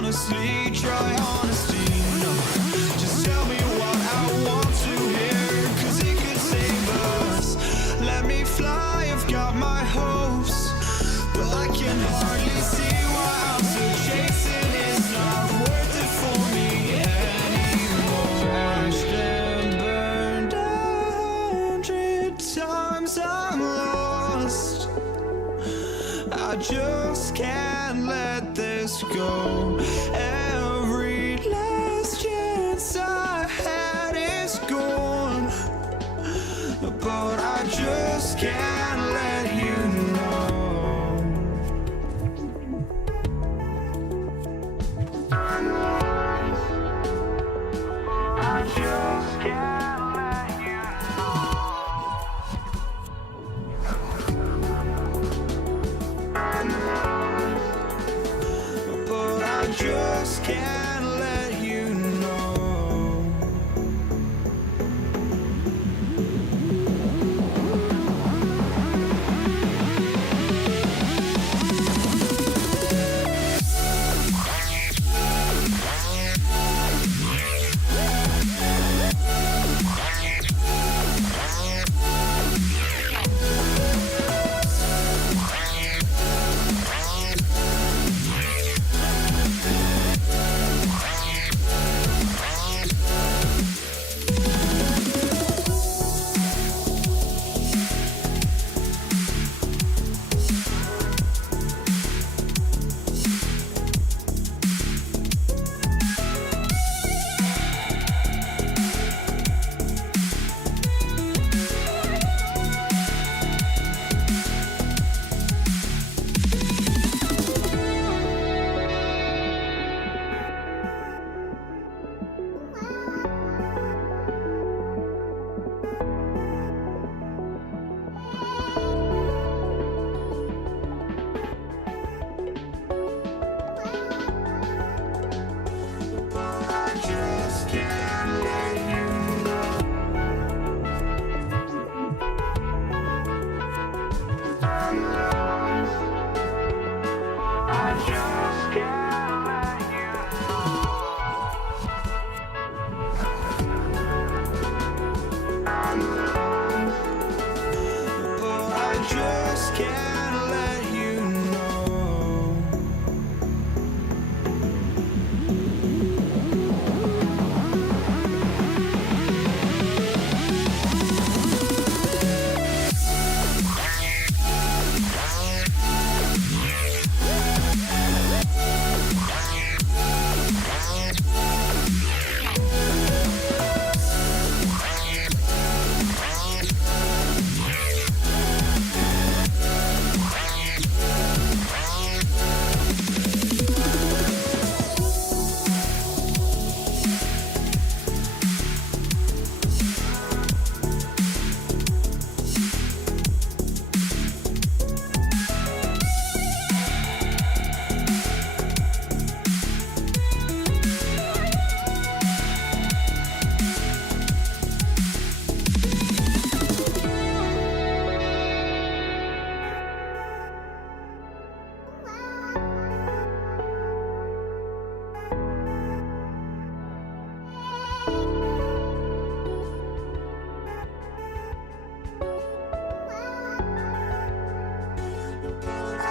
honestly, try honesty. No, just tell me what I want to hear, 'cause it could save us. Let me fly, I've got my hopes, but I can hardly see why I'm still chasing. It's not worth it for me anymore. Crashed and burned 100 times, I'm lost. I just can't let this go. Every last chance I had is gone. I just can't let you know. I just can't let you know. But I just can't let you know.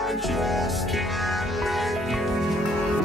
I just can't let you know.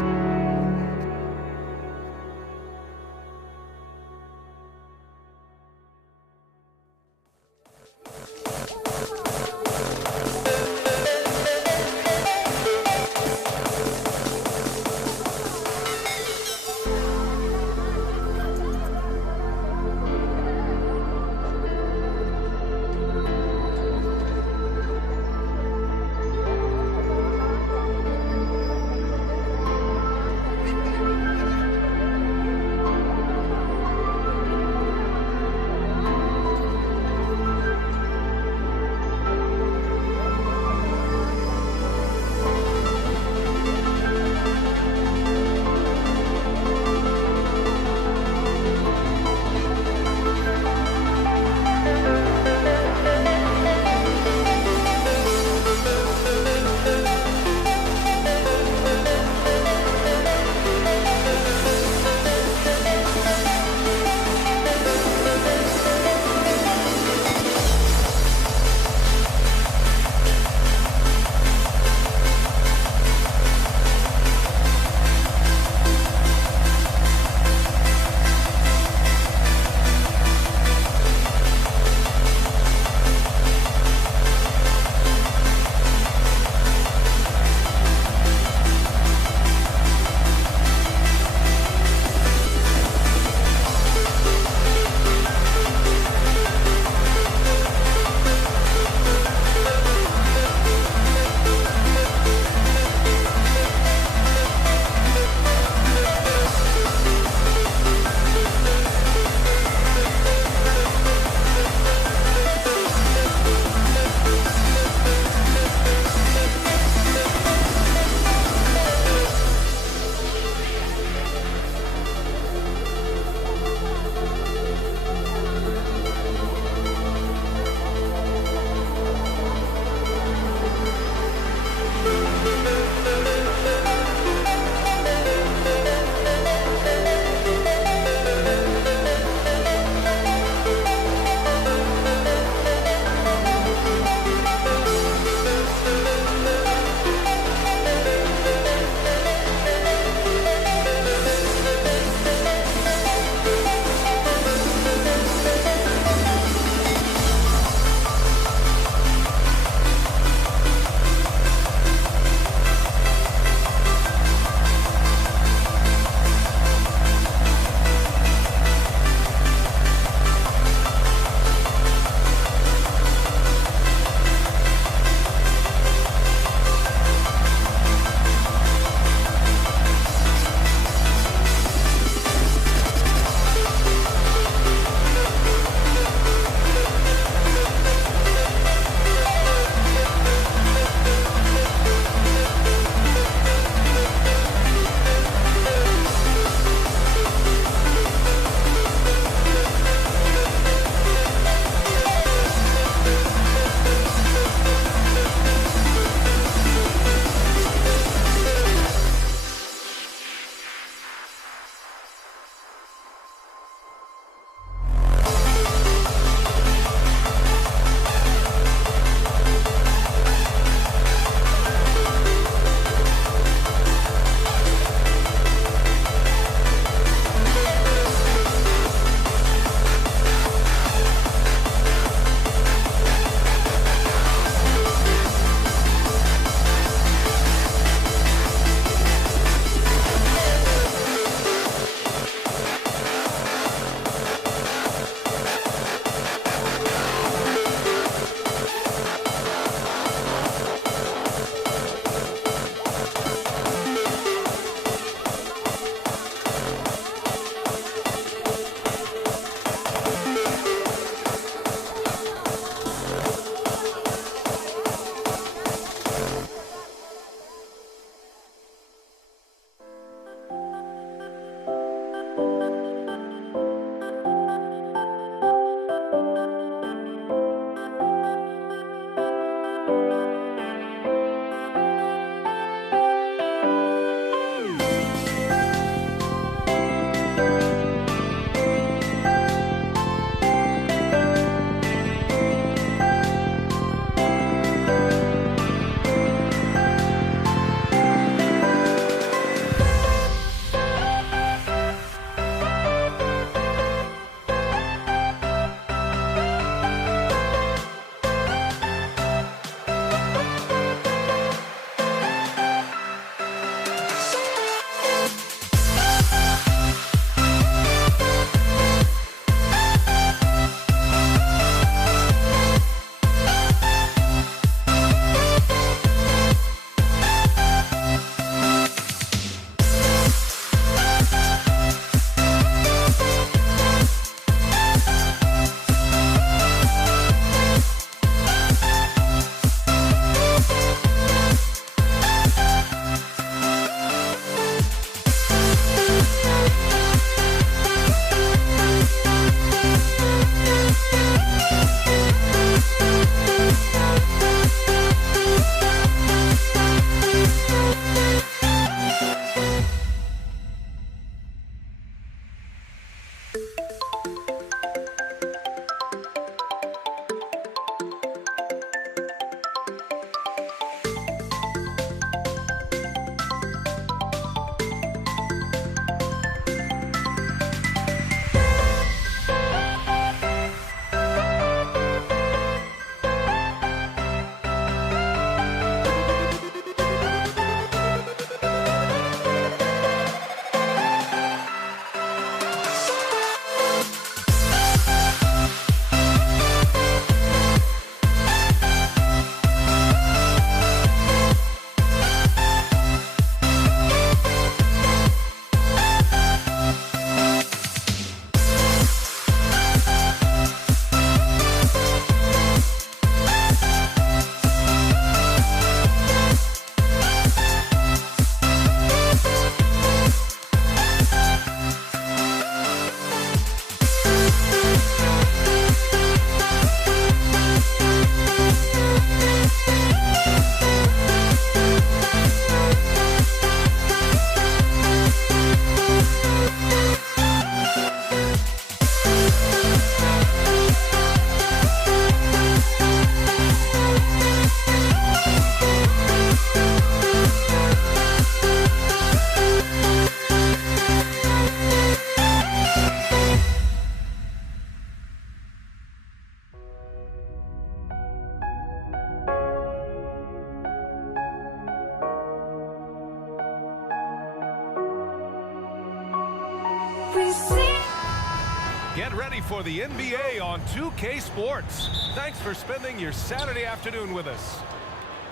Get ready for the NBA on 2K Sports. Thanks for spending your Saturday afternoon with us.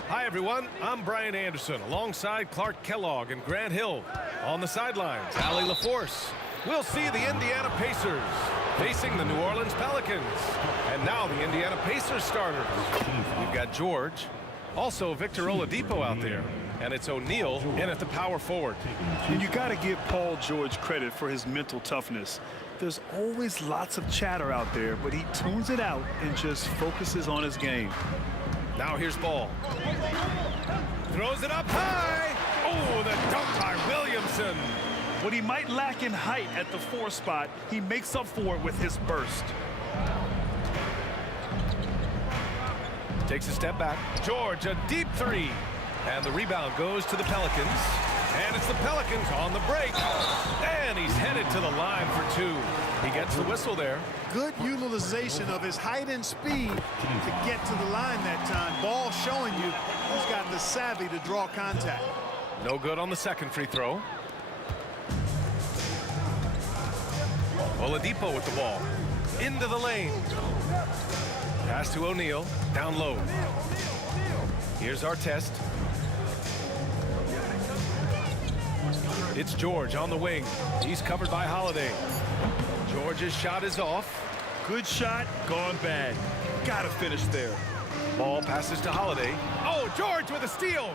Hi, everyone. I'm Brian Anderson, alongside Clark Kellogg and Grant Hill. On the sidelines, Allie LaForce. We'll see the Indiana Pacers facing the New Orleans Pelicans. And now the Indiana Pacers starters. We've got George, also Victor Oladipo out there. And it's O'Neal in at the power forward. And you got to give Paul George credit for his mental toughness. There's always lots of chatter out there, but he tunes it out and just focuses on his game. Now here's Ball. Throws it up high. Oh, the dunk by Williamson. What he might lack in height at the 4 spot, he makes up for it with his burst. Takes a step back. George, a deep 3. And the rebound goes to the Pelicans. And it's the Pelicans on the break. And he's headed to the line for 2. He gets the whistle there. Good utilization of his height and speed to get to the line that time. Ball showing you he's got the savvy to draw contact. No good on the second free throw. Oladipo with the ball. Into the lane. Pass to O'Neal. Down low. Here's Artest. It's George on the wing. He's covered by Holiday. George's shot is off. Good shot, gone bad. Got to finish there. Ball passes to Holiday. Oh, George with a steal.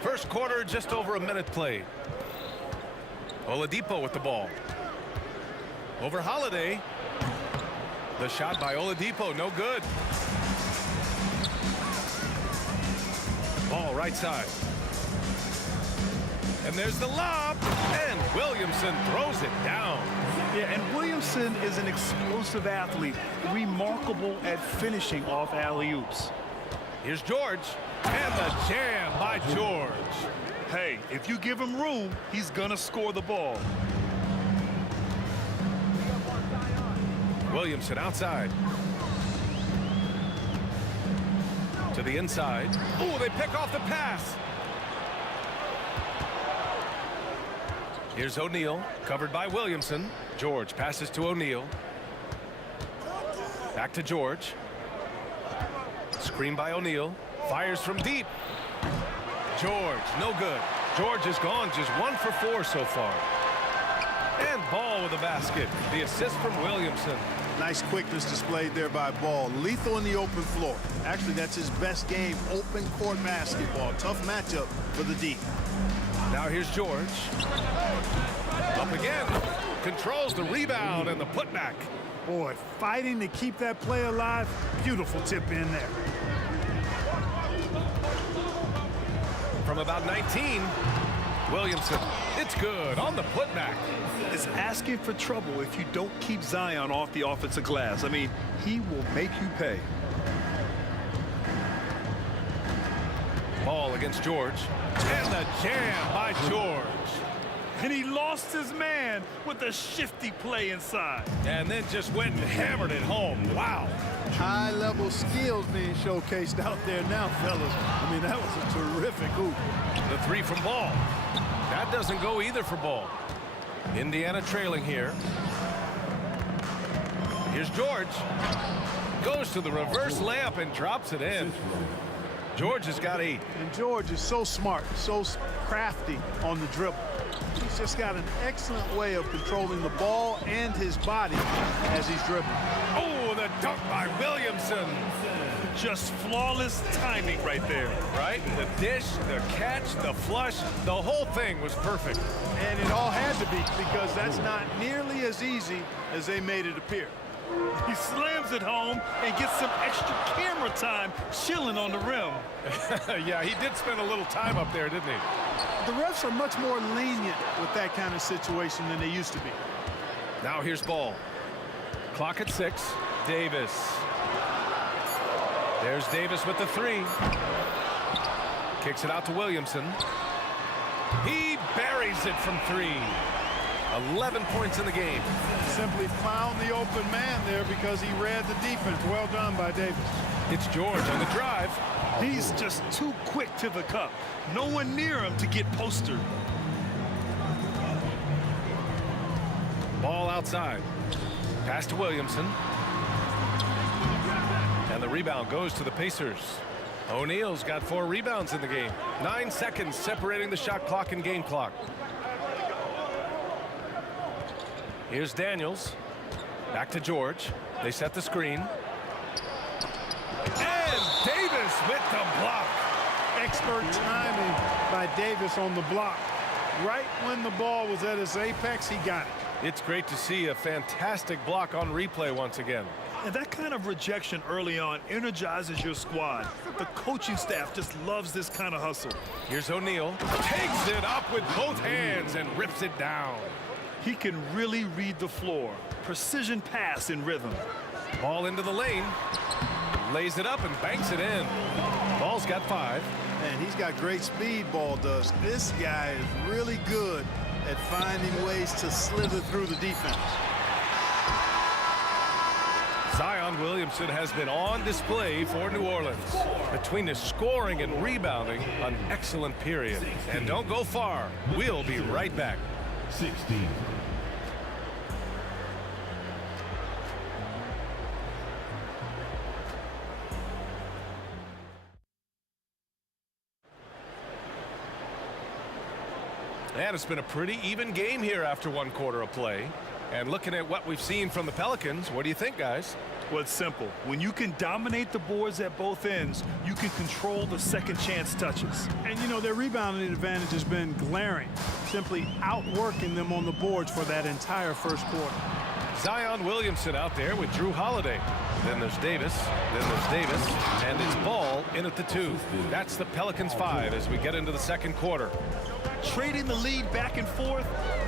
First quarter, just over a minute played. Oladipo with the ball. Over Holiday. The shot by Oladipo, no good. Ball right side. And there's the lob. And Williamson throws it down. Yeah, and Williamson is an explosive athlete, remarkable at finishing off alley-oops. Here's George. And the jam by George. Hey, if you give him room, he's gonna score the ball. Williamson outside. To the inside. Oh, they pick off the pass. Here's O'Neal, covered by Williamson. George passes to O'Neal. Back to George. Screen by O'Neal. Fires from deep. George, no good. George is gone, just 1 for 4 so far. And Ball with a basket. The assist from Williamson. Nice quickness displayed there by Ball. Lethal in the open floor. Actually, that's his best game, open court basketball. Tough matchup for the D. Now here's George. Up again. Controls the rebound and the putback. Boy, fighting to keep that play alive. Beautiful tip in there. From about 19, Williamson. It's good on the putback. It's asking for trouble if you don't keep Zion off the offensive glass. I mean, he will make you pay. Ball against George. And the jam by George. And he lost his man with a shifty play inside. And then just went and hammered it home. Wow. High-level skills being showcased out there now, fellas. I mean, that was a terrific hoop. The 3 from Ball. That doesn't go either for Ball. Indiana trailing here. Here's George. Goes to the reverse layup and drops it in. George has got 8. And George is so smart, so crafty on the dribble. He's just got an excellent way of controlling the ball and his body as he's dribbling. Oh, the dunk by Williamson. Just flawless timing right there. Right? The dish, the catch, the flush, the whole thing was perfect. And it all had to be, because that's not nearly as easy as they made it appear. He slams it home and gets some extra camera time chilling on the rim. Yeah, he did spend a little time up there, didn't he? The refs are much more lenient with that kind of situation than they used to be. Now here's Ball. Clock at 6. Davis. There's Davis with the 3. Kicks it out to Williamson. He buries it from 3. 11 points in the game. Simply found the open man there because he read the defense. Well done by Davis. It's George on the drive. He's just too quick to the cup. No one near him to get postered. outside. Pass to Williamson. And the rebound goes to the Pacers. O'Neal's got 4 rebounds in the game. 9 seconds separating the shot clock and game clock. Here's Daniels. Back to George. They set the screen. And Davis with the block. Expert timing by Davis on the block. Right when the ball was at its apex, he got it. It's great to see a fantastic block on replay once again. And that kind of rejection early on energizes your squad. The coaching staff just loves this kind of hustle. Here's O'Neal. Takes it up with both hands and rips it down. He can really read the floor. Precision pass in rhythm. Ball into the lane. Lays it up and banks it in. Ball's got 5. And he's got great speed, Ball does. This guy is really good at finding ways to slither through the defense. Zion Williamson has been on display for New Orleans. Between his scoring and rebounding, an excellent period. And don't go far. We'll be right back. 16. And it's been a pretty even game here after 1 quarter of play. And looking at what we've seen from the Pelicans, what do you think, guys? Well, it's simple. When you can dominate the boards at both ends, you can control the second chance touches. And, you know, their rebounding advantage has been glaring, simply outworking them on the boards for that entire first quarter. Zion Williamson out there with Drew Holiday. Then there's Davis. Then there's Davis. And it's Ball in at the 2. That's the Pelicans 5 as we get into the second quarter. Trading the lead back and forth,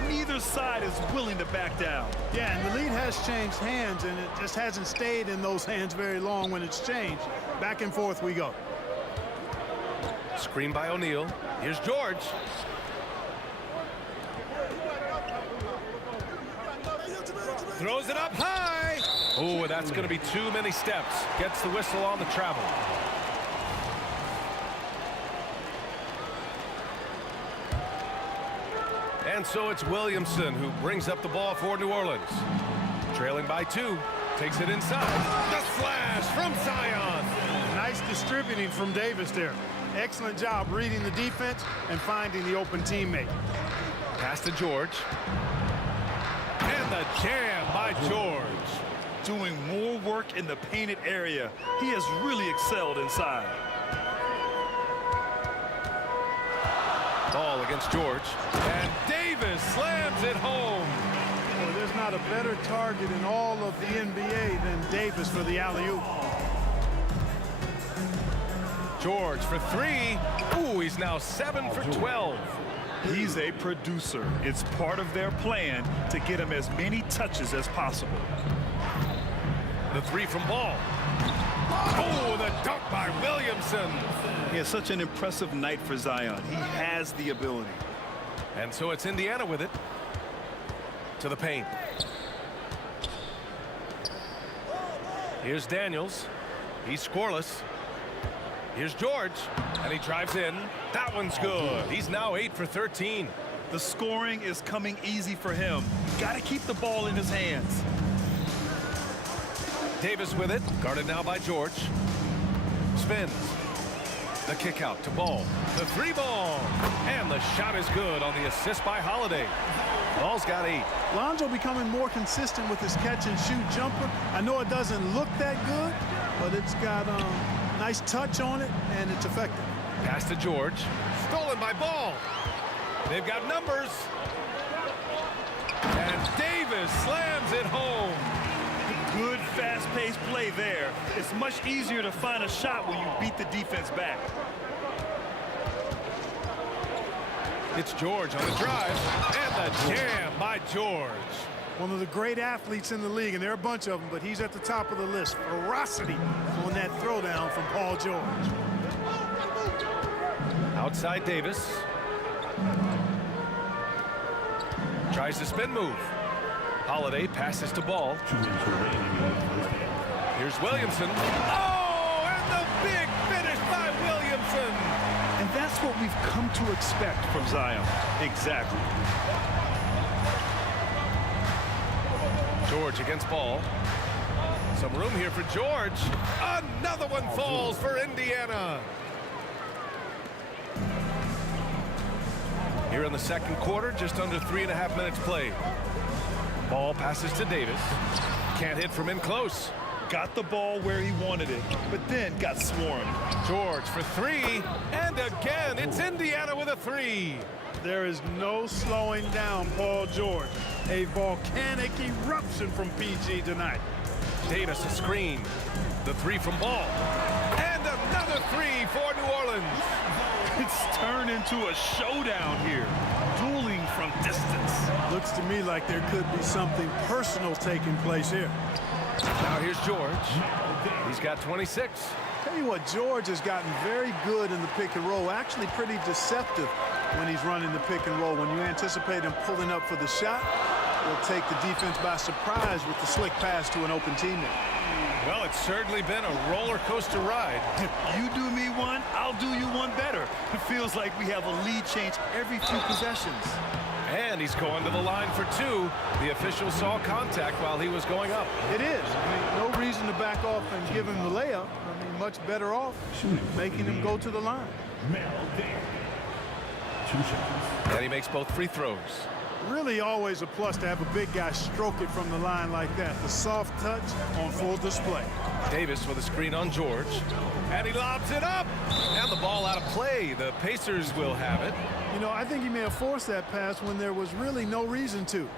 neither side is willing to back down. Yeah, and the lead has changed hands, and it just hasn't stayed in those hands very long when it's changed. Back and forth we go. Screen by O'Neal. Here's George. Throws it up high. Oh, that's going to be too many steps. Gets the whistle on the travel. And so it's Williamson who brings up the ball for New Orleans. Trailing by 2. Takes it inside. The flash from Zion. Nice distributing from Davis there. Excellent job reading the defense and finding the open teammate. Pass to George. And the jam by George. Doing more work in the painted area. He has really excelled inside. Ball against George. And Davis slams it home. Well, there's not a better target in all of the NBA than Davis for the alley-oop. George for 3. Ooh, he's now 7 for 12. He's a producer. It's part of their plan to get him as many touches as possible. The 3 from Ball. Oh, the dunk by Williamson. He has such an impressive night for Zion. He has the ability. And so it's Indiana with it. To the paint. Here's Daniels. He's scoreless. Here's George. And he drives in. That one's good. He's now 8 for 13. The scoring is coming easy for him. Got to keep the ball in his hands. Davis with it. Guarded now by George. Spins. The kick out to Ball. The 3 ball. And the shot is good on the assist by Holiday. Ball's got 8. Lonzo becoming more consistent with his catch and shoot jumper. I know it doesn't look that good, but it's got nice touch on it, and it's effective. Pass to George. Stolen by Ball. They've got numbers. And Davis slams it home. Good fast-paced play there. It's much easier to find a shot when you beat the defense back. It's George on the drive. And the jam by George. One of the great athletes in the league, and there are a bunch of them, but he's at the top of the list. Ferocity on that throwdown from Paul George. Outside Davis. Tries the spin move. Holiday passes to Ball. Here's Williamson. Oh, and the big finish by Williamson. And that's what we've come to expect from Zion. Exactly. George against ball. Some room here for George. Another one falls for Indiana. Here in the second quarter, just under 3.5 minutes played. Ball passes to Davis. Can't hit from in close. Got the ball where he wanted it, but then got swarmed. George for three, and again, it's Indiana with a three. There is no slowing down Paul George. A volcanic eruption from PG tonight. Davis a screen. The three from ball. And another three for New Orleans. It's turned into a showdown here. Dueling from distance. Looks to me like there could be something personal taking place here. Now here's George. He's got 26. Tell you what, George has gotten very good in the pick and roll. Actually pretty deceptive when he's running the pick and roll. When you anticipate him pulling up for the shot, he'll take the defense by surprise with the slick pass to an open teammate. Well, it's certainly been a roller coaster ride. You do me one, I'll do you one better. It feels like we have a lead change every few possessions. And he's going to the line for two. The official saw contact while he was going up. It is. I mean, no reason to back off and give him the layup. I mean, much better off making him go to the line. And he makes both free throws. Really always a plus to have a big guy stroke it from the line like that. The soft touch on full display. Davis with a screen on George. And he lobs it up. And the ball out of play. The Pacers will have it. You know, I think he may have forced that pass when there was really no reason to.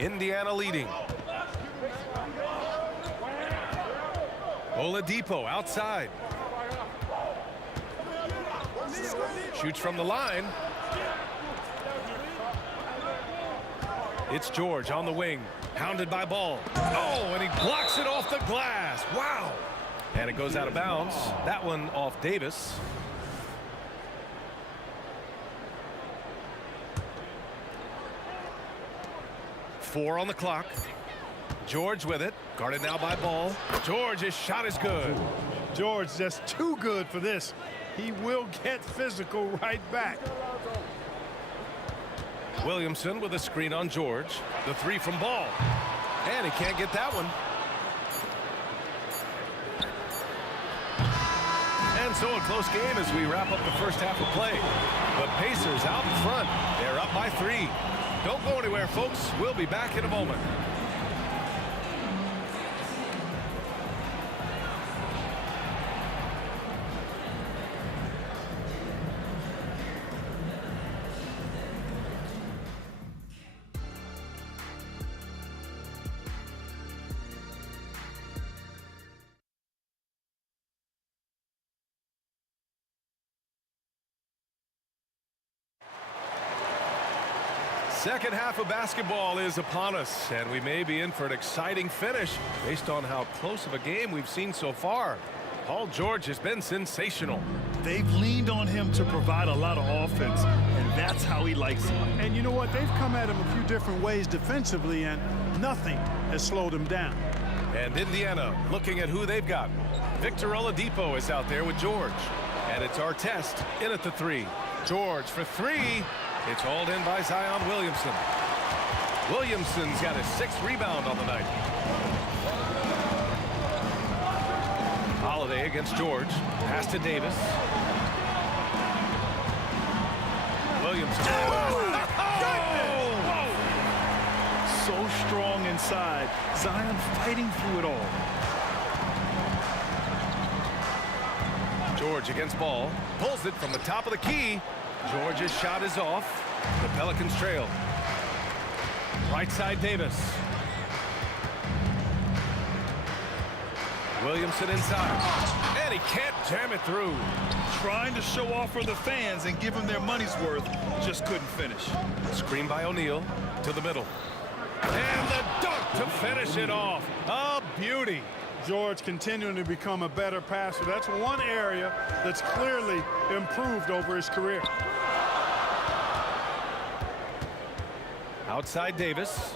Indiana leading. Oladipo outside. Shoots from the line. It's George on the wing. Hounded by ball. Oh, and he blocks it off the glass. Wow. And it goes out of bounds. That one off Davis. Four on the clock. George with it. Guarded now by ball. George's shot is good. George just too good for this. He will get physical right back. Williamson with a screen on George. The three from ball. And he can't get that one. And so a close game as we wrap up the first half of play. The Pacers out in front. They're up by 3. Don't go anywhere, folks. We'll be back in a moment. Second half of basketball is upon us, and we may be in for an exciting finish based on how close of a game we've seen so far. Paul George has been sensational. They've leaned on him to provide a lot of offense, and that's how he likes it. And you know what? They've come at him a few different ways defensively, and nothing has slowed him down. And Indiana looking at who they've got. Victor Oladipo is out there with George. And it's Artest in at the 3. George for 3. It's hauled in by Zion Williamson. Williamson's got his 6th rebound on the night. Holiday against George. Pass to Davis. Williamson. So strong inside. Zion fighting through it all. George against ball. Pulls it from the top of the key. George's shot is off. The Pelicans trail. Right side Davis. Williamson inside. And he can't jam it through. Trying to show off for the fans and give them their money's worth. Just couldn't finish. Screen by O'Neal to the middle. And the dunk to finish it off. A beauty. George continuing to become a better passer. That's one area that's clearly improved over his career. Outside Davis.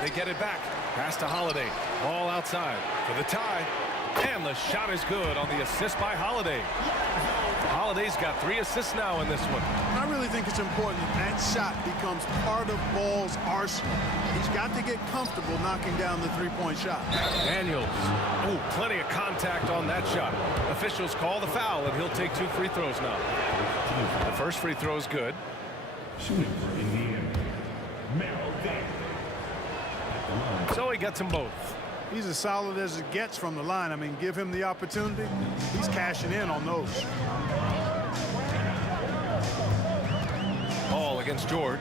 They get it back. Pass to Holiday. Ball outside for the tie. And the shot is good on the assist by Holiday. Holiday's got 3 assists now in this one. I really think it's important that shot becomes part of Ball's arsenal. He's got to get comfortable knocking down the three-point shot. Daniels. Oh, plenty of contact on that shot. Officials call the foul, and he'll take 2 free throws now. The first free throw is good. So he gets them both. He's as solid as it gets from the line. I mean, give him the opportunity. He's cashing in on those. Ball against George.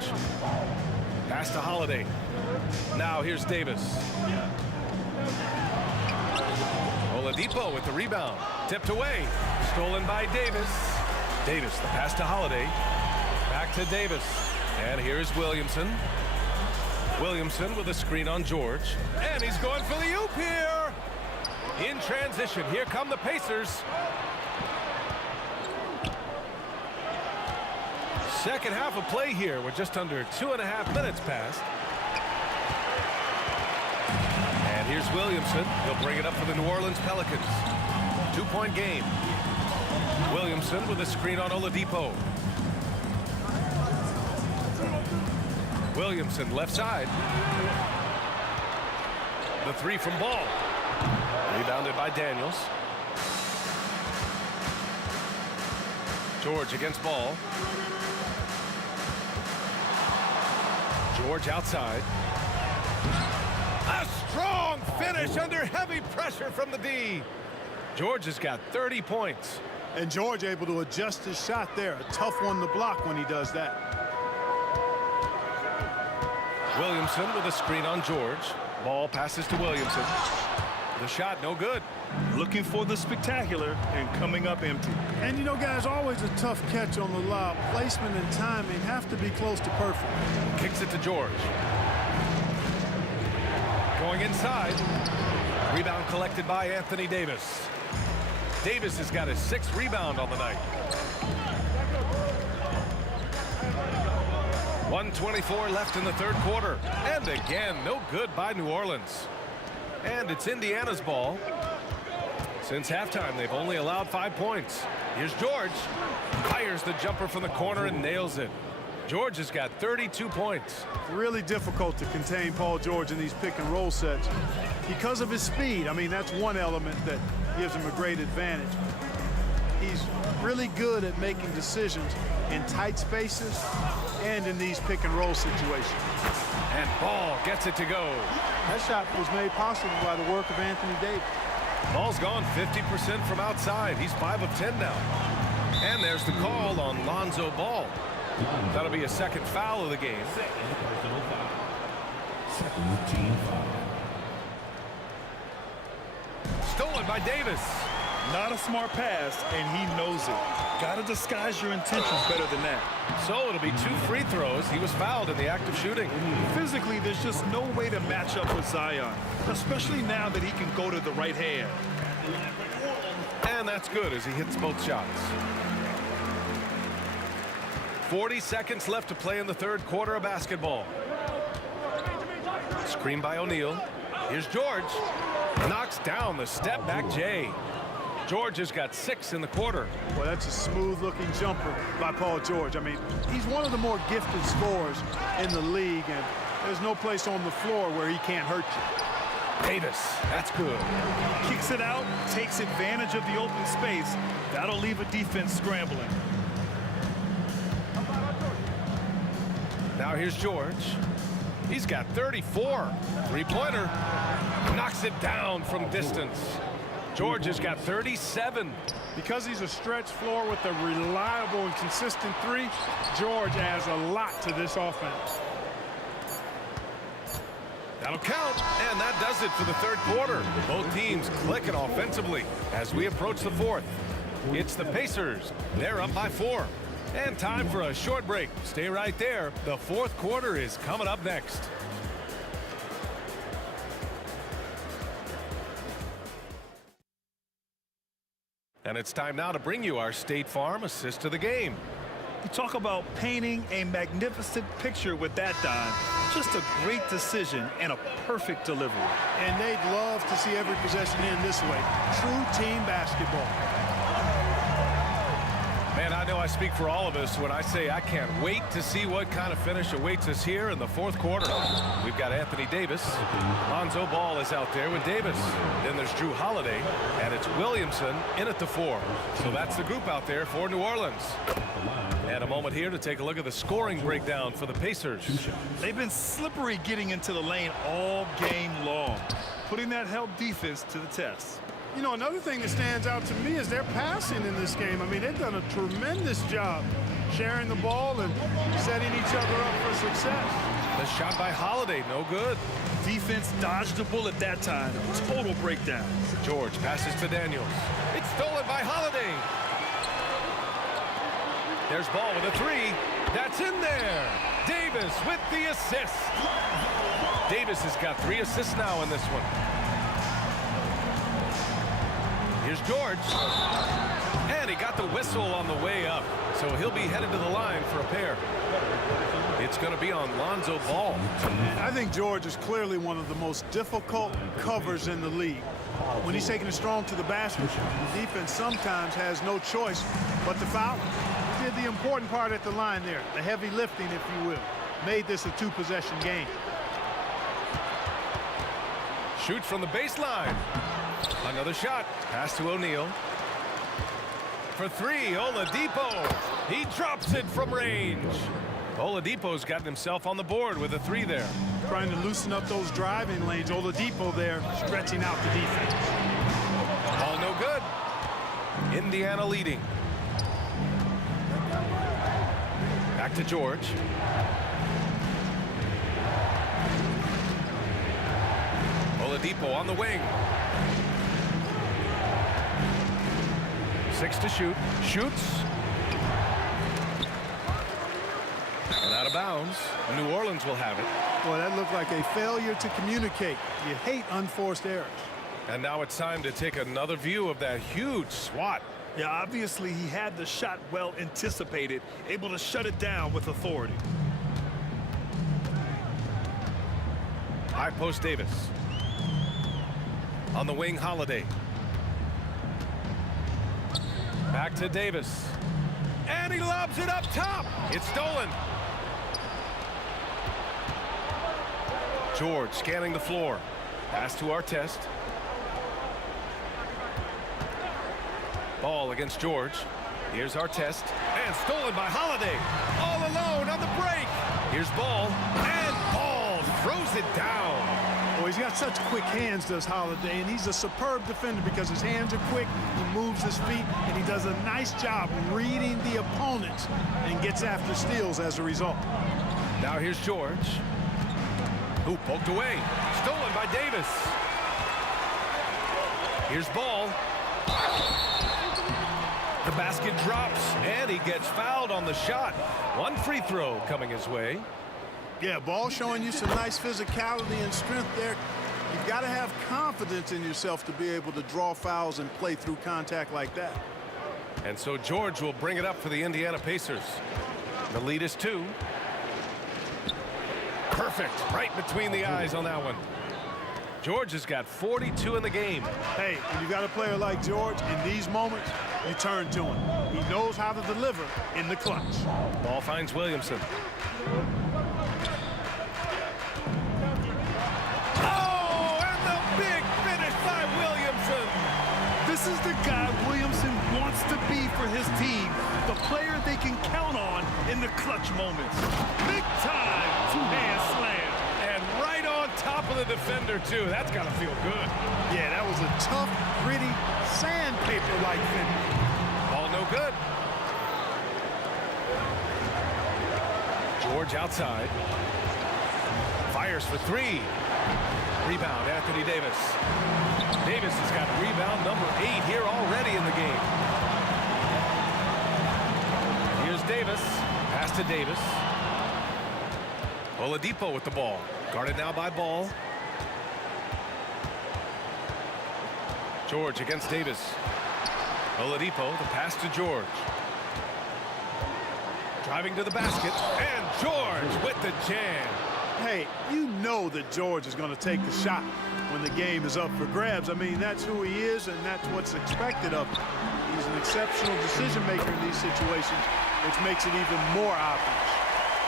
Pass to Holiday. Now here's Davis. Oladipo with the rebound. Tipped away. Stolen by Davis. Davis, the pass to Holiday. Back to Davis. And here's Williamson. Williamson with a screen on George. And he's going for the oop here. In transition, here come the Pacers. Second half of play here. We're just under 2.5 minutes past. And here's Williamson. He'll bring it up for the New Orleans Pelicans. 2-point game. Williamson with a screen on Oladipo. Williamson left side. The 3 from Ball. Rebounded by Daniels. George against Ball. George outside. A strong finish under heavy pressure from the D. George has got 30 points. And George able to adjust his shot there. A tough one to block when he does that. Williamson with a screen on George. Ball passes to Williamson. The shot no good. Looking for the spectacular and coming up empty. And you know, guys, always a tough catch on the lob. Placement and timing have to be close to perfect. Kicks it to George. Going inside. Rebound collected by Anthony Davis. Davis has got his 6th rebound on the night. 1:24 left in the third quarter. And again, no good by New Orleans. And it's Indiana's ball. Since halftime, they've only allowed 5 points. Here's George. Fires the jumper from the corner and nails it. George has got 32 points. Really difficult to contain Paul George in these pick and roll sets because of his speed. I mean, that's one element that gives him a great advantage. He's really good at making decisions in tight spaces and in these pick and roll situations. And Ball gets it to go. That shot was made possible by the work of Anthony Davis. Ball's gone 50% from outside. He's 5 of 10 now. And there's the call on Lonzo Ball. That'll be a second foul of the game. Stolen by Davis. Not a smart pass, and he knows it. Got to disguise your intentions better than that. So it'll be 2 free throws. He was fouled in the act of shooting. Physically, there's just no way to match up with Zion, especially now that he can go to the right hand. And that's good as he hits both shots. 40 seconds left to play in the third quarter of basketball. Screen by O'Neal. Here's George. Knocks down the step back Jay. George has got 6 in the quarter. Well, that's a smooth-looking jumper by Paul George. I mean, he's one of the more gifted scorers in the league, and there's no place on the floor where he can't hurt you. Davis, that's good. Kicks it out, takes advantage of the open space. That'll leave a defense scrambling. Now here's George. He's got 34. Three-pointer. Knocks it down from distance. George has got 37. Because he's a stretch floor with a reliable and consistent 3, George adds a lot to this offense. That'll count, and that does it for the third quarter. Both teams clicking offensively as we approach the fourth. It's the Pacers. They're up by 4. And time for a short break. Stay right there. The fourth quarter is coming up next. And it's time now to bring you our State Farm assist to the game. You talk about painting a magnificent picture with that, Don. Just a great decision and a perfect delivery. And they'd love to see every possession end this way. True team basketball. And I know I speak for all of us when I say I can't wait to see what kind of finish awaits us here in the fourth quarter. We've got Anthony Davis. Lonzo Ball is out there with Davis. Then there's Drew Holiday, and it's Williamson in at the 4. So that's the group out there for New Orleans. And a moment here to take a look at the scoring breakdown for the Pacers. They've been slippery getting into the lane all game long, putting that help defense to the test. You know, another thing that stands out to me is their passing in this game. I mean, they've done a tremendous job sharing the ball and setting each other up for success. The shot by Holiday, no good. Defense dodged a bullet that time. Total breakdown. George passes to Daniels. It's stolen by Holiday. There's Ball with a 3. That's in there. Davis with the assist. Davis has got 3 assists now in this one. Here's George. And he got the whistle on the way up. So he'll be headed to the line for a pair. It's going to be on Lonzo Ball. I think George is clearly one of the most difficult covers in the league. When he's taking it strong to the basket, the defense sometimes has no choice but to foul. He did the important part at the line there, the heavy lifting, if you will. Made this a 2-possession game. Shoots from the baseline. Another shot. Pass to O'Neal. For 3, Oladipo. He drops it from range. Oladipo's gotten himself on the board with a 3 there. Trying to loosen up those driving lanes. Oladipo there stretching out the defense. All no good. Indiana leading. Back to George. Oladipo on the wing. 6 to shoot. Shoots. And out of bounds. New Orleans will have it. Boy, that looked like a failure to communicate. You hate unforced errors. And now it's time to take another view of that huge swat. Yeah, obviously he had the shot well anticipated, able to shut it down with authority. High post Davis. On the wing, Holiday. Back to Davis. And he lobs it up top. It's stolen. George scanning the floor. Pass to Artest. Ball against George. Here's Artest. And stolen by Holiday. All alone on the break. Here's Ball. And Ball throws it down. Boy, he's got such quick hands, does Holiday, and he's a superb defender because his hands are quick, he moves his feet, and he does a nice job reading the opponents and gets after steals as a result. Now here's George. Who poked away. Stolen by Davis. Here's Ball. The basket drops, and he gets fouled on the shot. 1 free throw coming his way. Yeah, Ball showing you some nice physicality and strength there. You've got to have confidence in yourself to be able to draw fouls and play through contact like that. And so George will bring it up for the Indiana Pacers. The lead is 2. Perfect. Right between the eyes on that one. George has got 42 in the game. Hey, when you got a player like George, in these moments, you turn to him. He knows how to deliver in the clutch. Ball finds Williamson. Oh, and the big finish by Williamson. This is the guy Williamson wants to be for his team, the player they can count on in the clutch moments. Big time two-hand slam. And right on top of the defender, too. That's got to feel good. Yeah, that was a tough, gritty, sandpaper-like finish. All no good. George outside. Fires for 3. Rebound, Anthony Davis. Davis has got rebound number 8 here already in the game. Here's Davis. Pass to Davis. Oladipo with the ball. Guarded now by Ball. George against Davis. Oladipo, the pass to George. Driving to the basket. And George with the jam. Hey, you know that George is going to take the shot when the game is up for grabs. I mean, that's who he is, and that's what's expected of him. He's an exceptional decision maker in these situations, which makes it even more obvious.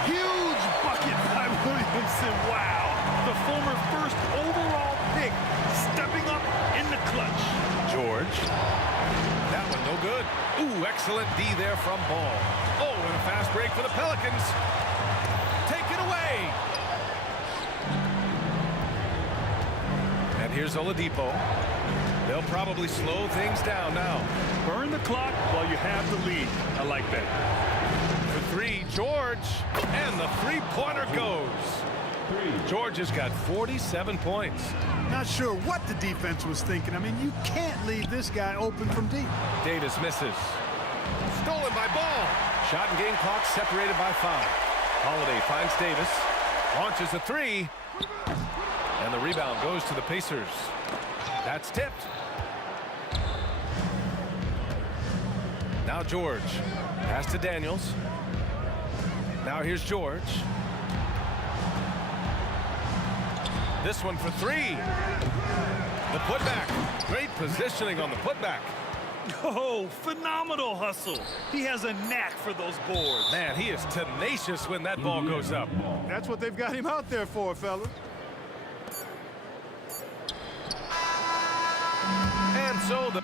Huge bucket by Williamson. Wow. The former first overall pick stepping up in the clutch. George. That one no good. Ooh, excellent D there from Ball. Oh, and a fast break for the Pelicans. Take it away. And here's Oladipo. They'll probably slow things down now. Burn the clock while you have the lead. I like that. For three, George. And the three-pointer goes. George has got 47 points. Not sure what the defense was thinking. I mean, you can't leave this guy open from deep. Davis misses. Stolen by Ball. Shot and game clock separated by 5. Holiday finds Davis. Launches a three. And the rebound goes to the Pacers. That's tipped. Now George. Pass to Daniels. Now here's George. This one for three. The putback. Great positioning on the putback. Oh, phenomenal hustle. He has a knack for those boards. Man, he is tenacious when that ball goes up. That's what they've got him out there for, fellas. And so the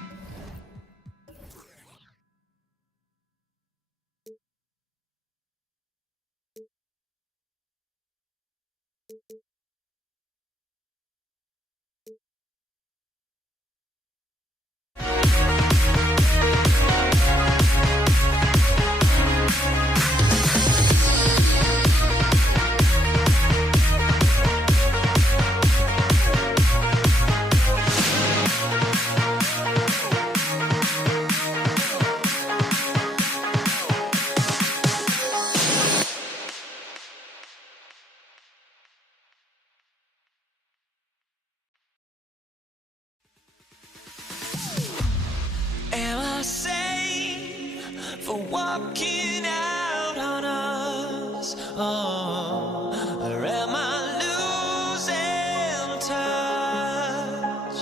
Am I sane for walking out on us? Oh, or am I losing touch?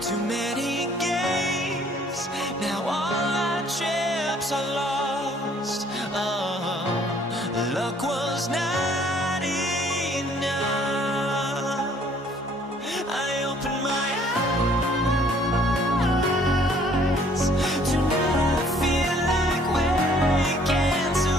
Too many games, now all our chips are lost. Oh, luck was not enough. I opened my eyes. Tonight I feel like waking to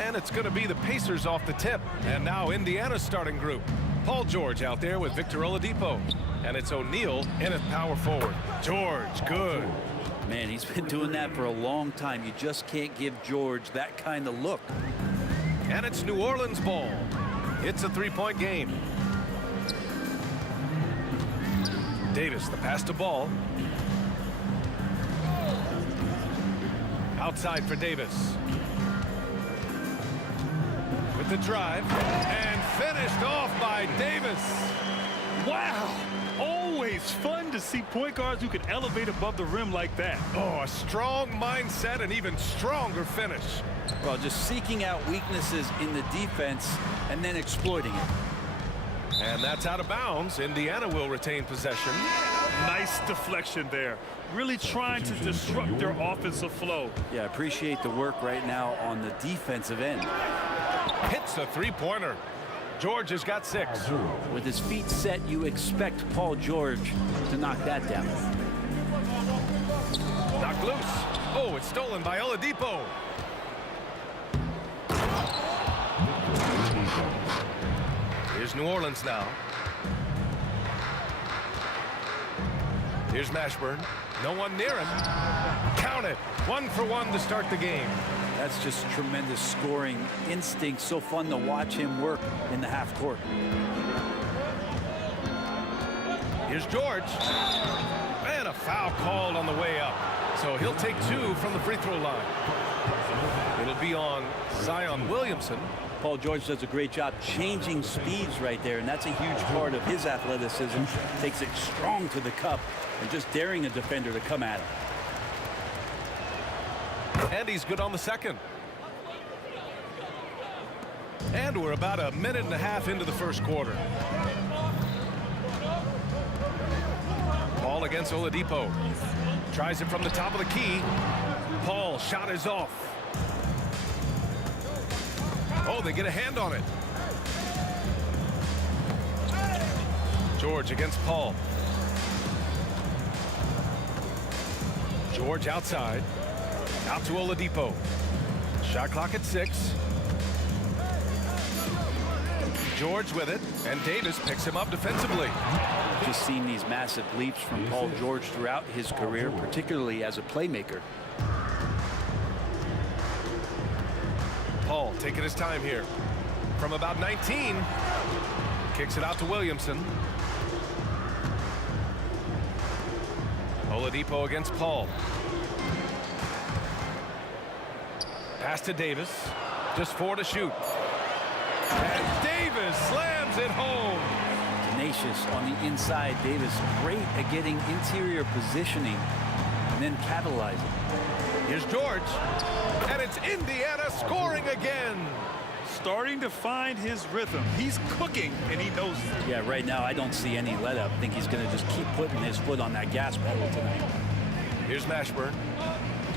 And it's going to be the Pacers off the tip. And now Indiana's starting group. Paul George out there with Victor Oladipo. And it's O'Neal in at power forward. George, good. Man, he's been doing that for a long time. You just can't give George that kind of look. And it's New Orleans ball. It's a three-point game. Davis, the pass to Ball. Outside for Davis. With the drive. And finished off by Davis. Wow. Always fun to see point guards who can elevate above the rim like that. Oh, a strong mindset and even stronger finish. Well, just seeking out weaknesses in the defense and then exploiting it. And that's out of bounds. Indiana will retain possession. Nice deflection there. Really trying to disrupt their offensive flow. Yeah, appreciate the work right now on the defensive end. Hits a three-pointer. George has got 6. With his feet set, you expect Paul George to knock that down. Knocked loose. Oh, it's stolen by Oladipo. Here's New Orleans now. Here's Mashburn. No one near him. Count it. 1 for 1 to start the game. That's just tremendous scoring instinct. So fun to watch him work in the half court. Here's George. And a foul called on the way up. So he'll take 2 from the free throw line. It'll be on Zion Williamson. Paul George does a great job changing speeds right there, and that's a huge part of his athleticism. Takes it strong to the cup and just daring a defender to come at him. And he's good on the second. And we're about a minute and a half into the first quarter. Ball against Oladipo. Tries it from the top of the key. Paul, shot is off. Oh, they get a hand on it. George against Paul. George outside. Out to Oladipo. Shot clock at 6. George with it, and Davis picks him up defensively. Just seen these massive leaps from Paul George throughout his career, particularly as a playmaker. Paul taking his time here. From about 19. Kicks it out to Williamson. Oladipo against Paul. Pass to Davis. Just 4 to shoot. And Davis slams it home. Tenacious on the inside. Davis great at getting interior positioning and then capitalizing. Here's George. And it's Indiana scoring again. Starting to find his rhythm. He's cooking, and he knows it. Yeah, right now I don't see any let up. I think he's going to just keep putting his foot on that gas pedal tonight. Here's Mashburn.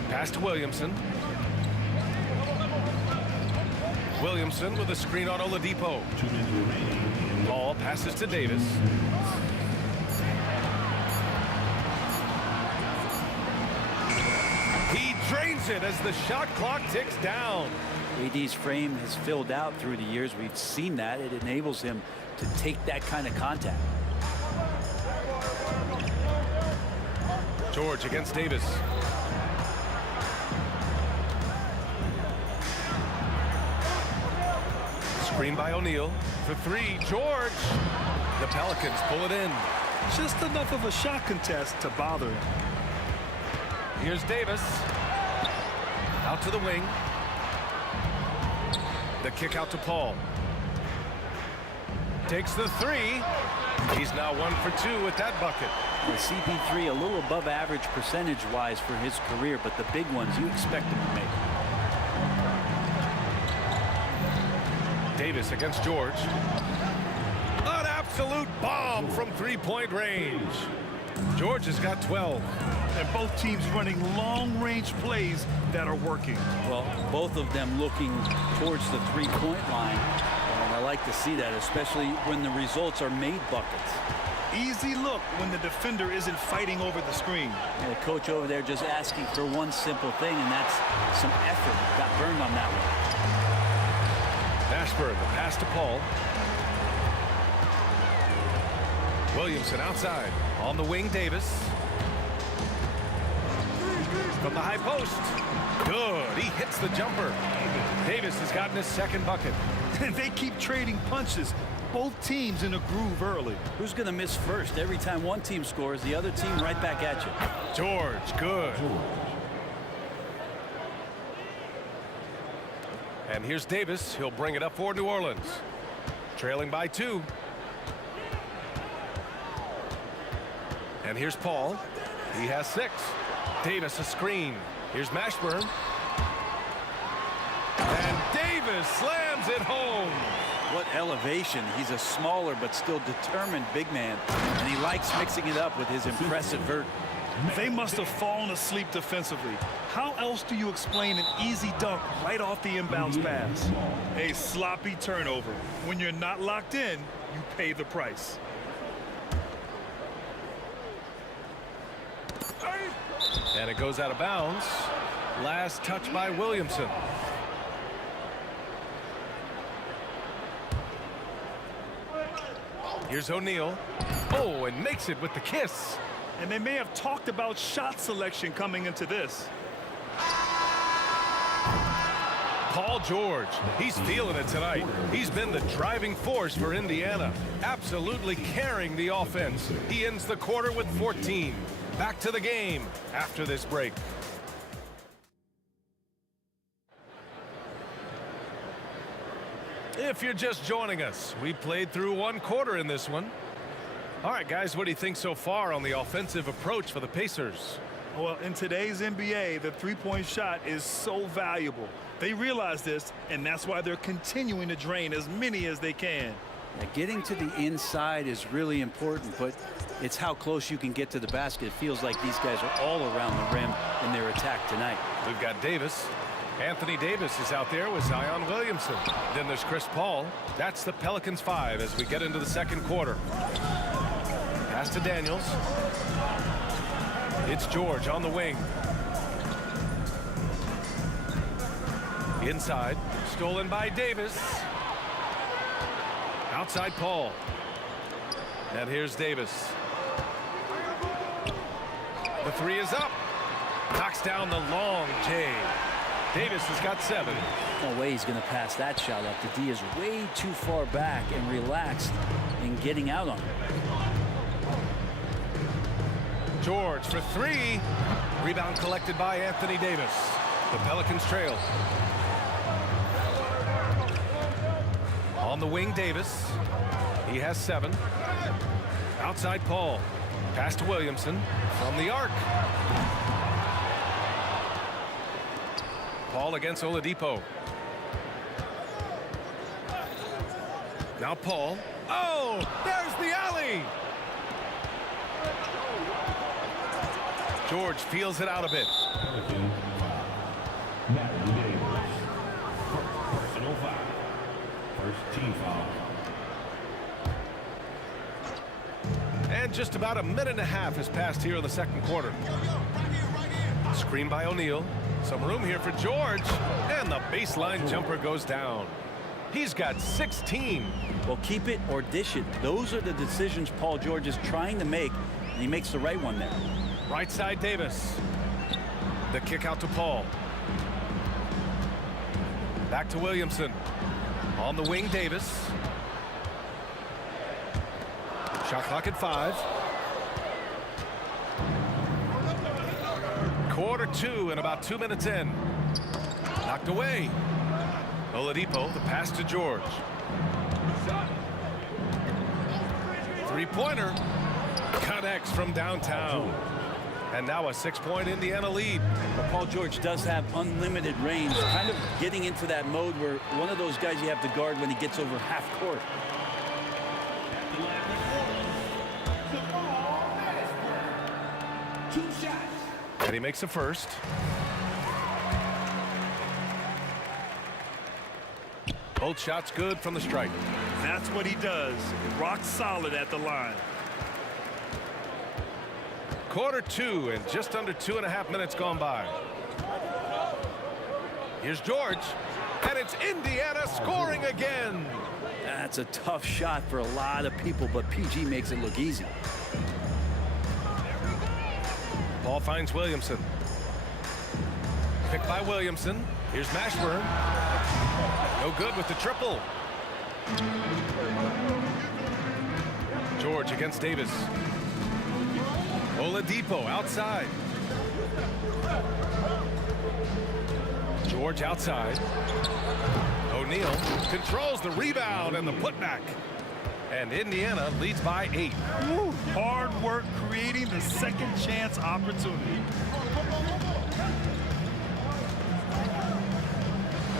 Pass to Williamson. Williamson with a screen on Oladipo. Ball passes to Davis. He drains it as the shot clock ticks down. AD's frame has filled out through the years. We've seen that. It enables him to take that kind of contact. George against Davis. Screen by O'Neal for 3. George. The Pelicans pull it in. Just enough of a shot contest to bother him. Here's Davis. Out to the wing. The kick out to Paul. Takes the 3. He's now 1 for 2 with that bucket. Well, CP3 a little above average percentage-wise for his career, but the big ones you expect him to make. Davis against George. An absolute bomb from three-point range. George has got 12. And both teams running long-range plays that are working. Well, both of them looking towards the three-point line. And I like to see that, especially when the results are made buckets. Easy look when the defender isn't fighting over the screen. And the coach over there just asking for one simple thing, and that's some effort. Got burned on that one. Ashburn, the pass to Paul. Williamson outside. On the wing, Davis. From the high post. Good. He hits the jumper. Davis has gotten his second bucket. And they keep trading punches. Both teams in a groove early. Who's going to miss first? Every time one team scores, the other team right back at you. George, good. And here's Davis. He'll bring it up for New Orleans. Trailing by 2. And here's Paul. He has 6. Davis a screen. Here's Mashburn. And Davis slams it home. What elevation. He's a smaller but still determined big man. And he likes mixing it up with his impressive vert. They must have fallen asleep defensively. How else do you explain an easy dunk right off the inbounds pass? A sloppy turnover. When you're not locked in, you pay the price. And it goes out of bounds. Last touch by Williamson. Here's O'Neal. Oh, and makes it with the kiss. And they may have talked about shot selection coming into this. Paul George, he's feeling it tonight. He's been the driving force for Indiana, absolutely carrying the offense. He ends the quarter with 14. Back to the game after this break. If you're just joining us, we played through one quarter in this one. All right, guys, what do you think so far on the offensive approach for the Pacers? Well, in today's NBA, the three-point shot is so valuable. They realize this, and that's why they're continuing to drain as many as they can. Yeah, getting to the inside is really important, but it's how close you can get to the basket. It feels like these guys are all around the rim in their attack tonight. We've got Davis. Anthony Davis is out there with Zion Williamson. Then there's Chris Paul. That's the Pelicans 5 as we get into the second quarter. Pass to Daniels. It's George on the wing. Inside. Stolen by Davis. Outside Paul. And here's Davis. The 3 is up. Knocks down the long J. Davis has got 7. No way he's going to pass that shot up. The D is way too far back and relaxed in getting out on it. George for 3. Rebound collected by Anthony Davis. The Pelicans trail. On the wing, Davis. He has 7. Outside Paul. Pass to Williamson from the arc. Paul against Oladipo. Now Paul. Oh, there's the alley. George feels it out a bit. Personal foul. First team foul. And just about a minute and a half has passed here in the second quarter. Screen by O'Neal. Some room here for George. And the baseline jumper goes down. He's got 16. Well, keep it or dish it. Those are the decisions Paul George is trying to make, and he makes the right one there. Right side Davis. The kick out to Paul. Back to Williamson. On the wing, Davis. Shot clock at 5. Quarter 2 and about 2 minutes in. Knocked away. Oladipo, the pass to George. Three-pointer. Connects from downtown. And now a 6-point Indiana lead. But Paul George does have unlimited range, kind of getting into that mode where one of those guys you have to guard when he gets over half court. And he makes a first. Both shots good from the stripe. That's what he does. Rock solid at the line. Quarter two and just under 2.5 minutes gone by. Here's George, and it's Indiana scoring again. That's a tough shot for a lot of people, but PG makes it look easy. Ball finds Williamson. Picked by Williamson. Here's Mashburn. No good with the triple. George against Davis. Oladipo outside. George outside. O'Neal controls the rebound and the putback. And Indiana leads by 8. Woo. Hard work creating the second chance opportunity.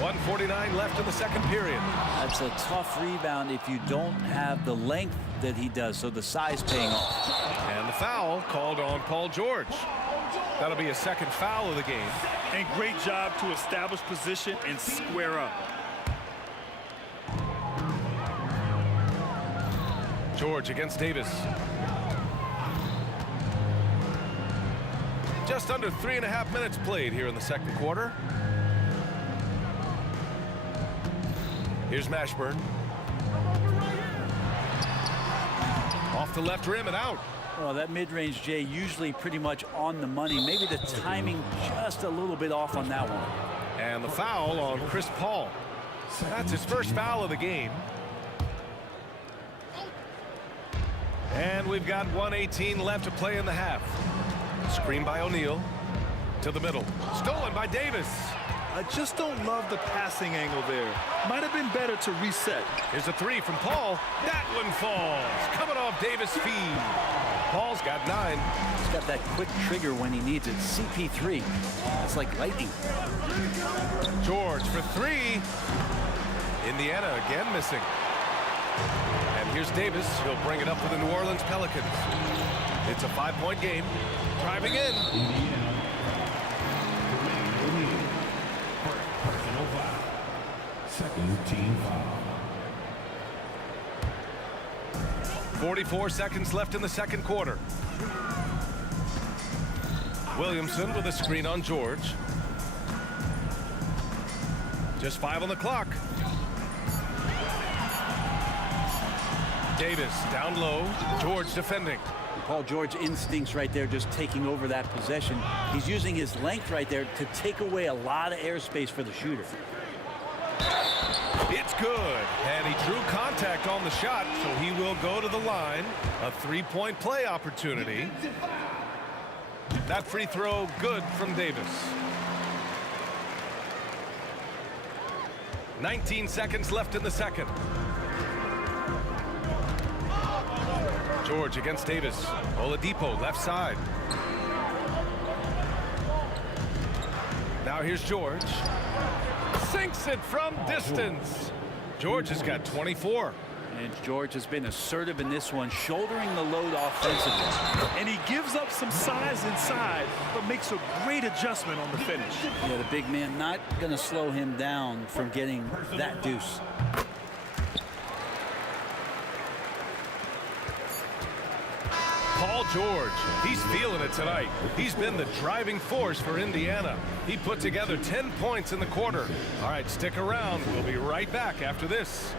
1:49 left in the second period. That's a tough rebound if you don't have the length that he does, so the size paying off. And the foul called on Paul George. That'll be a second foul of the game. And great job to establish position and square up. George against Davis. Just under 3.5 minutes played here in the second quarter. Here's Mashburn. Off the left rim and out. Well, that mid-range, Jay, usually pretty much on the money. Maybe the timing just a little bit off on that one. And the foul on Chris Paul. That's his first foul of the game. And we've got 1:18 left to play in the half. Screen by O'Neal. To the middle. Stolen by Davis. I just don't love the passing angle there. Might have been better to reset. Here's a three from Paul. That one falls. Coming off Davis' feed. Paul's got 9. He's got that quick trigger when he needs it. CP3. That's like lightning. George for 3. Indiana again missing. And here's Davis. He'll bring it up for the New Orleans Pelicans. It's a 5-point game. Driving in. Personal foul. Second team foul. 44 seconds left in the second quarter. Williamson with a screen on George. Just 5 on the clock. Davis down low. George defending. Paul George instincts right there, just taking over that possession. He's using his length right there to take away a lot of airspace for the shooter. It's good. And he drew contact on the shot, so he will go to the line. A 3-point play opportunity. That free throw good from Davis. 19 seconds left in the second. George against Davis. Oladipo left side. Now here's George. Sinks it from distance. George has got 24. And George has been assertive in this one, shouldering the load offensively. And he gives up some size inside, but makes a great adjustment on the finish. Yeah, the big man not going to slow him down from getting that deuce. Paul George, he's feeling it tonight. He's been the driving force for Indiana. He put together 10 points in the quarter. All right, stick around. We'll be right back after this.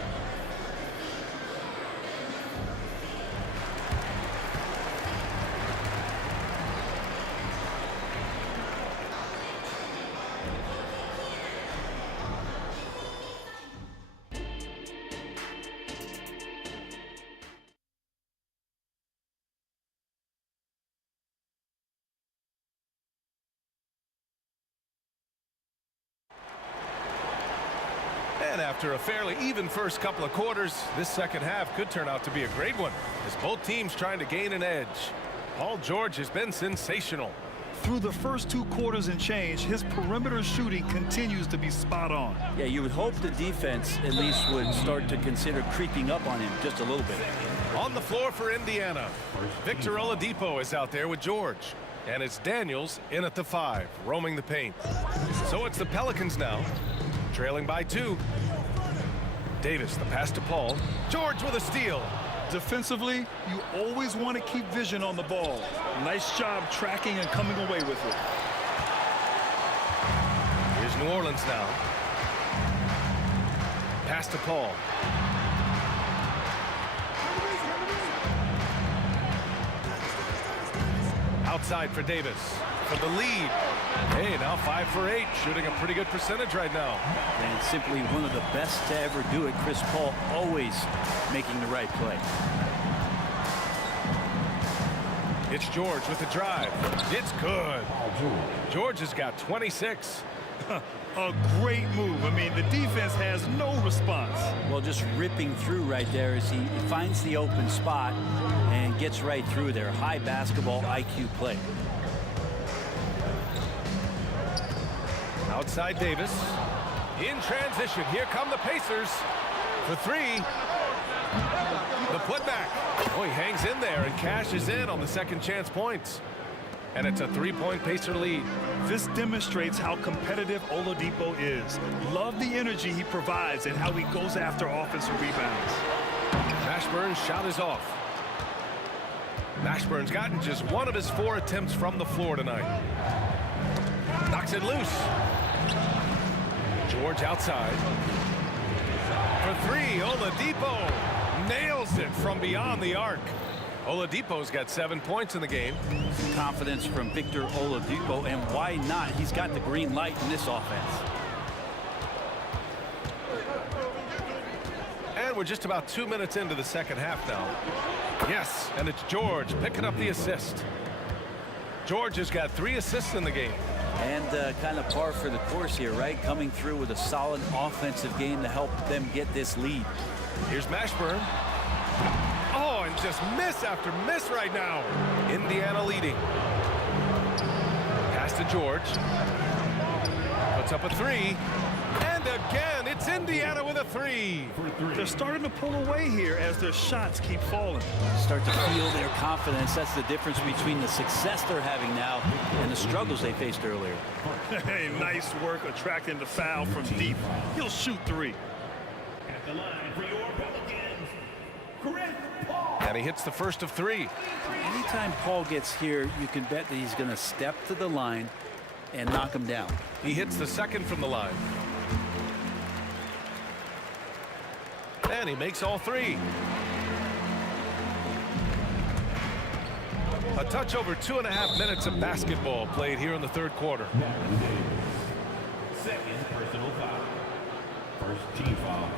And after a fairly even first couple of quarters, this second half could turn out to be a great one as both teams trying to gain an edge. Paul George has been sensational. Through the first 2 quarters and change, his perimeter shooting continues to be spot on. Yeah, you would hope the defense at least would start to consider creeping up on him just a little bit. On the floor for Indiana, Victor Oladipo is out there with George. And it's Daniels in at the 5, roaming the paint. So it's the Pelicans now, trailing by 2. Davis, the pass to Paul. George with a steal. Defensively, you always want to keep vision on the ball. Nice job tracking and coming away with it. Here's New Orleans now. Pass to Paul. Outside for Davis for the lead. Hey, now 5 for 8, shooting a pretty good percentage right now. And simply one of the best to ever do it. Chris Paul always making the right play. It's George with the drive. It's good. George has got 26. A great move. I mean, the defense has no response. Well, just ripping through right there as he finds the open spot and gets right through there. High basketball IQ play. Outside Davis. In transition. Here come the Pacers for 3. The putback. Oh, he hangs in there and cashes in on the second chance points. And it's a 3-point Pacer lead. This demonstrates how competitive Oladipo is. Love the energy he provides and how he goes after offensive rebounds. Mashburn's shot is off. Mashburn's gotten just 1 of his 4 attempts from the floor tonight. Knocks it loose. George outside. For 3, Oladipo nails it from beyond the arc. Oladipo's got 7 points in the game. Confidence from Victor Oladipo, and why not? He's got the green light in this offense. And we're just about 2 minutes into the second half now. Yes, and it's George picking up the assist. George has got 3 assists in the game. And kind of par for the course here, right? Coming through with a solid offensive game to help them get this lead. Here's Mashburn. Oh, and just miss after miss right now. Indiana leading. Pass to George. Puts up a 3. And again, it's Indiana with a 3. They're starting to pull away here as their shots keep falling. Start to feel their confidence. That's the difference between the success they're having now and the struggles they faced earlier. Hey, nice work attracting the foul from deep. He'll shoot 3. At the line for your Pelicans, Chris Paul. And he hits the first of 3. Anytime Paul gets here, you can bet that he's going to step to the line and knock him down. He hits the second from the line. And he makes all 3. A touch over 2.5 minutes of basketball played here in the third quarter. Second personal foul. First team foul.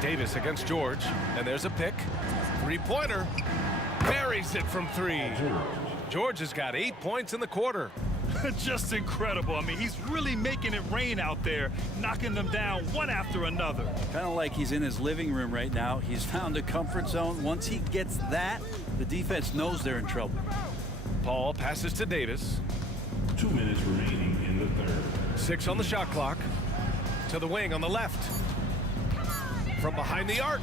Davis against George, and there's a pick. 3-pointer. Buries it from 3. George has got 8 points in the quarter. Just incredible. I mean, he's really making it rain out there, knocking them down one after another. Kind of like he's in his living room right now. He's found a comfort zone. Once he gets that, the defense knows they're in trouble. Paul passes to Davis. 2 minutes remaining in the third. 6 on the shot clock. To the wing on the left. From behind the arc.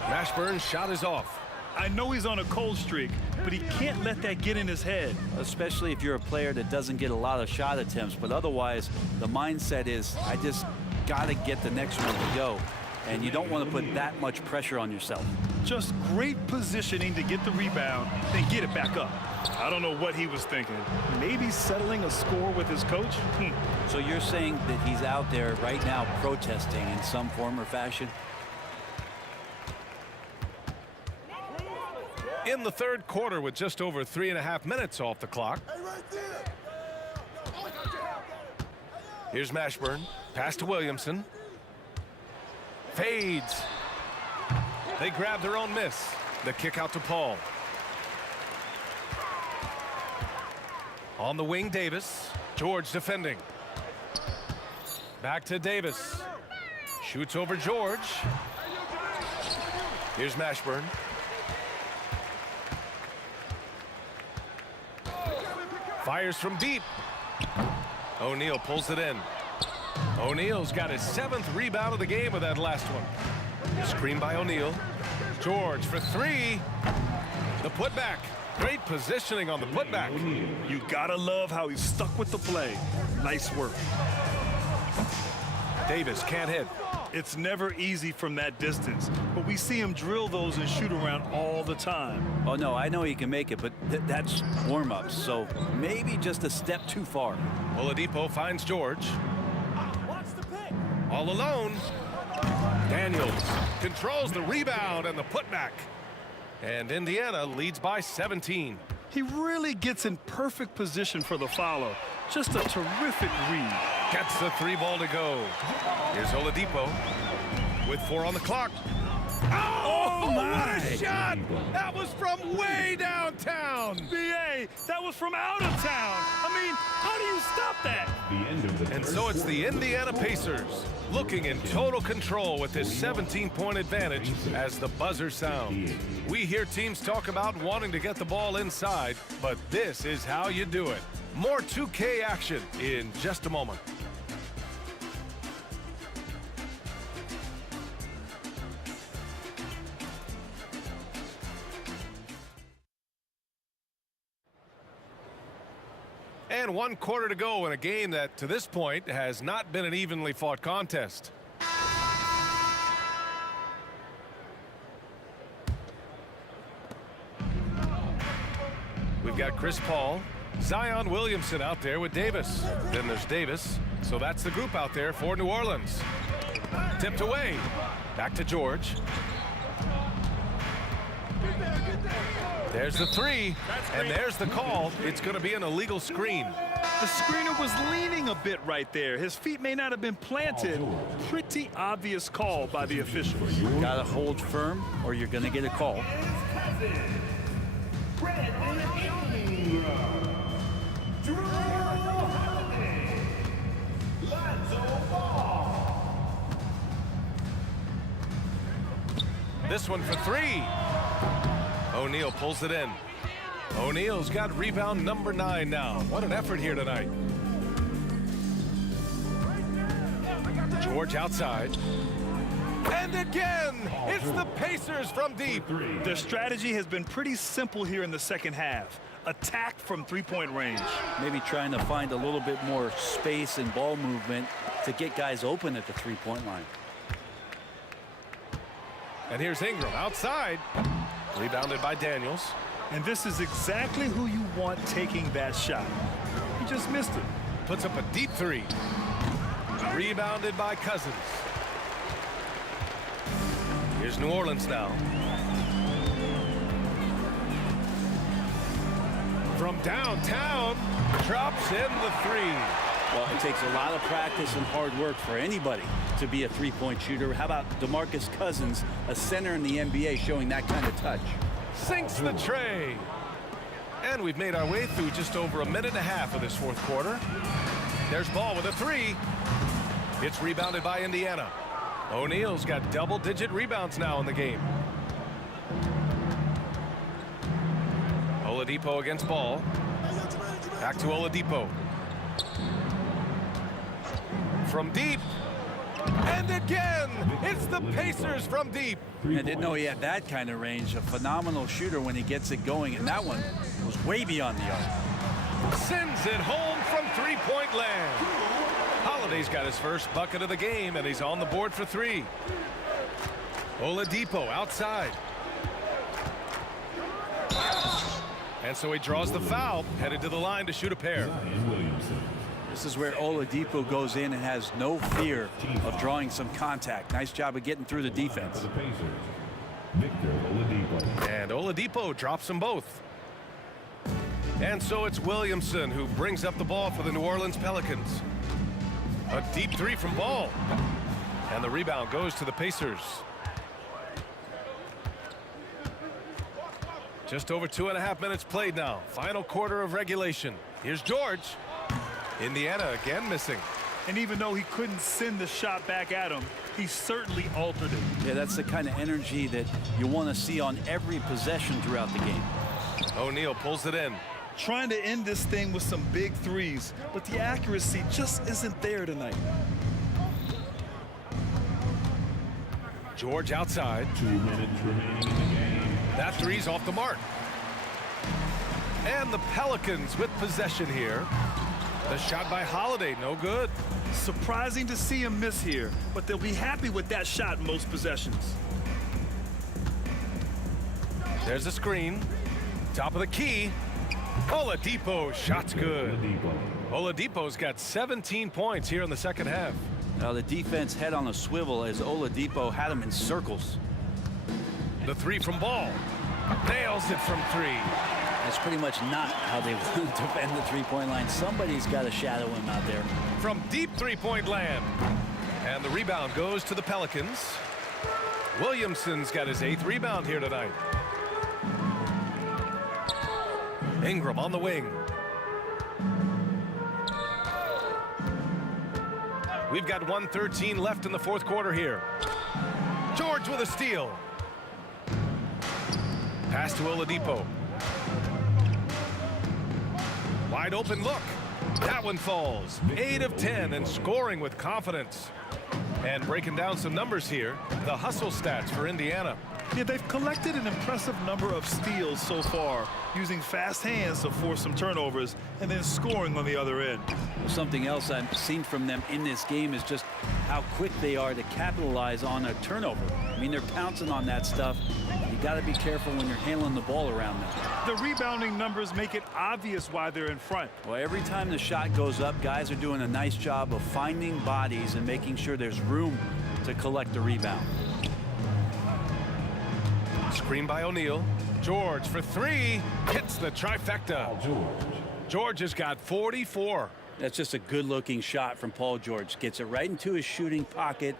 Mashburn's shot is off. I know he's on a cold streak, but he can't let that get in his head. Especially if you're a player that doesn't get a lot of shot attempts. But otherwise, the mindset is, I just got to get the next one to go. And you don't want to put that much pressure on yourself. Just great positioning to get the rebound, then get it back up. I don't know what he was thinking. Maybe settling a score with his coach? So you're saying that he's out there right now protesting in some form or fashion? In the third quarter with just over 3.5 minutes off the clock. Here's Mashburn. Pass to Williamson. Fades. They grab their own miss. The kick out to Paul. On the wing, Davis. George defending. Back to Davis. Shoots over George. Here's Mashburn. Fires from deep. O'Neal pulls it in. O'Neal's got his 7th rebound of the game with that last one. Screen by O'Neal. George for 3. The putback. Great positioning on the putback. You gotta love how he stuck with the play. Nice work. Davis can't hit. It's never easy from that distance, but we see him drill those and shoot around all the time. Oh, no, I know he can make it, but that's warm-ups, so maybe just a step too far. Oladipo finds George. All alone. Daniels controls the rebound and the putback. And Indiana leads by 17. He really gets in perfect position for the follow. Just a terrific read. Gets the 3 ball to go. Here's Oladipo with 4 on the clock. Oh, my! what a shot! That was from way downtown. BA, that was from out of town. I mean, how do you stop that? And so it's the Indiana Pacers looking in total control with this 17-point advantage as the buzzer sounds. We hear teams talk about wanting to get the ball inside, but this is how you do it. More 2K action in just a moment. And 1 quarter to go in a game that, to this point, has not been an evenly fought contest. We've got Chris Paul, Zion Williamson out there with Davis. Then there's Davis. So that's the group out there for New Orleans. Tipped away. Back to George. There's the 3, and there's the call. It's going to be an illegal screen. The screener was leaning a bit right there. His feet may not have been planted. Pretty obvious call by the officials. Gotta hold firm or you're gonna get a call. This one for 3. O'Neal pulls it in. O'Neal's got rebound number 9 now. What an effort here tonight. George outside. And again, it's the Pacers from deep. Their strategy has been pretty simple here in the second half. Attack from 3-point range. Maybe trying to find a little bit more space and ball movement to get guys open at the 3-point line. And here's Ingram outside. Rebounded by Daniels. And this is exactly who you want taking that shot. He just missed it. Puts up a deep 3. Rebounded by Cousins. Here's New Orleans now. From downtown, drops in the 3. Well, it takes a lot of practice and hard work for anybody to be a 3-point shooter. How about DeMarcus Cousins, a center in the NBA, showing that kind of touch? Sinks the tray. And we've made our way through just over a minute and a half of this 4th quarter. There's Ball with a 3. It's rebounded by Indiana. O'Neal's got double-digit rebounds now in the game. Oladipo against Ball. Back to Oladipo. From deep. And again, it's the Pacers from deep. I didn't know he had that kind of range. A phenomenal shooter when he gets it going, and that one was way beyond the arc. Sends it home from 3-point land. Holiday's got his first bucket of the game, and he's on the board for 3. Oladipo outside. And so he draws the foul, headed to the line to shoot a pair. This is where Oladipo goes in and has no fear of drawing some contact. Nice job of getting through the defense. And Oladipo drops them both. And so it's Williamson who brings up the ball for the New Orleans Pelicans. A deep 3 from Ball. And the rebound goes to the Pacers. Just over 2.5 minutes played now. Final quarter of regulation. Here's George. Indiana again missing. And even though he couldn't send the shot back at him, he certainly altered it. Yeah, that's the kind of energy that you want to see on every possession throughout the game. O'Neal pulls it in. Trying to end this thing with some big threes, but the accuracy just isn't there tonight. George outside. 2 minutes remaining in the game. That three's off the mark. And the Pelicans with possession here. The shot by Holiday, no good. Surprising to see him miss here, but they'll be happy with that shot most possessions. There's a screen. Top of the key. Oladipo, shot's good. Oladipo's got 17 points here in the second half. Now the defense head on a swivel as Oladipo had him in circles. The three from Ball. Nails it from three. That's pretty much not how they want to defend the three-point line. Somebody's got to shadow him out there. From deep three-point land. And the rebound goes to the Pelicans. Williamson's got his 8th rebound here tonight. Ingram on the wing. We've got 1:13 left in the fourth quarter here. George with a steal. Pass to Oladipo. Wide open look. That one falls. 8 of 10 and scoring with confidence. And breaking down some numbers here, the hustle stats for Indiana. Yeah, they've collected an impressive number of steals so far, using fast hands to force some turnovers and then scoring on the other end. Something else I've seen from them in this game is just how quick they are to capitalize on a turnover. I mean, they're pouncing on that stuff. You got to be careful when you're handling the ball around them. The rebounding numbers make it obvious why they're in front. Well, every time the shot goes up, guys are doing a nice job of finding bodies and making sure there's room to collect the rebound. Screen by O'Neal. George for three. Hits the trifecta. George has got 44. That's just a good-looking shot from Paul George. Gets it right into his shooting pocket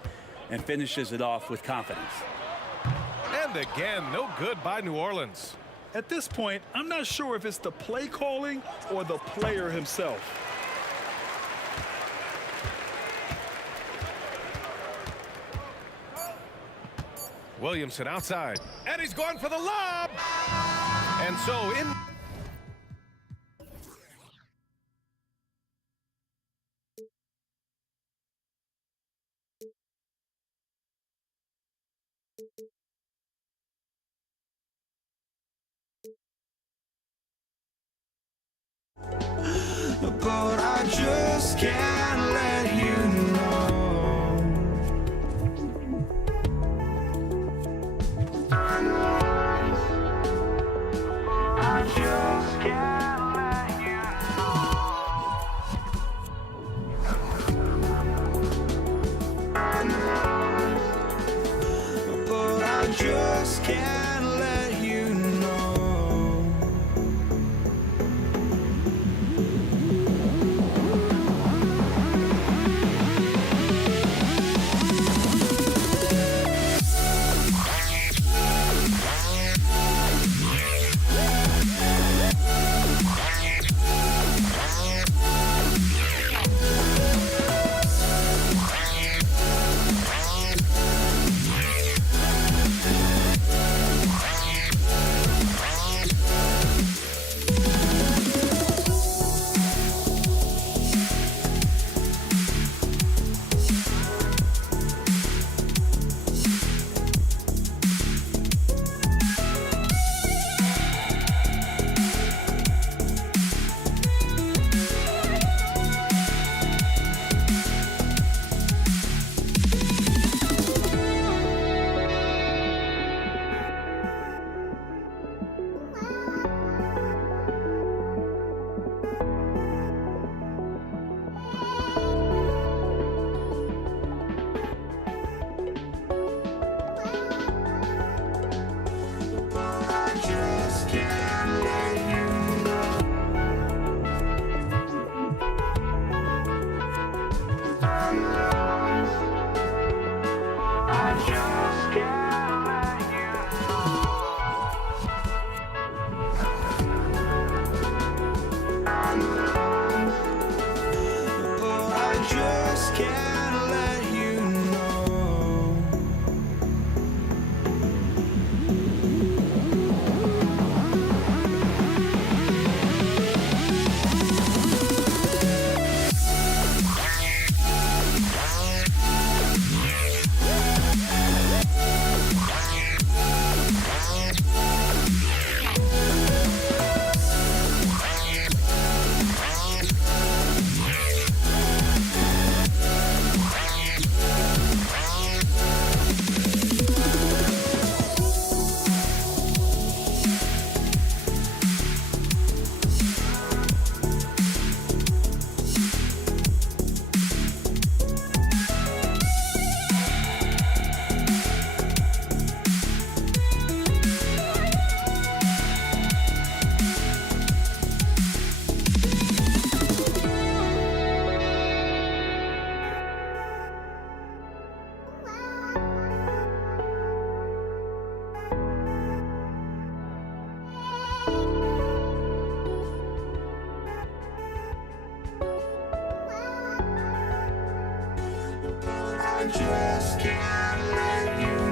and finishes it off with confidence. And again, no good by New Orleans. At this point, I'm not sure if it's the play calling or the player himself. Williamson outside. And he's going for the lob. And so in. But I just can't let you know. I just can't let you know. But I just can't let you know. I just can't let you.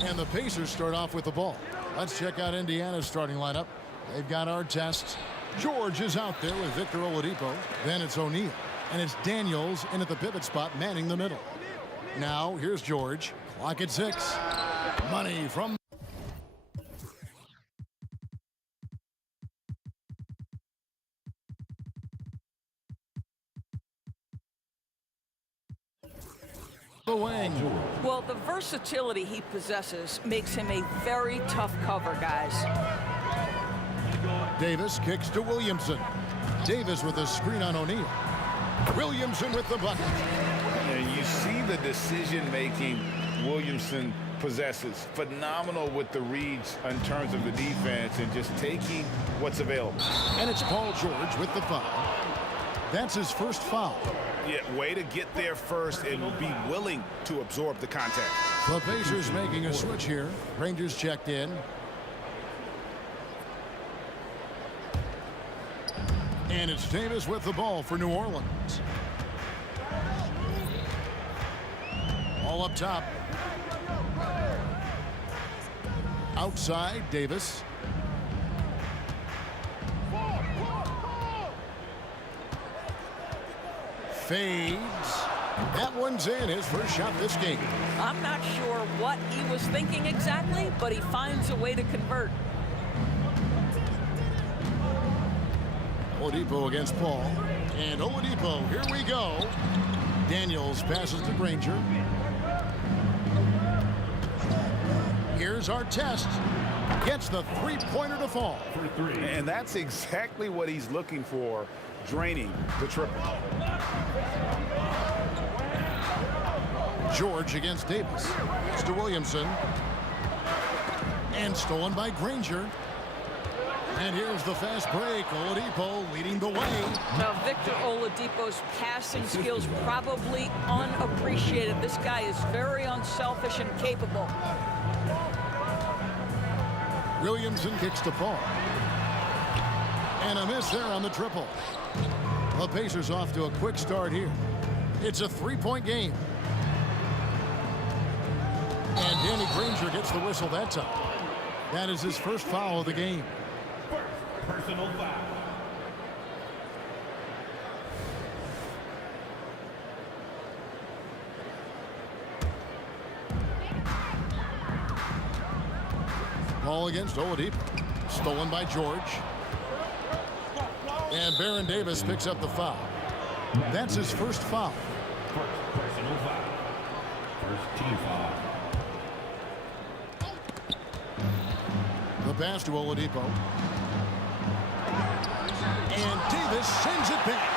And the Pacers start off with the ball. Let's check out Indiana's starting lineup. They've got our tests. George is out there with Victor Oladipo. Then it's O'Neal. And it's Daniels in at the pivot spot, manning the middle. Now, here's George. Clock at 6. Money from the wing. Well, the versatility he possesses makes him a very tough cover, guys. Davis kicks to Williamson. Davis with a screen on O'Neal. Williamson with the bucket. And you see the decision-making Williamson possesses. Phenomenal with the reads in terms of the defense and just taking what's available. And it's Paul George with the foul. That's his first foul. Yeah, way to get there first and be willing to absorb the contact. The Pacers making a switch here. Rangers checked in. And it's Davis with the ball for New Orleans. All up top. Outside, Davis. Fades. That one's in, his first shot this game. I'm not sure what he was thinking exactly, but he finds a way to convert. Oladipo against Paul. And Oladipo, here we go. Daniels passes to Granger. Here's our test. Gets the three-pointer to fall. And that's exactly what he's looking for, draining the triple. George against Davis. It's to Williamson. And stolen by Granger. And here's the fast break. Oladipo leading the way. Now, Victor Oladipo's passing skills probably unappreciated. This guy is very unselfish and capable. Williamson kicks to Paul. And a miss there on the triple. The Pacers off to a quick start here. It's a three-point game. And Danny Granger gets the whistle that time. That is his first foul of the game. Personal foul. Ball against Oladipo. Stolen by George. And Baron Davis picks up the foul. That's his first foul. Personal foul. First team foul. The pass to Oladipo. And Davis sends it back.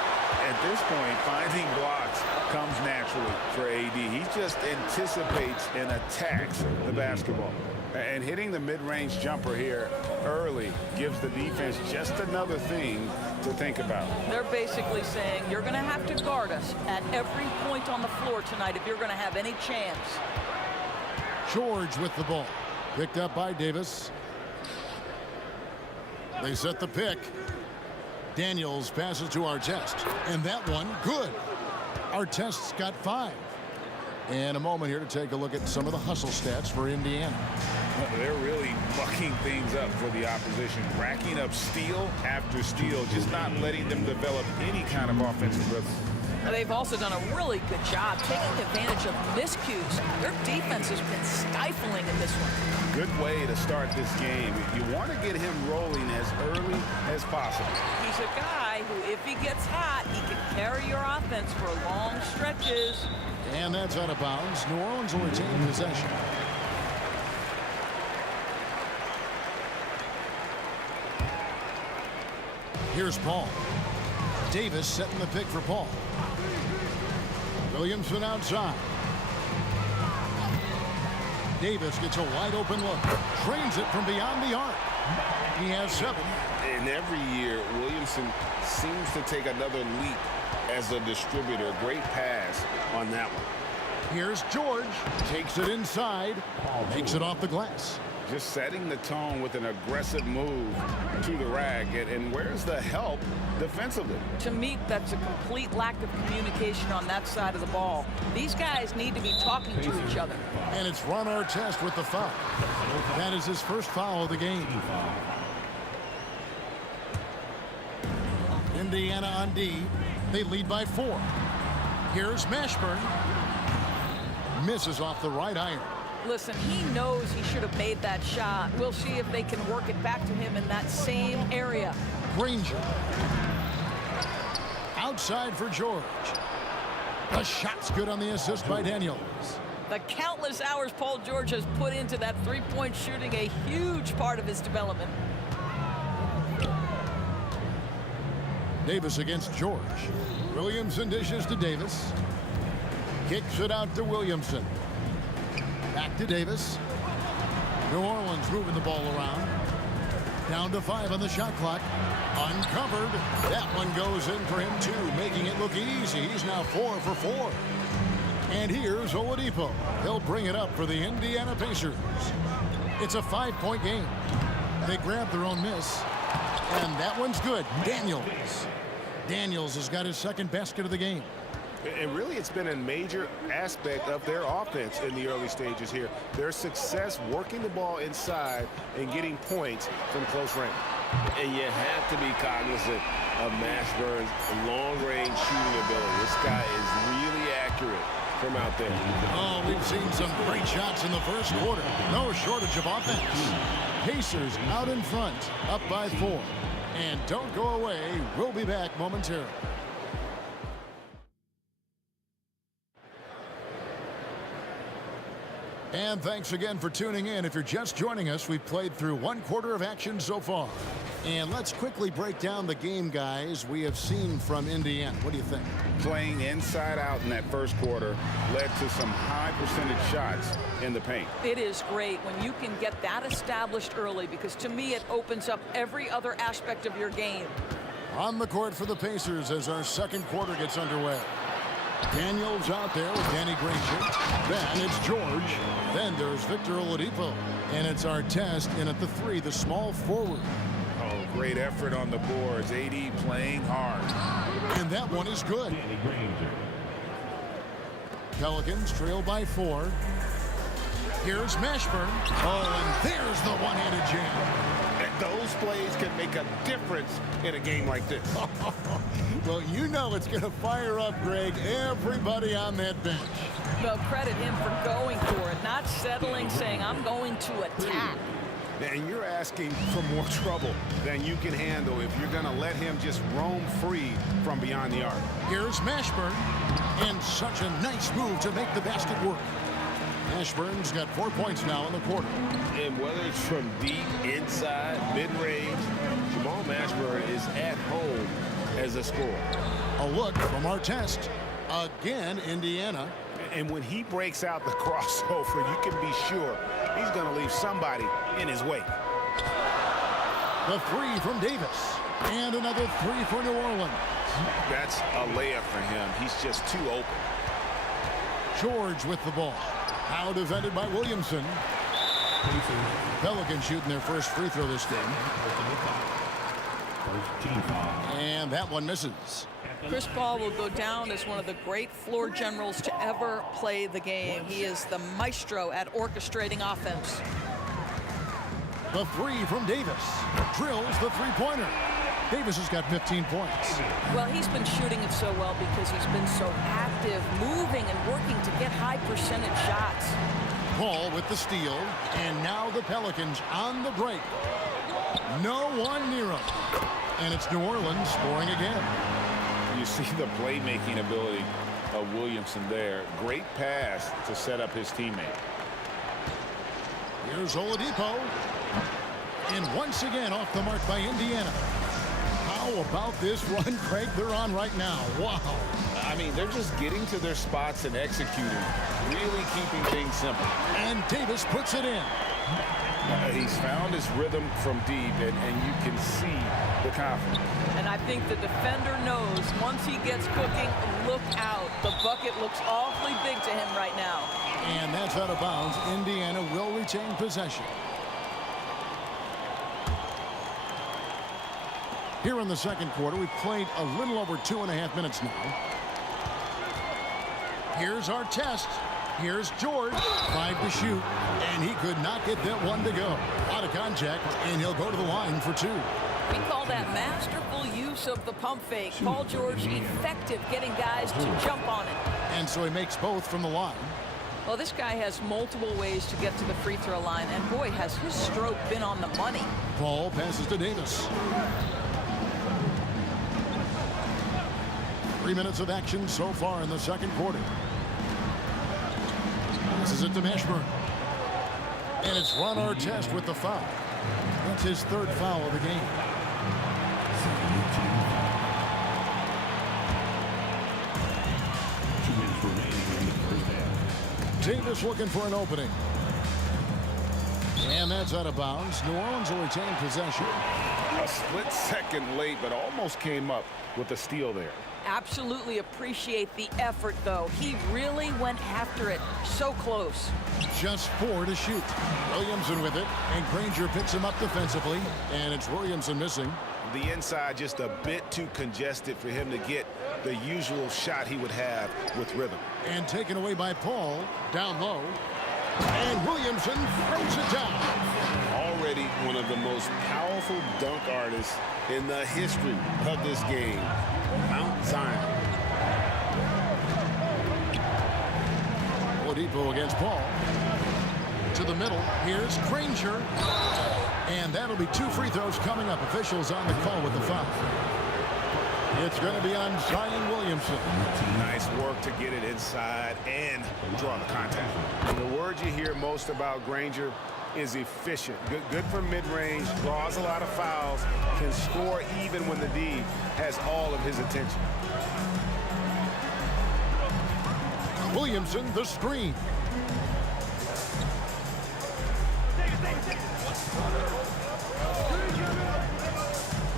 At this point, finding blocks comes naturally for AD. He just anticipates and attacks the basketball. And hitting the mid-range jumper here early gives the defense just another thing to think about. They're basically saying you're going to have to guard us at every point on the floor tonight if you're going to have any chance. George with the ball. Picked up by Davis. They set the pick. Daniels passes to Artest. And that one, good. Artest's got 5. And a moment here to take a look at some of the hustle stats for Indiana. They're really mucking things up for the opposition, racking up steal after steal, just not letting them develop any kind of offensive rhythm. They've also done a really good job taking advantage of miscues. Their defense has been stifling in this one. Good way to start this game. You want to get him rolling as early as possible. He's a guy who, if he gets hot, he can carry your offense for long stretches. And that's out of bounds. New Orleans will retain possession. Here's Paul. Davis setting the pick for Paul. Williamson outside. Davis gets a wide open look. Trains it from beyond the arc. He has 7. And every year, Williamson seems to take another leap as a distributor. Great pass on that one. Here's George. Takes it inside. Makes it off the glass. Just setting the tone with an aggressive move to the rack. And where's the help defensively? To me, that's a complete lack of communication on that side of the ball. These guys need to be talking to each other. And it's Ron Artest with the foul. That is his first foul of the game. Indiana on D. They lead by 4. Here's Mashburn. Misses off the right iron. Listen, he knows he should have made that shot. We'll see if they can work it back to him in that same area. Granger. Outside for George. The shot's good on the assist by Daniels. The countless hours Paul George has put into that three-point shooting, a huge part of his development. Davis against George. Williamson dishes to Davis. Kicks it out to Williamson. Back to Davis. New Orleans moving the ball around. Down to 5 on the shot clock. Uncovered. That one goes in for him too, making it look easy. He's now 4 for 4. And here's Oladipo. He'll bring it up for the Indiana Pacers. It's a 5-point game. They grab their own miss. And that one's good. Daniels. Daniels has got his second basket of the game. And really, it's been a major aspect of their offense in the early stages here. Their success working the ball inside and getting points from close range. And you have to be cognizant of Mashburn's long-range shooting ability. This guy is really accurate from out there. Oh, we've seen some great shots in the first quarter. No shortage of offense. Pacers out in front, up by 4. And don't go away. We'll be back momentarily. And thanks again for tuning in. If you're just joining us, we've played through 1 quarter of action so far. And let's quickly break down the game, guys, we have seen from Indiana. What do you think? Playing inside out in that first quarter led to some high percentage shots in the paint. It is great when you can get that established early, because to me it opens up every other aspect of your game. On the court for the Pacers as our second quarter gets underway. Daniels out there with Danny Granger. Then it's George. Then there's Victor Oladipo. And it's Artest in at the 3, the small forward. Oh, great effort on the boards. AD playing hard. And that one is good. Pelicans trail by 4. Here's Mashburn. Oh, and there's the one-handed jam. Those plays can make a difference in a game like this. Well, you know it's going to fire up, Greg, everybody on that bench. Well, credit him for going for it, not settling, saying, I'm going to attack. And you're asking for more trouble than you can handle if you're going to let him just roam free from beyond the arc. Here's Mashburn, and such a nice move to make the basket work. Mashburn's got 4 points now in the quarter. And whether it's from deep, inside, mid-range, Jamal Mashburn is at home as a scorer. A look from Artest. Again, Indiana. And when he breaks out the crossover, you can be sure he's going to leave somebody in his wake. The 3 from Davis. And another 3 for New Orleans. That's a layup for him. He's just too open. George with the ball. Now defended by Williamson. Pelicans shooting their first free throw this game. And that one misses. Chris Paul will go down as one of the great floor generals to ever play the game. He is the maestro at orchestrating offense. The three from Davis. Drills the three-pointer. Davis has got 15 points. Well, he's been shooting it so well because he's been so active, moving and working to get high percentage shots. Paul with the steal, and now the Pelicans on the break. No one near him. And it's New Orleans scoring again. You see the playmaking ability of Williamson there. Great pass to set up his teammate. Here's Oladipo. And once again off the mark by Indiana. How about this run, Craig, they're on right now? Wow. I mean, they're just getting to their spots and executing, really keeping things simple. And Davis puts it in. He's found his rhythm from deep, and you can see the confidence. And I think the defender knows once he gets cooking, look out. The bucket looks awfully big to him right now. And that's out of bounds. Indiana will retain possession. Here in the second quarter, we've played a little over 2.5 minutes now. Here's our test. Here's George. 5 to shoot. And he could not get that one to go. Out of contact, and he'll go to the line for 2. We call that masterful use of the pump fake. Paul George effective getting guys to jump on it. And so he makes both from the line. Well, this guy has multiple ways to get to the free throw line. And boy, has his stroke been on the money. Paul passes to Davis. 3 minutes of action so far in the second quarter. This is it to Mashburn. And it's Ron Artest with the foul. That's his 3rd foul of the game. Davis looking for an opening. And that's out of bounds. New Orleans will retain possession. A split second late, but almost came up with a steal there. Absolutely appreciate the effort, though. He really went after it. So close. Just 4 to shoot. Williamson with it, and Granger picks him up defensively, and it's Williamson missing. The inside just a bit too congested for him to get the usual shot he would have with rhythm. And taken away by Paul, down low. And Williamson throws it down. Already one of the most powerful dunk artists in the history of this game. Mount Zion. Oladipo against Paul. To the middle. Here's Granger. And that'll be 2 free throws coming up. Officials on the call with the foul. It's going to be on Zion Williamson. Nice work to get it inside and draw the contact. And the word you hear most about Granger is efficient. Good from mid-range, draws a lot of fouls, can score even when the D has all of his attention. Williamson, the screen.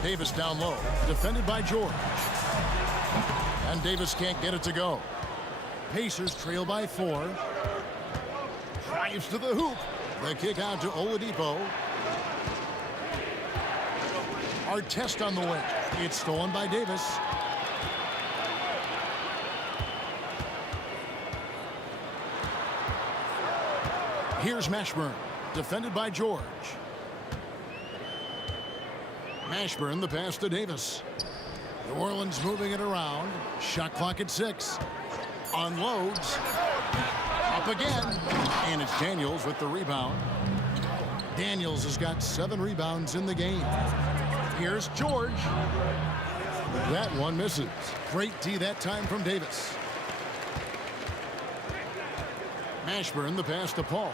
Davis down low, defended by George. And Davis can't get it to go. Pacers trail by 4. Drives to the hoop. The kick out to Oladipo. Artest on the way. It's stolen by Davis. Here's Mashburn, defended by George. Mashburn, the pass to Davis. New Orleans moving it around. Shot clock at 6. Unloads. Up again. And it's Daniels with the rebound. Daniels has got 7 rebounds in the game. Here's George. That one misses. Great D that time from Davis. Mashburn, the pass to Paul.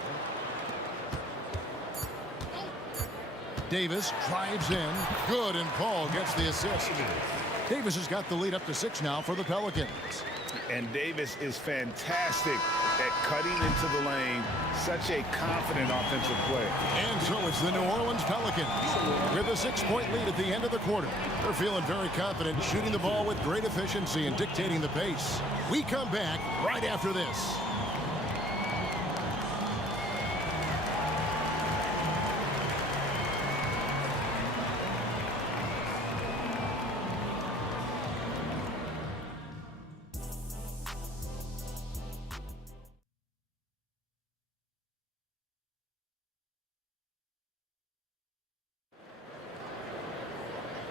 Davis drives in. Good, and Paul gets the assist. Davis has got the lead up to 6 now for the Pelicans. And Davis is fantastic at cutting into the lane. Such a confident offensive play. And so it's the New Orleans Pelicans with a 6-point lead at the end of the quarter. They're feeling very confident, shooting the ball with great efficiency and dictating the pace. We come back right after this.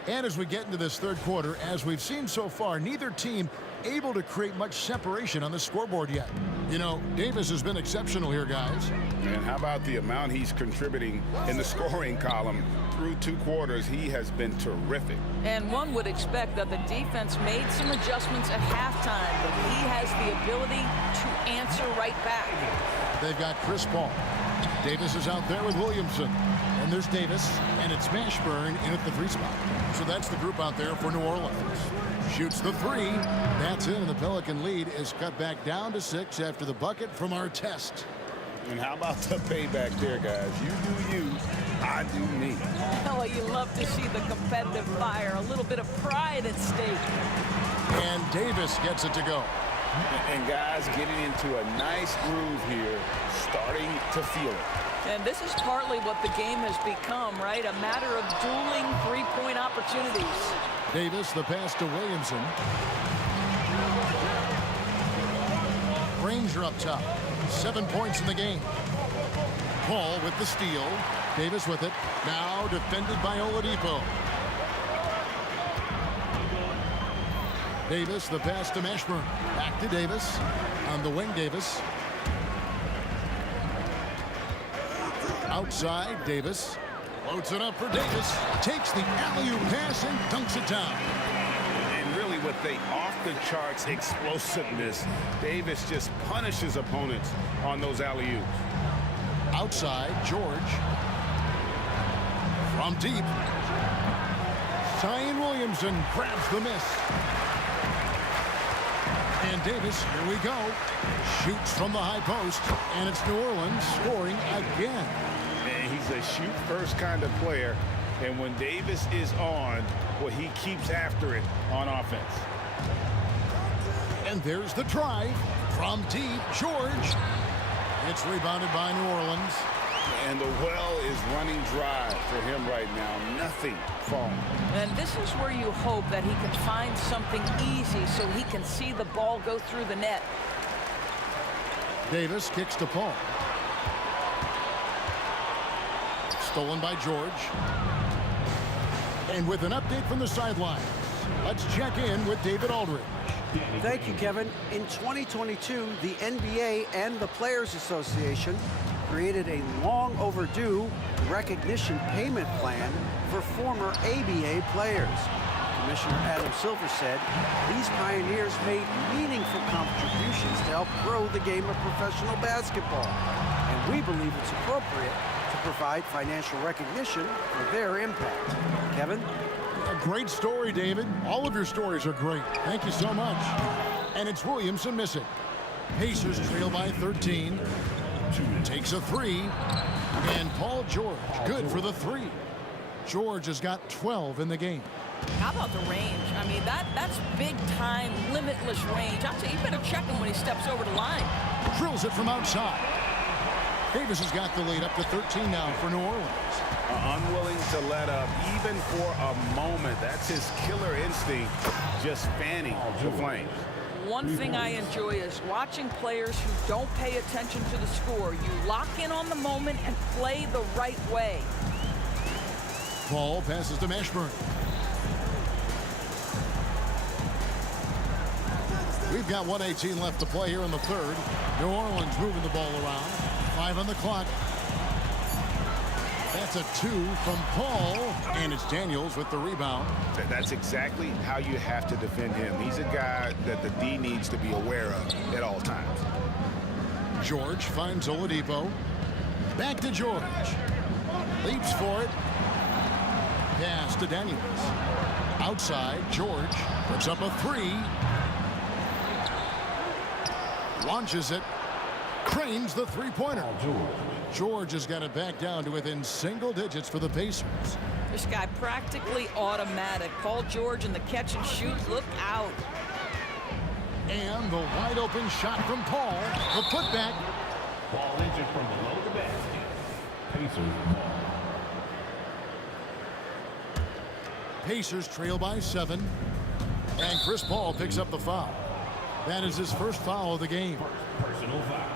And as we get into this third quarter, as we've seen so far, neither team able to create much separation on the scoreboard yet. You know, Davis has been exceptional here, guys. And how about the amount he's contributing in the scoring column? Through 2 quarters, he has been terrific. And one would expect that the defense made some adjustments at halftime, but he has the ability to answer right back. They've got Chris Paul. Davis is out there with Williamson. And there's Davis, and it's Mashburn in at the 3 spot. So that's the group out there for New Orleans. Shoots the 3. That's in, and the Pelican lead is cut back down to 6 after the bucket from Artest. And how about the payback there, guys? You do you, I do me. Oh, you love to see the competitive fire, a little bit of pride at stake. And Davis gets it to go. And guys getting into a nice groove here, starting to feel it. And this is partly what the game has become, right? A matter of dueling three-point opportunities. Davis, the pass to Williamson. Granger up top. 7 points in the game. Paul with the steal. Davis with it. Now defended by Oladipo. Davis, the pass to Mashburn. Back to Davis. On the wing, Davis. Outside, Davis. Floats it up for Davis. Takes the alley-oop pass and dunks it down. And really with the off-the-charts explosiveness, Davis just punishes opponents on those alley-oops. Outside, George. From deep. Zion Williamson grabs the miss. And Davis, here we go. Shoots from the high post. And it's New Orleans scoring again. And he's a shoot-first kind of player. And when Davis is on, well, he keeps after it on offense. And there's the drive. From deep, George. It's rebounded by New Orleans. And the well is running dry for him right now. Nothing falling. And this is where you hope that he can find something easy so he can see the ball go through the net. Davis kicks to Paul. Stolen by George. And with an update from the sidelines, let's check in with David Aldridge. Thank you, Kevin. In 2022, the NBA and the Players Association created a long overdue recognition payment plan for former ABA players. Commissioner Adam Silver said these pioneers made meaningful contributions to help grow the game of professional basketball. And we believe it's appropriate to provide financial recognition for their impact. Kevin? A great story, David. All of your stories are great. Thank you so much. And it's Williamson missing. Pacers trail by 13. Takes a 3. And Paul George, good for the 3. George has got 12 in the game. How about the range? I mean, that's big-time, limitless range. I'll tell you, you better check him when he steps over the line. Drills it from outside. Davis has got the lead up to 13 now for New Orleans. Unwilling to let up even for a moment. That's his killer instinct, just fanning the flames. One thing I enjoy is watching players who don't pay attention to the score. You lock in on the moment and play the right way. Paul passes to Mashburn. We've got 1:18 left to play here in the third. New Orleans moving the ball around. 5 on the clock. That's a 2 from Paul, and it's Daniels with the rebound. That's exactly how you have to defend him. He's a guy that the D needs to be aware of at all times. George finds Oladipo. Back to George. Leaps for it. Pass to Daniels. Outside, George puts up a 3. Launches it. Cranes the three-pointer. George has got it back down to within single digits for the Pacers. This guy practically automatic. Paul George in the catch and shoot. Look out. And the wide open shot from Paul. The putback. Ball injured from below the basket. Pacers ball. Pacers trail by 7. And Chris Paul picks up the foul. That is his first foul of the game. First personal foul.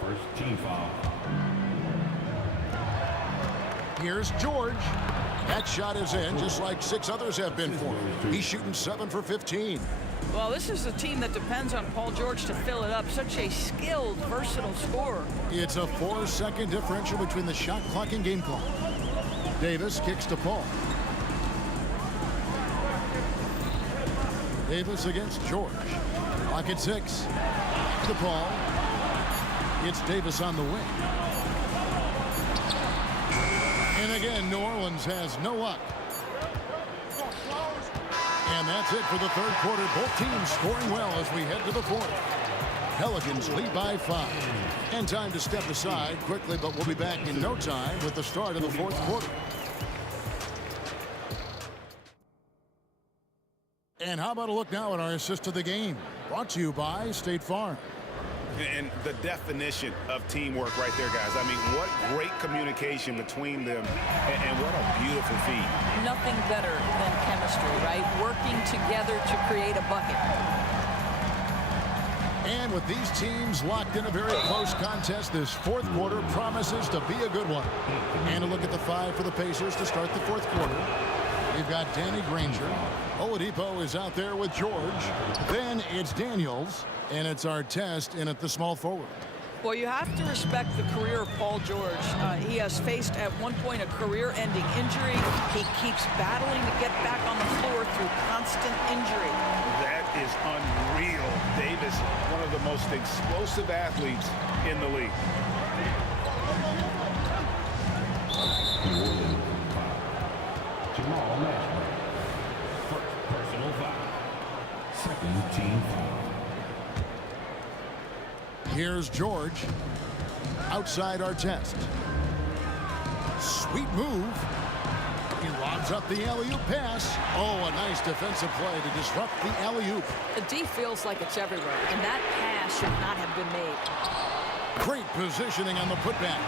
First team foul. Here's George. That shot is in, just like 6 others have been for him. He's shooting 7 for 15. Well, this is a team that depends on Paul George to fill it up. Such a skilled, versatile scorer. It's a 4-second differential between the shot clock and game clock. Davis kicks to Paul. Davis against George. Clock at 6. To Paul. It's Davis on the wing. And again, New Orleans has no luck. And that's it for the third quarter. Both teams scoring well as we head to the fourth. Pelicans lead by 5. And time to step aside quickly, but we'll be back in no time with the start of the fourth quarter. And how about a look now at our assist of the game? Brought to you by State Farm. And the definition of teamwork right there, guys. I mean, what great communication between them, and what a beautiful feat. Nothing better than chemistry, right? Working together to create a bucket. And with these teams locked in a very close contest, this fourth quarter promises to be a good one. And a look at the 5 for the Pacers to start the fourth quarter. We've got Danny Granger. Oladipo is out there with George. Then it's Daniels. And it's our test in at the small forward. Well, you have to respect the career of Paul George. He has faced at one point a career-ending injury. He keeps battling to get back on the floor through constant injury. That is unreal. Davis, one of the most explosive athletes in the league. Jamal Mashburn. First personal foul. Second team foul. Here's George. Outside our test. Sweet move. He lobs up the alley-oop pass. Oh, a nice defensive play to disrupt the alley-oop. The D feels like it's everywhere, and that pass should not have been made. Great positioning on the putback.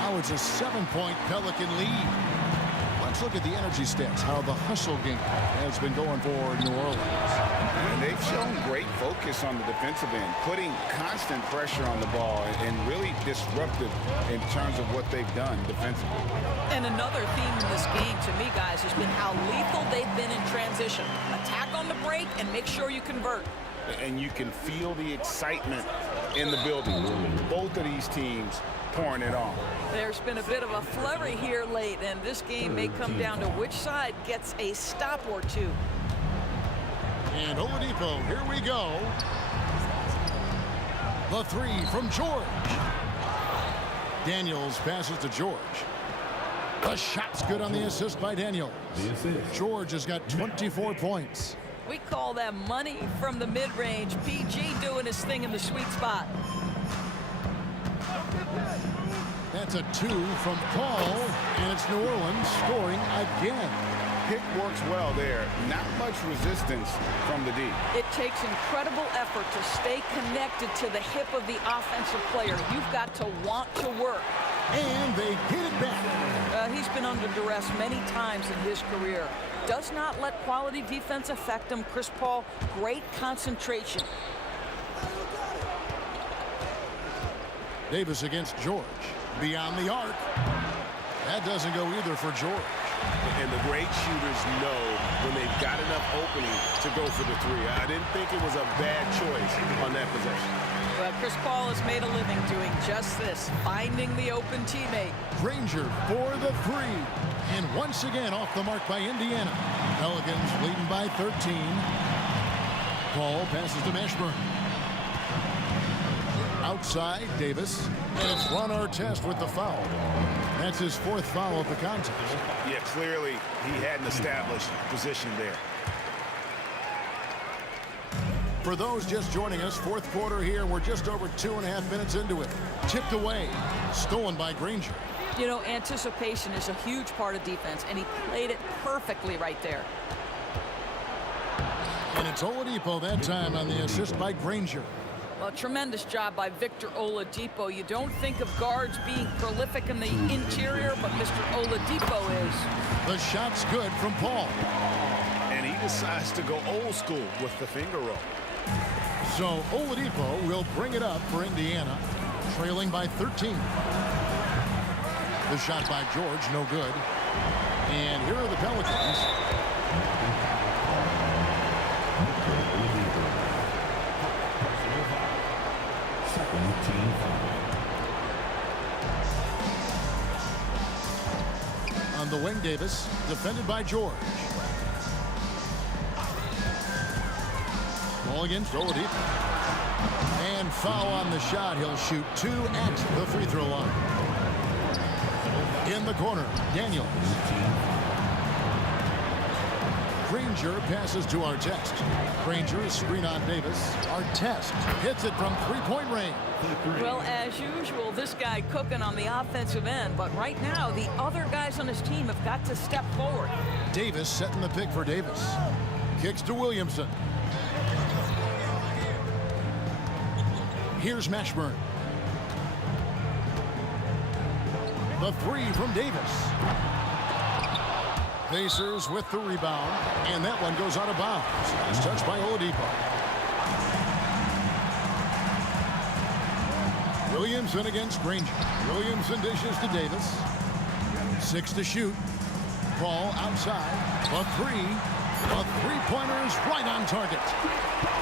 Now it's a 7-point Pelican lead. Let's look at the energy stats, how the hustle game has been going for New Orleans. And they've shown great focus on the defensive end, putting constant pressure on the ball and really disruptive in terms of what they've done defensively. And another theme in this game, to me, guys, has been how lethal they've been in transition. Attack on the break and make sure you convert. And you can feel the excitement in the building. Both of these teams pouring it on. There's been a bit of a flurry here late, and this game may come down to which side gets a stop or two. And Oladipo, here we go. The 3 from George. Daniels passes to George. The shot's good on the assist by Daniels. George has got 24 points. We call that money from the mid-range. PG doing his thing in the sweet spot. That's a 2 from Paul, and it's New Orleans scoring again. Pick works well there. Not much resistance from the D. It takes incredible effort to stay connected to the hip of the offensive player. You've got to want to work. And they get it back. He's been under duress many times in his career. Does not let quality defense affect him. Chris Paul, great concentration. Davis against George. Beyond the arc. That doesn't go either for George. And the great shooters know when they've got enough opening to go for the 3. I didn't think it was a bad choice on that possession. Well, Chris Paul has made a living doing just this, finding the open teammate. Granger for the 3. And once again off the mark by Indiana. Pelicans leading by 13. Paul passes to Mashburn. Outside, Davis. And it's Ron Artest with the foul. That's his 4th foul of the contest. Yeah, clearly he hadn't established position there. For those just joining us, fourth quarter here. We're just over 2.5 minutes into it. Tipped away. Stolen by Granger. You know, anticipation is a huge part of defense, and he played it perfectly right there. And it's Oladipo that time on the assist by Granger. Well, tremendous job by Victor Oladipo. You don't think of guards being prolific in the interior, but Mr. Oladipo is. The shot's good from Paul. And he decides to go old school with the finger roll. So Oladipo will bring it up for Indiana, trailing by 13. The shot by George, no good. And here are the Pelicans. Second team foul. On the wing, Davis, defended by George. Ball against Oladipo. And foul on the shot. He'll shoot 2 at the free throw line. In the corner, Daniels. Granger passes to Artest. Granger is screen on Davis. Artest hits it from three-point range. Well, as usual, this guy cooking on the offensive end, but right now the other guys on his team have got to step forward. Davis setting the pick for Davis. Kicks to Williamson. Here's Mashburn. The three from Davis. Pacers with the rebound, and that one goes out of bounds. It's touched by Oladipo. Williamson against Granger. Williamson dishes to Davis. 6 to shoot. Ball outside. A three-pointer is right on target.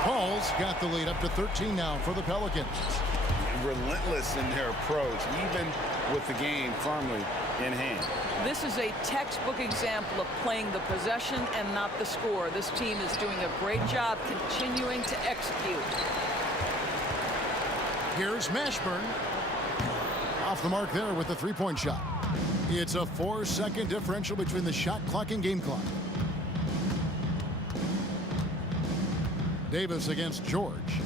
Paul's got the lead up to 13 now for the Pelicans. Relentless in their approach, even with the game firmly in hand. This is a textbook example of playing the possession and not the score. This team is doing a great job continuing to execute. Here's Mashburn. Off the mark there with the three-point shot. It's a 4-second differential between the shot clock and game clock. Davis against George.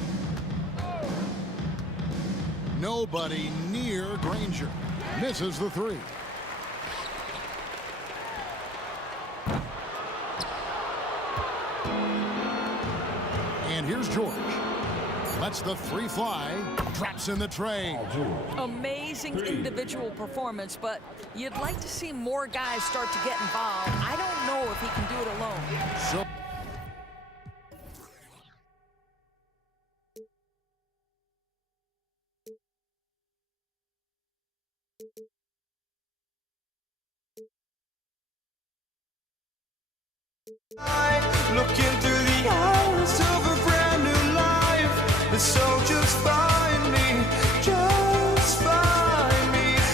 Nobody near Granger. Misses the three. And here's George. Lets the three fly. Drops in the tray. Amazing individual performance, but you'd like to see more guys start to get involved. I don't know if he can do it alone. So looking through the eyes of a brand new life, and so just find me,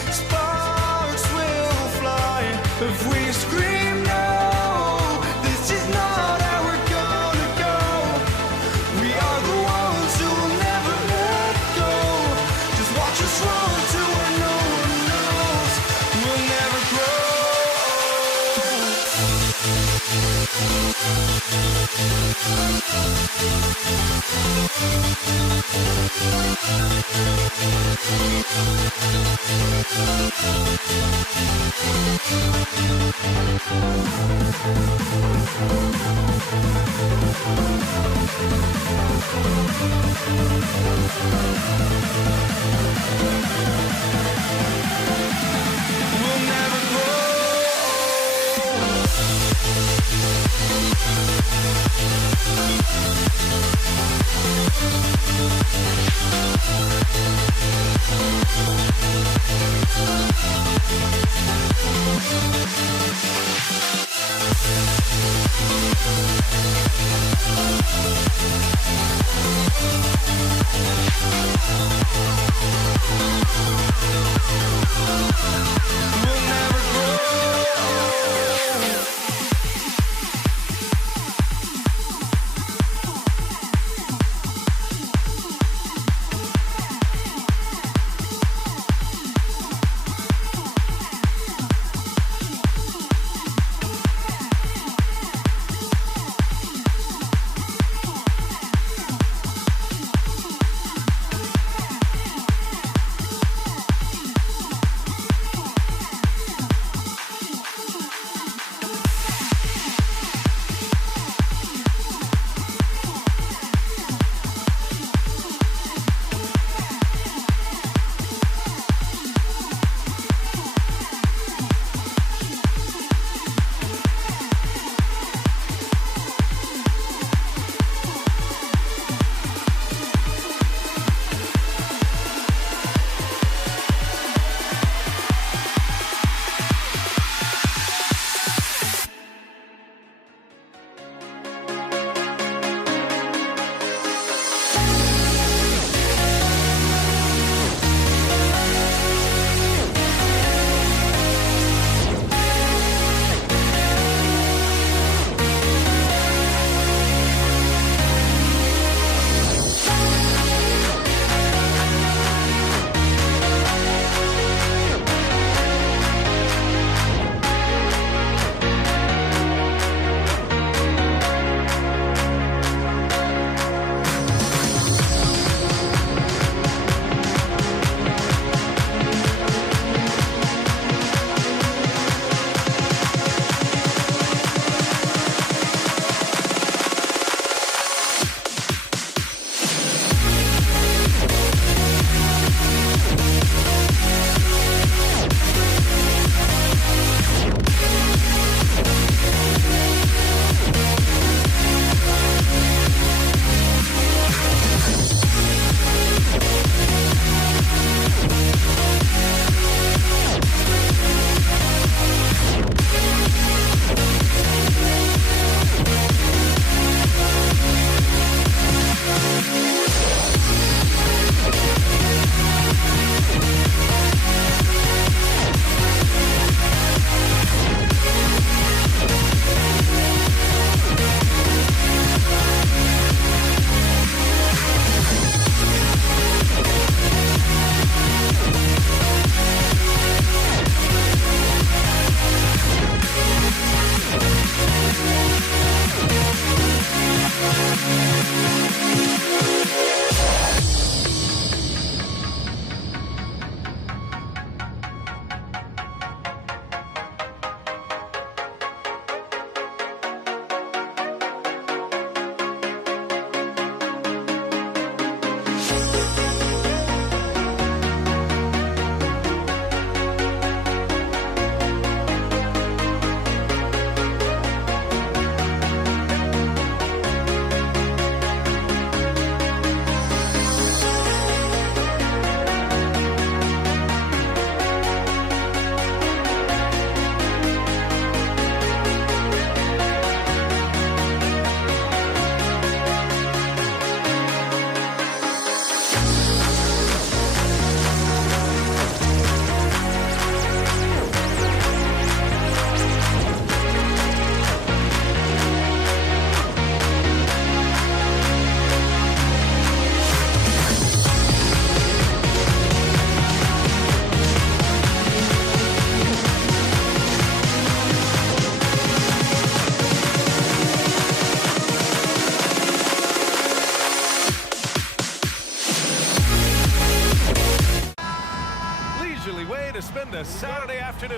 sparks will fly if we scream no, this is not how we're gonna go, we are the ones who will never let go, just watch us run to where no one knows, we'll never grow.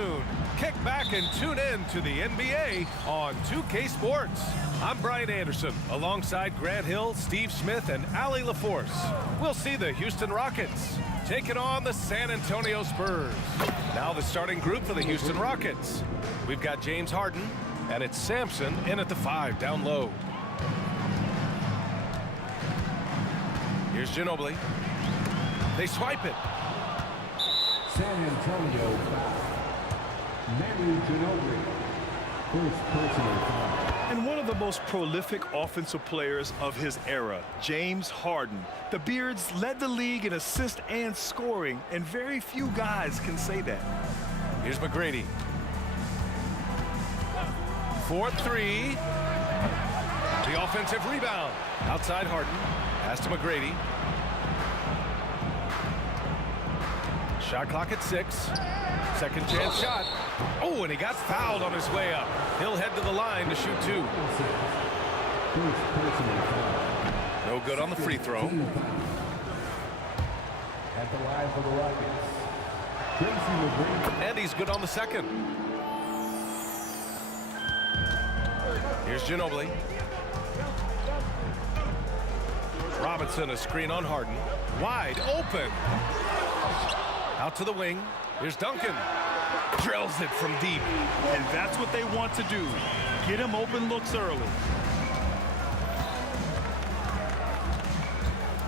afternoon. Kick back and tune in to the NBA on 2K Sports. I'm Brian Anderson, alongside Grant Hill, Steve Smith, and Allie LaForce. We'll see the Houston Rockets taking on the San Antonio Spurs. Now the starting group for the Houston Rockets. We've got James Harden, and it's Sampson in at the 5 down low. Here's Ginobili. They swipe it. San Antonio foul. Manu Ginobili. First personal foul. And one of the most prolific offensive players of his era, James Harden. The Beards led the league in assists and scoring, and very few guys can say that. Here's McGrady. 4-3. The offensive rebound. Outside Harden. Pass to McGrady. Shot clock at 6. Second chance shot. Oh, and he got fouled on his way up. He'll head to the line to shoot 2. No good on the free throw. At the line for the Rockets. And he's good on the second. Here's Ginobili. Robinson, a screen on Harden. Wide open. Out to the wing. Here's Duncan. Drills it from deep. And that's what they want to do. Get him open looks early.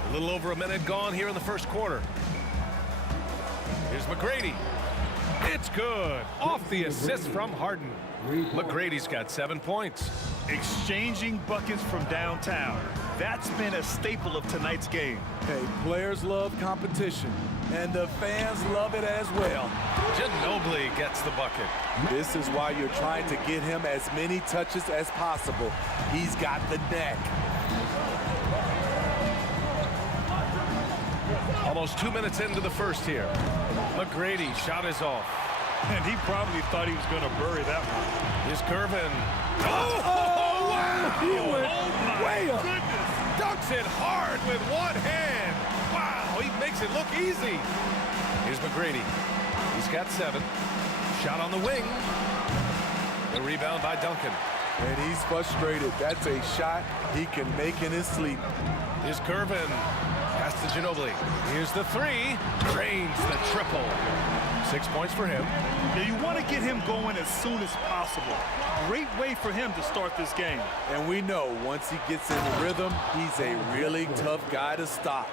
A little over a minute gone here in the first quarter. Here's McGrady. It's good. Off the assist from Harden. McGrady's got 7 points. Exchanging buckets from downtown. That's been a staple of tonight's game. Hey, players love competition, and the fans love it as well. Ginobili gets the bucket. This is why you're trying to get him as many touches as possible. He's got the neck. Almost 2 minutes into the first here. McGrady shot is off. And he probably thought he was going to bury that one. Here's Curvin. Oh, wow! He went way up. Goodness. Dunks it hard with one hand. Wow, he makes it look easy. Here's McGrady. He's got 7. Shot on the wing. The rebound by Duncan. And he's frustrated. That's a shot he can make in his sleep. Here's Curvin. Pass to Ginobili. Here's the 3. Drains the triple. 6 points for him. Now you want to get him going as soon as possible. Great way for him to start this game. And we know once he gets in the rhythm, he's a really tough guy to stop.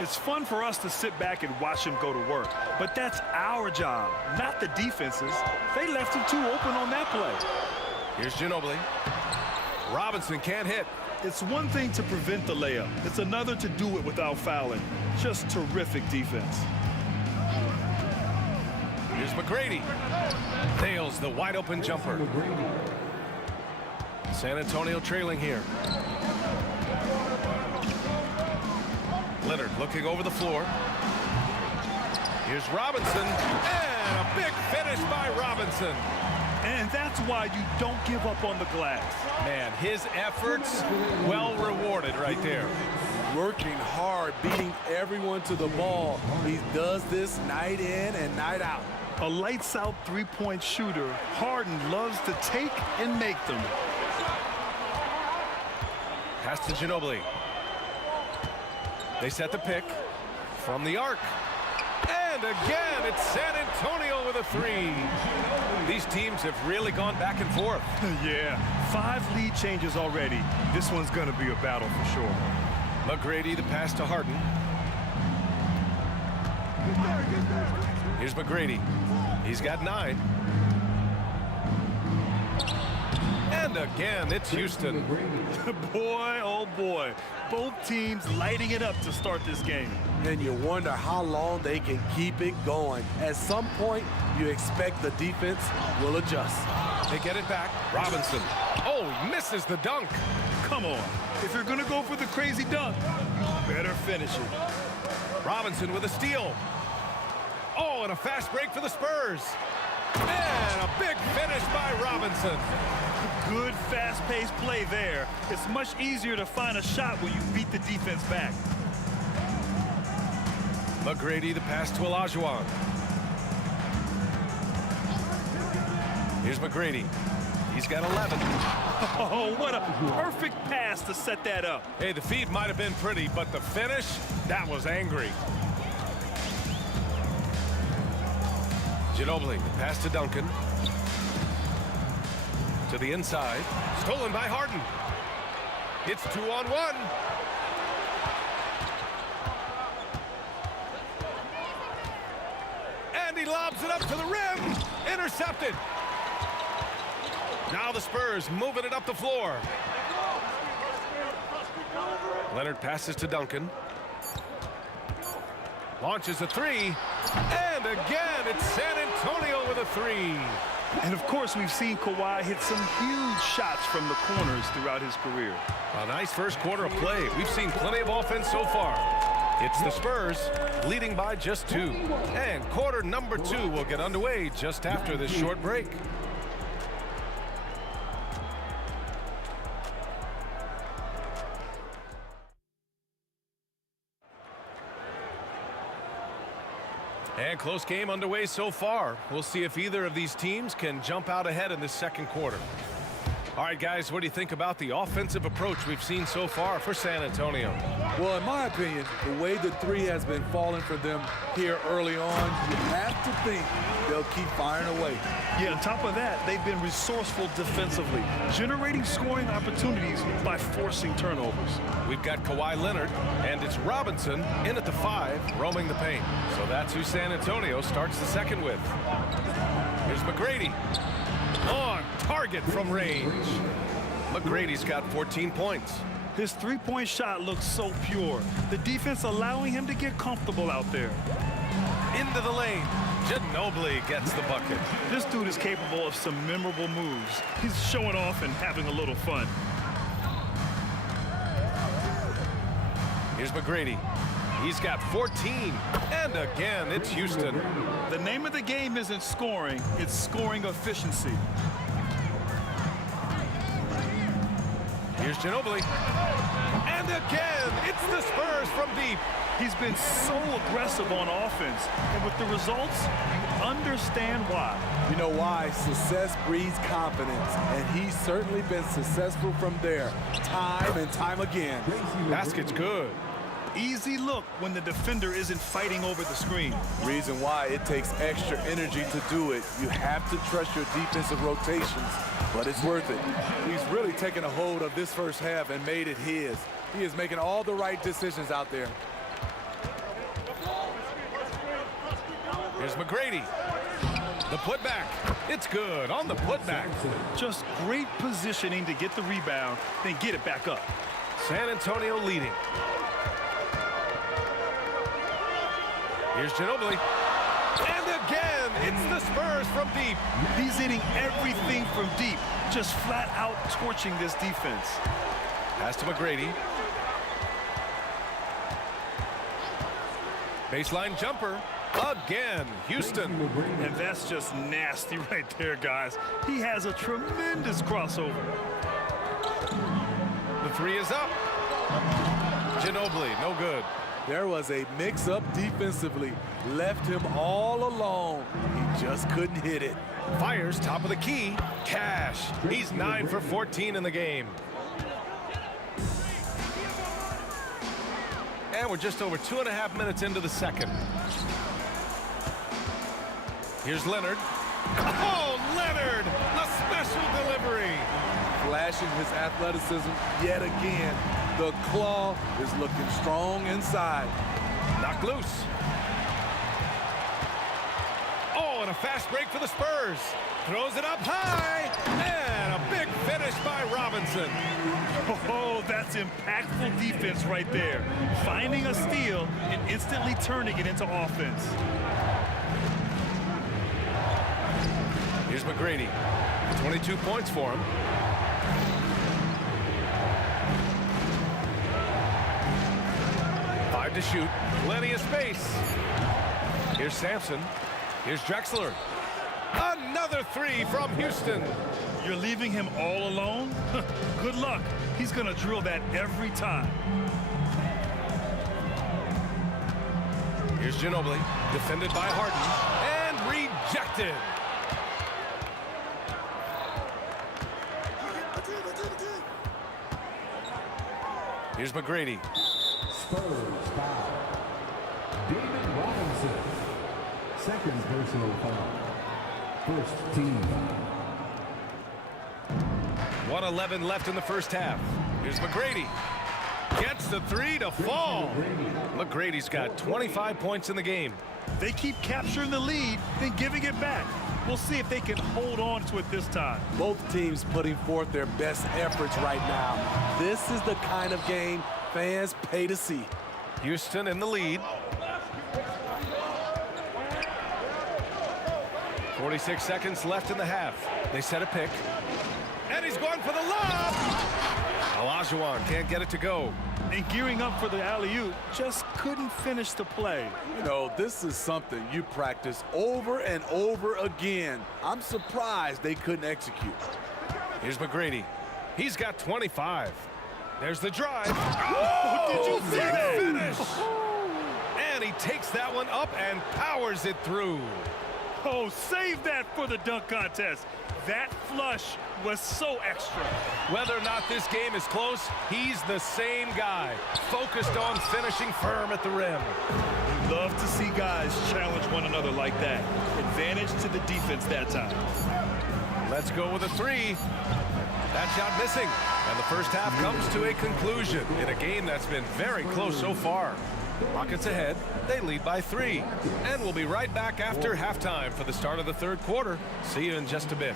It's fun for us to sit back and watch him go to work. But that's our job, not the defense's. They left him too open on that play. Here's Ginobili. Robinson can't hit. It's one thing to prevent the layup. It's another to do it without fouling. Just terrific defense. Here's McGrady. Nails the wide open jumper. San Antonio trailing here. Leonard looking over the floor. Here's Robinson. And a big finish by Robinson. And that's why you don't give up on the glass. Man, his efforts well rewarded right there. Working hard, beating everyone to the ball. He does this night in and night out. A lights-out three-point shooter, Harden loves to take and make them. Pass to Ginobili. They set the pick from the arc. And again, it's San Antonio with a 3. These teams have really gone back and forth. Yeah, 5 lead changes already. This one's going to be a battle for sure. McGrady, the pass to Harden. Here's McGrady. He's got 9. And again, it's Houston. Boy, oh boy. Both teams lighting it up to start this game. And you wonder how long they can keep it going. At some point, you expect the defense will adjust. They get it back. Robinson. Oh, misses the dunk. Come on. If you're going to go for the crazy dunk, you better finish it. Robinson with a steal. Oh, and a fast break for the Spurs. And a big finish by Robinson. Good fast-paced play there. It's much easier to find a shot when you beat the defense back. McGrady, the pass to Olajuwon. Here's McGrady. He's got 11. Oh, what a perfect pass to set that up. Hey, the feed might have been pretty, but the finish, that was angry. Ginobili, the pass to Duncan. To the inside. Stolen by Harden. It's 2-on-1. And he lobs it up to the rim. Intercepted. Now the Spurs moving it up the floor. Leonard passes to Duncan. Launches a three. And again, it's San Antonio with a three. And of course, we've seen Kawhi hit some huge shots from the corners throughout his career. A nice first quarter of play. We've seen plenty of offense so far. It's the Spurs leading by just 2. And quarter number 2 will get underway just after this short break. And close game underway so far. We'll see if either of these teams can jump out ahead in this second quarter. All right, guys, what do you think about the offensive approach we've seen so far for San Antonio? Well, in my opinion, the way the three has been falling for them here early on, you have to think they'll keep firing away. Yeah, on top of that, they've been resourceful defensively, generating scoring opportunities by forcing turnovers. We've got Kawhi Leonard, and it's Robinson in at the 5, roaming the paint. So that's who San Antonio starts the second with. Here's McGrady. On target from range. McGrady's got 14 points. His three-point shot looks so pure. The defense allowing him to get comfortable out there. Into the lane. Ginobili gets the bucket. This dude is capable of some memorable moves. He's showing off and having a little fun. Here's McGrady. He's got 14. And again, it's Houston. The name of the game isn't scoring, it's scoring efficiency. Here's Ginobili. And again, it's the Spurs from deep. He's been so aggressive on offense. And with the results, you understand why. You know why? Success breeds confidence. And he's certainly been successful from there, time and time again. Basket's good. Easy look when the defender isn't fighting over the screen. Reason why it takes extra energy to do it. You have to trust your defensive rotations, but it's worth it. He's really taken a hold of this first half and made it his. He is making all the right decisions out there. Here's McGrady. The putback. It's good on the putback. Just great positioning to get the rebound, then get it back up. San Antonio leading. Here's Ginobili. And again, it's the Spurs from deep. He's hitting everything from deep, just flat out torching this defense. Pass to McGrady. Baseline jumper. Again, Houston. And that's just nasty right there, guys. He has a tremendous crossover. The 3 is up. Ginobili, no good. There was a mix-up defensively. Left him all alone. He just couldn't hit it. Fires top of the key. Cash. He's 9 for 14 in the game. And we're just over 2.5 minutes into the second. Here's Leonard. Oh, Leonard! A special delivery. Flashing his athleticism yet again. The claw is looking strong inside. Knocked loose. Oh, and a fast break for the Spurs. Throws it up high. And a big finish by Robinson. Oh, that's impactful defense right there. Finding a steal and instantly turning it into offense. Here's McGrady. 22 points for him. To shoot. Plenty of space. Here's Sampson. Here's Drexler. Another 3 from Houston. You're leaving him all alone? Good luck. He's going to drill that every time. Here's Ginobili. Defended by Harden. And rejected. Here's McGrady. Spurs foul. David Robinson. Second personal foul. First team foul. 1:11 left in the first half. Here's McGrady. Gets the three to fall. McGrady's got 25 points in the game. They keep capturing the lead, then giving it back. We'll see if they can hold on to it this time. Both teams putting forth their best efforts right now. This is the kind of game fans pay to see. Houston in the lead. 46 seconds left in the half. They set a pick. And he's going for the lob. Olajuwon can't get it to go. And gearing up for the alley-oop, just couldn't finish the play. You know, this is something you practice over and over again. I'm surprised they couldn't execute. Here's McGrady. He's got 25. There's the drive. Oh, did you see that? Finish. And he takes that one up and powers it through. Oh, save that for the dunk contest. That flush was so extra. Whether or not this game is close, he's the same guy, focused on finishing firm at the rim. We love to see guys challenge one another like that. Advantage to the defense that time. Let's go with a three. That shot missing. And the first half comes to a conclusion in a game that's been very close so far. Rockets ahead. They lead by 3. And we'll be right back after halftime for the start of the third quarter. See you in just a bit.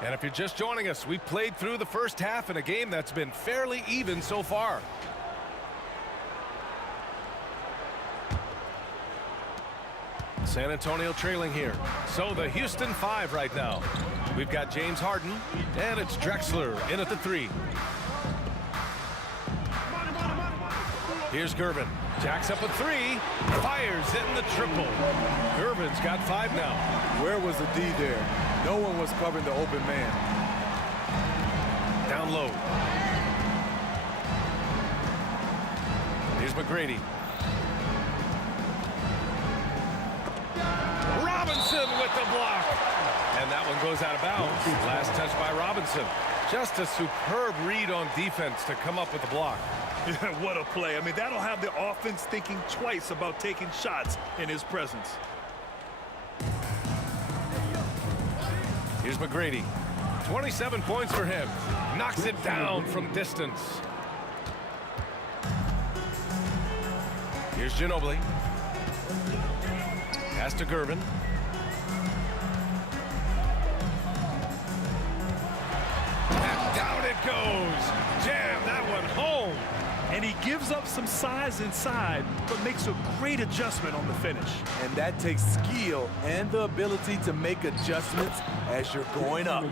And if you're just joining us, we played through the first half in a game that's been fairly even so far. San Antonio trailing here. So the Houston 5 right now. We've got James Harden, and it's Drexler in at the 3. Here's Gervin. Jacks up a 3. Fires in the triple. Gervin's got 5 now. Where was the D there? No one was covering the open man. Down low. Here's McGrady. Robinson with the block. And that one goes out of bounds. Last touch by Robinson. Just a superb read on defense to come up with the block. What a play. I mean, that'll have the offense thinking twice about taking shots in his presence. Here's McGrady. 27 points for him. Knocks it down from distance. Here's Ginobili. Pass to Gervin. And down it goes. Jam that one home. And he gives up some size inside, but makes a great adjustment on the finish. And that takes skill and the ability to make adjustments as you're going up.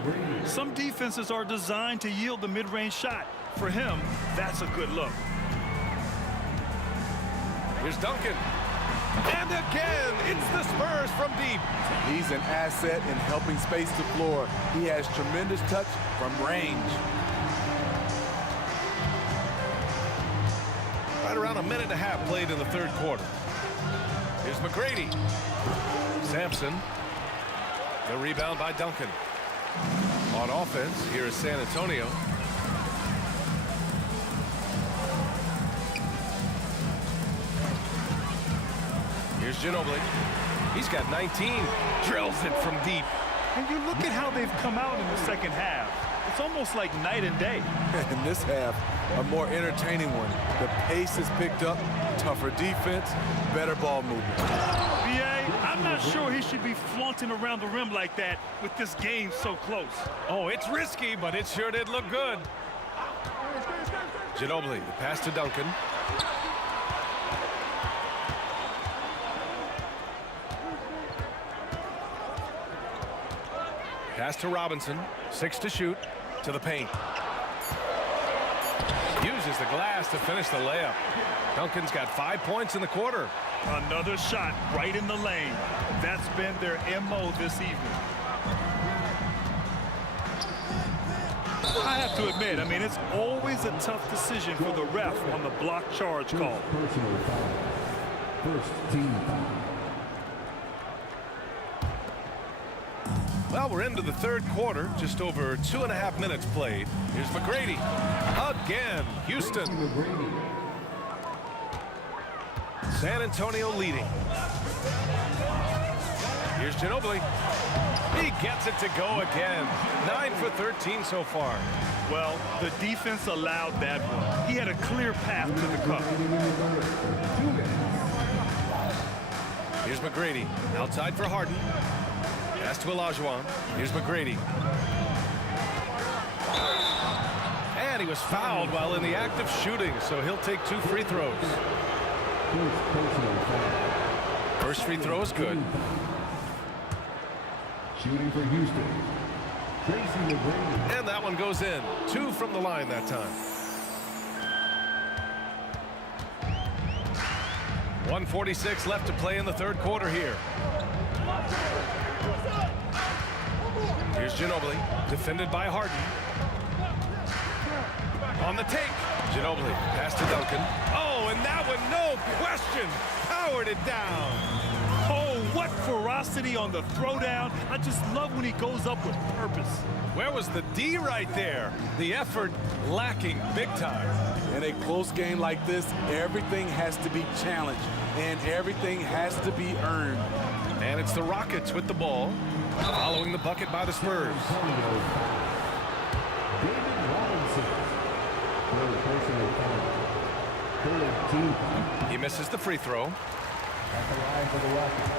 Some defenses are designed to yield the mid-range shot. For him, that's a good look. Here's Duncan. And again, it's the Spurs from deep. He's an asset in helping space the floor. He has tremendous touch from range. Right around a minute and a half played in the third quarter. Here's McGrady. Sampson. The rebound by Duncan. On offense, here is San Antonio. Here's Ginobili. He's got 19. Drills it from deep. And you look at how they've come out in the second half. It's almost like night and day. In this half, a more entertaining one. The pace is picked up, tougher defense, better ball movement. B.A., I'm not sure he should be flaunting around the rim like that with this game so close. Oh, it's risky, but it sure did look good. Ginobili, the pass to Duncan. Pass to Robinson. 6 to shoot. To the paint. uses the glass to finish the layup. Duncan's got 5 points in the quarter. Another shot right in the lane. That's been their MO this evening. I have to admit, I mean, it's always a tough decision for the ref on the block charge call. Personal foul. First team foul. Well, we're into the third quarter, just over 2.5 minutes played. Here's McGrady. Again, Houston. San Antonio leading. Here's Ginobili. He gets it to go again. 9 for 13 so far. Well, the defense allowed that one. He had a clear path to the cup. Here's McGrady. Outside for Harden. Pass to Olajuwon. Here's McGrady. And he was fouled while in the act of shooting, so he'll take 2 free throws. First free throw is good. Shooting for Houston. And that one goes in. 2 from the line that time. 1:46 left to play in the third quarter here. Here's Ginobili, defended by Harden. On the take, Ginobili, pass to Duncan. Oh, and that one, no question, powered it down. Oh, what ferocity on the throwdown. I just love when he goes up with purpose. Where was the D right there? The effort lacking big time. In a close game like this, everything has to be challenged, and everything has to be earned. And it's the Rockets with the ball, following the bucket by the Spurs. He misses the free throw. At the line for the Rockets,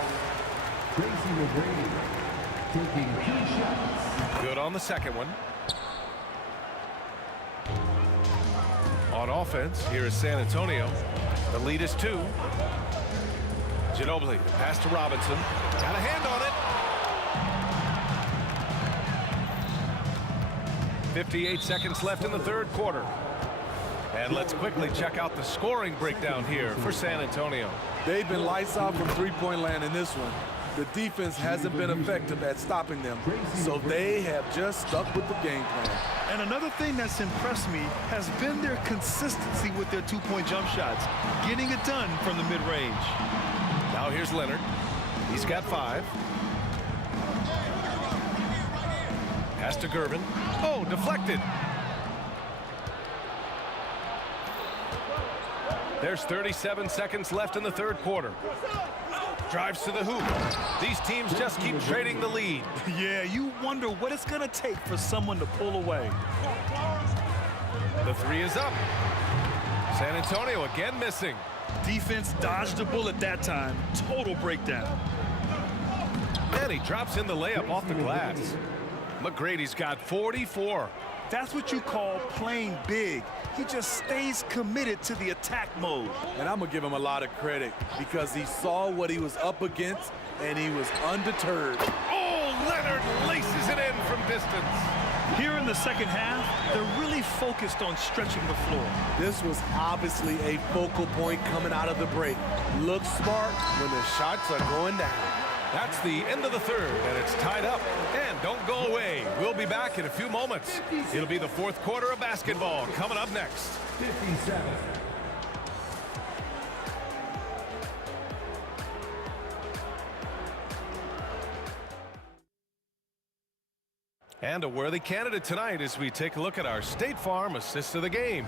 Tracy McGrady taking 2 shots. Good on the second one. On offense, here is San Antonio. The lead is 2. Ginobili, the pass to Robinson. Got a hand on it. 58 seconds left in the third quarter. And let's quickly check out the scoring breakdown here for San Antonio. They've been lights out from three-point land in this one. The defense hasn't been effective at stopping them, so they have just stuck with the game plan. And another thing that's impressed me has been their consistency with their 2-point jump shots, getting it done from the mid-range. Now here's Leonard. He's got 5. Pass to Gervin. Oh, deflected. There's 37 seconds left in the third quarter. Drives to the hoop. These teams just keep trading the lead. Yeah, you wonder what it's going to take for someone to pull away. The 3 is up. San Antonio again missing. Defense dodged a bullet that time. Total breakdown. And he drops in the layup off the glass. McGrady's got 44. That's what you call playing big. He just stays committed to the attack mode. And I'm going to give him a lot of credit because he saw what he was up against and he was undeterred. Oh, Leonard laces it in from distance. Here in the second half, they're really focused on stretching the floor. This was obviously a focal point coming out of the break. Look smart when the shots are going down. That's the end of the third, and it's tied up. And don't go away. We'll be back in a few moments. It'll be the fourth quarter of basketball coming up next. 57. And a worthy candidate tonight as we take a look at our State Farm assist of the game.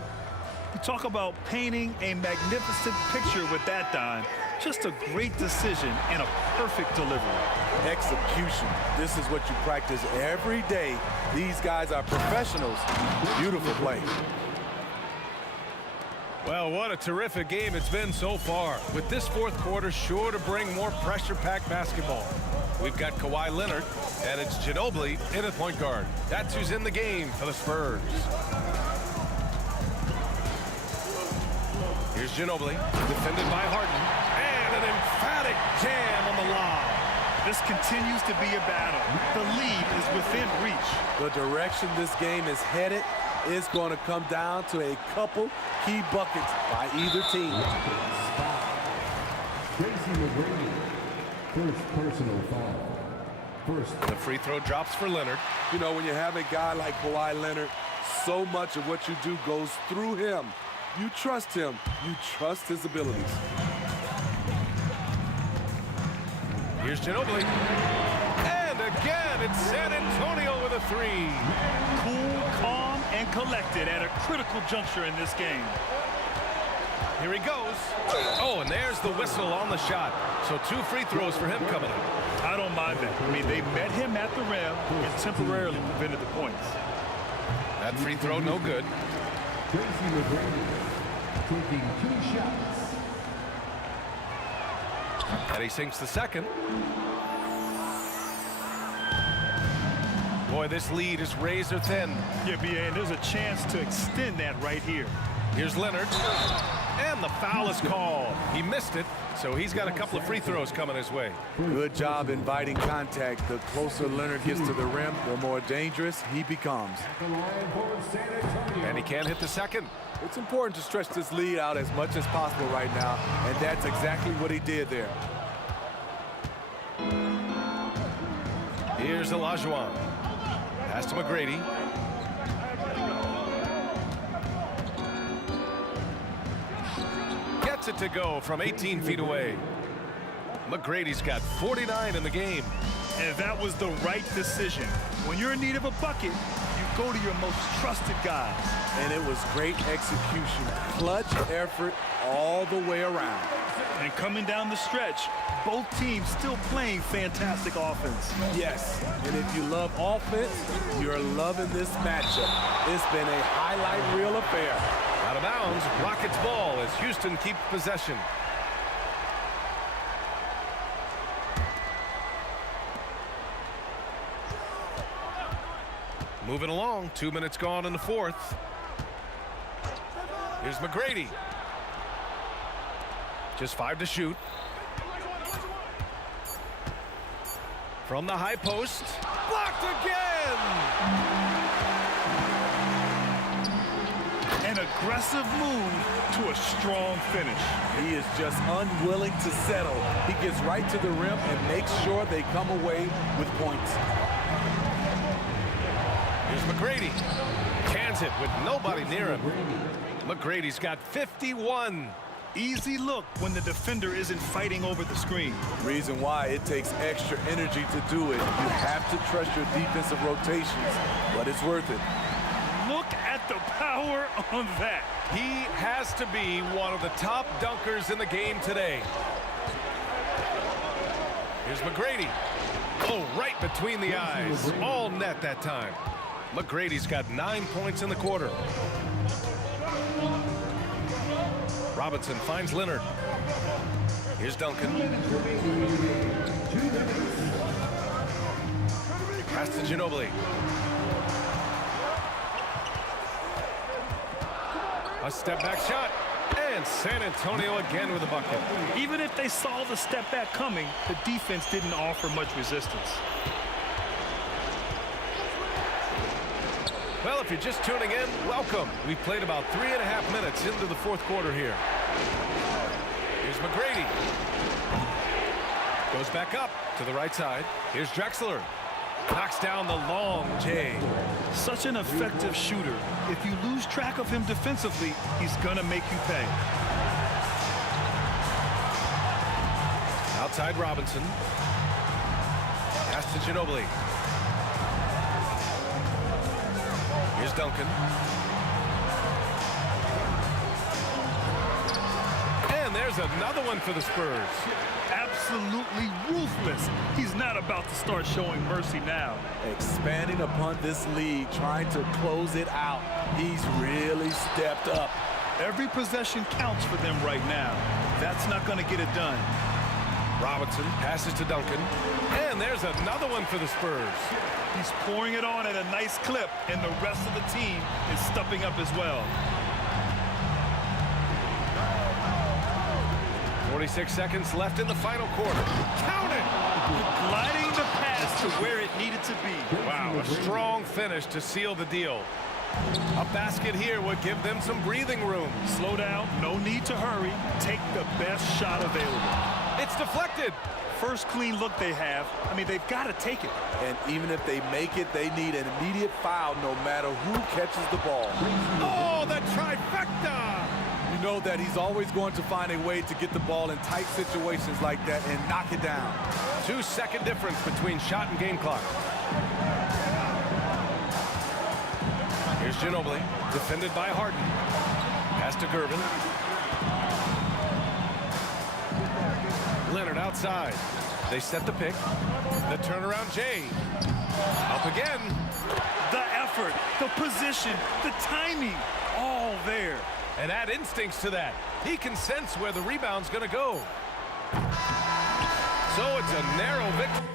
You talk about painting a magnificent picture with that dime. Just a great decision and a perfect delivery. Execution. This is what you practice every day. These guys are professionals. Beautiful play. Well, what a terrific game it's been so far. With this fourth quarter sure to bring more pressure-packed basketball. We've got Kawhi Leonard, and it's Ginobili in at point guard. That's who's in the game for the Spurs. Here's Ginobili, defended by Harden, and an emphatic jam on the lob. This continues to be a battle. The lead is within reach. The direction this game is headed, It's going to come down to a couple key buckets by either team. Tracy McGrady, first personal foul. The free throw drops for Leonard. You know, when you have a guy like Kawhi Leonard, so much of what you do goes through him. You trust him. You trust his abilities. Here's Ginobili. And again, it's San Antonio with a three. Cool, calm, and collected at a critical juncture in this game. Here he goes. Oh, and there's the whistle on the shot. So 2 free throws for him coming up. I don't mind that. I mean, they met him at the rim and temporarily prevented the points. That free throw no good. Tracy McGrady taking 2 shots. And he sinks the second. Boy, this lead is razor thin. Yeah, BA, and there's a chance to extend that right here. Here's Leonard. And the foul is called. He missed it, so he's got a couple of free throws coming his way. Good job inviting contact. The closer Leonard gets to the rim, the more dangerous he becomes. And he can't hit the second. It's important to stretch this lead out as much as possible right now, and that's exactly what he did there. Here's Olajuwon. Pass to McGrady. Gets it to go from 18 feet away. McGrady's got 49 in the game. And that was the right decision. When you're in need of a bucket, you go to your most trusted guys. And it was great execution. Clutch effort all the way around. And coming down the stretch, both teams still playing fantastic offense. Yes, and if you love offense, you're loving this matchup. It's been a highlight reel affair. Out of bounds, Rockets ball as Houston keeps possession. Moving along, 2 minutes gone in the fourth. Here's McGrady. Just 5 to shoot. From the high post. Blocked again! An aggressive move to a strong finish. He is just unwilling to settle. He gets right to the rim and makes sure they come away with points. Here's McGrady. Cans it with nobody near him. McGrady's got 51. Easy look when the defender isn't fighting over the screen. Reason why it takes extra energy to do it. You have to trust your defensive rotations, but it's worth it. Look at the power on that. He has to be one of the top dunkers in the game today. Here's McGrady. Oh, right between the eyes. All net that time. McGrady's got 9 points in the quarter. Robinson finds Leonard. Here's Duncan. Pass to Ginobili. A step back shot. And San Antonio again with a bucket. Even if they saw the step back coming, the defense didn't offer much resistance. Well, if you're just tuning in, welcome. We've played about 3.5 minutes into the fourth quarter here. Here's McGrady. Goes back up to the right side. Here's Drexler. Knocks down the long J. Such an effective shooter. If you lose track of him defensively, he's gonna make you pay. Outside Robinson. Pass to Ginobili. Here's Duncan. And there's another one for the Spurs. Absolutely ruthless. He's not about to start showing mercy now. Expanding upon this lead, trying to close it out. He's really stepped up. Every possession counts for them right now. That's not going to get it done. Robinson passes to Duncan. And there's another one for the Spurs. He's pouring it on at a nice clip, and the rest of the team is stepping up as well. 46 seconds left in the final quarter. Count it! Gliding the pass to where it needed to be. Wow, a strong finish to seal the deal. A basket here would give them some breathing room. Slow down, no need to hurry. Take the best shot available. It's deflected. First clean look they have. I mean, they've got to take it. And even if they make it, they need an immediate foul no matter who catches the ball. Oh, the trifecta! You know that he's always going to find a way to get the ball in tight situations like that and knock it down. 2-second difference between shot and game clock. Here's Ginobili, defended by Harden. Pass to Gervin. Leonard outside. They set the pick. The turnaround Jay. Up again. The effort, the position, the timing, all there. And add instincts to that. He can sense where the rebound's going to go. So it's a narrow victory.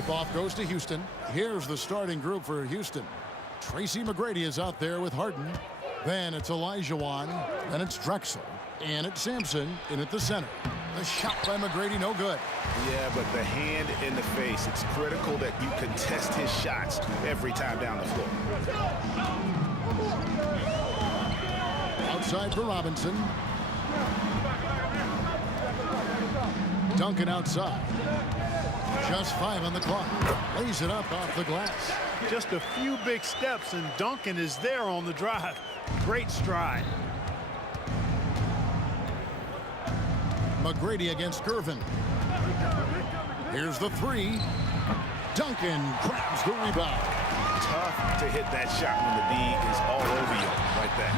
Tip-off goes to Houston. Here's the starting group for Houston. Tracy McGrady is out there with Harden. Then it's Olajuwon. Then it's Drexel. And it's Sampson in at the center. The shot by McGrady, no good. Yeah, but the hand in the face, it's critical that you contest his shots every time down the floor. Outside for Robinson. Duncan outside. Just 5 on the clock. Lays it up off the glass. Just a few big steps, and Duncan is there on the drive. Great stride. McGrady against Gervin. Here's the 3. Duncan grabs the rebound. Tough to hit that shot when the D is all over you like that.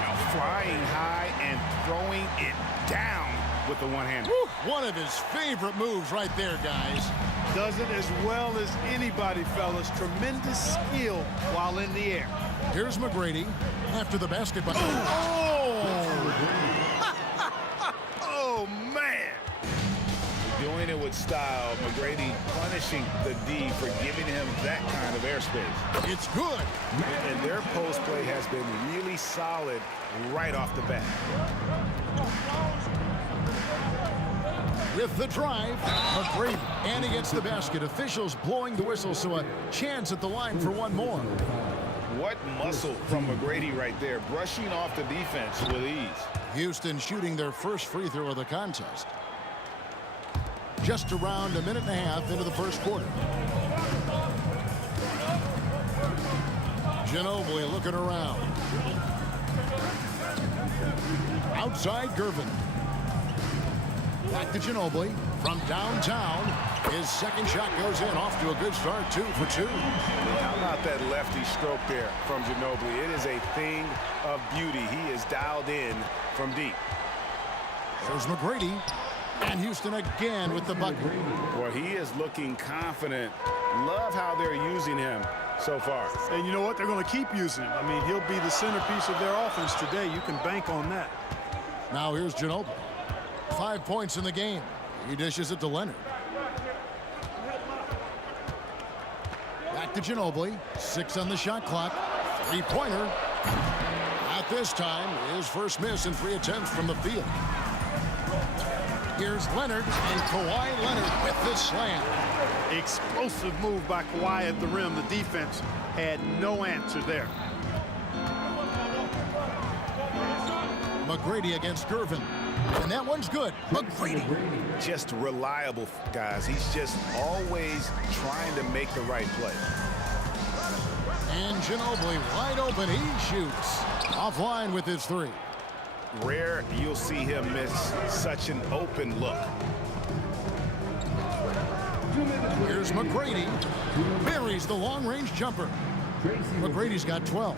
Now flying high and throwing it down with the one hand. One of his favorite moves right there, guys. Does it as well as anybody, fellas. Tremendous skill while in the air. Here's McGrady after the basketball. Oh, man. Doing it with style. McGrady punishing the D for giving him that kind of airspace. It's good. And their post play has been really solid right off the bat. With the drive, McGrady, and he gets the basket. Officials blowing the whistle, so a chance at the line for one more. What muscle from McGrady right there, brushing off the defense with ease. Houston shooting their first free throw of the contest. Just around a minute and a half into the first quarter. Ginobili looking around. Outside Gervin. Back to Ginobili from downtown. His second shot goes in, off to a good start, 2 for 2. How about that lefty stroke there from Ginobili? It is a thing of beauty. He is dialed in from deep. There's McGrady. And Houston again with the bucket. Well, he is looking confident. Love how they're using him so far. And you know what? They're going to keep using him. I mean, he'll be the centerpiece of their offense today. You can bank on that. Now here's Ginobili. 5 points in the game. He dishes it to Leonard. Back to Ginobili. 6 on the shot clock. 3-pointer. At this time, his first miss in 3 attempts from the field. Here's Leonard, and Kawhi Leonard with the slam. Explosive move by Kawhi at the rim. The defense had no answer there. McGrady against Gervin. And that one's good. McGrady. Just reliable, guys. He's just always trying to make the right play. And Ginobili wide open. He shoots. Offline with his 3. Rare you'll see him miss such an open look. Here's McGrady. Buries the long-range jumper. McGrady's got 12.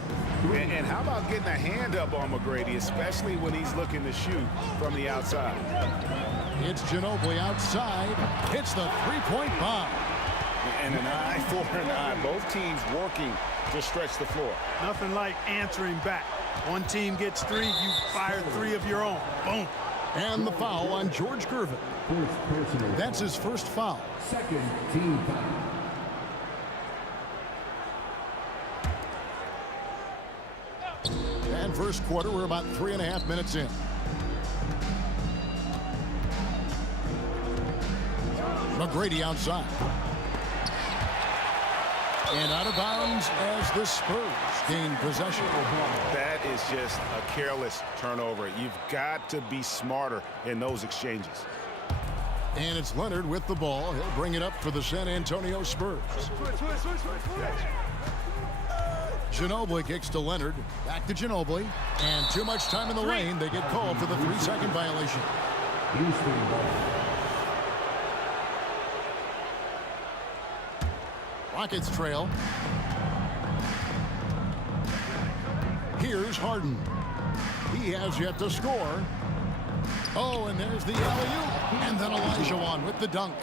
And how about getting a hand up on McGrady, especially when he's looking to shoot from the outside? It's Ginobili outside. Hits the 3-point bomb. And an eye for an eye. Both teams working to stretch the floor. Nothing like answering back. One team gets 3, you fire 3 of your own. Boom. And the foul on George Gervin. That's his first foul. Second team foul. And first quarter, we're about 3.5 minutes in. McGrady outside. And out of bounds as the Spurs gain possession. That is just a careless turnover. You've got to be smarter in those exchanges. And it's Leonard with the ball. He'll bring it up for the San Antonio Spurs. Ginobili kicks to Leonard. Back to Ginobili. And too much time in the lane. They get called for the 3-second violation. Houston ball. Rockets trail. Here's Harden. He has yet to score. Oh, and there's the alley-oop. And then Olajuwon with the dunk.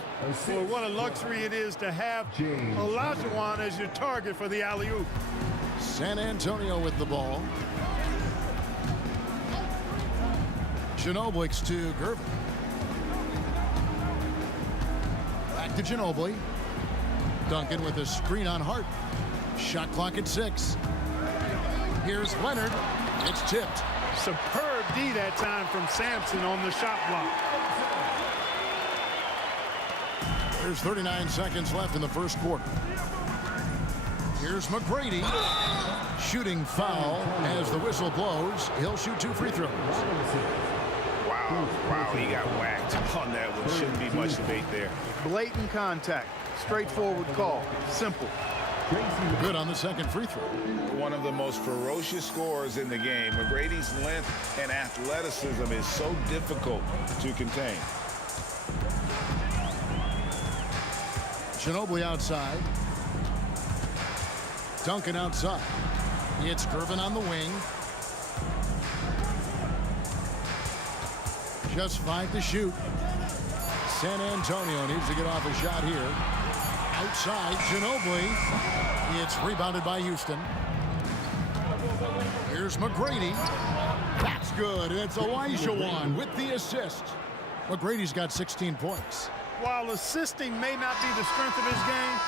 Well, what a luxury it is to have Olajuwon as your target for the alley-oop. San Antonio with the ball. Ginobili to Gervin. Back to Ginobili. Duncan with a screen on Hart. Shot clock at 6. Here's Leonard. It's tipped. Superb D that time from Sampson on the shot block. There's 39 seconds left in the first quarter. Here's McGrady. Shooting foul as the whistle blows. He'll shoot 2 free throws. Wow, he got whacked on that one. Shouldn't be much debate there. Blatant contact. Straightforward call. Simple. Good on the second free throw. One of the most ferocious scorers in the game. McGrady's length and athleticism is so difficult to contain. Ginobili outside. Duncan outside. It's Gervin on the wing. Just 5 to shoot. San Antonio needs to get off a shot here. Outside, Ginobili. It's rebounded by Houston. Here's McGrady. That's good. It's Olajuwon with the assist. McGrady's got 16 points. While assisting may not be the strength of his game,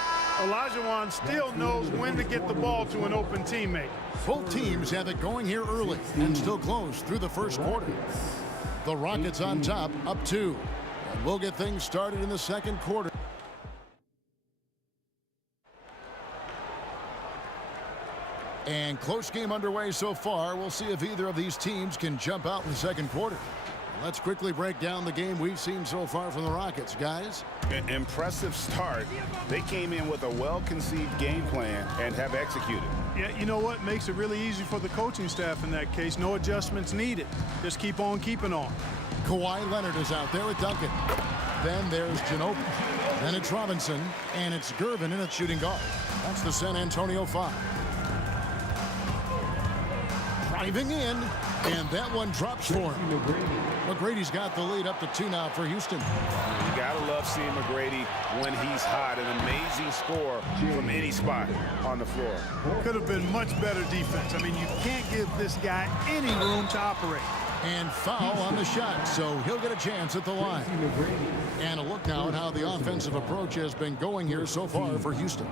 Olajuwon still knows when to get the ball to an open teammate. Both teams have it going here early and still close through the first quarter. The Rockets on top, up 2. And we'll get things started in the second quarter. And close game underway so far. We'll see if either of these teams can jump out in the second quarter. Let's quickly break down the game we've seen so far from the Rockets, guys. An impressive start. They came in with a well-conceived game plan and have executed. Yeah, you know what? Makes it really easy for the coaching staff in that case. No adjustments needed. Just keep on keeping on. Kawhi Leonard is out there with Duncan. Then there's Ginobili. Then it's Robinson. And it's Gervin in at shooting guard. That's the San Antonio 5. Driving in. And that one drops for him. McGrady's got the lead up to 2 now for Houston. You gotta love seeing McGrady when he's hot. An amazing score from any spot on the floor. Could have been much better defense. I mean, you can't give this guy any room to operate. And foul on the shot, so he'll get a chance at the line. And a look now at how the offensive approach has been going here so far for Houston.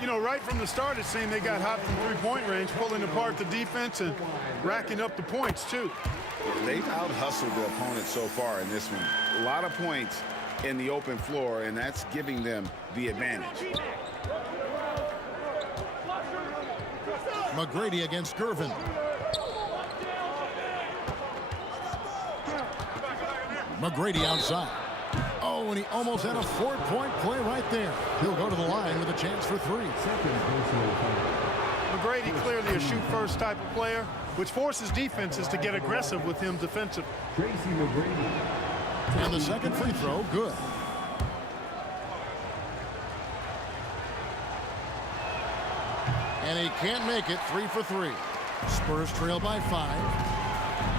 You know, right from the start, it seemed they got hot from three-point range, pulling apart the defense and racking up the points, too. They've out-hustled the opponent so far in this one. A lot of points in the open floor, and that's giving them the advantage. McGrady against Gervin. McGrady outside. Oh, and he almost had a 4-point play right there. He'll go to the line with a chance for 3. McGrady clearly a shoot-first type of player, which forces defenses to get aggressive with him defensively. And the second free throw, good. And he can't make it. 3 for 3. Spurs trail by 5.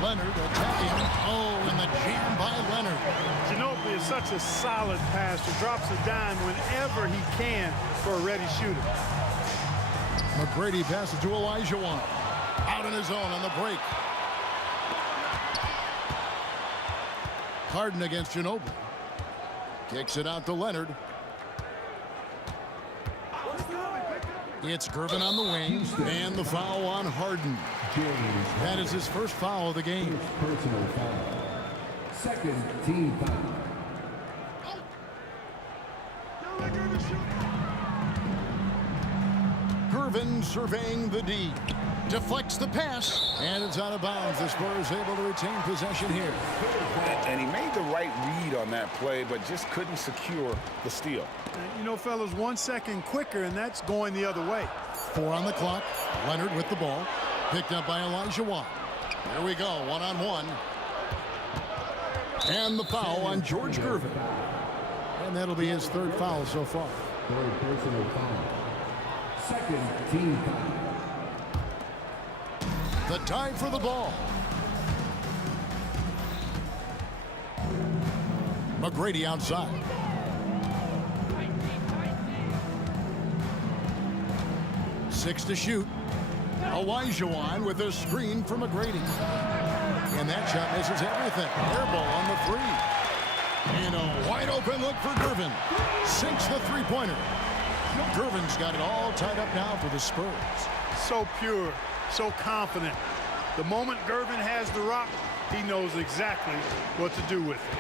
Leonard attacking. Oh, and the jam by Leonard. Ginobili is such a solid passer. Drops a dime whenever he can for a ready shooter. McGrady passes to Olajuwon. Out on his own on the break. Harden against Ginobili. Kicks it out to Leonard. It's Gervin on the wing, and the foul on Harden. That is his first foul of the game. Personal foul. Second team foul. Gervin surveying the D. Deflects the pass, and it's out of bounds. The Spurs able to retain possession here. And he made the right read on that play, but just couldn't secure the steal. You know, fellas, 1 second quicker, and that's going the other way. 4 on the clock. Leonard with the ball. Picked up by Olajuwon. There we go, 1-on-1. And the foul on George Gervin. And that'll be his 3rd foul so far. Third personal foul. Second team foul. The tie for the ball. McGrady outside. Six to shoot. Olajuwon with a screen for McGrady. And that shot misses everything. Air ball on the 3. And a wide open look for Gervin. Sinks the 3-pointer. Gervin's got it all tied up now for the Spurs. So pure, so confident. The moment Gervin has the rock, he knows exactly what to do with it.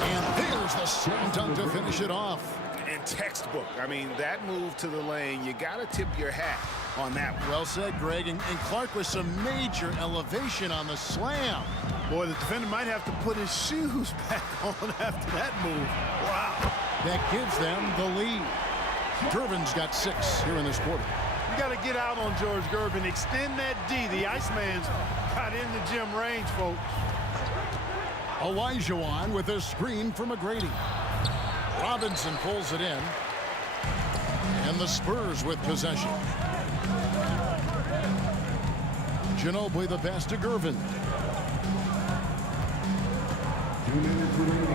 And there's the slam dunk to finish it off. And textbook. I mean, that move to the lane, you got to tip your hat on that one. Well said, Greg. And Clark with some major elevation on the slam. Boy, the defender might have to put his shoes back on after that move. Wow. That gives them the lead. Gervin's got 6 here in this quarter. You got to get out on George Gervin. Extend that D. The Iceman's got in the gym range, folks. Olajuwon with a screen for McGrady. Robinson pulls it in. And the Spurs with possession. Ginobili the pass to Gervin.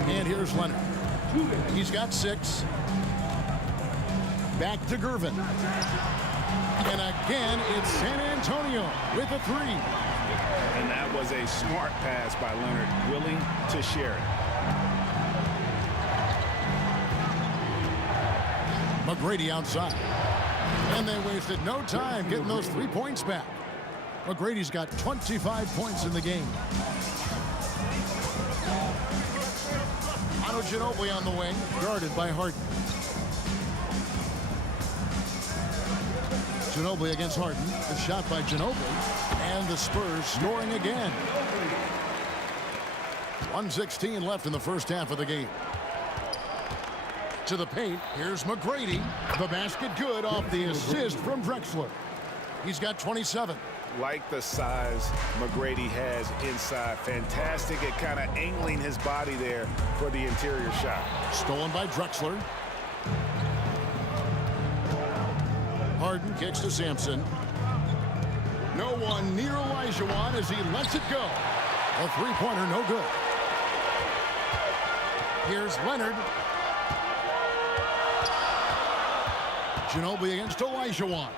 And here's Leonard. He's got 6. Back to Gervin. And again, it's San Antonio with a 3. And that was a smart pass by Leonard, willing to share it. McGrady outside. And they wasted no time getting those 3 points back. McGrady's got 25 points in the game. Manu Ginobili on the wing, guarded by Harden. Ginobili against Harden. A shot by Ginobili. And the Spurs scoring again. 1:16 left in the first half of the game. To the paint, here's McGrady. The basket good off the assist from Drexler. He's got 27. Like the size McGrady has inside. Fantastic at kind of angling his body there for the interior shot. Stolen by Drexler. Harden kicks to Sampson. No one near Olajuwon as he lets it go. A three-pointer, no good. Here's Leonard. Ginobili against Olajuwon.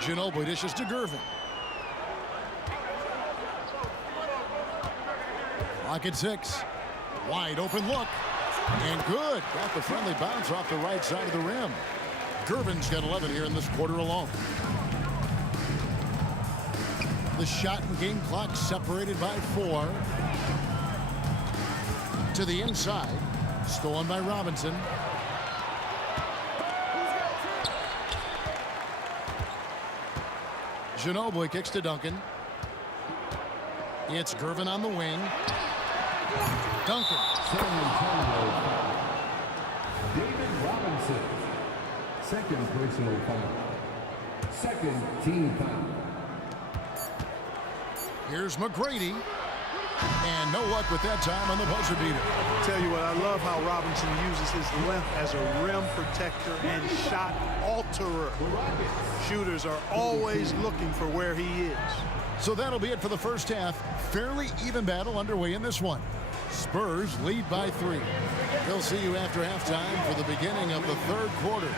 Ginobili dishes to Gervin. Clock at 6. Wide open look. And good. Got the friendly bounce off the right side of the rim. Gervin's got 11 here in this quarter alone. The shot and game clock separated by 4. To the inside. Stolen by Robinson. Ginobili kicks to Duncan. It's Gervin on the wing. Duncan. David Robinson. Second personal foul. Second team foul. Here's McGrady. And no luck with that time on the buzzer beater. Tell you what, I love how Robinson uses his length as a rim protector and shot alterer. Shooters are always looking for where he is. So that'll be it for the first half. Fairly even battle underway in this one. Spurs lead by 3. They'll see you after halftime for the beginning of the third quarter.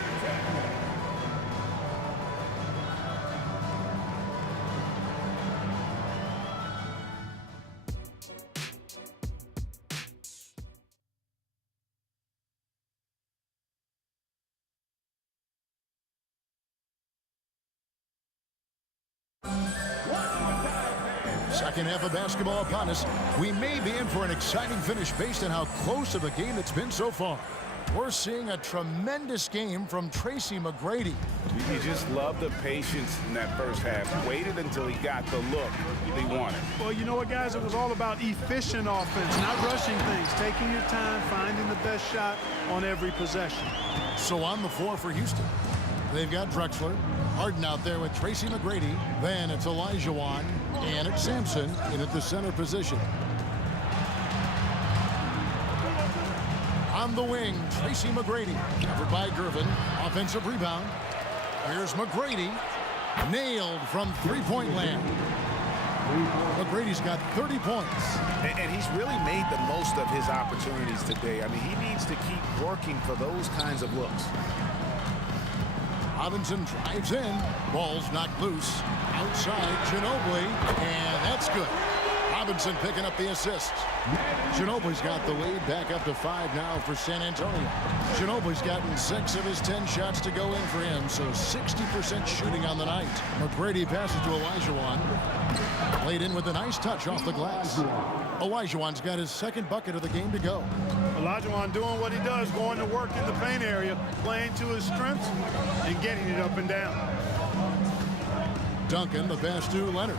Second half of basketball upon us. We may be in for an exciting finish based on how close of a game it's been so far. We're seeing a tremendous game from Tracy McGrady. You just love the patience in that first half. Waited until he got the look he wanted. Well, you know what, guys? It was all about efficient offense, not rushing things, taking your time, finding the best shot on every possession. So on the floor for Houston, they've got Drexler. Harden out there with Tracy McGrady. Then it's Olajuwon. And it's Sampson in at the center position. On the wing, Tracy McGrady. Covered by Gervin. Offensive rebound. Here's McGrady. Nailed from three-point land. McGrady's got 30 points. And he's really made the most of his opportunities today. I mean, he needs to keep working for those kinds of looks. Robinson drives in. Ball's knocked loose. Outside, Ginobili. And that's good. Robinson picking up the assist. Ginobili's got the lead back up to 5 now for San Antonio. Ginobili's gotten 6 of his 10 shots to go in for him, so 60% shooting on the night. McGrady passes to Olajuwon. Laid in with a nice touch off the glass. Olajuwon's got his second bucket of the game to go. Olajuwon doing what he does, going to work in the paint area, playing to his strengths, and getting it up and down. Duncan, the pass to Leonard.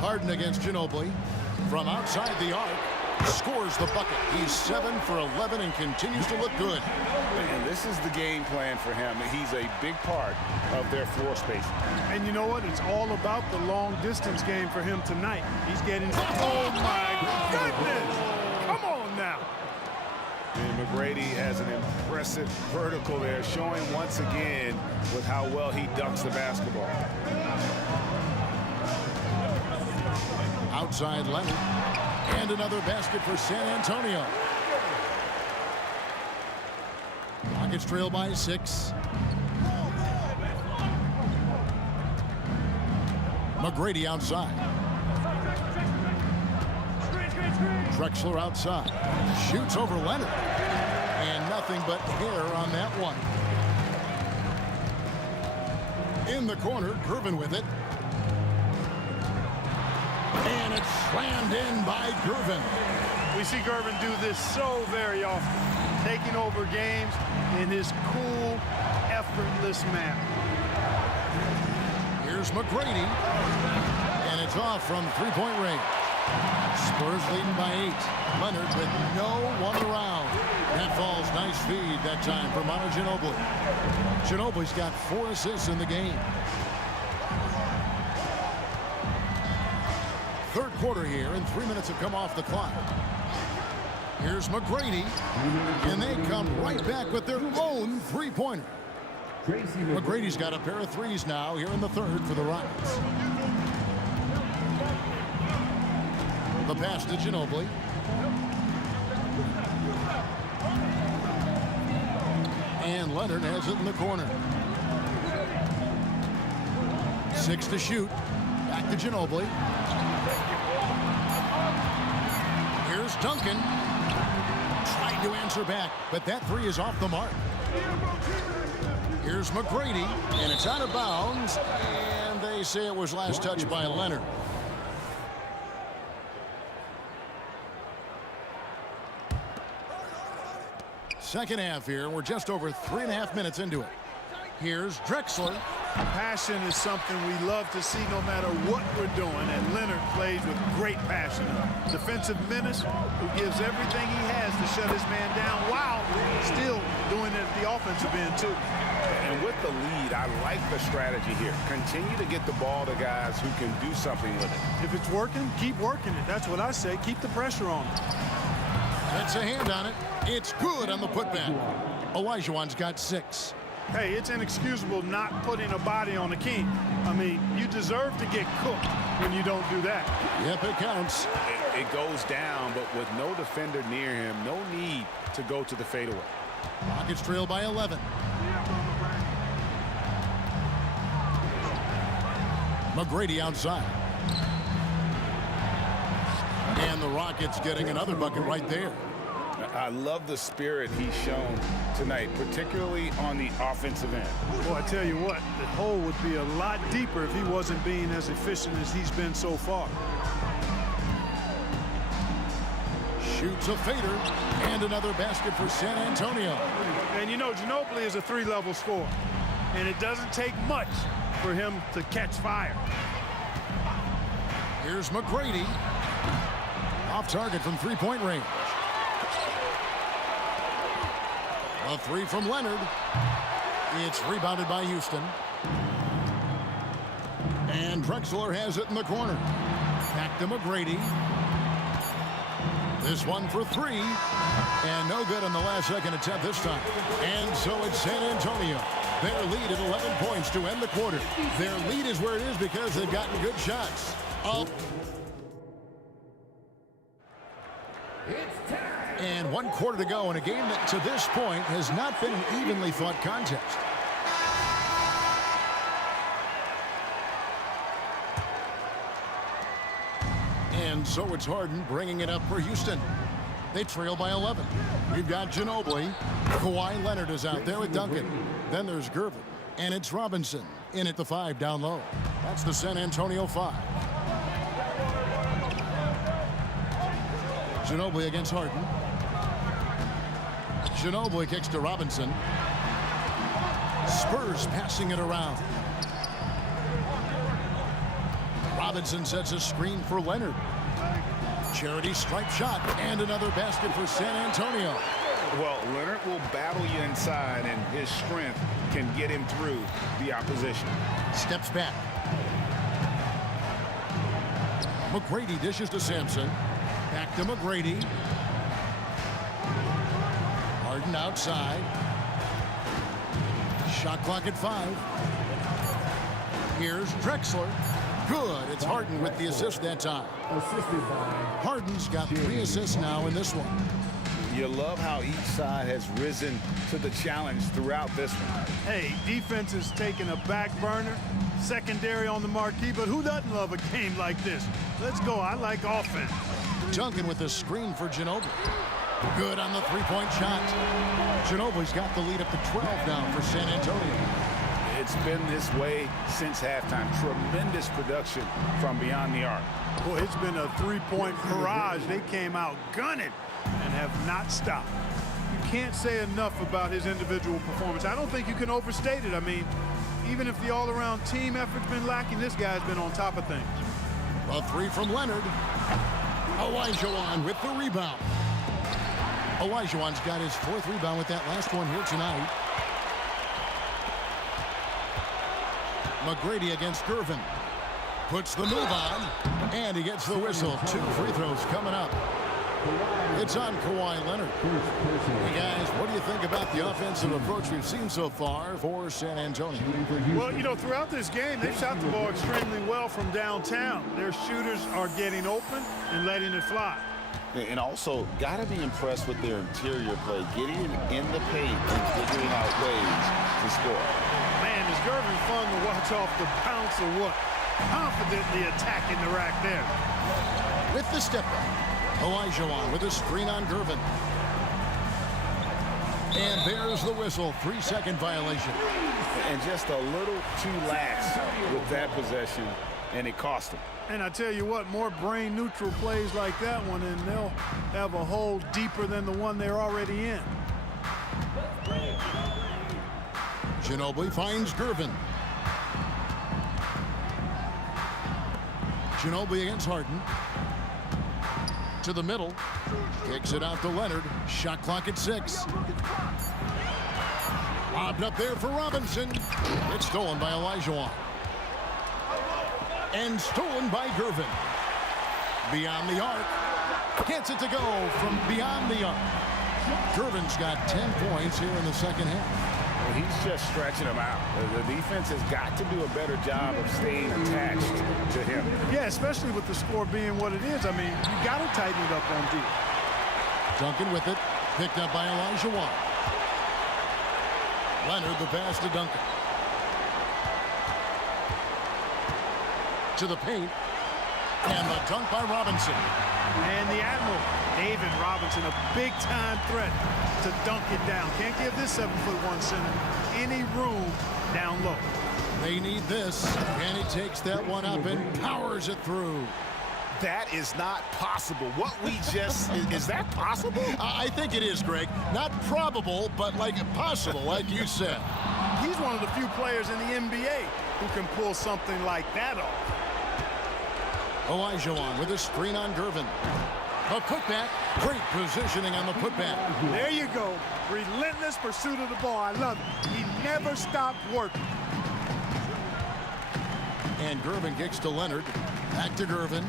Harden against Ginobili. From outside the arc, scores the bucket. He's 7 for 11 and continues to look good. And this is the game plan for him. He's a big part of their floor spacing. And you know what? It's all about the long distance game for him tonight. He's getting, oh my goodness! Come on now. And McGrady has an impressive vertical there, showing once again with how well he dunks the basketball. Outside Leonard. And another basket for San Antonio. Rockets trail by 6. McGrady outside. Drexler outside. Shoots over Leonard. And nothing but hair on that one. In the corner, Gervin with it. And it's slammed in by Gervin. We see Gervin do this so very often, taking over games in his cool, effortless manner. Here's McGrady, and it's off from three-point range. Spurs leading by 8. Leonard with no one around. That falls. Nice feed that time for Manu Ginobili. Ginobili's got 4 assists in the game. Third quarter here, and 3 minutes have come off the clock. Here's McGrady, and they come right back with their own three-pointer. McGrady's got a pair of threes now here in the third for the Rockets. The pass to Ginobili. And Leonard has it in the corner. 6 to shoot. Back to Ginobili. Here's Duncan. Tried to answer back, but that 3 is off the mark. Here's McGrady, and it's out of bounds, and they say it was last touched by Leonard. Second half here, we're just over 3.5 minutes into it. Here's Drexler. Passion is something we love to see no matter what we're doing, and Leonard plays with great passion. Defensive menace who gives everything he has to shut his man down while still doing it at the offensive end too. And with the lead, I like the strategy here. Continue to get the ball to guys who can do something with it. If it's working, keep working it. That's what I say. Keep the pressure on it. That's a hand on it. It's good on the putback. Olajuwon's got 6. Hey, it's inexcusable not putting a body on the king. I mean, you deserve to get cooked when you don't do that. Yep, it counts. It goes down, but with no defender near him, no need to go to the fadeaway. Rockets trail by 11. McGrady outside. And the Rockets getting another bucket right there. I love the spirit he's shown tonight, particularly on the offensive end. Well, I tell you what, the hole would be a lot deeper if he wasn't being as efficient as he's been so far. Shoots a fader, and another basket for San Antonio. And you know, Ginobili is a 3-level scorer, and it doesn't take much for him to catch fire. Here's McGrady. Off target from three-point range. A 3 from Leonard. It's rebounded by Houston. And Drexler has it in the corner. Back to McGrady. This one for 3. And no good on the last second attempt this time. And so it's San Antonio. Their lead at 11 points to end the quarter. Their lead is where it is because they've gotten good shots. Up. And 1 quarter to go in a game that to this point has not been an evenly fought contest. And so it's Harden bringing it up for Houston. They trail by 11. We've got Ginobili. Kawhi Leonard is out there with Duncan. Then there's Gervin. And it's Robinson in at the 5 down low. That's the San Antonio 5. Ginobili against Harden. Ginobili kicks to Robinson. Spurs passing it around. Robinson sets a screen for Leonard. Charity stripe shot and another basket for San Antonio. Well, Leonard will battle you inside, and his strength can get him through the opposition. Steps back. McGrady dishes to Sampson. Back to McGrady. Harden outside. Shot clock at 5. Here's Drexler. Good. It's Harden with the assist that time. Harden's got 3 assists now in this one. You love how each side has risen to the challenge throughout this one. Hey, defense is taking a back burner, secondary on the marquee, but who doesn't love a game like this? Let's go. I like offense. Duncan with the screen for Ginobili. Good on the three-point shot. Ginobili's got the lead up to 12 now for San Antonio. It's been this way since halftime. Tremendous production from beyond the arc. Boy, it's been a three-point barrage. They came out gunning and have not stopped. You can't say enough about his individual performance. I don't think you can overstate it. I mean, even if the all-around team effort's been lacking, this guy's been on top of things. A 3 from Leonard. Olajuwon with the rebound. Olajuwon's got his 4th rebound with that last one here tonight. McGrady against Gervin. Puts the move on, and he gets the whistle. 2 free throws coming up. It's on Kawhi Leonard. Hey guys, what do you think about the offensive approach we've seen so far for San Antonio? Well, you know, throughout this game, they've shot the ball extremely well from downtown. Their shooters are getting open and letting it fly. And also, got to be impressed with their interior play, getting in the paint and figuring out ways to score. Man, is Gervin fun to watch off the bounce or what? Confidently attacking the rack there. With the step back, Olajuwon with a screen on Gervin. And there's the whistle. 3-second violation. And just a little too lax with that possession, and it cost him. And I tell you what, more brain-neutral plays like that one, and they'll have a hole deeper than the one they're already in. Ginobili finds Gervin. Ginobili against Harden. To the middle. Kicks it out to Leonard. Shot clock at 6. Lobbed up there for Robinson. It's stolen by Olajuwon. And stolen by Gervin. Beyond the arc. Gets it to go from beyond the arc. Gervin's got 10 points here in the second half. He's just stretching them out. The defense has got to do a better job of staying attached to him. Yeah, especially with the score being what it is. I mean, you got to tighten it up on D. Duncan with it. Picked up by Olajuwon. Leonard the pass to Duncan. To the paint. And the dunk by Robinson. And the Admiral, David Robinson, a big-time threat to dunk it down. Can't give this 7'1" center any room down low. They need this. And he takes that one up and powers it through. That is not possible. What we just, is that possible? I think it is, Greg. Not probable, but like possible, like you said. He's one of the few players in the NBA who can pull something like that off. Olajuwon with a screen on Gervin. A putback. Great positioning on the putback. There you go. Relentless pursuit of the ball. I love it. He never stopped working. And Gervin kicks to Leonard. Back to Gervin.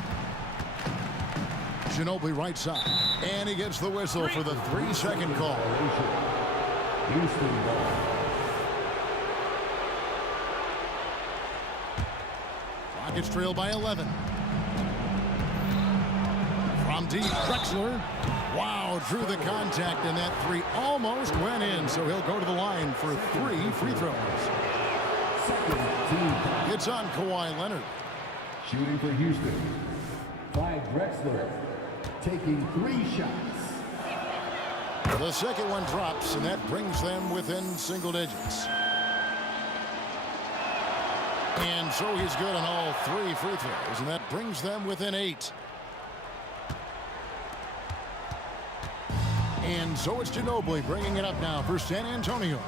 Ginobili right side. And he gets the whistle for the 3-second call. Houston ball. Rockets trail by 11. From deep, Drexler. Wow, drew the contact, and that 3 almost went in, so he'll go to the line for 3 free throws. It's on Kawhi Leonard. Shooting for Houston. Clyde Drexler taking 3 shots. The second one drops, and that brings them within single digits. And so he's good on all 3 free throws, and that brings them within 8. And so it's Ginobili bringing it up now for San Antonio.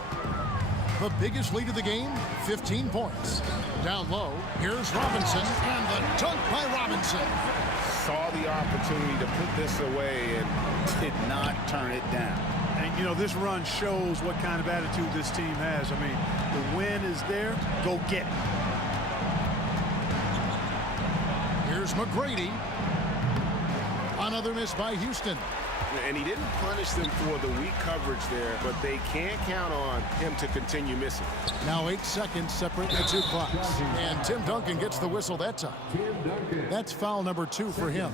The biggest lead of the game, 15 points. Down low, here's Robinson, and the dunk by Robinson. Saw the opportunity to put this away and did not turn it down. And, you know, this run shows what kind of attitude this team has. I mean, the win is there. Go get it. Here's McGrady. Another miss by Houston. And he didn't punish them for the weak coverage there, but they can't count on him to continue missing. Now 8 seconds separate the 2 clocks. And Tim Duncan gets the whistle that time. That's foul number 2 for him.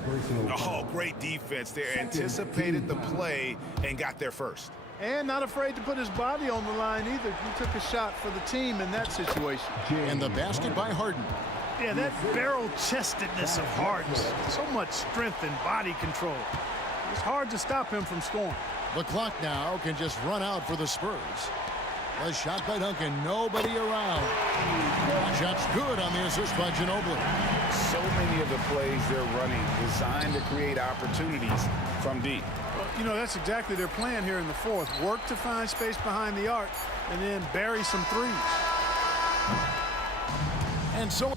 Oh, great defense there. Anticipated the play and got there first. And not afraid to put his body on the line either. He took a shot for the team in that situation. And the basket by Harden. Yeah, that barrel-chestedness of Harden. So much strength and body control. It's hard to stop him from scoring. The clock now can just run out for the Spurs. A shot by Duncan, nobody around. Shot's good on the assist by Ginobili. So many of the plays they're running designed to create opportunities from deep. Well, you know, that's exactly their plan here in the fourth. Work to find space behind the arc and then bury some threes. And so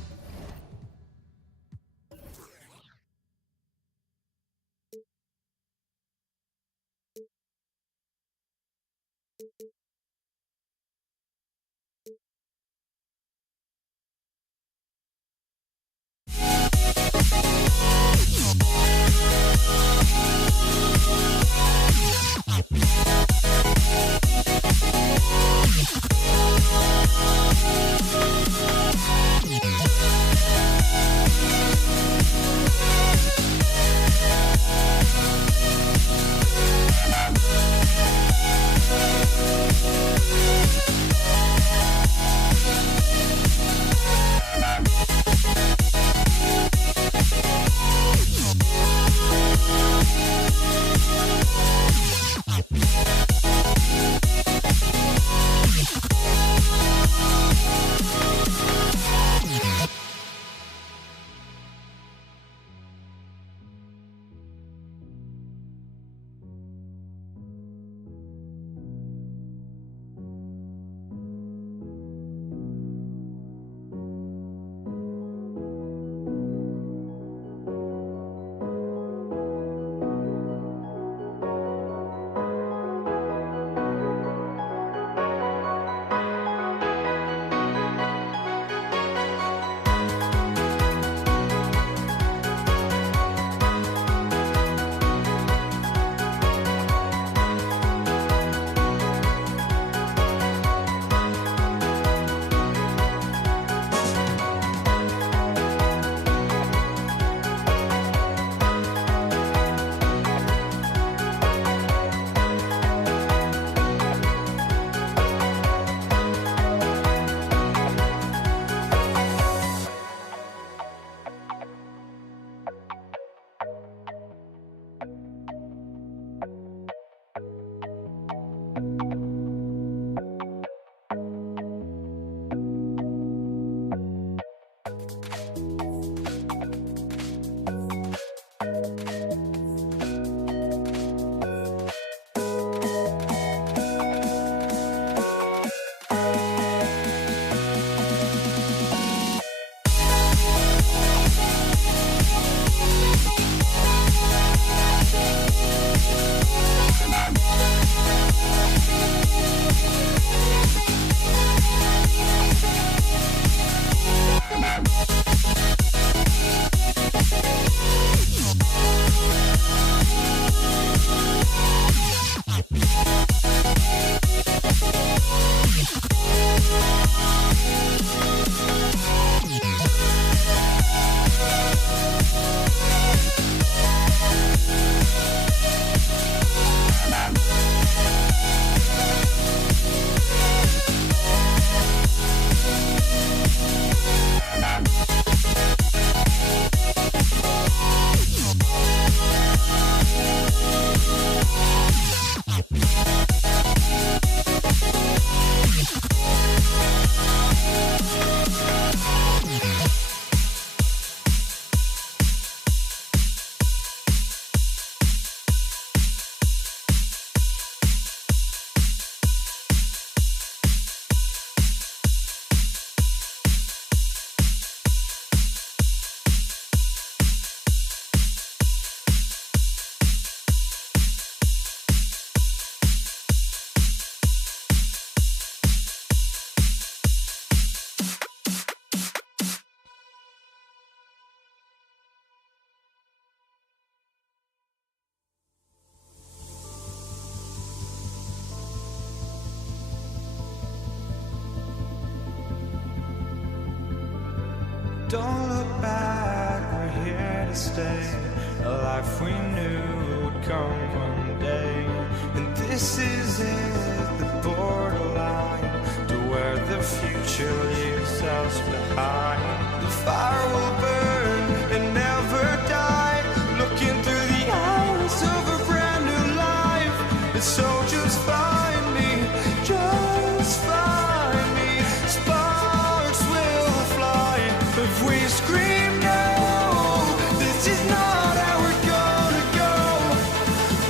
Don't look back, we're here to stay. A life we knew would come one day. And this is it, the borderline to where the future leaves us behind. The fire will burn and never die, looking through the eyes of a brand new life. And so just find me, just find me. Sparks will fly if we scream no. This is not how we're gonna go.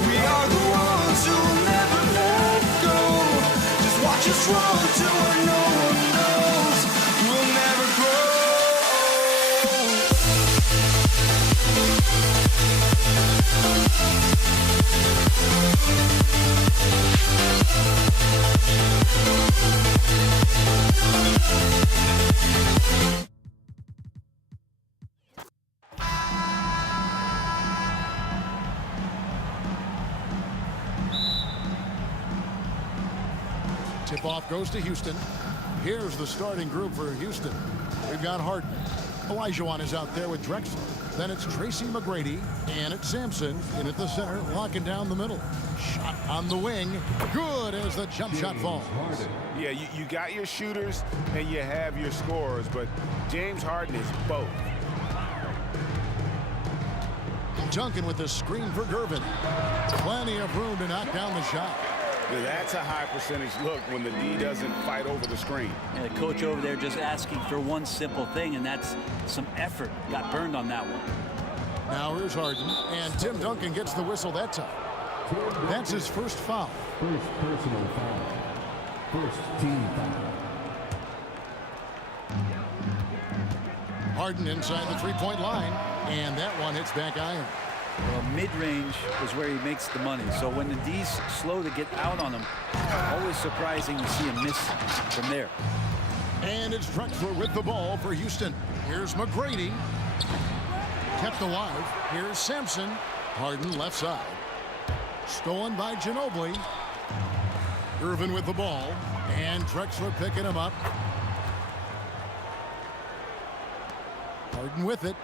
We are the ones who'll never let go. Just watch us run to where no one knows. We'll never grow. Tip-off goes to Houston. Here's the starting group for Houston. We've got Harden. Olajuwon is out there with Drexler. Then it's Tracy McGrady, and it's Sampson in at the center, locking down the middle. Shot on the wing. Good as the jump shot falls. Yeah, you got your shooters and you have your scorers, but James Harden is both. Duncan with the screen for Gervin. Plenty of room to knock down the shot. Yeah, that's a high percentage look when the D doesn't fight over the screen. And the coach over there just asking for one simple thing, and that's some effort. Got burned on that one. Now here's Harden, and Tim Duncan gets the whistle that time. That's his first foul. First personal foul. First team foul. Harden inside the three-point line, and that one hits back iron. Well, mid-range is where he makes the money. So when the D's slow to get out on him, always surprising to see him miss from there. And it's Drexler with the ball for Houston. Here's McGrady. Kept alive. Here's Sampson. Harden left side. Stolen by Ginobili. Irvin with the ball. And Drexler picking him up. Harden with it.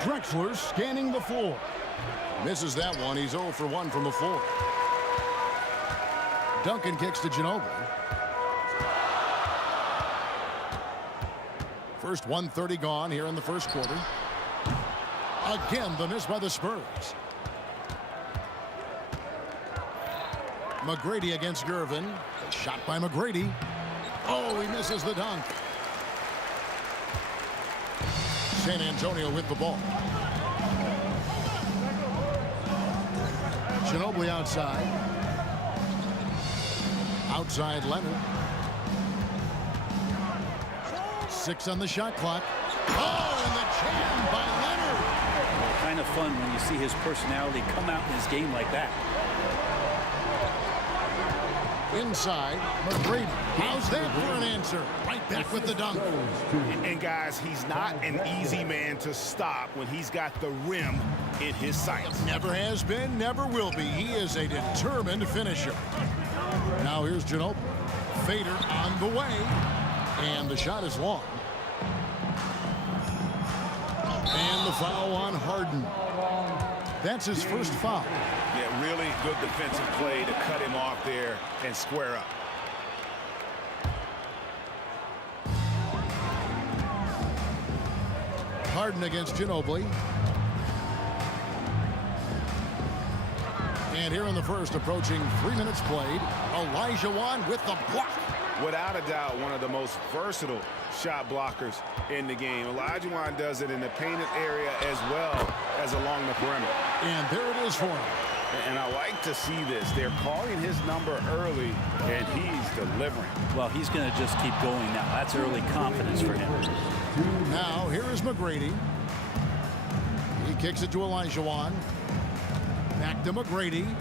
Drexler scanning the floor. Misses that one. He's 0 for 1 from the floor. Duncan kicks to Ginobili. First 1:30 gone here in the first quarter. Again, the miss by the Spurs. McGrady against Gervin. Shot by McGrady. Oh, he misses the dunk. San Antonio with the ball. Ginobili outside. Outside Leonard. 6 on the shot clock. Oh, and the jam by Leonard. Kind of fun when you see his personality come out in his game like that. Inside, McGrady. How's that for an answer? Right back with the dunk. And guys, he's not an easy man to stop when he's got the rim in his sights. Never has been, never will be. He is a determined finisher. Now here's Ginobili. Fader on the way. And the shot is long. And the foul on Harden. That's his first foul. Yeah, really good defensive play to cut him off there and square up. Harden against Ginobili. And here in the first, approaching 3 minutes played, Olajuwon with the block. Without a doubt, one of the most versatile shot blockers in the game. Olajuwon does it in the painted area as well as along the perimeter. And there it is for him. And I like to see this. They're calling his number early, and he's delivering. Well, he's going to just keep going now. That's early confidence for him. Now, here is McGrady. He kicks it to Olajuwon. Back to McGrady.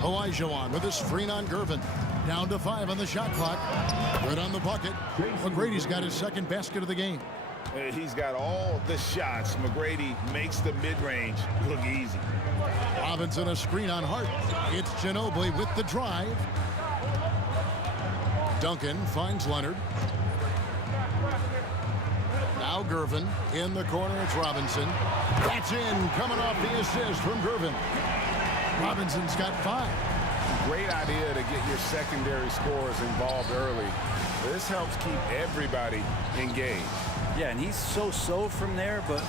Olajuwon with a screen on Gervin. Down to 5 on the shot clock. Good on the bucket. McGrady's got his second basket of the game. He's got all the shots. McGrady makes the mid-range look easy. Robinson a screen on Hart. It's Ginobili with the drive. Duncan finds Leonard. Now Gervin in the corner. It's Robinson. That's in, coming off the assist from Gervin. Robinson's got 5. Great idea to get your secondary scorers involved early. This helps keep everybody engaged. Yeah, and he's so from there, but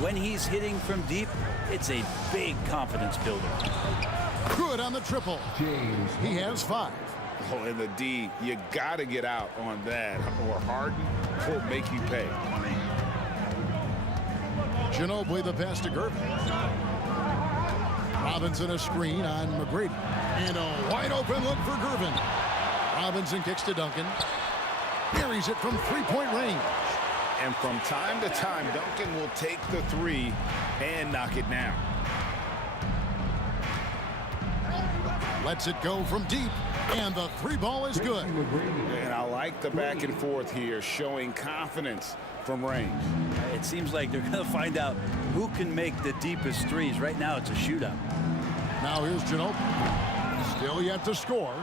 when he's hitting from deep, it's a big confidence builder. Good on the triple. James. He has 5. Oh, and the D, you got to get out on that, or Harden will make you pay. Ginobili the pass to Gervin. Robinson a screen on McGrady. And a wide open look for Gervin. Robinson kicks to Duncan. Buries it from 3-point range. And from time to time, Duncan will take the 3 and knock it down. Lets it go from deep. And the 3 ball is good. And I like the back and forth here, showing confidence from range. It seems like they're going to find out who can make the deepest threes. Right now, it's a shootout. Now here's Ginobili. Still yet to score.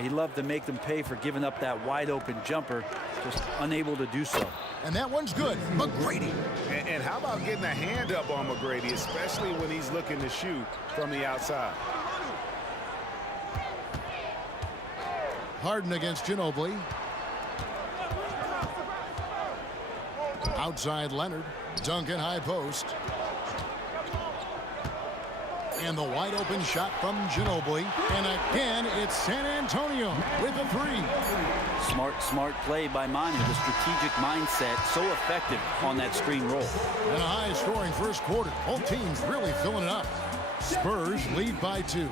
He'd love to make them pay for giving up that wide open jumper, just unable to do so. And that one's good. McGrady. And how about getting a hand up on McGrady, especially when he's looking to shoot from the outside? Harden against Ginobili. Outside Leonard. Duncan high post. And the wide open shot from Ginobili. And again, it's San Antonio with a 3. Smart play by Manu. The strategic mindset so effective on that screen roll. And a high scoring first quarter. Both teams really filling it up. Spurs lead by 2.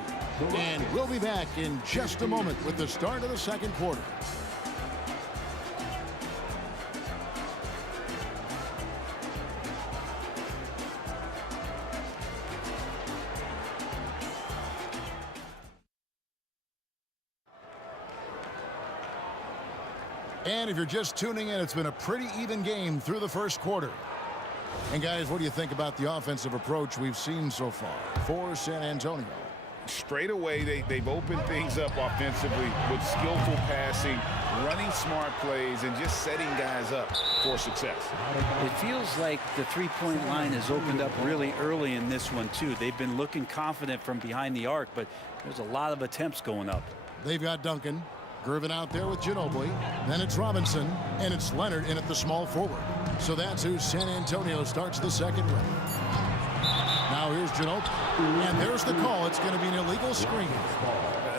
And we'll be back in just a moment with the start of the second quarter. And if you're just tuning in, it's been a pretty even game through the first quarter. And guys, what do you think about the offensive approach we've seen so far for San Antonio? Straight away, they've opened things up offensively with skillful passing, running smart plays, and just setting guys up for success. It feels like the 3-point line has opened up really early in this one, too. They've been looking confident from behind the arc, but there's a lot of attempts going up. They've got Duncan. Gervin out there with Ginobili. Then it's Robinson, and it's Leonard in at the small forward. So that's who San Antonio starts the second with. Now here's Ginobili. And there's the call. It's going to be an illegal screen.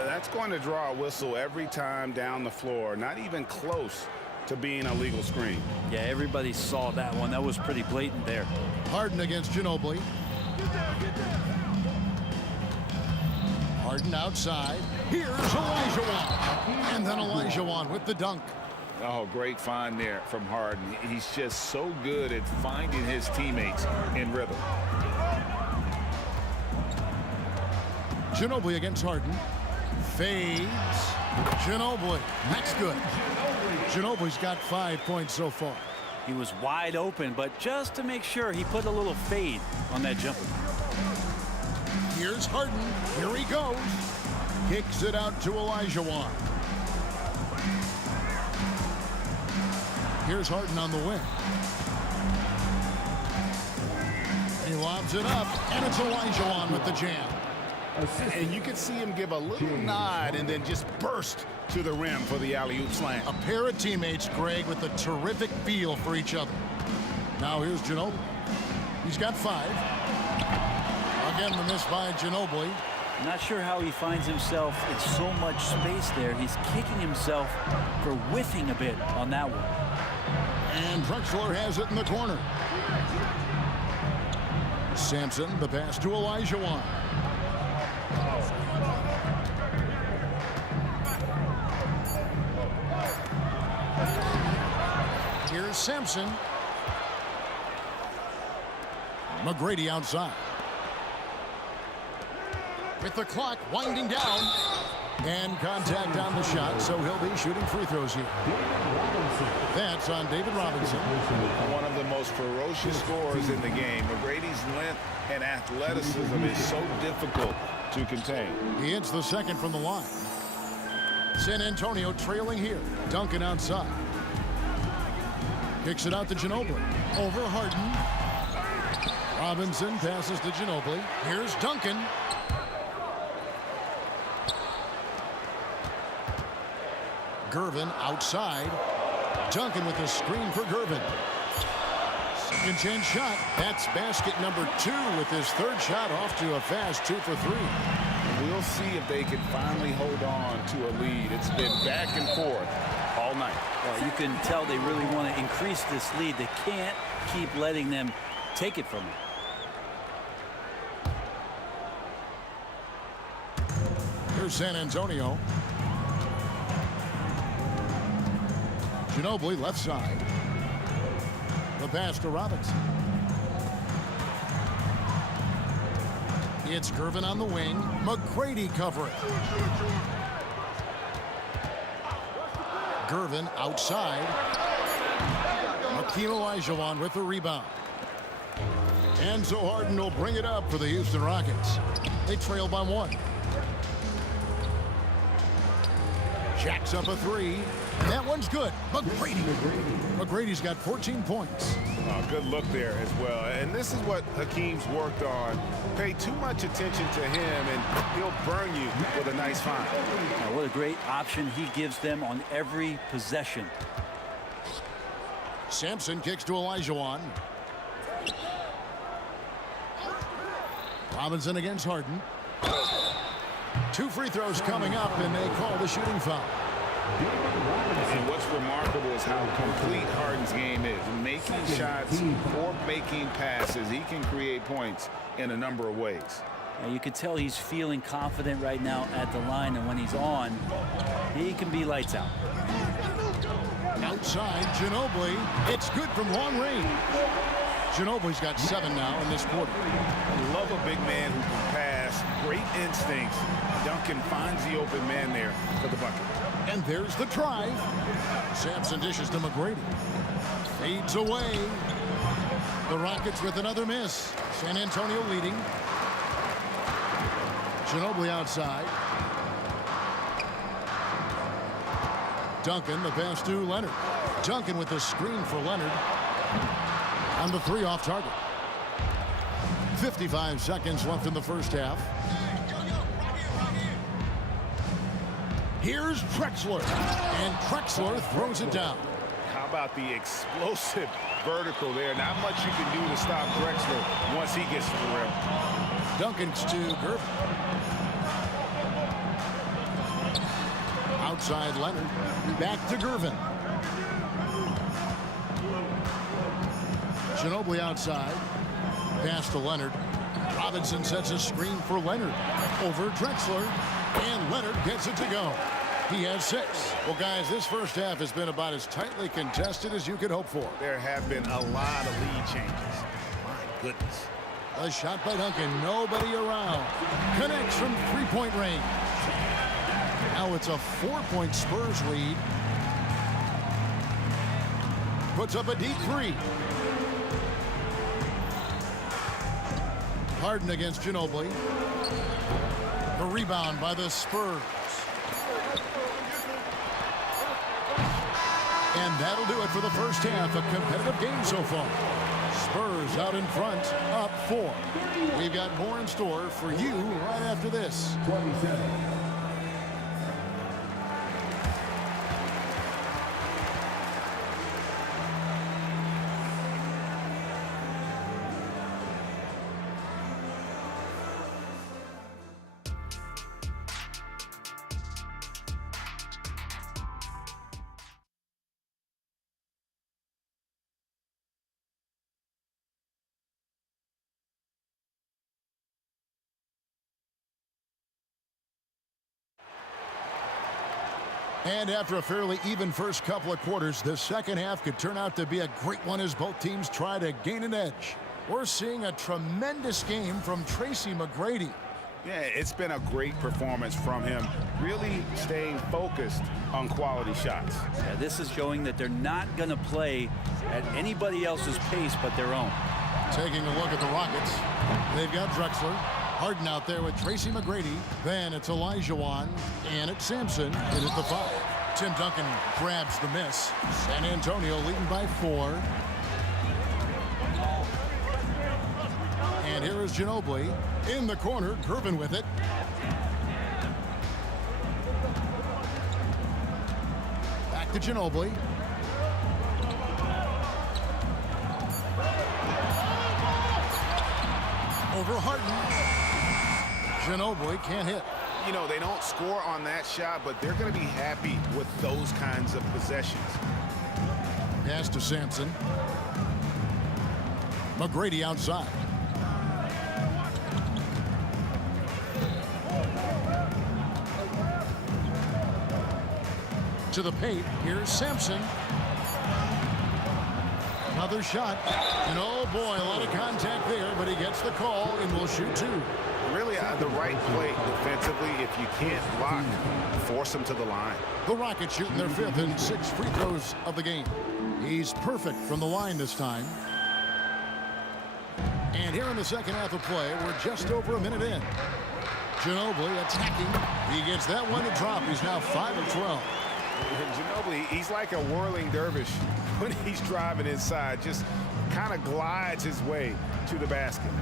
That's going to draw a whistle every time down the floor. Not even close to being a legal screen. Yeah, everybody saw that one. That was pretty blatant there. Harden against Ginobili. Harden outside. Here's Olajuwon. And then Olajuwon with the dunk. Oh, great find there from Harden. He's just so good at finding his teammates in rhythm. Ginobili against Harden. Fades. Ginobili. That's good. Ginobili's got 5 points so far. He was wide open, but just to make sure, he put a little fade on that jumper. Here's Harden. Here he goes. Kicks it out to Olajuwon. Here's Harden on the wing. He lobs it up, and it's Olajuwon with the jam. And you can see him give a little nod and then just burst to the rim for the alley-oop slam. A pair of teammates, Greg, with a terrific feel for each other. Now here's Ginobili. He's got 5. Again, the miss by Ginobili. Not sure how he finds himself in so much space there. He's kicking himself for whiffing a bit on that one. And Drexler has it in the corner. Sampson, the pass to Olajuwon. Here's Sampson. McGrady outside. With the clock winding down. And contact on the shot, so he'll be shooting free throws here. That's on David Robinson. One of the most ferocious scorers in the game. McGrady's length and athleticism is so difficult to contain. He hits the second from the line. San Antonio trailing here. Duncan outside. Kicks it out to Ginobili. Over Harden. Robinson passes to Ginobili. Here's Duncan. Gervin outside. Duncan with a screen for Gervin. Second chance shot. That's basket number 2 with his third shot off to a fast 2 for 3. We'll see if they can finally hold on to a lead. It's been back and forth all night. Well, you can tell they really want to increase this lead. They can't keep letting them take it from them. Here's San Antonio. Ginobili left side. The pass to Robinson. It's Gervin on the wing. McGrady covering. Gervin outside. Hakeem Olajuwon with the rebound. And so Harden will bring it up for the Houston Rockets. They trail by 1. Jacks up a 3. And that one's good. McGrady. McGrady's got 14 points. Good look there as well. And this is what Hakeem's worked on. Pay too much attention to him, and he'll burn you with a nice find. What a great option he gives them on every possession. Sampson kicks to Olajuwon. Robinson against Harden. 2 free throws coming up, and they call the shooting foul. And what's remarkable is how complete Harden's game is. Making shots or making passes, he can create points in a number of ways. And you can tell he's feeling confident right now at the line, and when he's on, he can be lights out. Outside, Ginobili. It's good from long range. Ginobili's got 7 now in this quarter. I love a big man who can pass. Great instincts. Duncan finds the open man there for the bucket. And there's the drive. Sampson dishes to McGrady. Fades away. The Rockets with another miss. San Antonio leading. Ginobili outside. Duncan, the pass to Leonard. Duncan with the screen for Leonard. On the 3 off target. 55 seconds left in the first half. Here's Drexler. And Drexler throws it down. How about the explosive vertical there? Not much you can do to stop Drexler once he gets to the rim. Duncan's to Gervin. Outside Leonard. Back to Gervin. Ginobili outside. Pass to Leonard. Robinson sets a screen for Leonard. Over Drexler. And Leonard gets it to go. He has 6. Well, guys, this first half has been about as tightly contested as you could hope for. There have been a lot of lead changes. My goodness. A shot by Duncan. Nobody around. Connects from 3-point range. Now it's a 4-point Spurs lead. Puts up a deep 3. Harden against Ginobili. The rebound by the Spurs. And that'll do it for the first half. A competitive game so far. Spurs out in front, up 4. We've got more in store for you right after this. 27. And after a fairly even first couple of quarters, the second half could turn out to be a great one as both teams try to gain an edge. We're seeing a tremendous game from Tracy McGrady. Yeah, it's been a great performance from him, really staying focused on quality shots. Yeah, this is showing that they're not going to play at anybody else's pace but their own. Taking a look at the Rockets, they've got Drexler. Harden out there with Tracy McGrady. Then it's Olajuwon, and it's Sampson in at the 5. Tim Duncan grabs the miss. San Antonio leading by 4. And here is Ginobili in the corner. Gervin with it. Back to Ginobili. Over Harden. Ginobili can't hit. You know, they don't score on that shot, but they're going to be happy with those kinds of possessions. Pass to Sampson. McGrady outside. To the paint. Here's Sampson. Another shot. And oh boy, a lot of contact there, but he gets the call and will shoot 2. Really the right play defensively. If you can't block, force them to the line. The Rockets shooting their 5th and 6th free throws of the game. He's perfect from the line this time. And here in the second half of play, we're just over a minute in. Ginobili attacking. He gets that one to drop. He's now 5 of 12. Ginobili, he's like a whirling dervish when he's driving inside. Just kind of glides his way to the basket.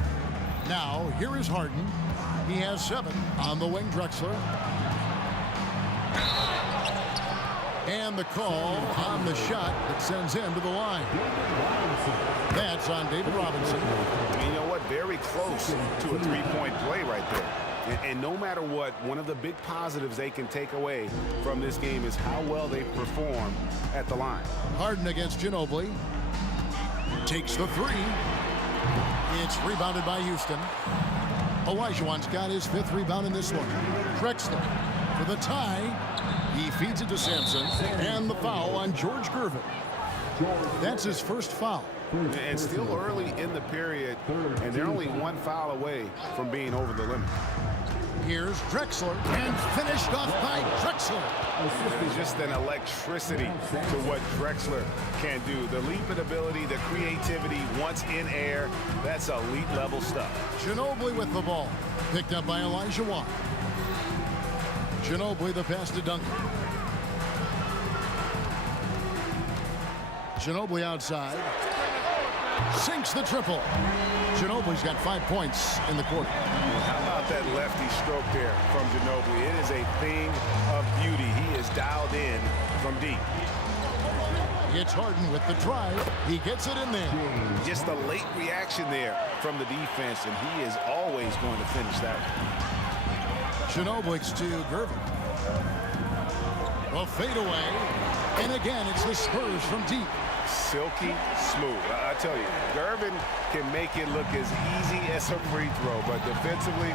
Now, here is Harden. He has 7 on the wing. Drexler. And the call on the shot that sends him to the line. That's on David Robinson. And you know what? Very close to a three-point play right there. And no matter what, one of the big positives they can take away from this game is how well they perform at the line. Harden against Ginobili. Takes the 3. It's rebounded by Houston. Olajuwon's got his 5th rebound in this one. Drexler for the tie. He feeds it to Sampson. And the foul on George Gervin. That's his first foul. And still early in the period, and they're only 1 foul away from being over the limit. Here's Drexler, and finished off by Drexler. There's just an electricity to what Drexler can do. The leaping ability, the creativity, once in air, that's elite level stuff. Ginobili with the ball. Picked up by Olajuwon. Ginobili the pass to Duncan. Ginobili outside. Sinks the triple. Ginobili's got 5 points in the quarter. How about that lefty stroke there from Ginobili? It is a thing of beauty. He is dialed in from deep. It's Harden with the drive. He gets it in there. Just a late reaction there from the defense, and he is always going to finish that one. Ginobili to Gervin. A fadeaway. And again, it's the Spurs from deep. Silky smooth. I tell you, Gervin can make it look as easy as a free throw, but defensively,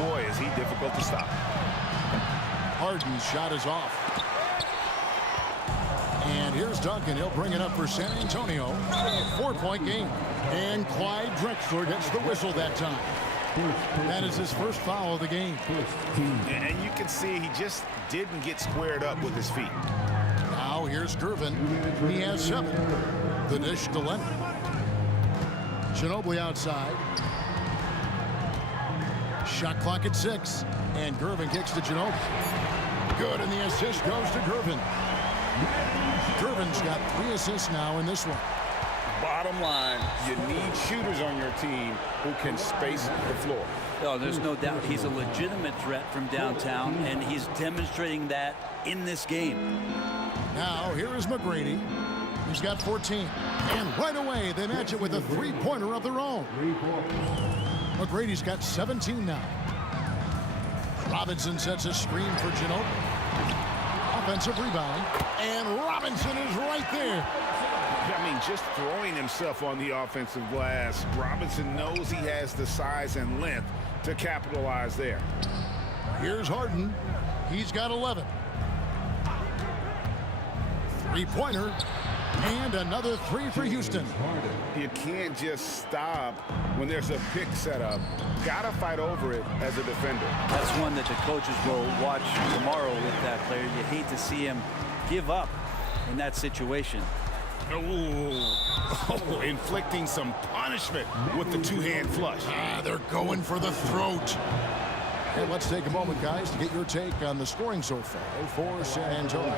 boy, is he difficult to stop. Harden's shot is off. And here's Duncan. He'll bring it up for San Antonio. 4-point game. And Clyde Drexler gets the whistle that time. That is his first foul of the game. And you can see he just didn't get squared up with his feet. Now here's Gervin. He has 7. The dish to Leonard. Ginobili outside. Shot clock at 6. And Gervin kicks to Ginobili. Good, and the assist goes to Gervin. Gervin's got 3 assists now in this one. Bottom line, you need shooters on your team who can space the floor. Oh, there's no doubt he's a legitimate threat from downtown, and he's demonstrating that in this game. Now, here is McGrady. He's got 14. And right away, they match it with a 3-pointer of their own. McGrady's got 17 now. Robinson sets a screen for Ginobili. Offensive rebound. And Robinson is right there. I mean, just throwing himself on the offensive glass. Robinson knows he has the size and length to capitalize there. Here's Harden. He's got 11. 3-pointer. And another 3 for Houston. You can't just stop when there's a pick set up. Gotta fight over it as a defender. That's one that the coaches will watch tomorrow with that player. You hate to see him give up in that situation. Oh, inflicting some punishment with the two-hand flush. They're going for the throat. And let's take a moment, guys, to get your take on the scoring so far for San Antonio.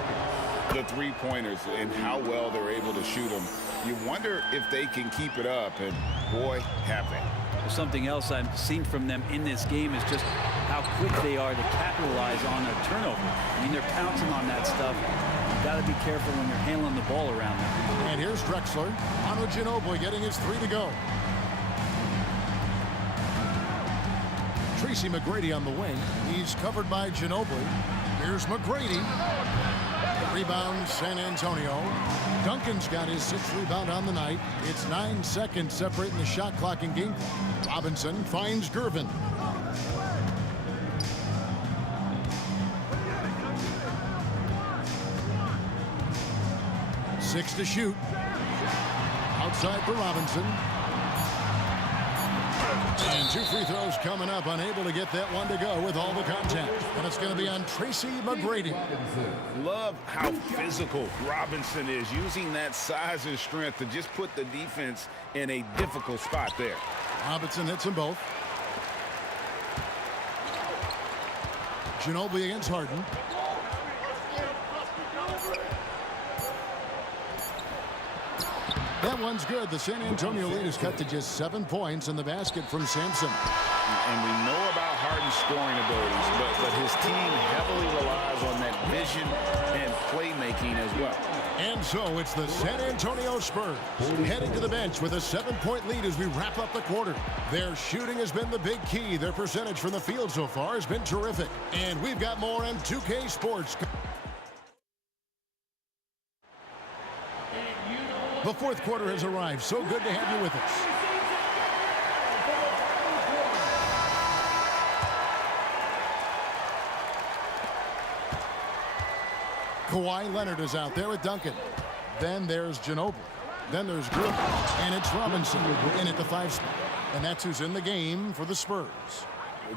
The three-pointers and how well they're able to shoot them. You wonder if they can keep it up, and boy, have they. Something else I've seen from them in this game is just how quick they are to capitalize on a turnover. I mean, they're pouncing on that stuff. You've got to be careful when you're handling the ball around them. And here's Drexler. Manu Ginobili getting his 3 to go. Tracy McGrady on the wing. He's covered by Ginobili. Here's McGrady. Rebound, San Antonio. Duncan's got his 6th rebound on the night. It's 9 seconds separating the shot clock and game clock. Robinson finds Gervin. Six to shoot. Outside for Robinson. And 2 free throws coming up. Unable to get that one to go with all the contact. And it's going to be on Tracy McGrady. Love how physical Robinson is, using that size and strength to just put the defense in a difficult spot there. Robinson hits them both. Ginobili against Harden. That one's good. The San Antonio lead is cut to just 7 points in the basket from Sampson. And we know about Harden's scoring abilities, but his team heavily relies on that vision and playmaking as well. And so it's the San Antonio Spurs heading to the bench with a 7-point lead as we wrap up the quarter. Their shooting has been the big key. Their percentage from the field so far has been terrific. And we've got more on 2K Sports. The fourth quarter has arrived. So good to have you with us. Kawhi Leonard is out there with Duncan. Then there's Ginobili. Then there's Griffin. And it's Robinson in at the 5 spot. And that's who's in the game for the Spurs.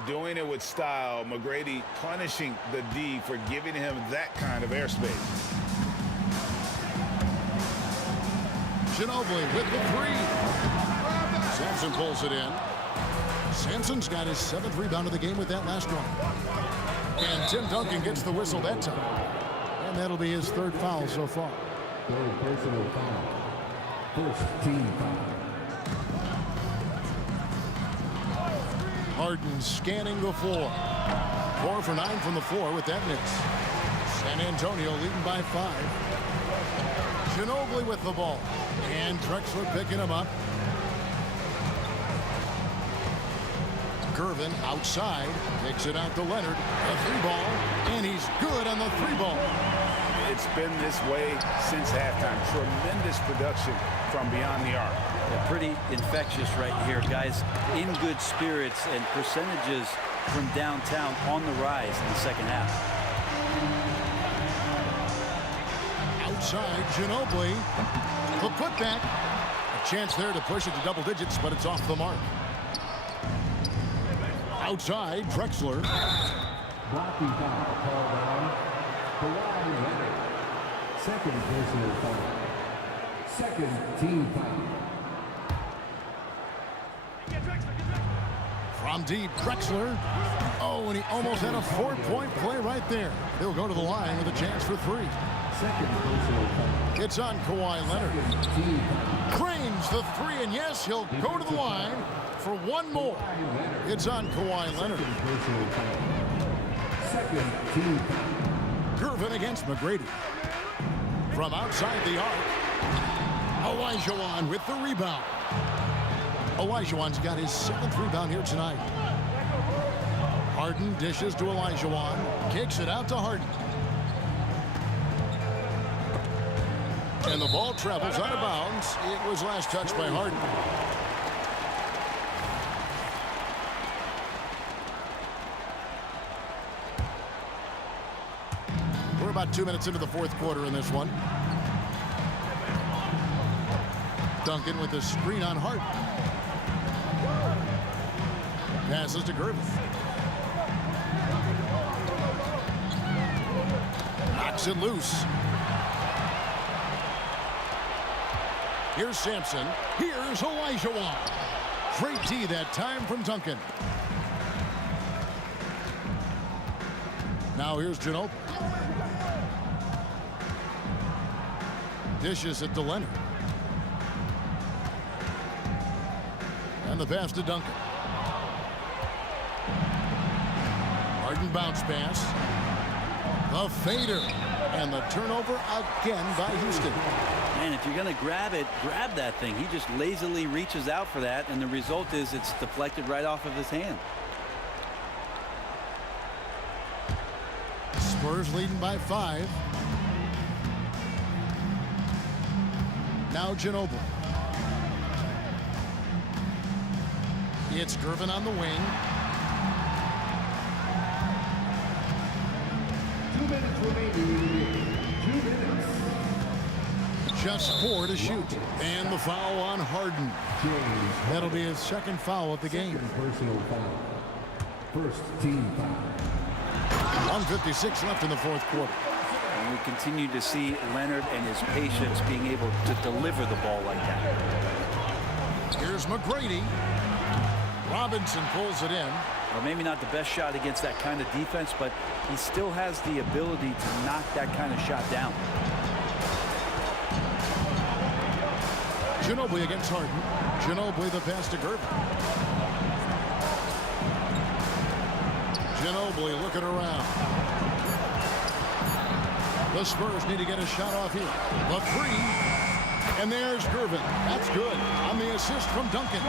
Doing it with style. McGrady punishing the D for giving him that kind of airspace. Ginobili with the 3. Sampson pulls it in. Sampson's got his 7th rebound of the game with that last one. And Tim Duncan gets the whistle that time. And that'll be his 3rd foul so far. 3rd personal foul. 1st team foul. Harden scanning the floor. 4 for 9 from the floor with that miss. San Antonio leading by 5. Ginobili with the ball. And Drexler picking him up. Gervin outside. Takes it out to Leonard. A 3-ball. And he's good on the 3-ball. It's been this way since halftime. Tremendous production from beyond the arc. They're pretty infectious right here, guys. In good spirits and percentages from downtown on the rise in the second half. Outside, Ginobili. The putback. A chance there to push it to double digits, but it's off the mark. Outside, Drexler. Blocking foul called on Kawhi Leonard. 2nd personal foul. 2nd team foul. From deep, Drexler. Oh, and he almost had a 4-point play right there. He'll go to the line with a chance for 3. 2nd personal foul. It's on Kawhi Leonard. Cranes the 3, and yes, he'll go to the line for one more. It's on Kawhi Leonard. 2nd team foul. Gervin against McGrady. From outside the arc, Olajuwon with the rebound. Olajuwon's got his 7th rebound here tonight. Harden dishes to Olajuwon. Kicks it out to Harden. And the ball travels out of bounds. It was last touched by Harden. We're about 2 minutes into the 4th quarter in this one. Duncan with a screen on Harden. Passes to Gervin. Knocks it loose. Here's Sampson. Here's Olajuwon. Great D that time from Duncan. Now here's Ginobili. Dishes it to Leonard. And the pass to Duncan. Harden bounce pass. The fader. And the turnover again by Houston. And if you're going to grab it, grab that thing. He just lazily reaches out for that, and the result is it's deflected right off of his hand. Spurs leading by 5. Now Ginobili. It's Gervin on the wing. 2 minutes remaining. 2 minutes. Just 4 to shoot. And the foul on Harden. That'll be his second foul of the game. Personal foul. First team foul. 1:56 left in the fourth quarter. And we continue to see Leonard and his patience being able to deliver the ball like that. Here's McGrady. Robinson pulls it in. Well, maybe not the best shot against that kind of defense, but he still has the ability to knock that kind of shot down. Ginobili against Harden. Ginobili the pass to Gervin. Ginobili looking around. The Spurs need to get a shot off here. The 3. And there's Gervin. That's good on the assist from Duncan.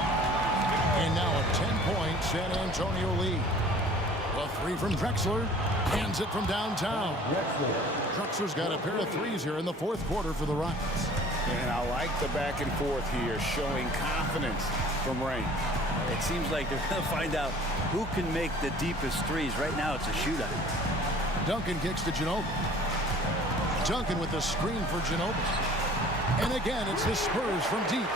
And now a 10-point San Antonio lead. The 3 from Drexler. Hands it from downtown. Drexler's got a pair of threes here in the fourth quarter for the Rockets. And I like the back and forth here, showing confidence from Rain. It seems like they're going to find out who can make the deepest threes. Right now it's a shootout. Duncan kicks to Ginobili. Duncan with the screen for Ginobili. And again, it's the Spurs from deep.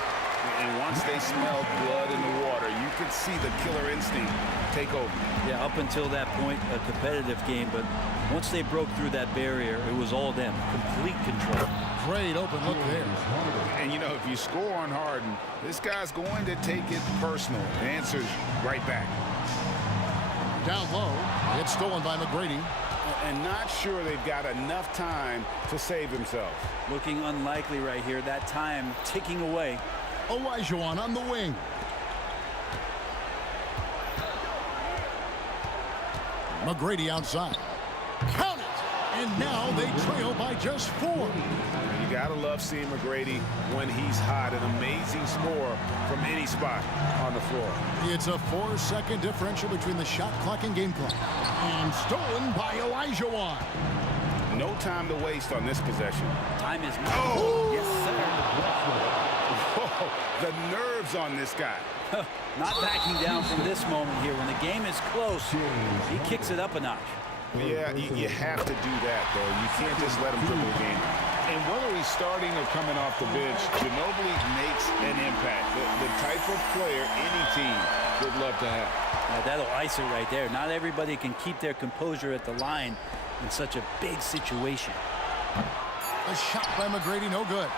And once they smelled blood in the water, you could see the killer instinct take over. Yeah, up until that point, a competitive game, but once they broke through that barrier, it was all them. Complete control. Great open look there. And, you know, if you score on Harden, this guy's going to take it personal. The answer's right back. Down low. It's stolen by McGrady. And not sure they've got enough time to save themselves. Looking unlikely right here. That time ticking away. Olajuwon on the wing. McGrady outside. Count it! And now they trail by just 4. You gotta love seeing McGrady when he's hot. An amazing score from any spot on the floor. It's a 4-second differential between the shot clock and game clock. And stolen by Olajuwon. No time to waste on this possession. Time is now. Oh! Yes, sir. Whoa, the nerves on this guy. Not backing down from this moment here. When the game is close, he kicks it up a notch. Yeah, you have to do that, though. You can't just let him dribble the game. And whether he's starting or coming off the bench, Ginobili makes an impact. The type of player any team would love to have. Now that'll ice it right there. Not everybody can keep their composure at the line in such a big situation. A shot by McGrady, no good.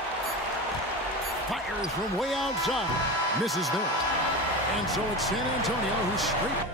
Fires from way outside. Misses there. And so it's San Antonio who's straight.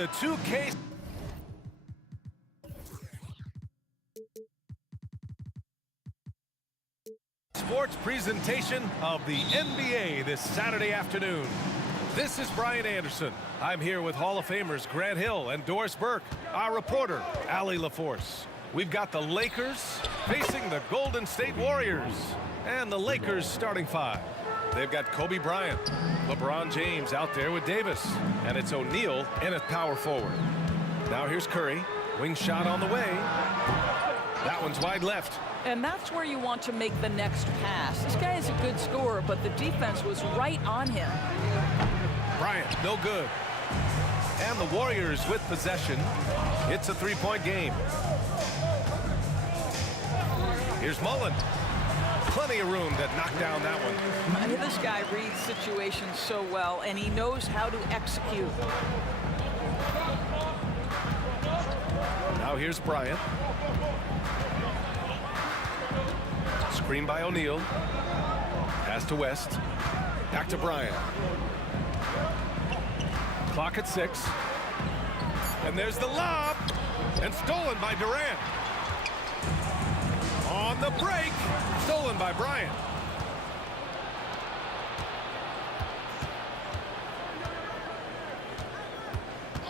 the 2K Sports presentation of the NBA this Saturday afternoon. This is Brian Anderson. I'm here with Hall of Famers Grant Hill and Doris Burke, our reporter, Allie LaForce. We've got the Lakers facing the Golden State Warriors. And the Lakers starting five. They've got Kobe Bryant, LeBron James out there with Davis. And it's O'Neal in at power forward. Now here's Curry. Wing shot on the way. That one's wide left. And that's where you want to make the next pass. This guy is a good scorer, but the defense was right on him. Bryant, no good. And the Warriors with possession. It's a three-point game. Here's Mullen. Plenty of room to knock down that one. This guy reads situations so well, and he knows how to execute. Now here's Bryant. Screen by O'Neal. Pass to West. Back to Bryant. Clock at 6. And there's the lob. And stolen by Durant. On the break. Stolen by Bryant.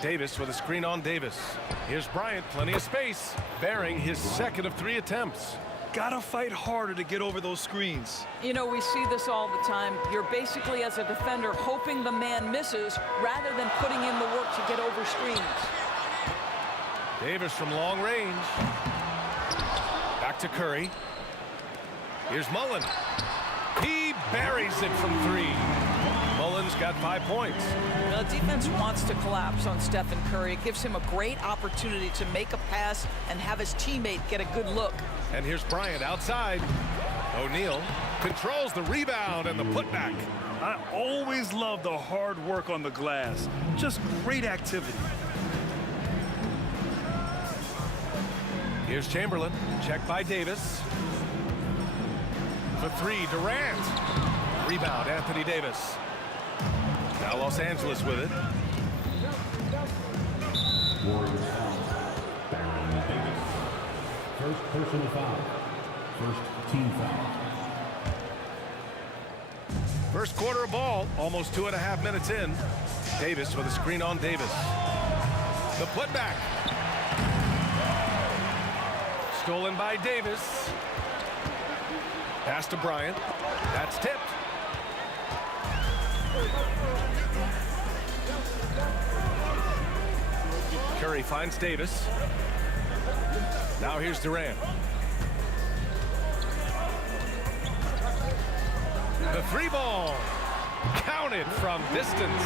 Davis with a screen on Davis. Here's Bryant, plenty of space, bearing his second of 3 attempts. Gotta fight harder to get over those screens. You know, we see this all the time. You're basically, as a defender, hoping the man misses rather than putting in the work to get over screens. Davis from long range. Back to Curry. Here's Mullen. He buries it from 3. Mullen's got 5 points. The defense wants to collapse on Stephen Curry. It gives him a great opportunity to make a pass and have his teammate get a good look. And here's Bryant outside. O'Neal controls the rebound and the putback. I always love the hard work on the glass. Just great activity. Here's Chamberlain. Check by Davis. For 3, Durant. Rebound, Anthony Davis. Now Los Angeles with it. Warriors foul. Baron Davis. First personal foul. First team foul. First quarter of ball, almost 2.5 minutes in. Davis with a screen on Davis. The putback. Stolen by Davis. Pass to Bryant. That's tipped. Curry finds Davis. Now here's Durant. The 3-ball. Counted from distance.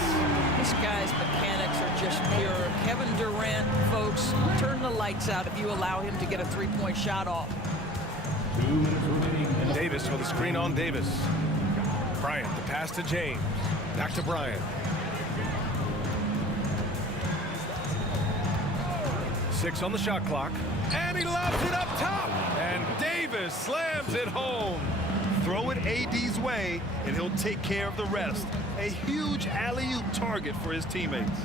This guy's mechanics are just pure. Kevin Durant, folks, turn the lights out if you allow him to get a 3-point shot off. 2 minutes remaining. Davis with a screen on Davis. Bryant, the pass to James. Back to Bryant. 6 on the shot clock. And he lobs it up top. And Davis slams it home. Throw it AD's way, and he'll take care of the rest. A huge alley-oop target for his teammates.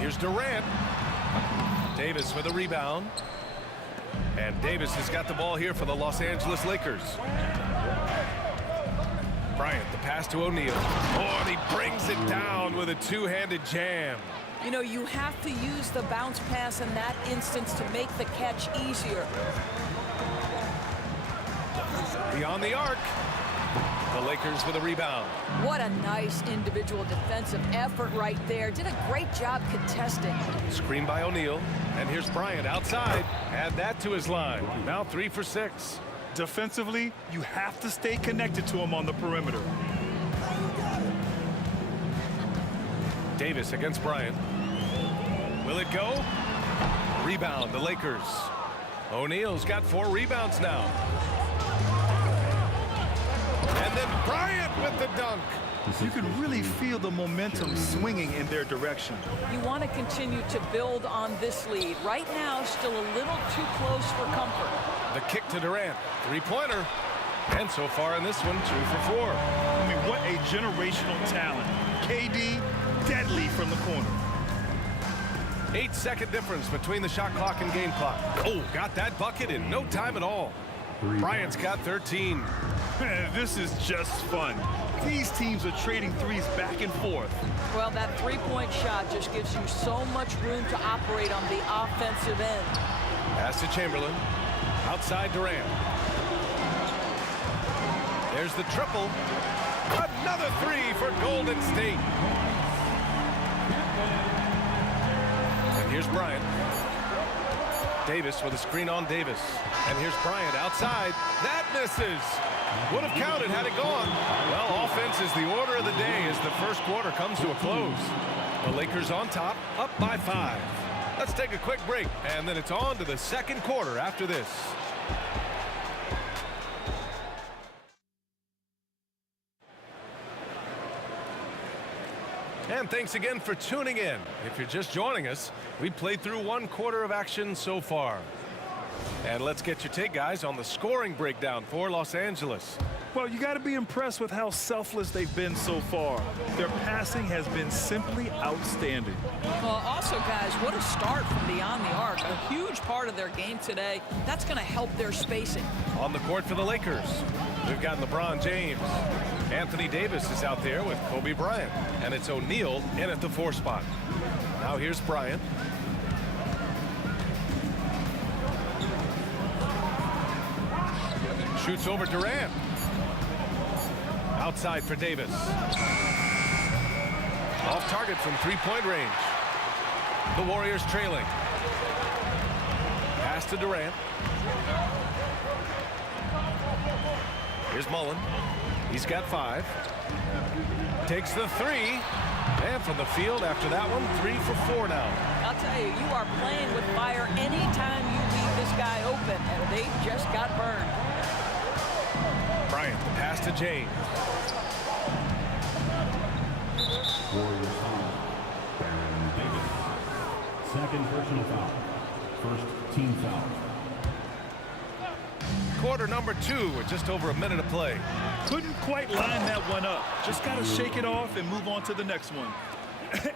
Here's Durant. Davis with a rebound. And Davis has got the ball here for the Los Angeles Lakers. Bryant, the pass to O'Neal. Oh, and he brings it down with a 2-handed jam. You know, you have to use the bounce pass in that instance to make the catch easier. Beyond the arc. The Lakers with a rebound. What a nice individual defensive effort right there. Did a great job contesting. Screen by O'Neal. And here's Bryant outside. Add that to his line. Now 3 for 6. Defensively, you have to stay connected to him on the perimeter. Davis against Bryant. Will it go? Rebound, the Lakers. O'Neal's got 4 rebounds now. And then Bryant with the dunk. You can really feel the momentum swinging in their direction. You want to continue to build on this lead. Right now, still a little too close for comfort. The kick to Durant. 3-pointer. And so far in this one, 2 for 4. I mean, what a generational talent. KD, deadly from the corner. 8-second difference between the shot clock and game clock. Oh, got that bucket in no time at all. Bryant's got 13. This is just fun. These teams are trading threes back and forth. Well, that three-point shot just gives you so much room to operate on the offensive end. Pass to Chamberlain. Outside Durant. There's the triple. Another three for Golden State. And here's Bryant. Davis with a screen on Davis. And here's Bryant outside. That misses. Would have counted had it gone. Well, offense is the order of the day as the first quarter comes to a close. The Lakers on top, up by 5. Let's take a quick break, and then it's on to the second quarter after this. And thanks again for tuning in. If you're just joining us, we played through one quarter of action so far. And let's get your take, guys, on the scoring breakdown for Los Angeles. Well, you got to be impressed with how selfless they've been so far. Their passing has been simply outstanding. Well, also, guys, what a start from beyond the arc. A huge part of their game today. That's going to help their spacing. On the court for the Lakers, we've got LeBron James. Anthony Davis is out there with Kobe Bryant. And it's O'Neal in at the 4 spot. Now here's Bryant. Shoots over Durant. Outside for Davis. Off target from three-point range. The Warriors trailing. Pass to Durant. Here's Mullen. He's got 5. Takes the 3. And from the field after that one, 3 for 4 now. I'll tell you, you are playing with fire anytime you leave this guy open, and they just got burned. Bryant, the pass to James. Warriors foul. Baron Davis. Second personal foul. First team foul. Quarter number 2 with just over a minute of play. Couldn't quite line that one up. Just got to shake it off and move on to the next one.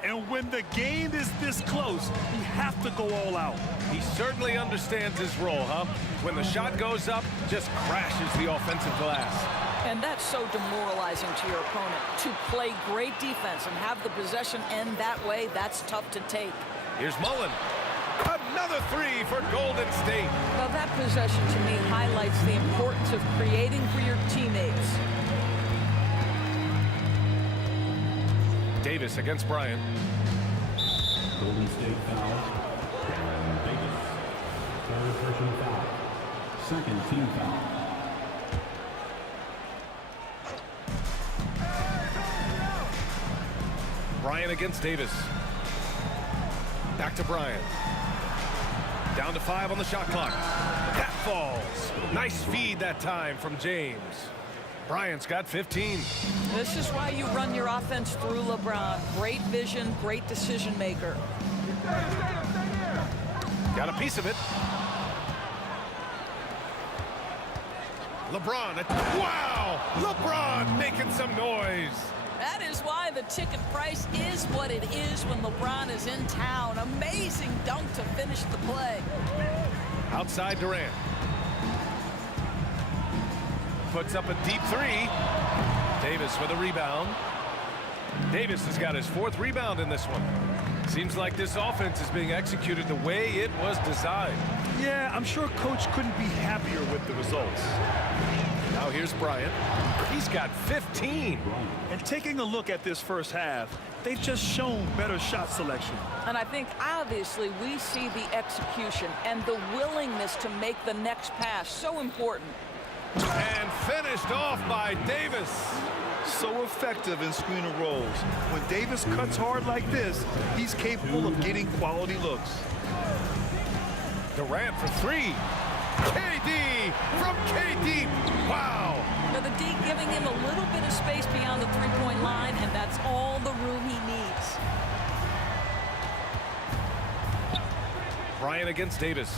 And when the game is this close, you have to go all out. He certainly understands his role, huh? When the shot goes up, just crashes the offensive glass. And that's so demoralizing to your opponent. To play great defense and have the possession end that way, that's tough to take. Here's Mullen. Another 3 for Golden State. Well, that possession to me highlights the importance of creating for your teammates. Davis against Bryant. Golden State foul. Baron Davis. Third personal foul. Second team foul. Bryant against Davis. Back to Bryant. Down to 5 on the shot clock. That falls. Nice feed that time from James. Bryant's got 15. This is why you run your offense through LeBron. Great vision, great decision maker. Got a piece of it. LeBron. Wow! LeBron making some noise. That is why the ticket price is what it is when LeBron is in town. Amazing dunk to finish the play. Outside Durant. Puts up a deep 3. Davis with a rebound. Davis has got his 4th rebound in this one. Seems like this offense is being executed the way it was designed. Yeah, I'm sure Coach couldn't be happier with the results. Now here's Bryant. He's got 15. And taking a look at this first half, they've just shown better shot selection. And I think obviously we see the execution and the willingness to make the next pass so important. And finished off by Davis. So effective in screen and rolls. When Davis cuts hard like this, he's capable of getting quality looks. Durant for 3. KD from KD. Wow. Now the D giving him a little bit of space beyond the three-point line, and that's all the room he needs. Bryant against Davis.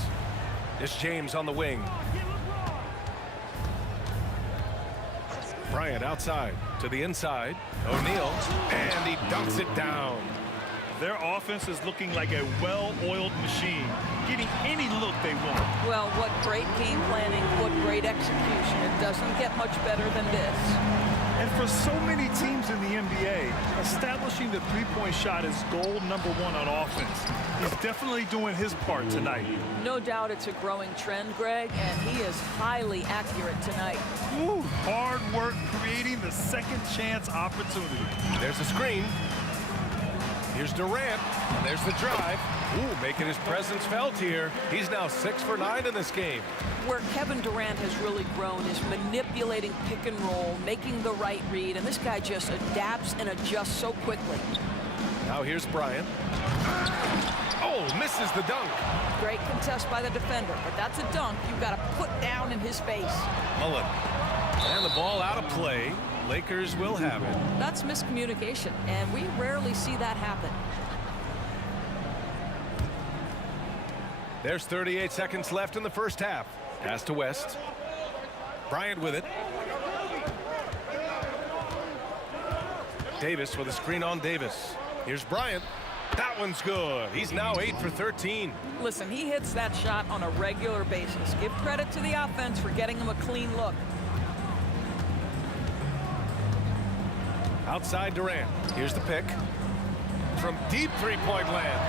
It's James on the wing. Bryant outside to the inside. O'Neal, and he dunks it down. Their offense is looking like a well-oiled machine, getting any look they want. Well, what great game planning, what great execution. It doesn't get much better than this. And for so many teams in the NBA, establishing the three-point shot is goal number one on offense. He's definitely doing his part tonight. No doubt it's a growing trend, Greg, and he is highly accurate tonight. Ooh, hard work creating the second chance opportunity. There's a screen. Here's Durant, and there's the drive. Ooh, making his presence felt here. He's now 6 for 9 in this game. Where Kevin Durant has really grown is manipulating pick and roll, making the right read, and this guy just adapts and adjusts so quickly. Now here's Bryant. Oh, misses the dunk. Great contest by the defender, but that's a dunk you've got to put down in his face. Mullen. And the ball out of play. Lakers will have it. That's miscommunication, and we rarely see that happen. There's 38 seconds left in the first half. Pass to West. Bryant with it. Davis with a screen on Davis. Here's Bryant. That one's good. He's now 8 for 13. Listen, he hits that shot on a regular basis. Give credit to the offense for getting him a clean look. Outside Durant. Here's the pick. From deep three-point land.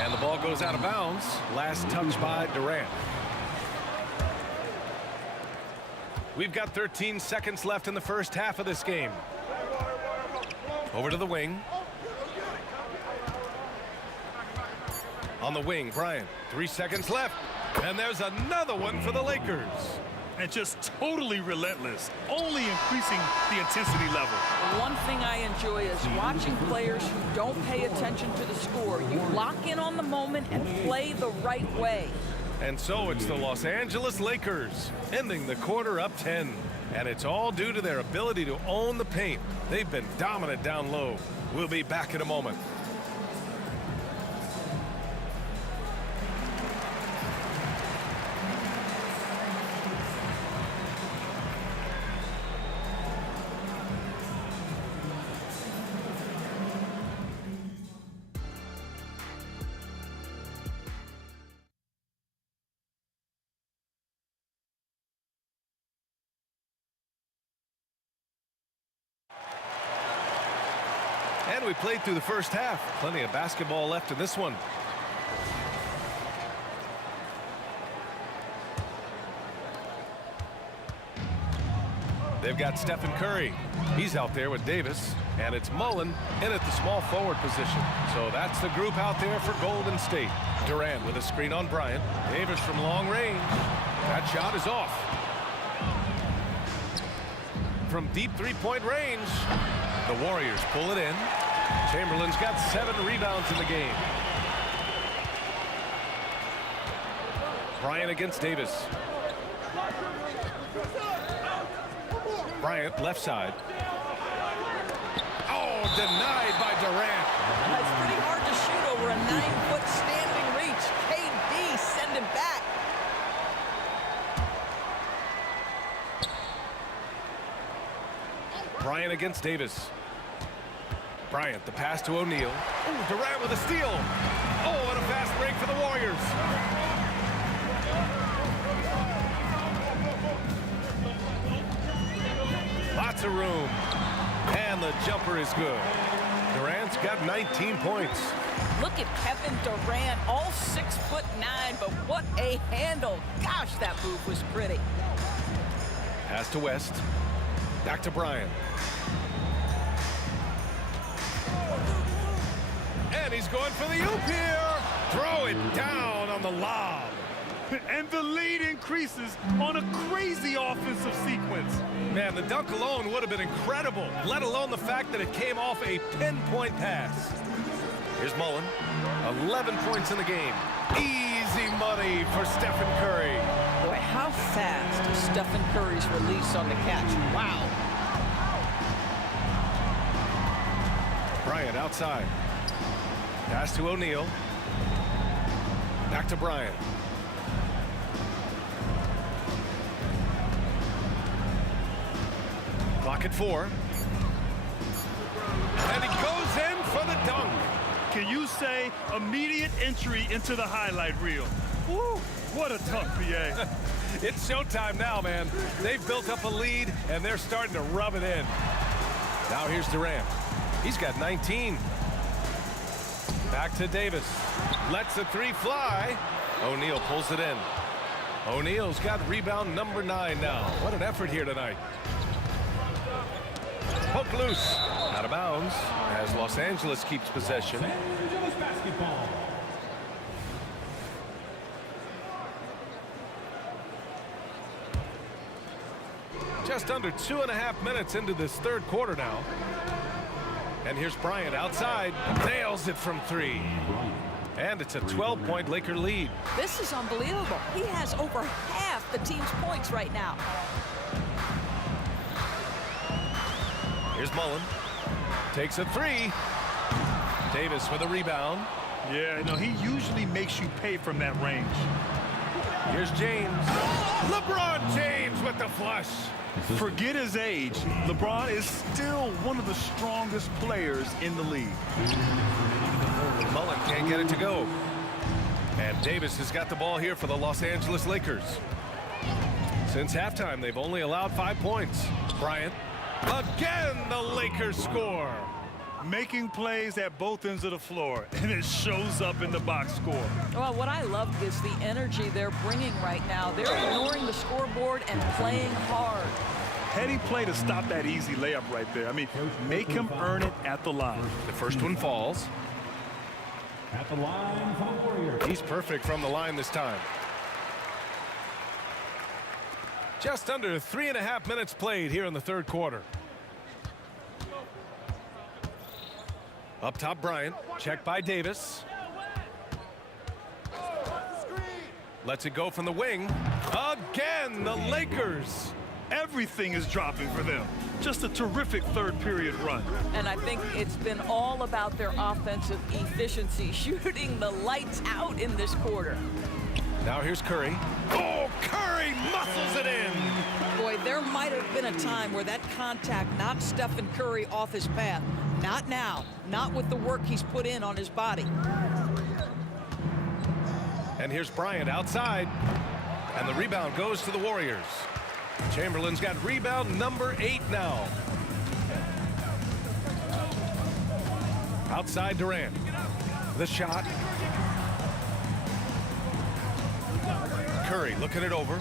And the ball goes out of bounds. Last touch by Durant. We've got 13 seconds left in the first half of this game. Over to the wing. On the wing, Bryant. 3 seconds left. And there's another one for the Lakers. And just totally relentless, only increasing the intensity level. One thing I enjoy is watching players who don't pay attention to the score. You lock in on the moment and play the right way. And so it's the Los Angeles Lakers ending the quarter up 10. And it's all due to their ability to own the paint. They've been dominant down low. We'll be back in a moment. And we played through the first half. Plenty of basketball left in this one. They've got Stephen Curry. He's out there with Davis. And it's Mullen in at the small forward position. So that's the group out there for Golden State. Durant with a screen on Bryant. Davis from long range. That shot is off. From deep three-point range. The Warriors pull it in. Chamberlain's got 7 rebounds in the game. Bryant against Davis. Bryant left side. Oh, denied by Durant. It's pretty hard to shoot over a 9-foot standing reach. KD send him back. Bryant against Davis. Bryant, the pass to O'Neal. Oh, Durant with a steal. Oh, and a fast break for the Warriors. Lots of room. And the jumper is good. Durant's got 19 points. Look at Kevin Durant, all 6'9", but what a handle. Gosh, that move was pretty. Pass to West. Back to Bryant. And he's going for the oop here. Throw it down on the lob. And the lead increases on a crazy offensive sequence. Man, the dunk alone would have been incredible, let alone the fact that it came off a pinpoint pass. Here's Mullen. 11 points in the game. Easy money for Stephen Curry. Boy, how fast is Stephen Curry's release on the catch. Wow. Bryant outside. Pass to O'Neal. Back to Bryant. Clock at 4. And he goes in for the dunk. can you say immediate entry into the highlight reel? Woo, what a dunk, PA. It's showtime now, man. They've built up a lead, and they're starting to rub it in. Now here's Durant. He's got 19. Back to Davis. Lets the three fly. O'Neal pulls it in. O'Neal's got rebound number 9 now. What an effort here tonight. Poke loose. Out of bounds as Los Angeles keeps possession. Los Angeles basketball. Just under 2.5 minutes into this third quarter now. And here's Bryant outside. Nails it from 3. And it's a 12-point Laker lead. This is unbelievable. He has over half the team's points right now. Here's Mullen. Takes a 3. Davis with a rebound. Yeah, no, he usually makes you pay from that range. Here's James. LeBron James with the flush. Forget his age. LeBron is still one of the strongest players in the league. Mullen can't get it to go. And Davis has got the ball here for the Los Angeles Lakers. Since halftime, they've only allowed 5 points. Bryant. Again, the Lakers score. Making plays at both ends of the floor, and it shows up in the box score. Well, what I love is the energy they're bringing right now. They're ignoring the scoreboard and playing hard. Heady play to stop that easy layup right there. I mean, make him earn it at the line. The first one falls. At the line for the Warriors. He's perfect from the line this time. Just under 3.5 minutes played here in the third quarter. Up top, Bryant. Checked by Davis. Lets it go from the wing. Again, the Lakers. Everything is dropping for them. Just a terrific third period run. And I think it's been all about their offensive efficiency, shooting the lights out in this quarter. Now here's Curry. Oh, Curry muscles it in. Boy, there might have been a time where that contact knocked Stephen Curry off his path. Not now. Not with the work he's put in on his body. And here's Bryant outside. And the rebound goes to the Warriors. Chamberlain's got rebound number 8 now. Outside Durant. The shot. Curry looking it over.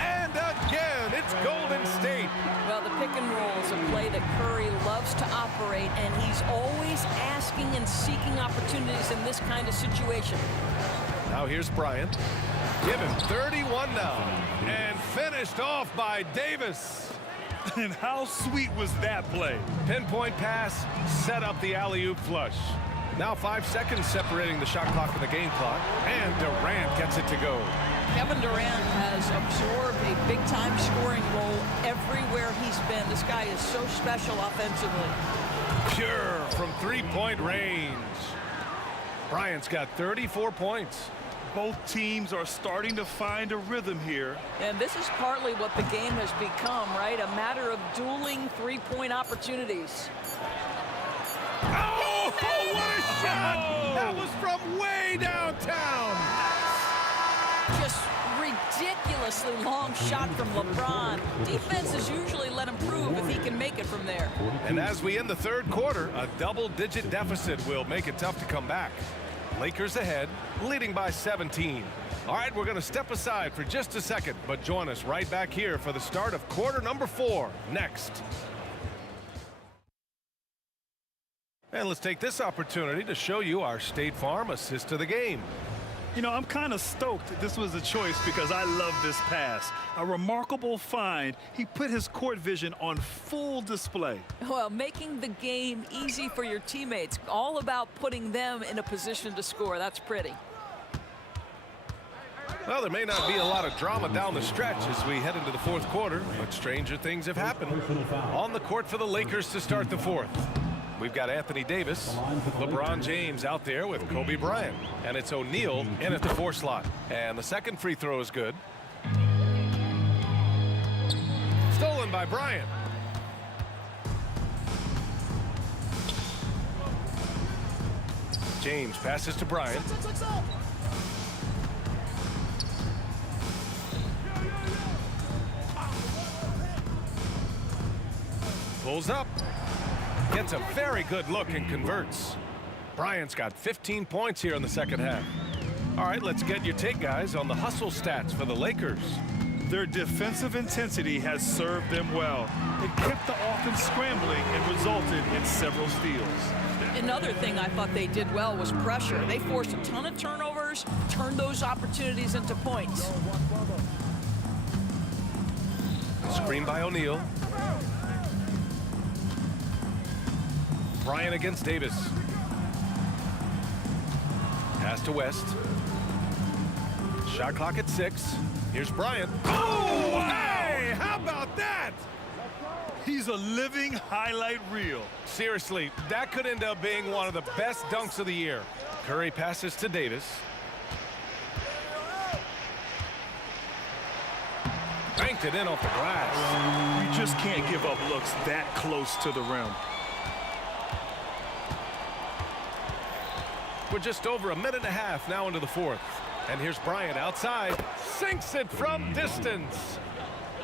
And again, it's Golden State. Well, the pick and roll is a play that Curry loves to operate, and he's always asking and seeking opportunities in this kind of situation. Now here's Bryant. Give him 31 now. And finished off by Davis. And how sweet was that play? Pinpoint pass, set up the alley-oop flush. Now 5 seconds separating the shot clock and the game clock. And Durant gets it to go. Kevin Durant has absorbed a big-time scoring role everywhere he's been. This guy is so special offensively. Pure from three-point range. Bryant's got 34 points. Both teams are starting to find a rhythm here. And this is partly what the game has become, right? A matter of dueling three-point opportunities. Oh, what a shot! That was from way downtown. Just ridiculously long shot from LeBron. Defenses usually let him prove if he can make it from there. And as we end the third quarter, a double-digit deficit will make it tough to come back. Lakers ahead, leading by 17. All right, we're going to step aside for just a second, but join us right back here for the start of quarter number 4 next. And let's take this opportunity to show you our State Farm assist to the game. You know, I'm kind of stoked this was a choice because I love this pass. A remarkable find. He put his court vision on full display. Well, making the game easy for your teammates. All about putting them in a position to score. That's pretty. Well, there may not be a lot of drama down the stretch as we head into the fourth quarter, but stranger things have happened. On the court for the Lakers to start the fourth. We've got Anthony Davis, LeBron James out there with Kobe Bryant. And it's O'Neal in at the 4 slot. And the second free throw is good. Stolen by Bryant. James passes to Bryant. Pulls up. Gets a very good look and converts. Bryant's got 15 points here in the second half. All right, let's get your take, guys, on the hustle stats for the Lakers. Their defensive intensity has served them well. It kept the offense scrambling and resulted in several steals. Another thing I thought they did well was pressure. They forced a ton of turnovers, turned those opportunities into points. Screen by O'Neal. Bryant against Davis. Pass to West. Shot clock at 6. Here's Bryant. Oh, hey! How about that? He's a living highlight reel. Seriously, that could end up being one of the best dunks of the year. Curry passes to Davis. Banked it in off the glass. You just can't give up looks that close to the rim. We're just over a minute and a half now into the fourth. And here's Bryant outside. Sinks it from distance.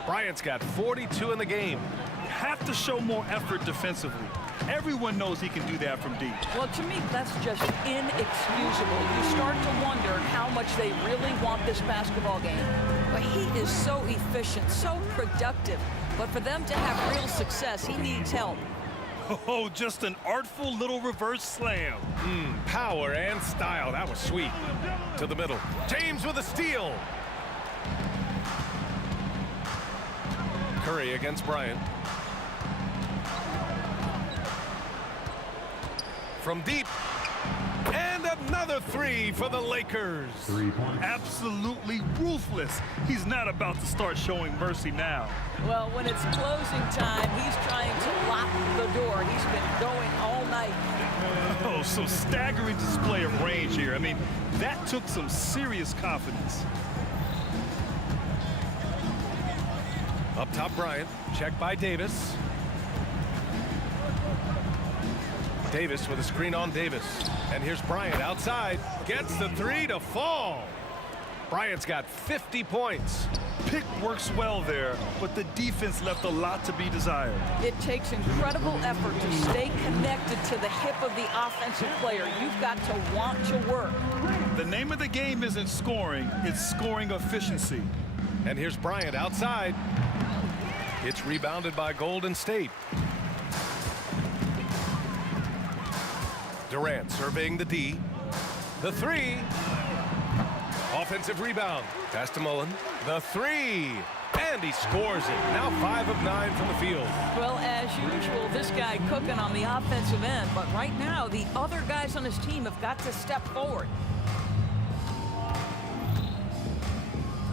Bryant's got 42 in the game. You have to show more effort defensively. Everyone knows he can do that from deep. Well, to me, that's just inexcusable. You start to wonder how much they really want this basketball game. But he is so efficient, so productive. But for them to have real success, he needs help. Oh, just an artful little reverse slam. Power and style. That was sweet. To the middle. James with a steal. Curry against Bryant. From deep. And another three for the Lakers. Absolutely ruthless. He's not about to start showing mercy now. Well, when it's closing time, he's trying to lock the door. He's been going all night. Oh, so staggering display of range here. I mean, that took some serious confidence. Up top, Bryant. Check by Davis. Davis with a screen on Davis. And here's Bryant outside. Gets the three to fall. Bryant's got 50 points. Pick works well there, but the defense left a lot to be desired. It takes incredible effort to stay connected to the hip of the offensive player. You've got to want to work. The name of the game isn't scoring, it's scoring efficiency. And here's Bryant outside. It's rebounded by Golden State. Durant surveying the D. The three. Offensive rebound. Pass to Mullen. The three. And he scores it. Now 5 of 9 from the field. Well, as usual, this guy cooking on the offensive end. But right now, the other guys on his team have got to step forward.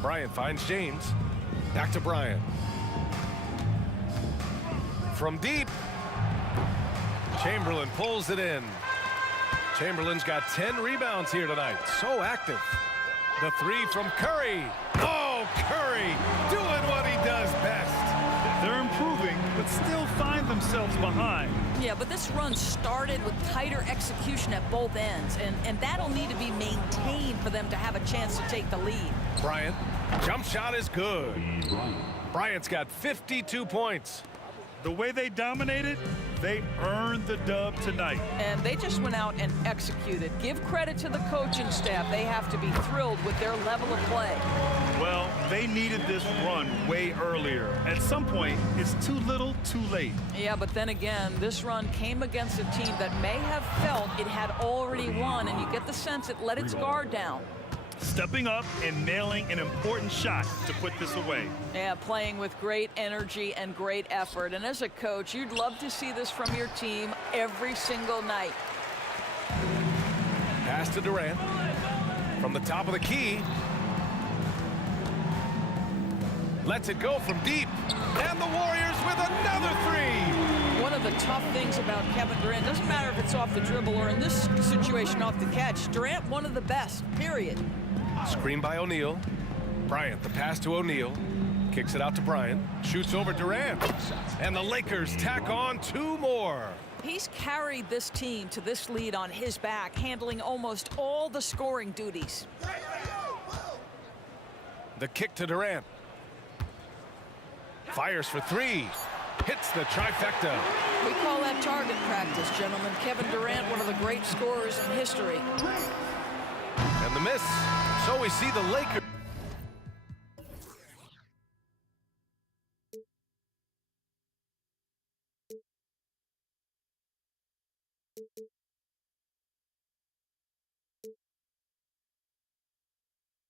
Bryant finds James. Back to Bryant. From deep. Chamberlain pulls it in. Chamberlain's got 10 rebounds here tonight. So active. The three from Curry. Oh, Curry doing what he does best. They're improving, but still find themselves behind. Yeah, but this run started with tighter execution at both ends, and that'll need to be maintained for them to have a chance to take the lead. Bryant, jump shot is good. Bryant's got 52 points. The way they dominated, they earned the dub tonight. And they just went out and executed. Give credit to the coaching staff. They have to be thrilled with their level of play. Well, they needed this run way earlier. At some point, it's too little, too late. Yeah, but then again, this run came against a team that may have felt it had already won, and you get the sense it let its guard down. Stepping up and nailing an important shot to put this away. Yeah, playing with great energy and great effort. And as a coach, you'd love to see this from your team every single night. Pass to Durant. From the top of the key. Lets it go from deep. And the Warriors with another three. One of the tough things about Kevin Durant, doesn't matter if it's off the dribble or in this situation off the catch, Durant one of the best, period. Screen by O'Neal. Bryant, the pass to O'Neal. Kicks it out to Bryant. Shoots over Durant. And the Lakers tack on 2 more. He's carried this team to this lead on his back, handling almost all the scoring duties. The kick to Durant. Fires for three. Hits the trifecta. We call that target practice, gentlemen. Kevin Durant, one of the great scorers in history. And the miss. So we see the Lakers.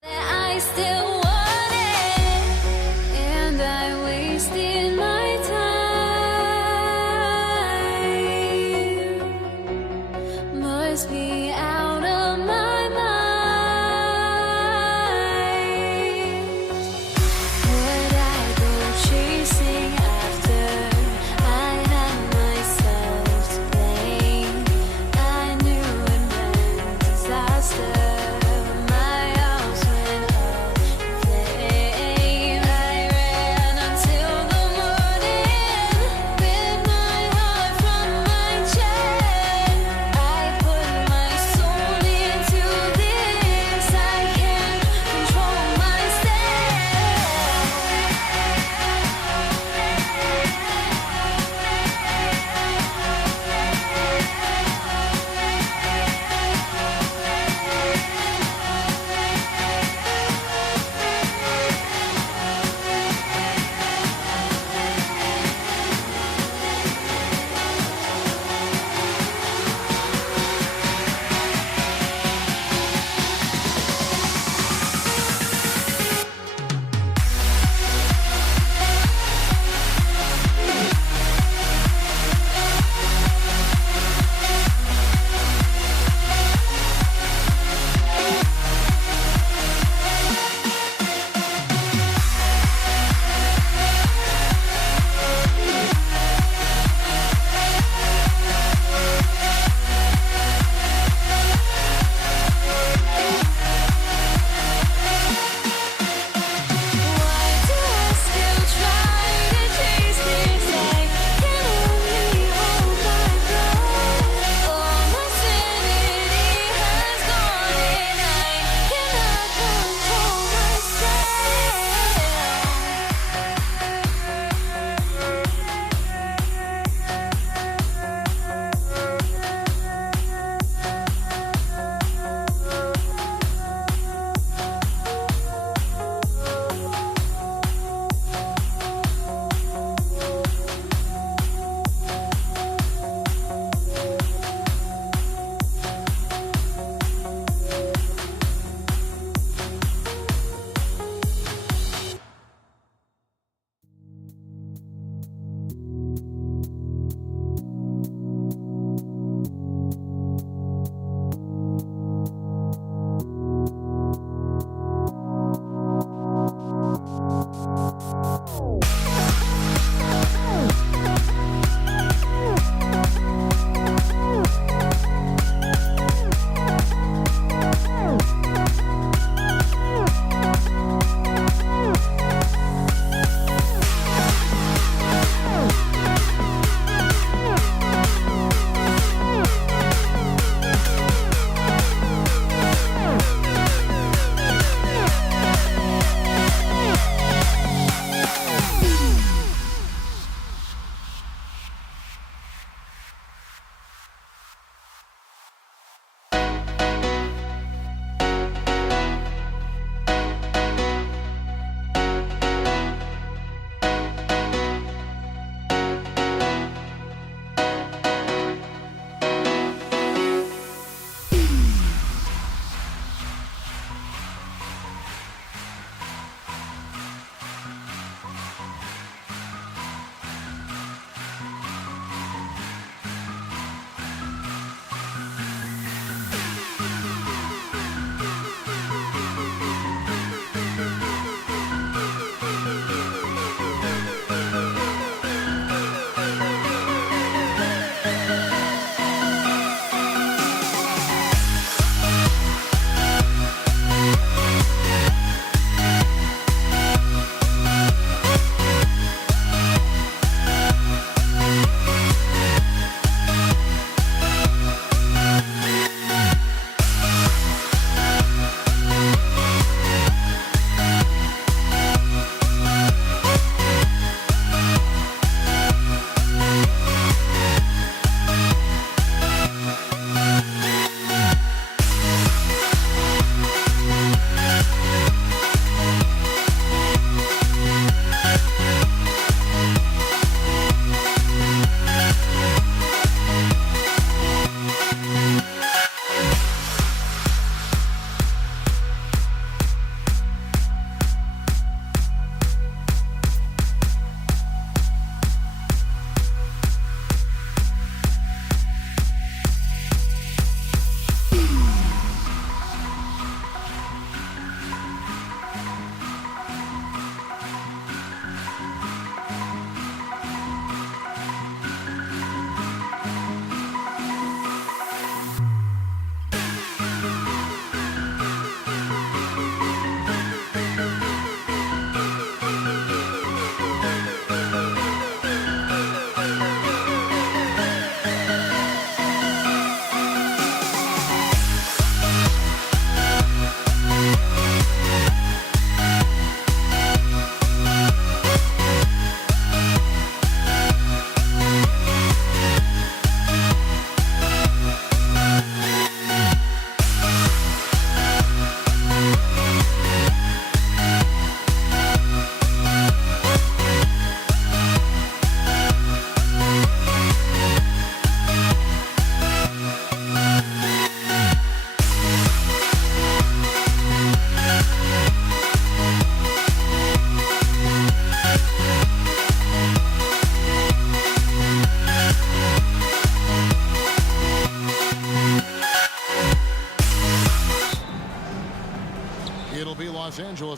I still want it, and I wasted my time. Must be out of my mind.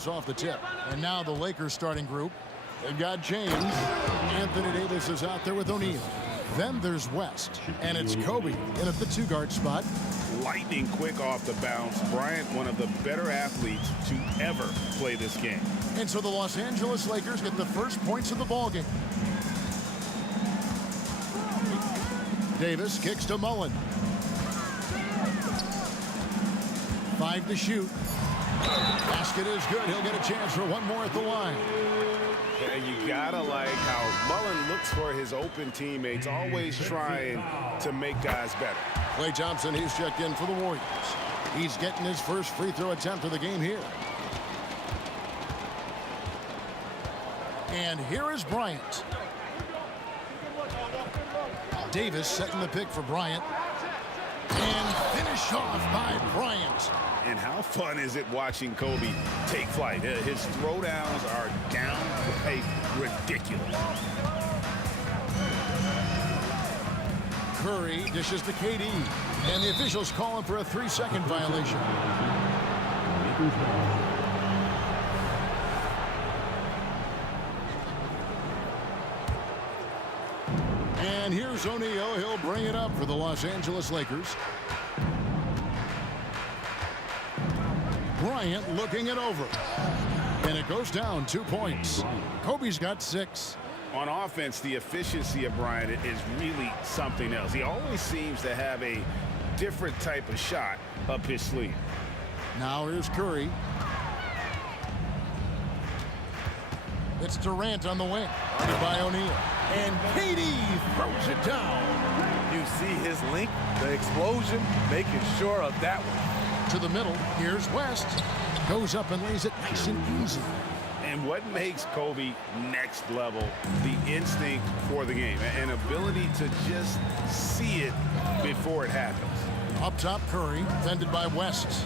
Angeles off the tip. And now the Lakers starting group. They've got James. Anthony Davis is out there with O'Neal. Then there's West. And it's Kobe in at the 2-guard spot. Lightning quick off the bounce. Bryant, one of the better athletes to ever play this game. And so the Los Angeles Lakers get the first points of the ballgame. Davis kicks to Mullen. 5 to shoot. Basket is good. He'll get a chance for one more at the line. And you gotta like how Mullen looks for his open teammates, always trying to make guys better. Klay Thompson, he's checked in for the Warriors. He's getting his first free throw attempt of the game here. And here is Bryant. Davis setting the pick for Bryant. And finished off by Bryant. And how fun is it watching Kobe take flight? His throwdowns are downright ridiculous. Curry dishes to KD. And the officials call him for a 3-second violation. And here's O'Neal. He'll bring it up for the Los Angeles Lakers. Bryant looking it over. And it goes down 2 points. Kobe's got 6. On offense, the efficiency of Bryant is really something else. He always seems to have a different type of shot up his sleeve. Now here's Curry. It's Durant on the wing. Guarded by O'Neal. And KD throws it down. You see his length, the explosion, making sure of that one. To the middle, here's West. Goes up and lays it nice and easy. And what makes Kobe next level? The instinct for the game, an ability to just see it before it happens. Up top, Curry, fended by West.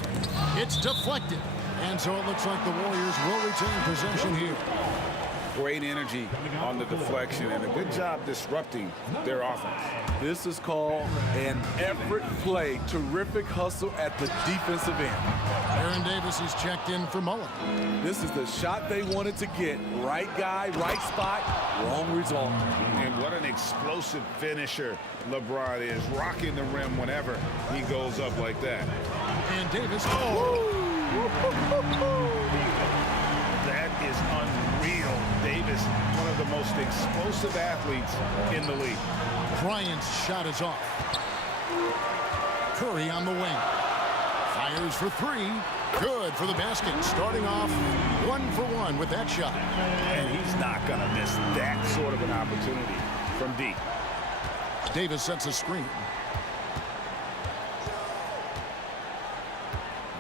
It's deflected. And so it looks like the Warriors will retain possession here. Great energy on the deflection and a good job disrupting their offense. This is called an effort play. Terrific hustle at the defensive end. Aaron Davis is checked in for Mullen. This is the shot they wanted to get. Right guy, right spot, wrong result. And what an explosive finisher LeBron is, rocking the rim whenever he goes up like that. And Davis. That is unreal. Davis, one of the most explosive athletes in the league. Bryant's shot is off. Curry on the wing. Fires for 3. Good for the basket. Starting off 1 for 1 with that shot. And he's not going to miss that sort of an opportunity from deep. Davis sets a screen.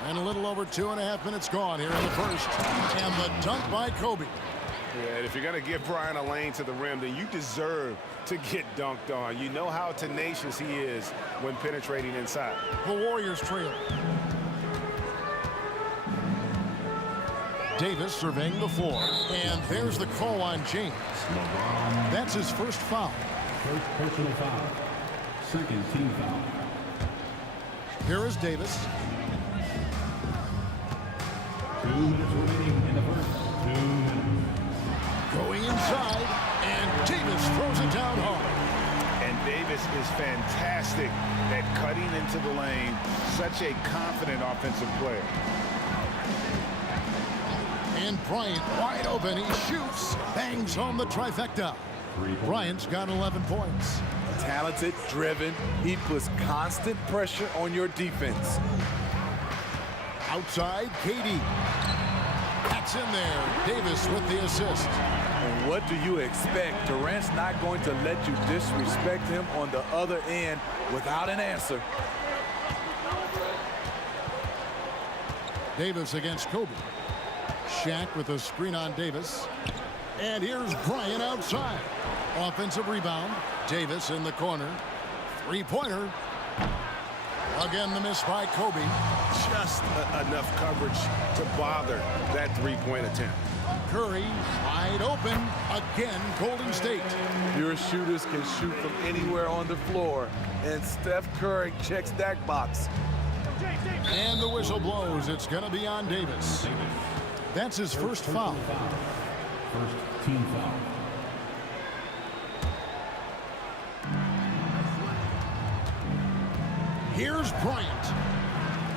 And a little over 2.5 minutes gone here in the first. And the dunk by Kobe. Yeah, and if you're going to give Bryant a lane to the rim, then you deserve to get dunked on. You know how tenacious he is when penetrating inside. The Warriors trail. Davis surveying the floor. And there's the call on James. That's his first foul. First personal foul. Second team foul. Here is Davis. 2 minutes remaining in the first. 2 minutes. Going inside, and Davis throws it down hard. And Davis is fantastic at cutting into the lane. Such a confident offensive player. And Bryant wide open. He shoots, bangs home the trifecta. Bryant's got 11 points. Talented, driven. He puts constant pressure on your defense. Outside, KD. That's in there. Davis with the assist. And what do you expect? Durant's not going to let you disrespect him on the other end without an answer. Davis against Kobe. Shaq with a screen on Davis. And here's Bryant outside. Offensive rebound. Davis in the corner. Three-pointer. Again, the miss by Kobe. Just enough coverage to bother that three-point attempt. Curry wide open. Again, Golden State. Your shooters can shoot from anywhere on the floor. And Steph Curry checks that box. And the whistle blows. It's going to be on Davis. That's his first foul. First team foul. Here's Bryant.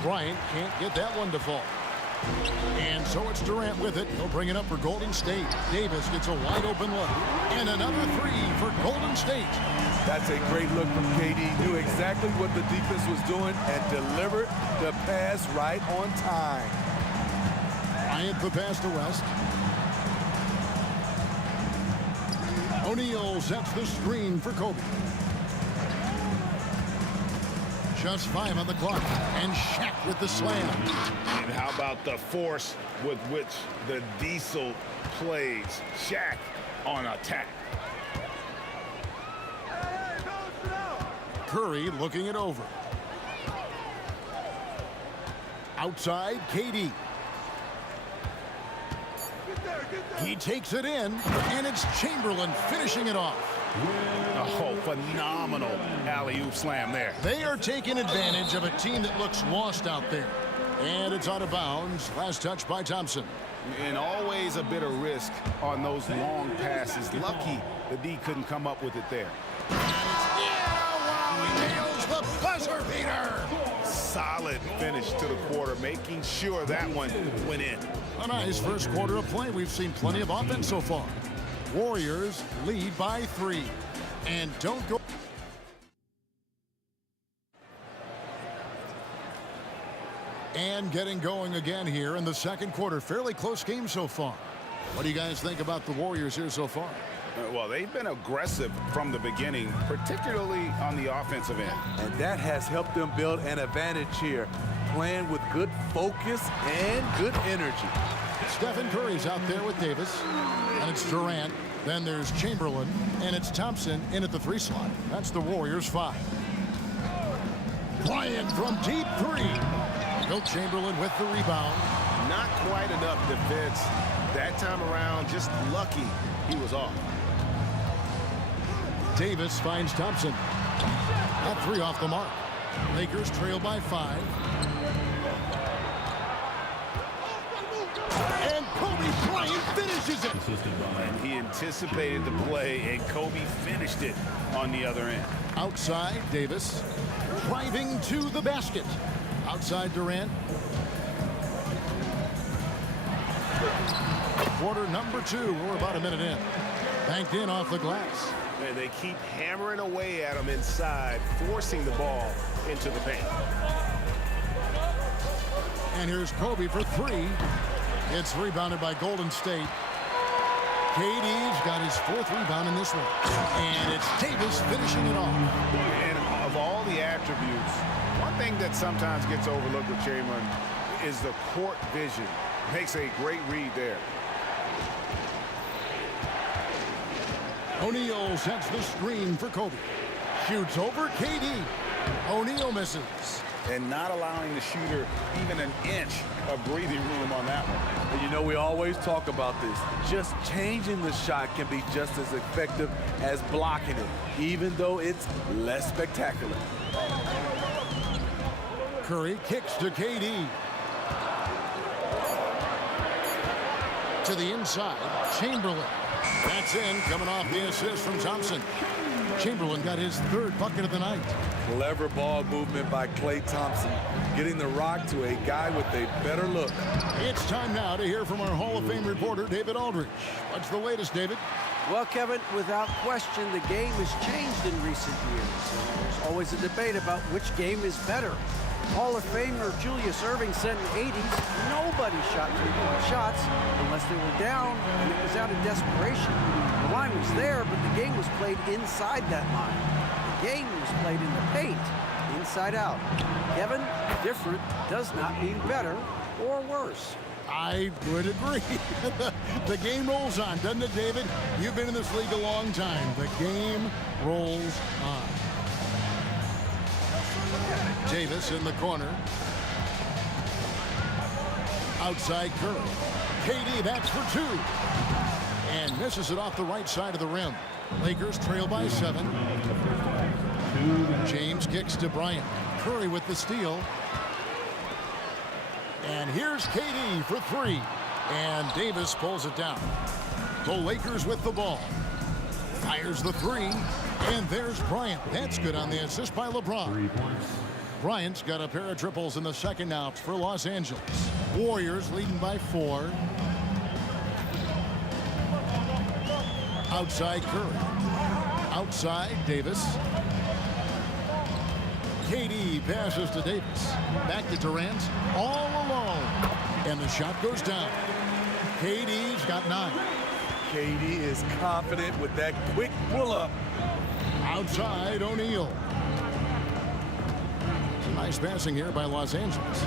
Bryant can't get that one to fall. And so it's Durant with it. He'll bring it up for Golden State. Davis gets a wide open look. And another three for Golden State. That's a great look from KD. Knew exactly what the defense was doing and delivered the pass right on time. Bryant the pass to West. O'Neal sets the screen for Kobe. Just 5 on the clock. And Shaq with the slam. And how about the force with which the Diesel plays? Shaq on attack. Curry looking it over. Outside, KD. He takes it in, and it's Chamberlain finishing it off. Oh, phenomenal alley-oop slam there. They are taking advantage of a team that looks lost out there. And it's out of bounds. Last touch by Thompson. And always a bit of risk on those long passes. Lucky the D couldn't come up with it there. He nails the buzzer beater. Solid finish to the quarter, making sure that one went in. A nice first quarter of play. We've seen plenty of offense so far. Warriors lead by 3. And don't go. And getting going again here in the second quarter. Fairly close game so far. What do you guys think about the Warriors here so far? Well, they've been aggressive from the beginning, particularly on the offensive end. And that has helped them build an advantage here, playing with good focus and good energy. Stephen Curry's out there with Davis, and it's Durant. Then there's Chamberlain, and it's Thompson in at the 3 slot. That's the Warriors 5. Bryant from deep 3. Wilt Chamberlain with the rebound. Not quite enough defense that time around. Just lucky he was off. Davis finds Thompson. That 3 off the mark. Lakers trail by 5. And Kobe Bryant finishes it. And he anticipated the play, and Kobe finished it on the other end. Outside, Davis driving to the basket. Outside, Durant. Quarter number 2. We're about a minute in. Banked in off the glass. And they keep hammering away at him inside, forcing the ball into the paint. And here's Kobe for 3. It's rebounded by Golden State. KD's got his 4th rebound in this one. And it's Davis finishing it off. And of all the attributes, one thing that sometimes gets overlooked with Chamberlain is the court vision. Makes a great read there. O'Neal sets the screen for Kobe. Shoots over KD. O'Neal misses. And not allowing the shooter even an inch of breathing room on that one. And you know, we always talk about this. Just changing the shot can be just as effective as blocking it, even though it's less spectacular. Curry kicks to KD. To the inside, Chamberlain. That's in, coming off the assist from Thompson. Chamberlain got his 3rd bucket of the night. Clever ball movement by Klay Thompson, getting the rock to a guy with a better look. It's time now to hear from our Hall of Fame reporter, David Aldridge. What's the latest, David? Well, Kevin, without question, the game has changed in recent years. And there's always a debate about which game is better. Hall of Famer Julius Erving said in the 80s, nobody shot 3-point shots unless they were down and it was out of desperation. The line was there, but the game was played inside that line. The game was played in the paint, inside out. Kevin, different does not mean better or worse. I would agree. The game rolls on, doesn't it, David? You've been in this league a long time. The game rolls on. Davis in the corner. Outside Curry. KD, that's for 2. And misses it off the right side of the rim. Lakers trail by 7. James kicks to Bryant. Curry with the steal. And here's KD for 3. And Davis pulls it down. The Lakers with the ball. Fires the three. And there's Bryant. That's good on the assist by LeBron. 3 points. Bryant's got a pair of triples in the second now for Los Angeles. Warriors leading by 4. Outside Curry. Outside Davis. KD passes to Davis. Back to Durant. All alone. And the shot goes down. KD's got 9. KD is confident with that quick pull-up. Outside O'Neal. Nice passing here by Los Angeles.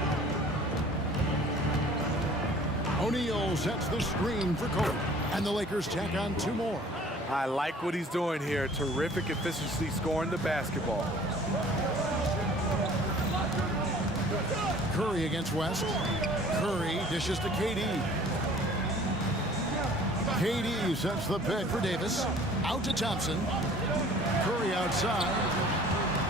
O'Neal sets the screen for Kobe. And the Lakers tack on 2 more. I like what he's doing here. Terrific efficiency scoring the basketball. Curry against West. Curry dishes to KD. KD sets the pick for Davis. Out to Thompson. Curry outside.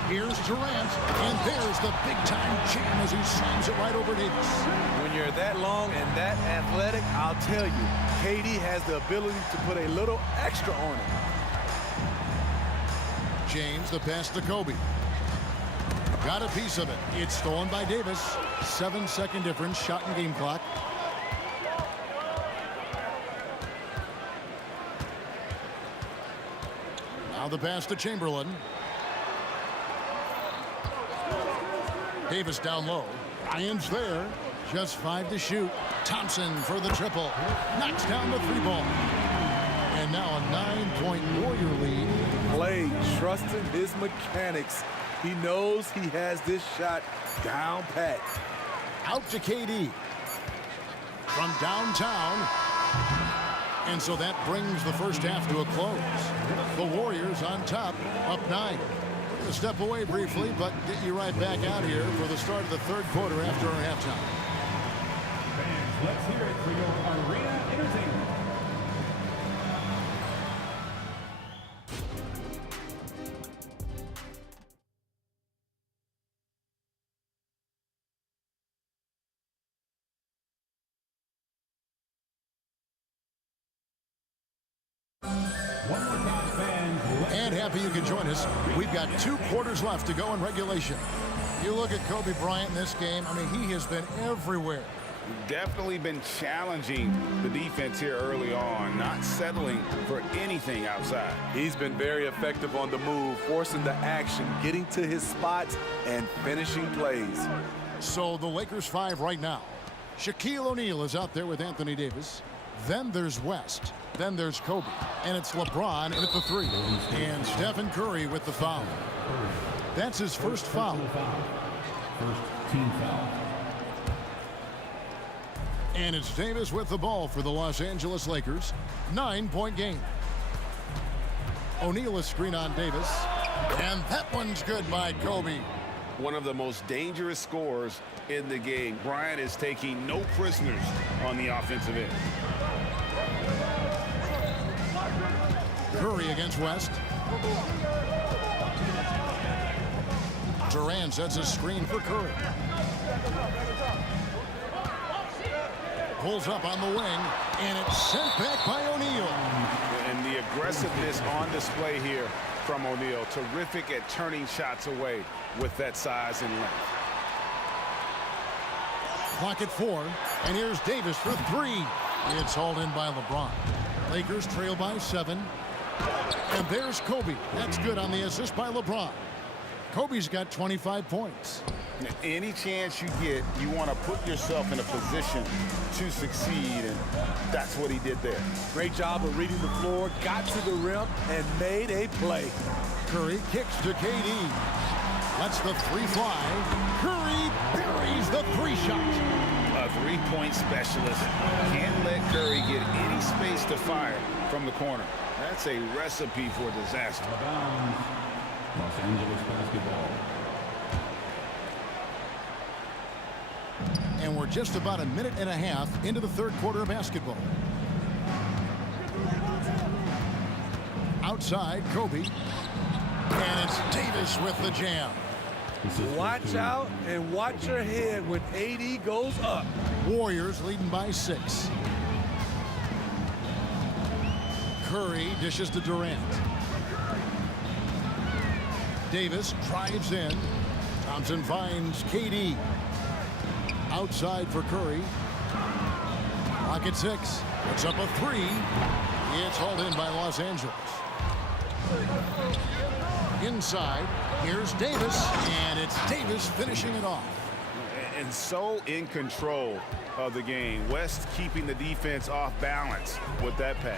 Here's Durant. And there's the big-time jam as he slams it right over Davis. When you're that long and that athletic, I'll tell you, KD has the ability to put a little extra on it. James, the pass to Kobe. Got a piece of it. It's stolen by Davis. 7-second difference, shot and game clock. Now the pass to Chamberlain. Davis down low. Bryant's there. Just 5 to shoot. Thompson for the triple. Knocks down the 3-ball. And now a 9-point Warrior lead. Clay trusting his mechanics. He knows he has this shot down pat. Out to KD. From downtown. And so that brings the first half to a close. The Warriors on top, up 9. A step away briefly, but get you right back out here for the start of the third quarter after our halftime. Fans, let's hear it for your arena entertainment. And happy you can join us. We've got 2 quarters left to go in regulation. You look at Kobe Bryant in this game, I mean, he has been everywhere. Definitely been challenging the defense here early on, not settling for anything outside. He's been very effective on the move, forcing the action, getting to his spots, and finishing plays. So the Lakers 5 right now. Shaquille O'Neal is out there with Anthony Davis. Then there's West. Then there's Kobe. And it's LeBron with the 3. And Stephen Curry with the foul. That's his first foul. First team foul. And it's Davis with the ball for the Los Angeles Lakers. 9-point game. O'Neal a screen on Davis. And that one's good by Kobe. One of the most dangerous scorers in the game. Bryant is taking no prisoners on the offensive end. Curry against West. Durant sets a screen for Curry. Pulls up on the wing, and it's sent back by O'Neal. And the aggressiveness on display here from O'Neal. Terrific at turning shots away with that size and length. Clock at 4, and here's Davis for 3. It's hauled in by LeBron. Lakers trail by 7. And there's Kobe. That's good on the assist by LeBron. Kobe's got 25 points. Any chance you get, you want to put yourself in a position to succeed, and that's what he did there. Great job of reading the floor, got to the rim, and made a play. Curry kicks to KD. Lets the 3 fly. Curry buries the 3 shot. A 3-point specialist. Can't let Curry get any space to fire from the corner. That's a recipe for disaster. Los Angeles basketball. And we're just about a minute and a half into the third quarter of basketball. Outside, Kobe. And it's Davis with the jam. Watch out and watch your head when AD goes up. Warriors leading by 6. Curry dishes to Durant. Davis drives in. Thompson finds KD. Outside for Curry. Clock at 6. Puts up a 3. It's hauled in by Los Angeles. Inside, here's Davis, and it's Davis finishing it off. And so in control of the game. West keeping the defense off balance with that pass.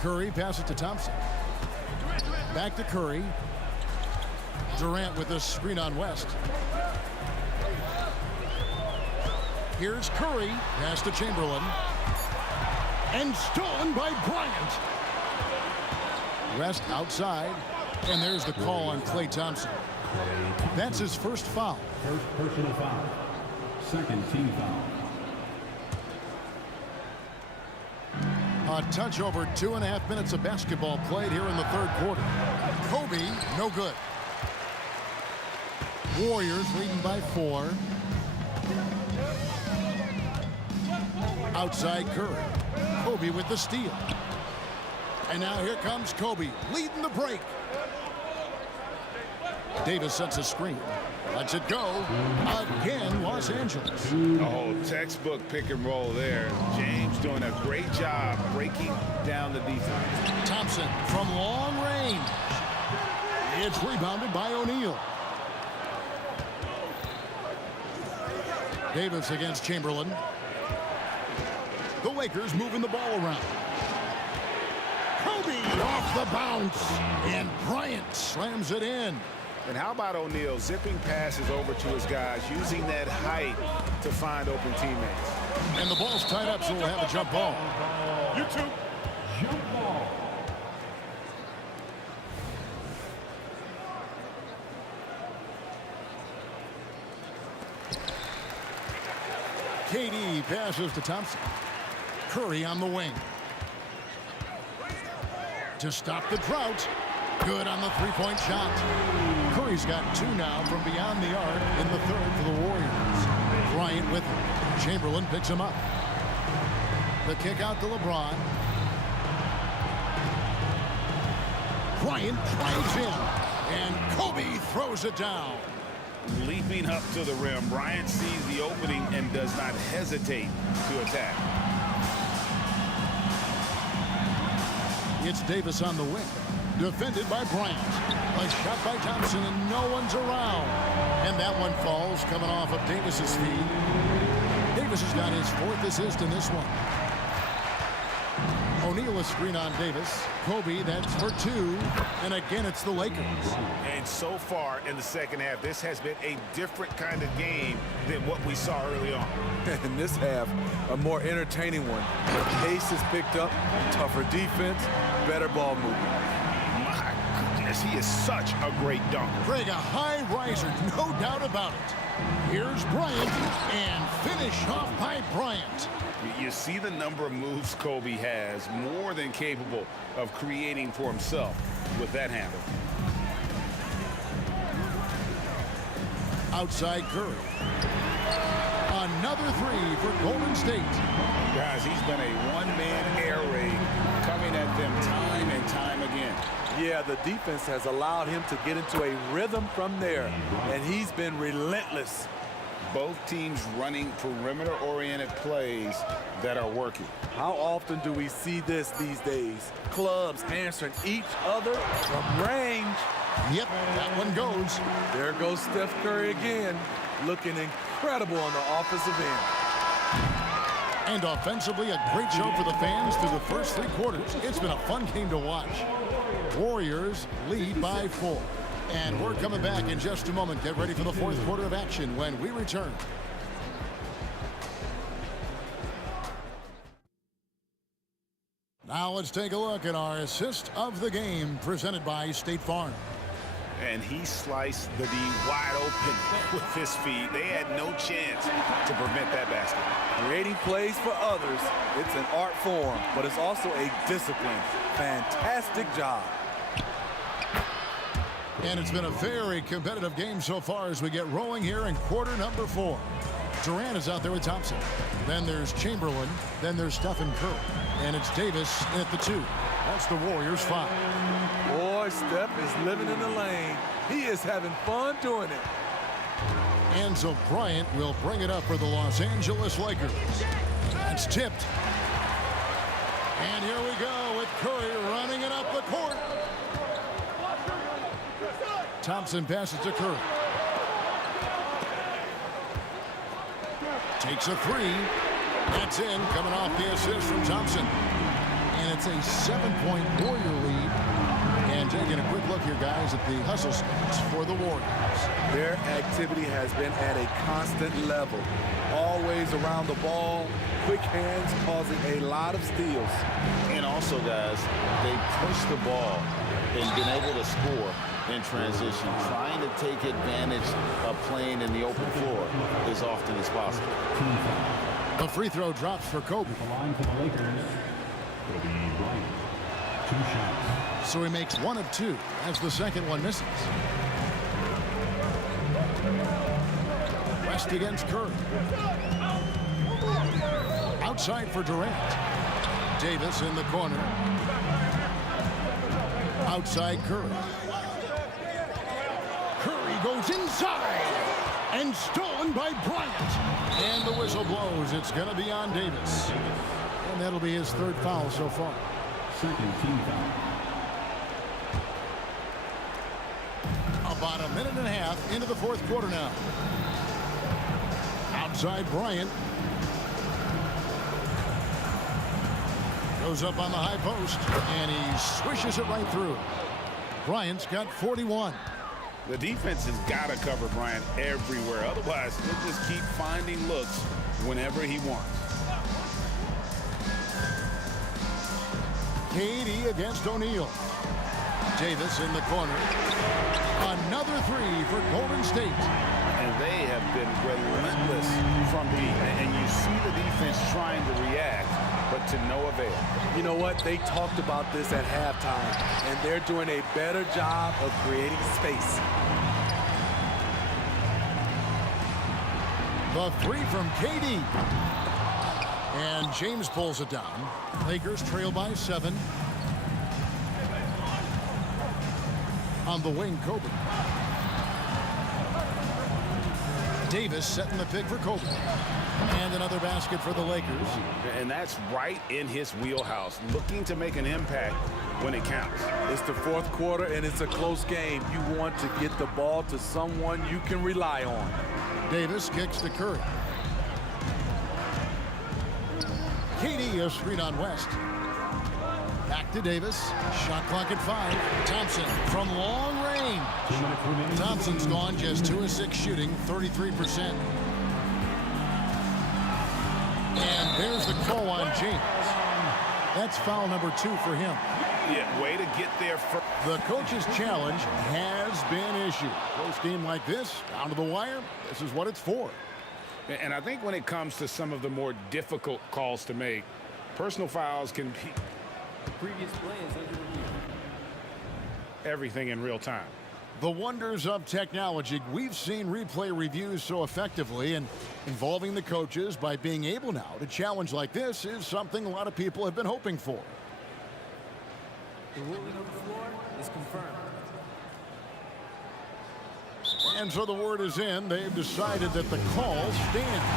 Curry passes to Thompson. Back to Curry. Durant with the screen on West. Here's Curry. Pass to Chamberlain. And stolen by Bryant. West outside. And there's the call on Klay Thompson. That's his first foul. First personal foul. Second team foul. A touch over 2.5 minutes of basketball played here in the third quarter. Kobe, no good. Warriors leading by 4. Outside Curry. Kobe with the steal. And now here comes Kobe, leading the break. Davis sets a screen. Lets it go. Again, Los Angeles. Oh, textbook pick and roll there. James doing a great job breaking down the defense. Thompson from long range. It's rebounded by O'Neal. Davis against Chamberlain. The Lakers moving the ball around. Kobe off the bounce. And Bryant slams it in. And how about O'Neal zipping passes over to his guys, using that height to find open teammates. And the ball's tied up, so we'll have a jump ball. You two. Jump ball. KD passes to Thompson. Curry on the wing. To stop the drought. Good on the three-point shot. Curry's got 2 now from beyond the arc in the third for the Warriors. Bryant with him. Chamberlain picks him up. The kick out to LeBron. Bryant drives in. And Kobe throws it down. Leaping up to the rim, Bryant sees the opening and does not hesitate to attack. It's Davis on the wing. Defended by Bryant. A shot by Thompson, and no one's around. And that one falls, coming off of Davis's feet. Davis has got his 4th assist in this one. O'Neal a screen on Davis. Kobe, that's for 2. And again, it's the Lakers. And so far in the second half, this has been a different kind of game than what we saw early on. In this half, a more entertaining one. The pace is picked up, tougher defense, better ball movement. My goodness, he is such a great dunker. Craig, a high riser, no doubt about it. Here's Bryant, and finish off by Bryant. You see the number of moves Kobe has, more than capable of creating for himself with that handle. Outside Curry. Another 3 for Golden State. Guys, he's been a one-man air raid coming at them time and time again. Yeah, the defense has allowed him to get into a rhythm from there, and he's been relentless. Both teams running perimeter-oriented plays that are working. How often do we see this these days? Clubs answering each other from range. Yep, that one goes. There goes Steph Curry again, looking incredible on the offensive end. And offensively, a great show for the fans through the first 3 quarters. It's been a fun game to watch. Warriors lead by 4. And we're coming back in just a moment. Get ready for the 4th quarter of action when we return. Now let's take a look at our assist of the game presented by State Farm. And he sliced the D wide open with his feet. They had no chance to prevent that basket. Creating plays for others, it's an art form, but it's also a discipline. Fantastic job. And it's been a very competitive game so far as we get rolling here in quarter number 4. Durant is out there with Thompson. Then there's Chamberlain. Then there's Stephen Curry. And it's Davis at the 2. That's the Warriors' 5. Boy, Steph is living in the lane. He is having fun doing it. And so Bryant will bring it up for the Los Angeles Lakers. That's tipped. And here we go with Curry running it up the court. Thompson passes to Curry. Takes a 3. That's in, coming off the assist from Thompson. And it's a 7-point Warrior lead. And taking a quick look here, guys, at the hustle stats for the Warriors. Their activity has been at a constant level. Always around the ball, quick hands causing a lot of steals. And also, guys, they push the ball and been able to score in transition, trying to take advantage of playing in the open floor as often as possible. A free throw drops for Kobe. The line for the Lakers, Kobe Bryant. 2 shots. So he makes 1 of 2 as the second one misses. West against Curry. Outside for Durant. Davis in the corner. Outside Curry. Curry goes inside. And stolen by Bryant. And the whistle blows. It's going to be on Davis. And that'll be his 3rd foul so far. Second team foul. About a minute and a half into the 4th quarter now. Outside Bryant. Goes up on the high post. And he swishes it right through. Bryant's got 41. The defense has got to cover Bryant everywhere. Otherwise, he'll just keep finding looks whenever he wants. KD against O'Neal. Davis in the corner. Another 3 for Golden State. And they have been relentless from deep. And you see the defense trying to react, but to no avail. You know what? They talked about this at halftime, and they're doing a better job of creating space. The 3 from KD. And James pulls it down. Lakers trail by 7. On the wing, Kobe. Davis setting the pick for Kobe. And another basket for the Lakers. And that's right in his wheelhouse, looking to make an impact when it counts. It's the 4th quarter, and it's a close game. You want to get the ball to someone you can rely on. Davis kicks to Curry. KD a screen on West. Back to Davis. Shot clock at 5. Thompson from long range. 2 minutes remaining. Thompson's gone just 2 of 6 shooting, 33%. And there's the call on James. That's foul number 2 for him. Yeah, way to get there first. The coach's challenge has been issued. Close game like this, down to the wire, this is what it's for. And I think when it comes to some of the more difficult calls to make, personal fouls can be Previous play is under review. everything in real time. The wonders of technology. We've seen replay reviews so effectively, and involving the coaches by being able now to challenge like this is something a lot of people have been hoping for. The ruling on the floor is confirmed. And so the word is in. They've decided that the call stands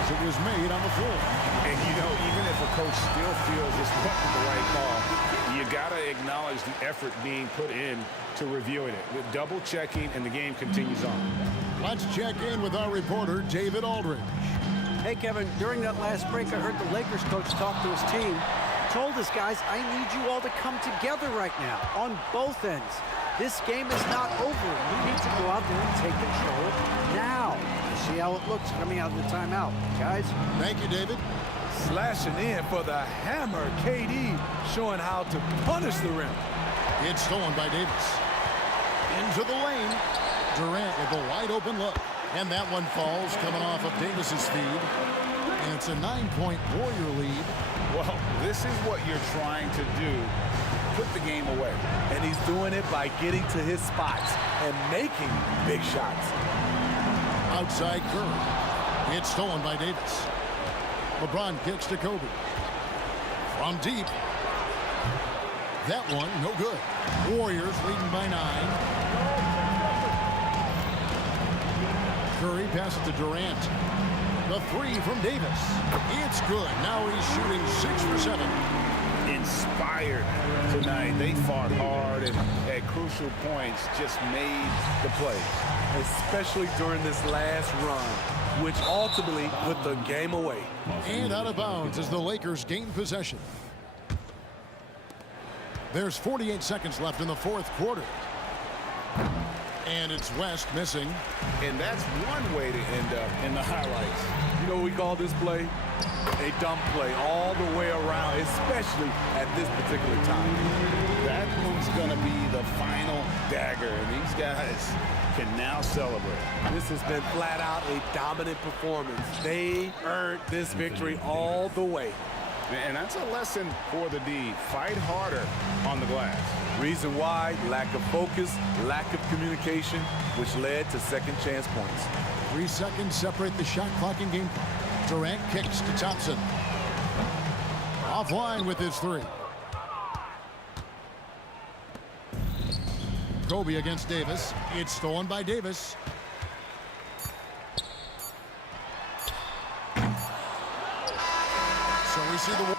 as it was made on the floor. And, you know, even if a coach still feels this wasn't the right call, you got to acknowledge the effort being put in to reviewing it. With double checking, and the game continues on. Let's check in with our reporter, David Aldridge. Hey, Kevin, during that last break, I heard the Lakers coach talk to his team. Told his guys, I need you all to come together right now on both ends. This game is not over. You need to go out there and take control now. See how it looks coming out of the timeout, guys. Thank you, David. Slashing in for the hammer. KD showing how to punish the rim. It's stolen by Davis. Into the lane. Durant with a wide open look. And that one falls coming off of Davis's feed. And it's a 9-point Warrior lead. Well, this is what you're trying to do. Put the game away. And he's doing it by getting to his spots and making big shots. Outside Curry. It's stolen by Davis. LeBron kicks to Kobe. From deep. That one, no good. Warriors leading by 9. Curry passes to Durant. The 3 from Davis. It's good. Now he's shooting 6 for 7. Inspired tonight. They fought hard and at crucial points just made the play. Especially during this last run, which ultimately put the game away. And out of bounds as the Lakers gain possession. There's 48 seconds left in the fourth quarter. And it's West missing. And that's one way to end up in the highlights. You know what we call this play? A dumb play all the way around, especially at this particular time. That one's going to be the final dagger, and these guys can now celebrate. This has been flat out a dominant performance. They earned this victory all the way. And that's a lesson for the D. Fight harder on the glass. Reason why, lack of focus, lack of communication, which led to second chance points. 3 seconds separate the shot clock and game clock. Durant kicks to Thompson. Offline with his 3. Kobe against Davis. It's stolen by Davis. So we see the...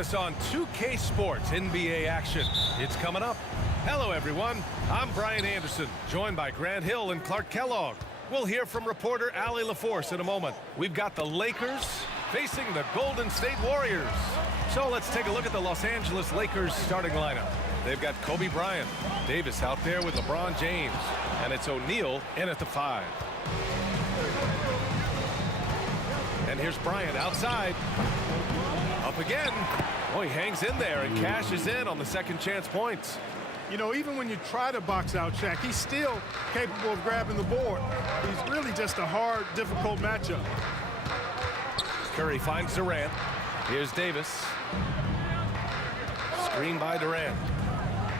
us on 2K Sports NBA action. It's coming up. Hello, everyone. I'm Brian Anderson, joined by Grant Hill and Clark Kellogg. We'll hear from reporter Allie LaForce in a moment. We've got the Lakers facing the Golden State Warriors. So let's take a look at the Los Angeles Lakers starting lineup. They've got Kobe Bryant, Davis out there with LeBron James, and it's O'Neal in at the 5. And here's Bryant outside. Up again. Oh, he hangs in there and cashes in on the second chance points. You know, even when you try to box out Shaq, he's still capable of grabbing the board. He's really just a hard, difficult matchup. Curry finds Durant. Here's Davis. Screen by Durant.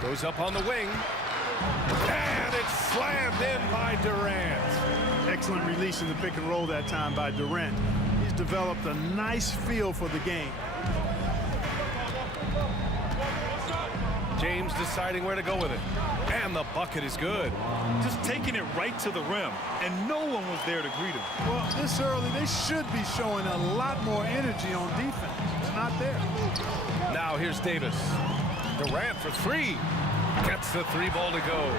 Goes up on the wing. And it's slammed in by Durant. Excellent release in the pick and roll that time by Durant. He's developed a nice feel for the game. James deciding where to go with it. And the bucket is good. Just taking it right to the rim, and no one was there to greet him. Well, this early, they should be showing a lot more energy on defense. It's not there. Now here's Davis. Durant for 3. Gets the 3 ball to go.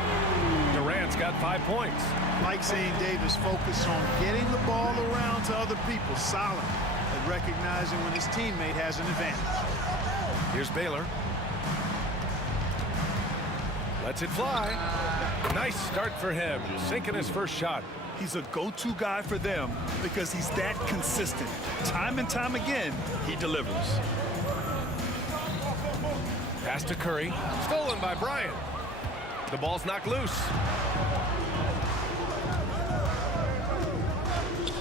Durant's got 5 points. Like seeing Davis focus on getting the ball around to other people, solid, and recognizing when his teammate has an advantage. Here's Baylor. Lets it fly. Nice start for him, sinking his first shot. He's a go-to guy for them because he's that consistent. Time and time again, he delivers. Pass to Curry. Stolen by Bryant. The ball's knocked loose.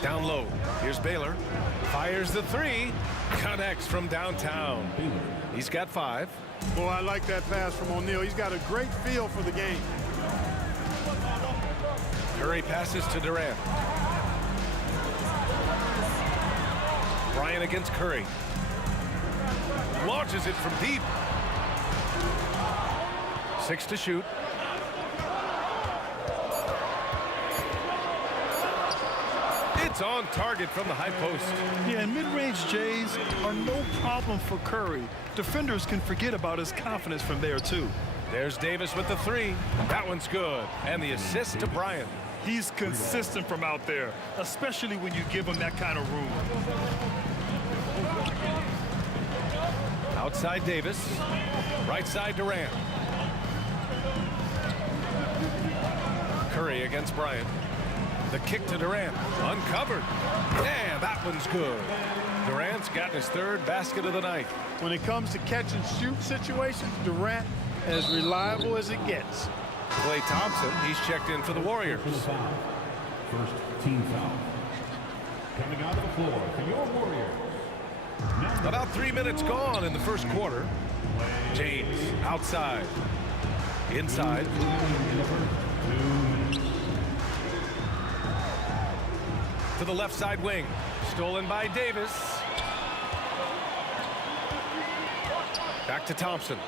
Down low. Here's Baylor. Fires the 3. Connects from downtown. He's got 5. Boy, I like that pass from O'Neal. He's got a great feel for the game. Curry passes to Durant. Bryant against Curry. Launches it from deep. 6 to shoot. It's on target from the high post. Yeah, and mid-range Jays are no problem for Curry. Defenders can forget about his confidence from there, too. There's Davis with the 3. That one's good. And the assist to Bryant. He's consistent from out there, especially when you give him that kind of room. Outside Davis. Right side Durant. Curry against Bryant. The kick to Durant. Uncovered. And that one's good. Durant's got his 3rd basket of the night. When it comes to catch and shoot situations, Durant as reliable as it gets. Klay Thompson, he's checked in for the Warriors. First team foul. Coming out of the floor for your Warriors. About 3 minutes gone in the first quarter. James outside. Inside. To the left side wing. Stolen by Davis. Back to Thompson.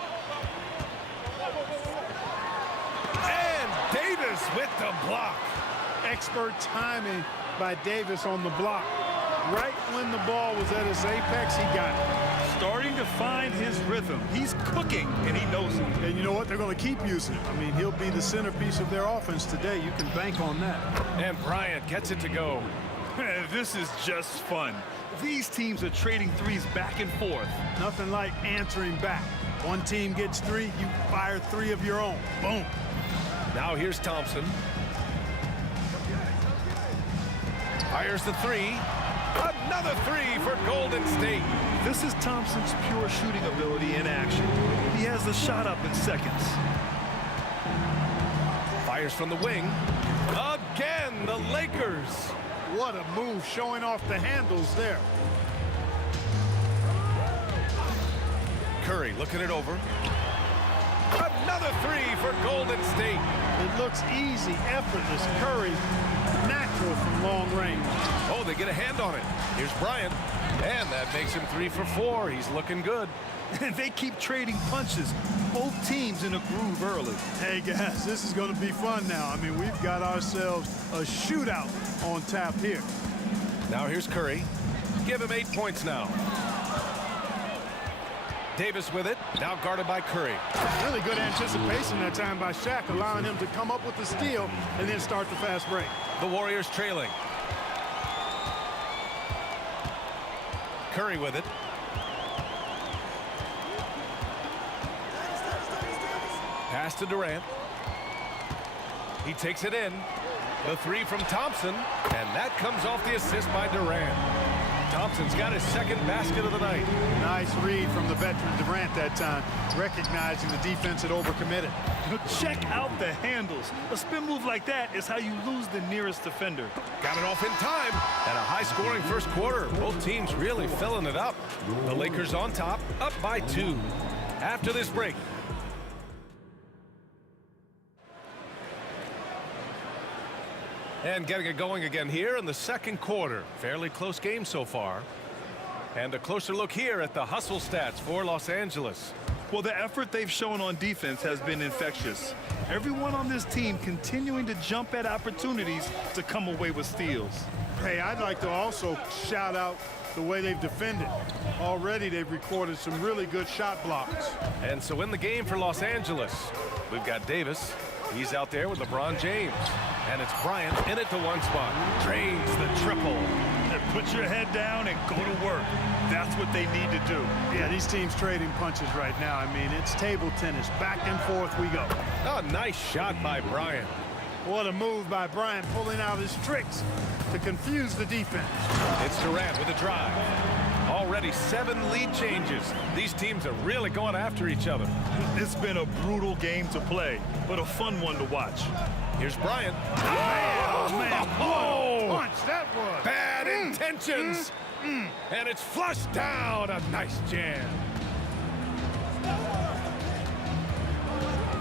And Davis with the block. Expert timing by Davis on the block. Right when the ball was at its apex, he got it. Starting to find his rhythm. He's cooking, and he knows it. And you know what? They're going to keep using him. I mean, he'll be the centerpiece of their offense today. You can bank on that. And Bryant gets it to go. This is just fun. These teams are trading 3s back and forth. Nothing like answering back. One team gets 3, you fire 3 of your own. Boom. Now here's Thompson. Fires the 3. Another 3 for Golden State. This is Thompson's pure shooting ability in action. He has the shot up in seconds. Fires from the wing. Again, the Lakers. What a move, showing off the handles there. Curry looking it over. Another 3 for Golden State. It looks easy, effortless. Curry, natural from long range. Oh, they get a hand on it. Here's Bryant. And that makes him 3 for 4. He's looking good. They keep trading punches. Both teams in a groove early. Hey, guys, this is going to be fun now. I mean, we've got ourselves a shootout on tap here. Now here's Curry. Give him 8 points now. Davis with it, now guarded by Curry. Really good anticipation that time by Shaq, allowing him to come up with the steal and then start the fast break. The Warriors trailing. Curry with it. Pass to Durant. He takes it in. The three from Thompson, and that comes off the assist by Durant. Thompson's got his second basket of the night. Nice read from the veteran Durant that time, recognizing the defense had overcommitted. Check out the handles. A spin move like that is how you lose the nearest defender. Got it off in time, and a high-scoring first quarter. Both teams really filling it up. The Lakers on top, up by 2. After this break. And getting it going again here in the second quarter. Fairly close game so far. And a closer look here at the hustle stats for Los Angeles. Well, the effort they've shown on defense has been infectious. Everyone on this team continuing to jump at opportunities to come away with steals. Hey, I'd like to also shout out the way they've defended. Already they've recorded some really good shot blocks. And so in the game for Los Angeles, we've got Davis. He's out there with LeBron James. And it's Bryant in at the one spot. Drains the triple. Put your head down and go to work. That's what they need to do. Yeah, these teams trading punches right now. I mean, it's table tennis. Back and forth we go. Oh, nice shot by Bryant. What a move by Bryant, pulling out his tricks to confuse the defense. It's Durant with a drive. Already 7 lead changes. These teams are really going after each other. It's been a brutal game to play, but a fun one to watch. Here's Bryant. Oh, man. What a punch that was. Bad intentions. And it's flushed down. A nice jam.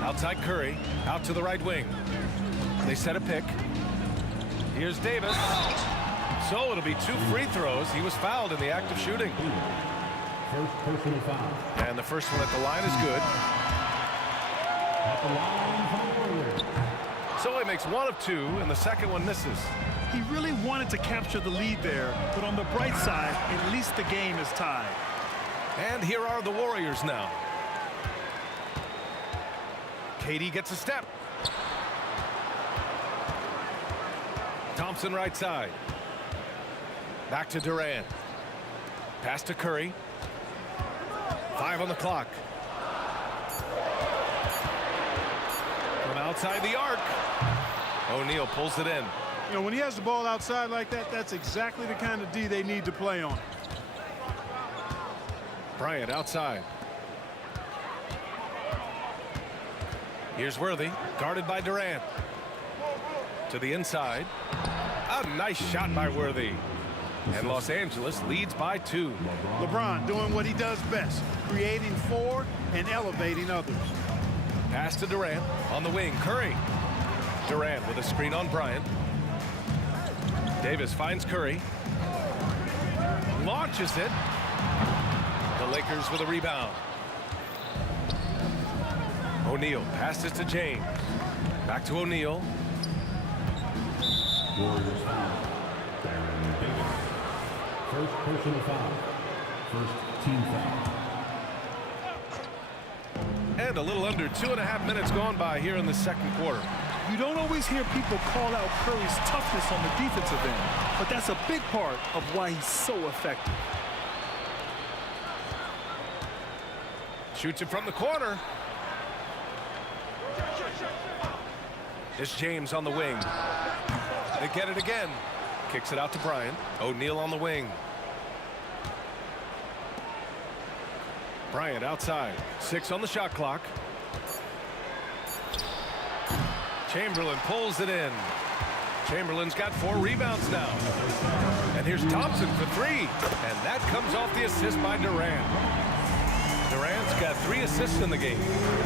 Outside Curry. Out to the right wing. They set a pick. Here's Davis. So it'll be 2 free throws. He was fouled in the act of shooting. First personal foul. And the first one at the line is good. At the line for the Warriors. So he makes 1 of 2, and the second one misses. He really wanted to capture the lead there, but on the bright side, at least the game is tied. And here are the Warriors now. KD gets a step. Thompson right side. Back to Durant. Pass to Curry. 5 on the clock. From outside the arc. O'Neal pulls it in. You know, when he has the ball outside like that, that's exactly the kind of D they need to play on. Bryant outside. Here's Worthy, guarded by Durant. To the inside. A nice shot by Worthy. And Los Angeles leads by 2. LeBron doing what he does best, creating for and elevating others. Pass to Durant on the wing. Curry. Durant with a screen on Bryant. Davis finds Curry. Launches it. The Lakers with a rebound. O'Neal passes to James. Back to O'Neal. Warriors foul. Baron Davis. First personal foul. First team foul. And a little under 2.5 minutes gone by here in the second quarter. You don't always hear people call out Curry's toughness on the defensive end, but that's a big part of why he's so effective. Shoots it from the corner. It's James on the wing. They get it again. Kicks it out to Bryant. O'Neal on the wing. Bryant outside. 6 on the shot clock. Chamberlain pulls it in. Chamberlain's got 4 rebounds now. And here's Thompson for 3. And that comes off the assist by Durant. Durant's got 3 assists in the game.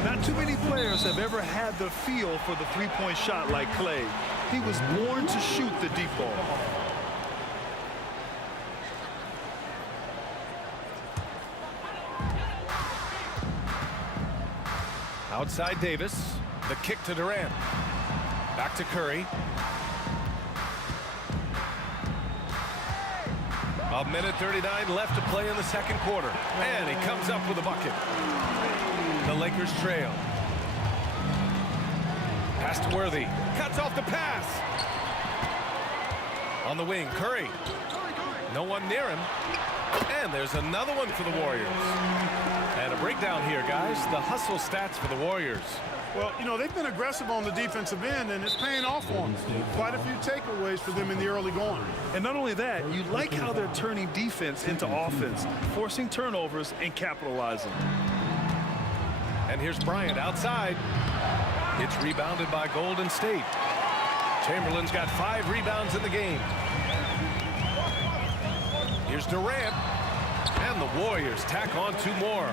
Not too many players have ever had the feel for the three-point shot like Clay. He was born to shoot the deep ball. Outside Davis. The kick to Durant. Back to Curry. A minute 39 left to play in the second quarter. And he comes up with a bucket. The Lakers trail. Pass to Worthy. Cuts off the pass. On the wing, Curry. No one near him. And there's another one for the Warriors. And a breakdown here, guys. The hustle stats for the Warriors. Well, you know, they've been aggressive on the defensive end, and it's paying off for them. Quite a few takeaways for them in the early going. And not only that, you like how they're turning defense into offense, forcing turnovers and capitalizing. And here's Bryant outside. It's rebounded by Golden State. Chamberlain's got 5 rebounds in the game. Here's Durant. And the Warriors tack on 2 more.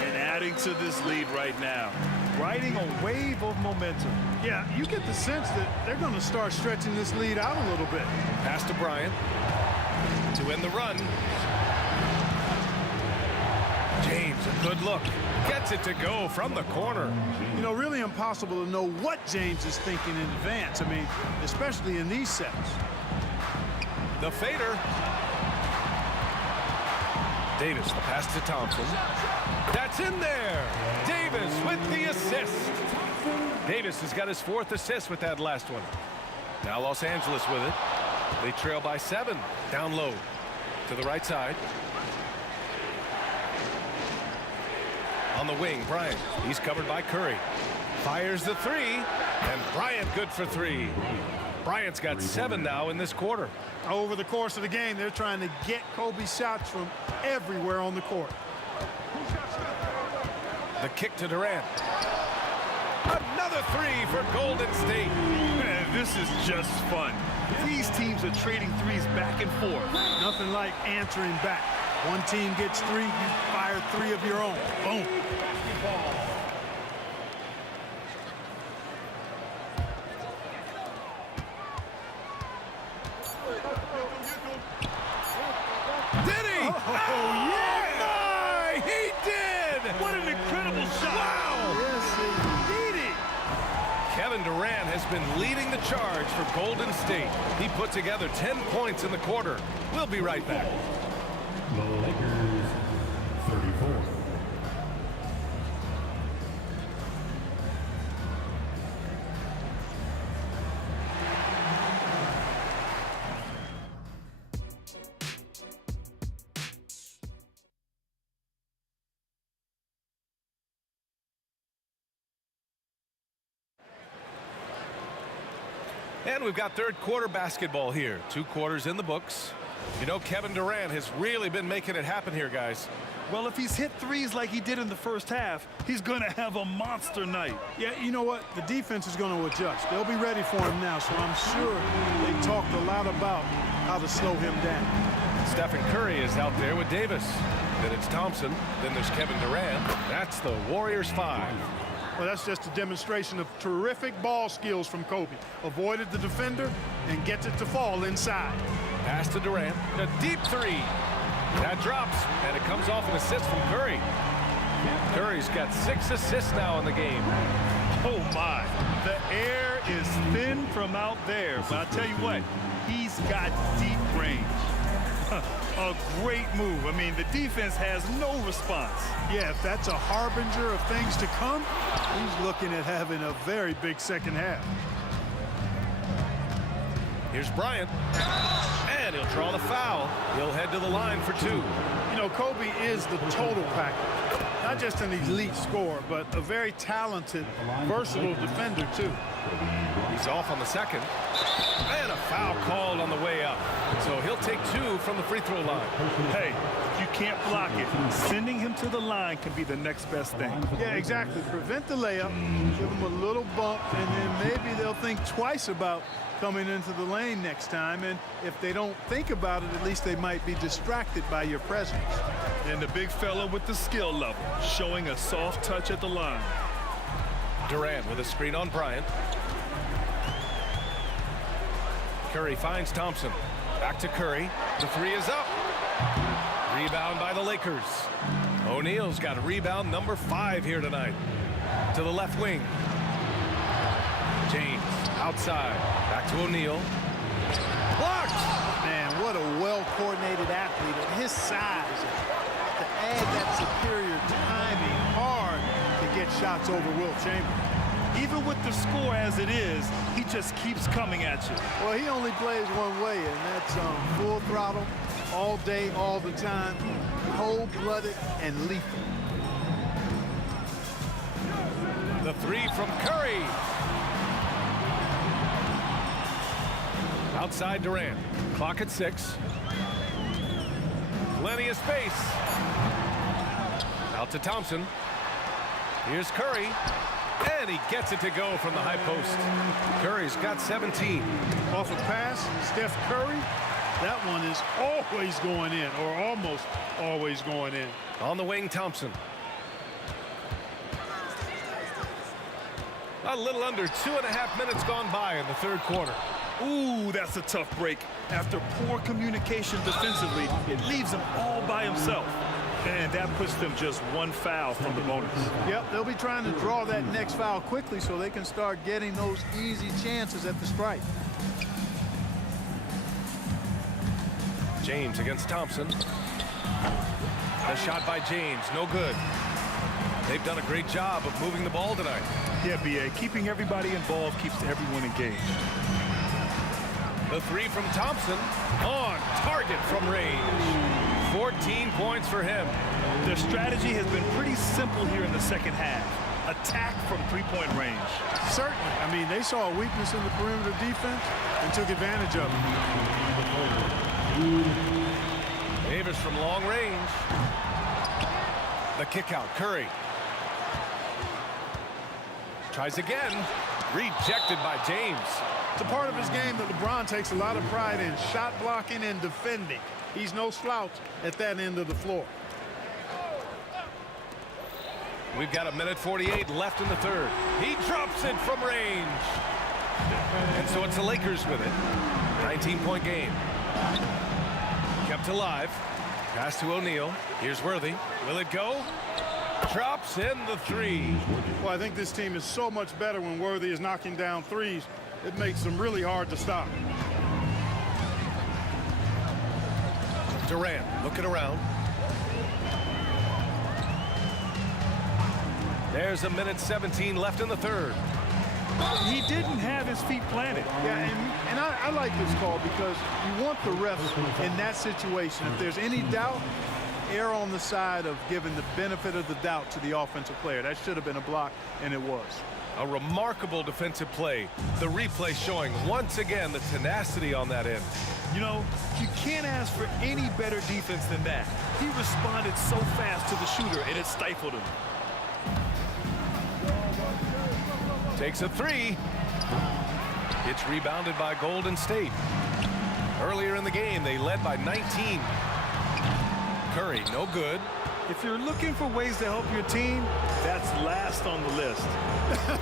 And adding to this lead right now. Riding a wave of momentum. Yeah, you get the sense that they're going to start stretching this lead out a little bit. Pass to Bryant to end the run. James, a good look. Gets it to go from the corner. You know, really impossible to know what James is thinking in advance. I mean, especially in these sets. The fader. Davis, the pass to Thompson. That's in there. Davis with the assist. Davis has got his 4th assist with that last one. Now Los Angeles with it. They trail by 7. Down low to the right side. On the wing, Bryant. He's covered by Curry. Fires the 3. And Bryant good for 3. Bryant's got 7 now in this quarter. Over the course of the game, they're trying to get Kobe shots from everywhere on the court. The kick to Durant. Another 3 for Golden State. Man, this is just fun. These teams are trading threes back and forth. Nothing like answering back. One team gets 3, you fire 3 of your own. Boom. Did he? Oh, yeah! My, he did! What an incredible shot! Wow! Yes, indeed. Kevin Durant has been leading the charge for Golden State. He put together 10 points in the quarter. We'll be right back. The Lakers, 34. And we've got third quarter basketball here. 2 quarters in the books. You know, Kevin Durant has really been making it happen here, guys. Well, if he's hit threes like he did in the first half, he's going to have a monster night. Yeah, you know what? The defense is going to adjust. They'll be ready for him now, so I'm sure they talked a lot about how to slow him down. Stephen Curry is out there with Davis. Then it's Thompson. Then there's Kevin Durant. That's the Warriors 5. Well, that's just a demonstration of terrific ball skills from Kobe. Avoided the defender and gets it to fall inside. Pass to Durant. A deep 3. That drops, and it comes off an assist from Curry. Curry's got 6 assists now in the game. Oh, my. The air is thin from out there, but I tell you what, he's got deep range. A great move. I mean, the defense has no response. Yeah, if that's a harbinger of things to come, he's looking at having a very big second half. Here's Bryant. And he'll draw the foul. He'll head to the line for 2. You know, Kobe is the total package. Not just an elite scorer, but a very talented, versatile defender, too. He's off on the second. And a foul called on the way up. So he'll take 2 from the free throw line. Hey, if you can't block it, sending him to the line can be the next best thing. Yeah, exactly. Prevent the layup, give him a little bump, and then maybe they'll think twice about coming into the lane next time. And if they don't think about it, at least they might be distracted by your presence. And the big fella with the skill level, showing a soft touch at the line. Durant with a screen on Bryant. Curry finds Thompson. Back to Curry. The 3 is up. Rebound by the Lakers. O'Neal's got a rebound number 5 here tonight. To the left wing. James outside. Back to O'Neal. Blocked. Man, what a well-coordinated athlete at his size. To add that superior timing, hard to get shots over Will Chamberlain. Even with the score as it is, he just keeps coming at you. Well, he only plays one way, and that's full throttle, all day, all the time, cold-blooded and lethal. The three from Curry. Outside Durant. Clock at 6. Plenty of space. Out to Thompson. Here's Curry. And he gets it to go from the high post. Curry's got 17. Off a pass, Steph Curry. That one is always going in, or almost always going in. On the wing, Thompson. A little under 2.5 minutes gone by in the third quarter. Ooh, that's a tough break. After poor communication defensively, it leaves him all by himself. And that puts them just one foul from the bonus. Yep, they'll be trying to draw that next foul quickly so they can start getting those easy chances at the stripe. James against Thompson. The shot by James, no good. They've done a great job of moving the ball tonight. Yeah, B.A., keeping everybody involved keeps everyone engaged. The three from Thompson, on target from range. 14 points for him. Their strategy has been pretty simple here in the second half. Attack from three-point range. Certainly. I mean, they saw a weakness in the perimeter defense and took advantage of it. Davis from long range. The kick out, Curry. Tries again. Rejected by James. It's a part of his game that LeBron takes a lot of pride in, shot blocking and defending. He's no slouch at that end of the floor. We've got 1:48 left in the third. He drops it from range. And so it's the Lakers with it. 19-point game. Kept alive. Pass to O'Neal. Here's Worthy. Will it go? Drops in the three. Well, I think this team is so much better when Worthy is knocking down threes. It makes them really hard to stop. Durant looking around. There's 1:17 left in the third. He didn't have his feet planted. Yeah, and I like this call because you want the refs in that situation. If there's any doubt, err on the side of giving the benefit of the doubt to the offensive player. That should have been a block, and it was. A remarkable defensive play. The replay showing once again the tenacity on that end. You know, you can't ask for any better defense than that. He responded so fast to the shooter, and it stifled him. Takes a three. It's rebounded by Golden State. Earlier in the game, they led by 19. Curry, no good. If you're looking for ways to help your team, that's last on the list.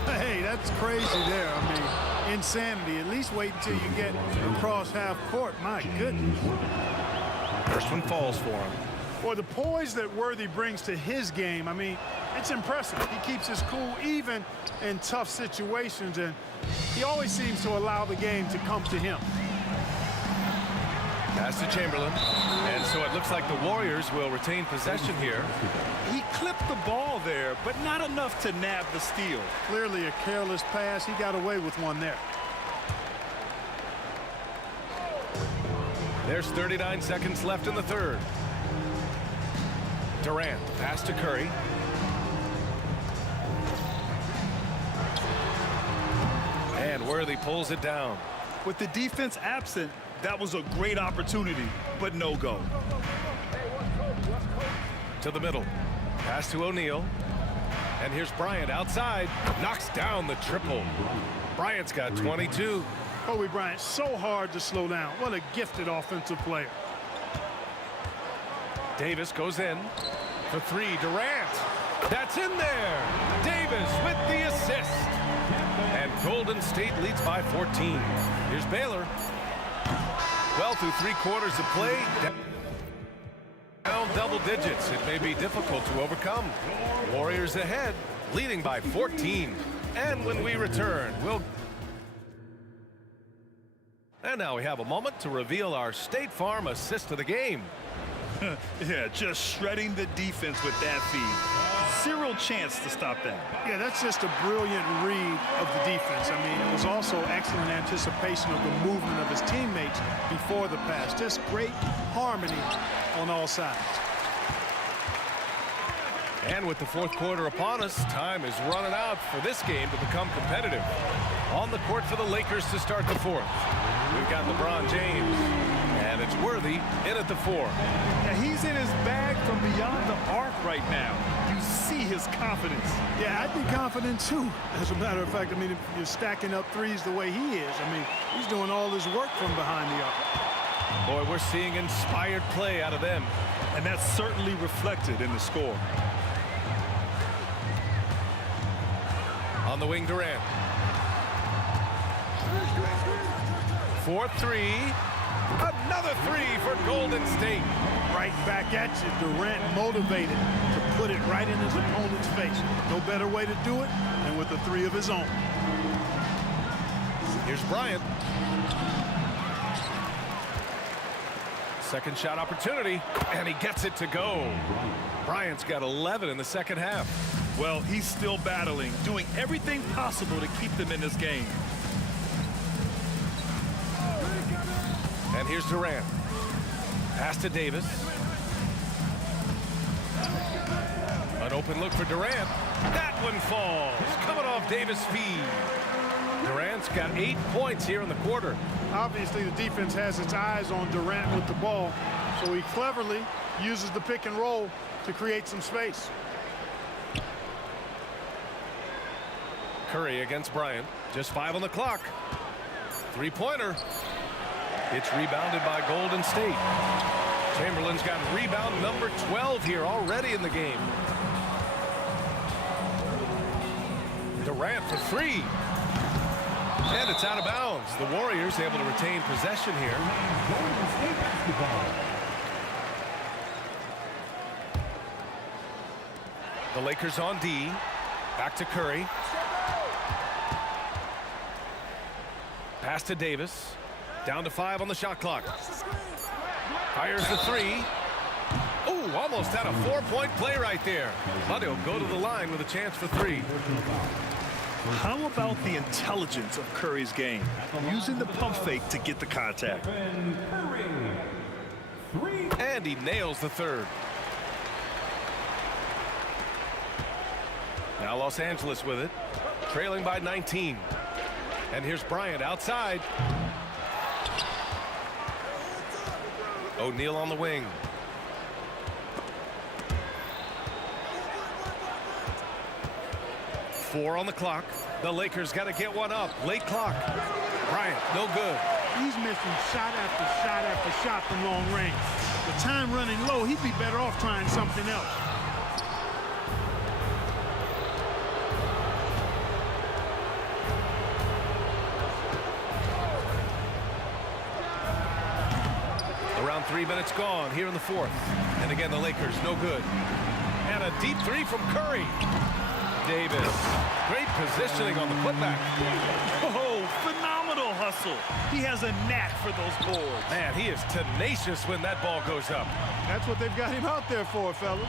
Hey, that's crazy there. I mean, insanity. At least wait until you get across half court. My goodness. First one falls for him. Well, the poise that Worthy brings to his game, I mean, it's impressive. He keeps his cool even in tough situations, and he always seems to allow the game to come to him. Pass to Chamberlain. And so it looks like the Warriors will retain possession here. He clipped the ball there, but not enough to nab the steal. Clearly a careless pass. He got away with one there. There's 39 seconds left in the third. Durant, pass to Curry. And Worthy pulls it down. With the defense absent, that was a great opportunity, but no go. To the middle. Pass to O'Neal. And here's Bryant outside. Knocks down the triple. Bryant's got 22. Kobe Bryant, so hard to slow down. What a gifted offensive player. Davis goes in for three. Durant. That's in there. Davis with the assist. And Golden State leads by 14. Here's Baylor. Well, through 3 quarters of play, down double digits. It may be difficult to overcome. Warriors ahead, leading by 14. And when we return, we'll And now we have a moment to reveal our State Farm assist of the game. Yeah, just shredding the defense with that feed. Zero chance to stop that. Yeah, that's just a brilliant read of the defense. I mean, it was also excellent anticipation of the movement of his teammates before the pass. Just great harmony on all sides. And with the fourth quarter upon us, time is running out for this game to become competitive. On the court for the Lakers to start the fourth. We've got LeBron James, and it's Worthy in at the 4. Yeah, he's in his bag from beyond the arc right now. You see his confidence. Yeah, I'd be confident too. As a matter of fact, I mean, if you're stacking up threes the way he is, I mean, he's doing all his work from behind the arc. Boy, we're seeing inspired play out of them. And that's certainly reflected in the score. On the wing, Durant. 4-3. Another 3 for Golden State. Right back at you. Durant motivated to put it right in his opponent's face. No better way to do it than with a 3 of his own. Here's Bryant. Second shot opportunity, and he gets it to go. Bryant's got 11 in the second half. Well, he's still battling, doing everything possible to keep them in this game. And here's Durant. Pass to Davis. An open look for Durant. That one falls. Coming off Davis' feed. Durant's got 8 points here in the quarter. Obviously, the defense has its eyes on Durant with the ball, so he cleverly uses the pick and roll to create some space. Curry against Bryant. Just 5 on the clock. Three-pointer. It's rebounded by Golden State. Chamberlain's got rebound number 12 here already in the game. Durant for 3. And it's out of bounds. The Warriors able to retain possession here. The Lakers on D. Back to Curry. Pass to Davis. Down to 5 on the shot clock. Fires the 3. Oh, almost had a 4-point play right there. But he'll go to the line with a chance for 3. How about the intelligence of Curry's game? Using the pump fake to get the contact. And he nails the 3rd. Now Los Angeles with it. Trailing by 19. And here's Bryant outside. O'Neal on the wing. Four on the clock. The Lakers got to get one up. Late clock. Bryant, no good. He's missing shot after shot after shot from long range. The time running low, he'd be better off trying something else. Around 3 minutes gone here in the 4th. And again, the Lakers, no good. And a deep 3 from Curry. Davis. Great positioning on the putback. Oh, phenomenal hustle. He has a knack for those boards. Man, he is tenacious when that ball goes up. That's what they've got him out there for, fella.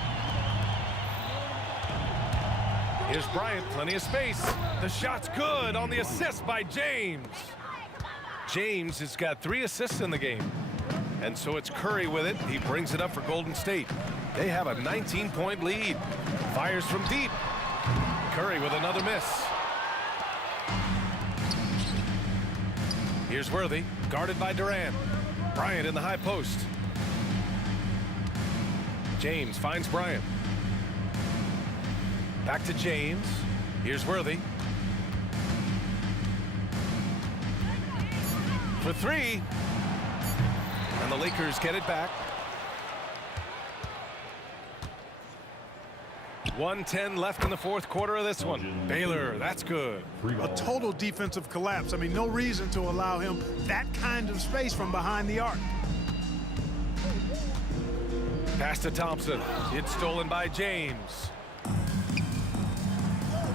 Here's Bryant, plenty of space. The shot's good on the assist by James. James has got 3 assists in the game. And so it's Curry with it. He brings it up for Golden State. They have a 19-point lead. Fires from deep. Curry with another miss. Here's Worthy, guarded by Durant. Bryant in the high post. James finds Bryant. Back to James. Here's Worthy. For 3. And the Lakers get it back. 1:10 left in the 4th quarter of this one. Baylor, that's good. A total defensive collapse. I mean, no reason to allow him that kind of space from behind the arc. Pass to Thompson. It's stolen by James.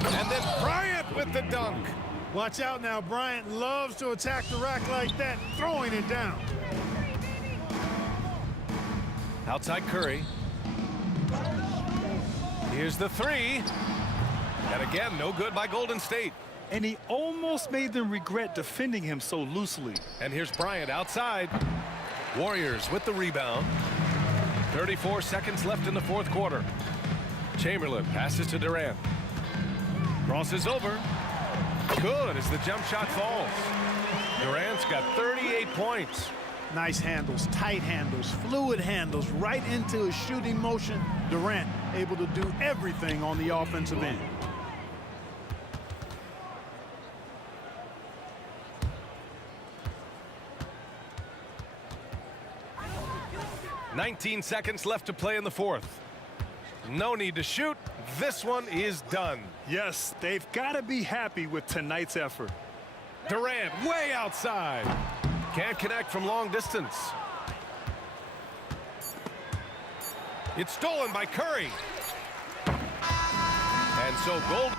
And then Bryant with the dunk. Watch out now. Bryant loves to attack the rack like that, throwing it down. Outside Curry. Here's the three. And again, no good by Golden State. And he almost made them regret defending him so loosely. And here's Bryant outside. Warriors with the rebound. 34 seconds left in the fourth quarter. Chamberlain passes to Durant. Crosses over. Good as the jump shot falls. Durant's got 38 points. Nice handles, tight handles, fluid handles, right into his shooting motion. Durant able to do everything on the offensive end. "19 seconds left to play in the fourth. No need to shoot. This one is done. Yes, they've got to be happy with tonight's effort. Durant way outside. Can't connect from long distance. It's stolen by Curry. And so Gold.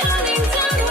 Counting down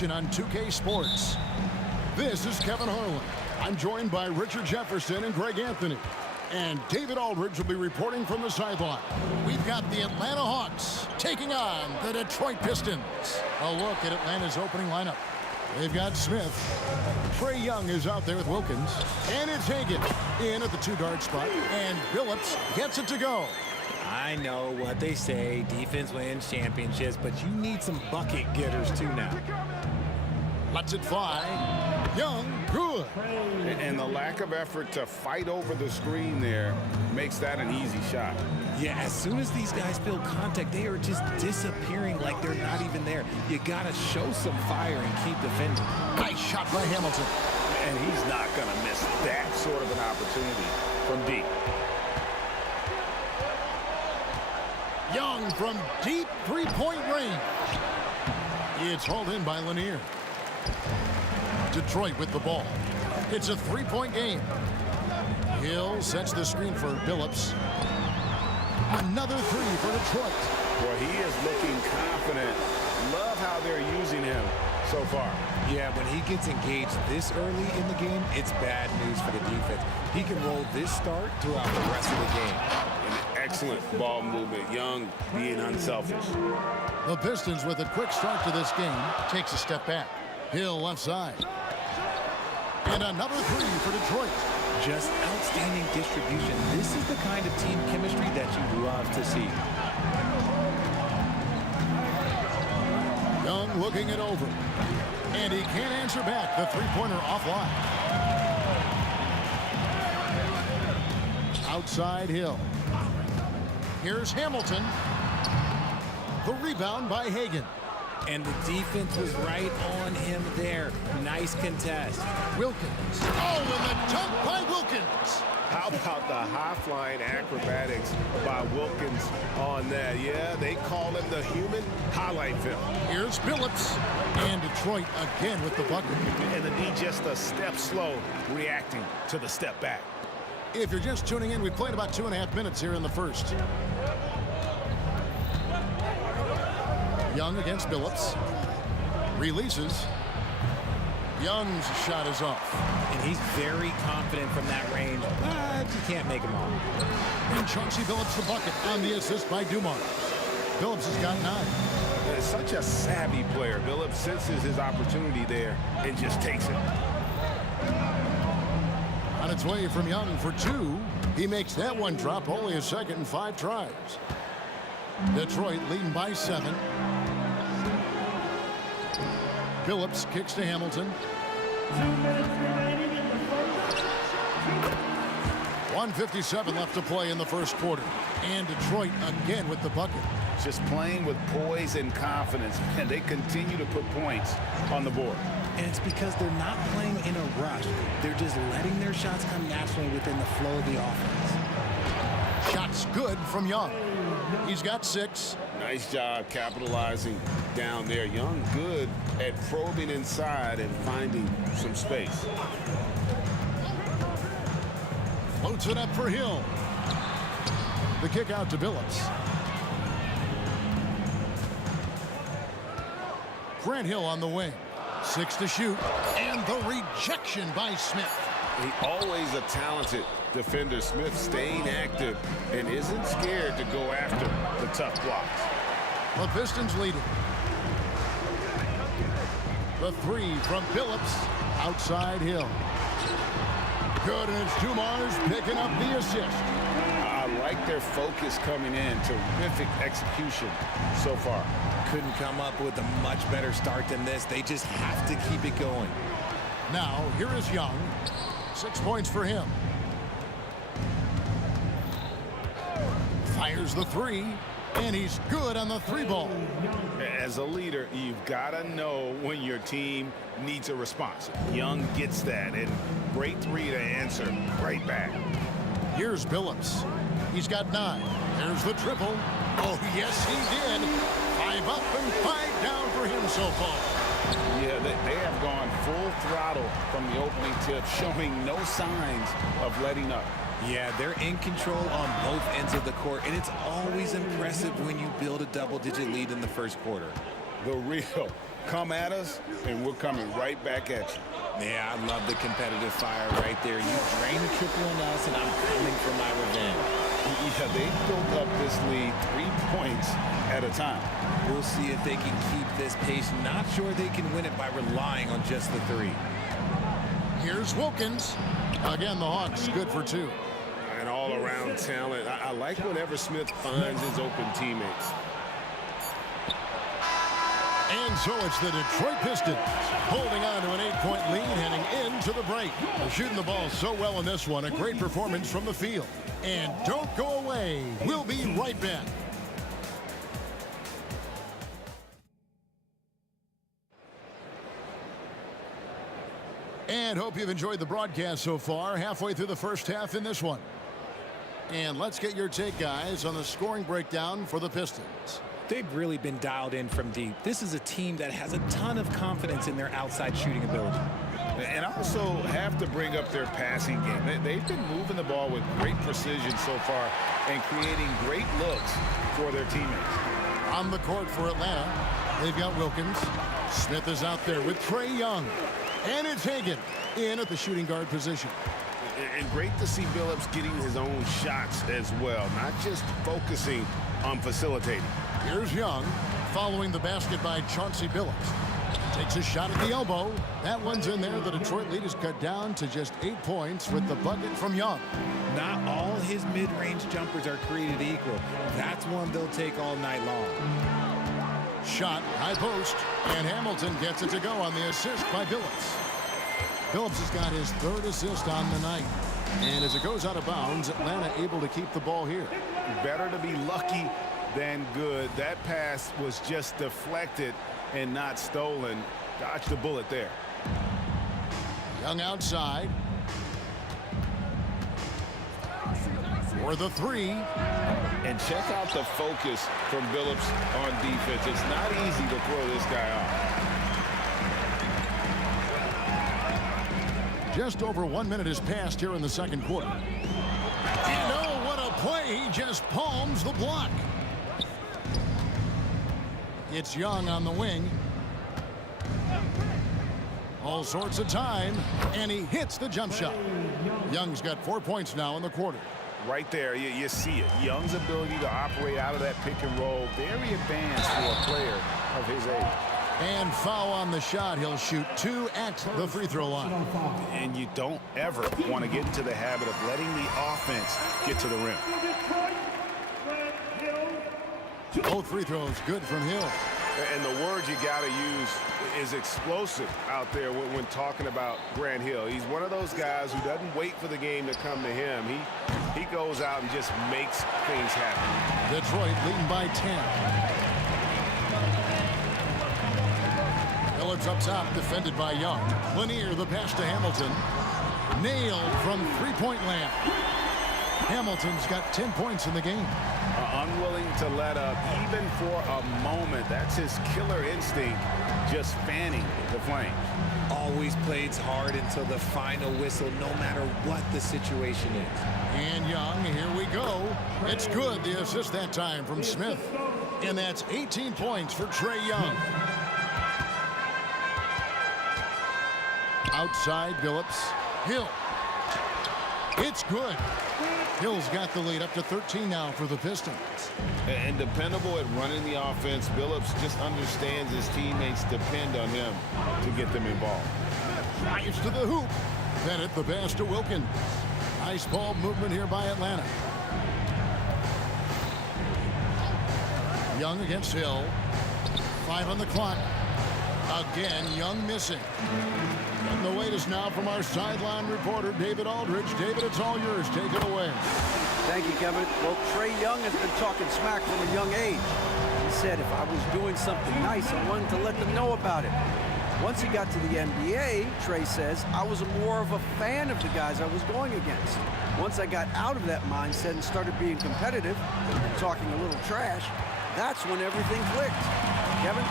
action on 2K Sports. This is Kevin Harlan. I'm joined by Richard Jefferson and Greg Anthony. And David Aldridge will be reporting from the sideline. We've got the Atlanta Hawks taking on the Detroit Pistons. A look at Atlanta's opening lineup. They've got Smith. Trae Young is out there with Wilkins. And it's Hagan in at the 2-guard spot. And Billups gets it to go. I know what they say, defense wins championships, but you need some bucket getters too now. Lets it fly. Young, good. And the lack of effort to fight over the screen there makes that an easy shot. Yeah, as soon as these guys feel contact, they are just disappearing like they're not even there. You got to show some fire and keep defending. Nice shot by Hamilton. And he's not going to miss that sort of an opportunity from deep. Young from deep three-point range. It's hauled in by Lanier. Detroit with the ball. It's a three-point game. Hill sets the screen for Billups. Another three for Detroit. Well, he is looking confident. Love how they're using him so far. Yeah, when he gets engaged this early in the game, it's bad news for the defense. He can roll this start throughout the rest of the game. An excellent ball movement. Young being unselfish. The Pistons, with a quick start to this game, takes a step back. Hill left side. And another three for Detroit. Just outstanding distribution. This is the kind of team chemistry that you love to see. Young looking it over. And he can't answer back. The three-pointer offline. Outside Hill. Here's Hamilton. The rebound by Hagan. And the defense was right on him there. Nice contest. Wilkins. Oh, and the dunk by Wilkins. How about the high-flying acrobatics by Wilkins on that? Yeah, they call him the human highlight film. Here's Billups. And Detroit again with the bucket. And the D just a step slow, reacting to the step back. If you're just tuning in, we played about 2.5 minutes here in the first. Young against Billups. Releases. Young's shot is off. And he's very confident from that range, but you can't make him off. And Chauncey Billups the bucket on the assist by Dumars. Billups has got 9. It's such a savvy player. Billups senses his opportunity there and just takes it. On its way from Young for 2. He makes that one drop, only a second in 5 tries. Detroit leading by 7. Billups kicks to Hamilton. 1:57 left to play in the first quarter. And Detroit again with the bucket. Just playing with poise and confidence, and they continue to put points on the board. And it's because they're not playing in a rush. They're just letting their shots come naturally within the flow of the offense. Shots good from Young. He's got 6. Nice job capitalizing down there. Young good at probing inside and finding some space. Floats it up for Hill. The kick out to Billups. Grant Hill on the wing. 6 to shoot. And the rejection by Smith. He always a talented defender. Smith staying active and isn't scared to go after the tough blocks. The Pistons leading. The 3 from Billups. Outside Hill. Good, and it's Dumars picking up the assist. I like their focus coming in. Terrific execution so far. Couldn't come up with a much better start than this. They just have to keep it going. Now, here is Young. 6 points for him. Fires the 3, and he's good on the 3 ball. As a leader, you've got to know when your team needs a response. Young gets that, and great 3 to answer right back. Here's Billups. He's got 9. There's the triple. Oh, yes, he did. 5 up and 5 down for him so far. Yeah, they have gone full throttle from the opening tip, showing no signs of letting up. Yeah, they're in control on both ends of the court, and it's always impressive when you build a double-digit lead in the first quarter. The real Come at us, and we're coming right back at you. Yeah, I love the competitive fire right there. You drain a triple on us, and I'm coming for my revenge. Yeah, they built up this lead 3 points at a time. We'll see if they can keep this pace. Not sure they can win it by relying on just the 3. Here's Wilkins. Again, the Hawks good for 2. And all-around talent. I like whenever Smith finds his open teammates. And so it's the Detroit Pistons holding on to an 8-point lead heading into the break. They're shooting the ball so well in this one. A great performance from the field. And don't go away. We'll be right back. And hope you've enjoyed the broadcast so far. Halfway through the first half in this one. And let's get your take, guys, on the scoring breakdown for the Pistons. They've really been dialed in from deep. This is a team that has a ton of confidence in their outside shooting ability. And also have to bring up their passing game. They've been moving the ball with great precision so far and creating great looks for their teammates. On the court for Atlanta, they've got Wilkins. Smith is out there with Trae Young. And it's Hagan in at the shooting guard position. And great to see Billups getting his own shots as well, not just focusing on facilitating. Here's Young following the basket by Chauncey Billups. Takes a shot at the elbow. That one's in there. The Detroit lead is cut down to just 8 points with the bucket from Young. Not all his mid-range jumpers are created equal. That's one they'll take all night long. Shot, high post, and Hamilton gets it to go on the assist by Billups. Billups has got his 3rd assist on the night. And as it goes out of bounds, Atlanta able to keep the ball here. Better to be lucky than good. That pass was just deflected and not stolen. Dodged the bullet there. Young outside. For the 3. And check out the focus from Billups on defense. It's not easy to throw this guy off. Just over 1 minute has passed here in the second quarter. And oh, what a play. He just palms the block. It's Young on the wing. All sorts of time, and he hits the jump shot. Young's got 4 points now in the quarter. Right there, you see it. Young's ability to operate out of that pick and roll, very advanced for a player of his age. And foul on the shot. He'll shoot 2 at the free throw line. And you don't ever want to get into the habit of letting the offense get to the rim. Both free throws good from Hill. And the word you got to use is explosive out there when talking about Grant Hill. He's one of those guys who doesn't wait for the game to come to him. He goes out and just makes things happen. Detroit leading by 10. Billups up top, defended by Young. Lanier, the pass to Hamilton. Nailed from three-point land. Hamilton's got 10 points in the game. Unwilling to let up even for a moment. That's his killer instinct, just fanning the flames. Always plays hard until the final whistle, no matter what the situation is. And Young, here we go. It's good, the assist that time from Smith. And that's 18 points for Trae Young. Outside Billups. Hill. It's good. Hill's got the lead up to 13 now for the Pistons. And dependable at running the offense. Billups just understands his teammates depend on him to get them involved. Drives to the hoop. Bennett the pass to Wilkins. Nice ball movement here by Atlanta. Young against Hill. 5 on the clock. Again, Young missing. And the wait is now from our sideline reporter, David Aldridge. David, it's all yours. Take it away. Thank you, Kevin. Well, Trae Young has been talking smack from a young age. He said if I was doing something nice, I wanted to let them know about it. Once he got to the NBA, Trae says, I was more of a fan of the guys I was going against. Once I got out of that mindset and started being competitive and talking a little trash, that's when everything clicked. Kevin?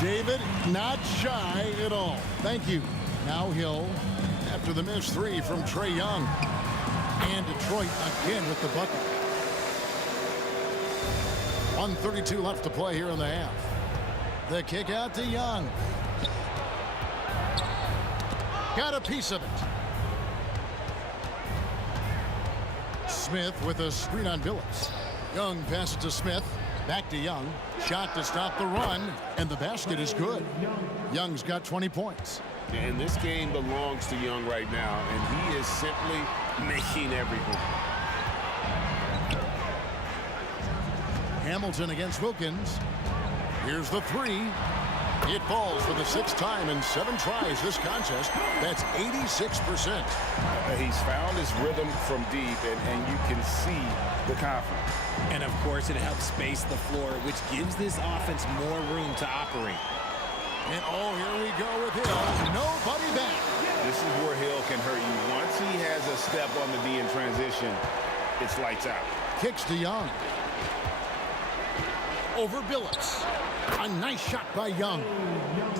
David, not shy at all. Thank you. Now Hill after the missed 3 from Trae Young. And Detroit again with the bucket. 1:32 left to play here in the half. The kick out to Young. Got a piece of it. Smith with a screen on Billups. Young passes to Smith. Back to Young. Shot to stop the run. And the basket is good. Young's got 20 points. And this game belongs to Young right now, and he is simply making everything. Hamilton against Wilkins. Here's the three. It falls for the 6th time in 7 tries this contest. That's 86%. He's found his rhythm from deep, and you can see the confidence. And, of course, it helps space the floor, which gives this offense more room to operate. And, oh, here we go with Hill. Nobody back. This is where Hill can hurt you. Once he has a step on the D in transition, it's lights out. Kicks to Young. Over Billups. A nice shot by Young.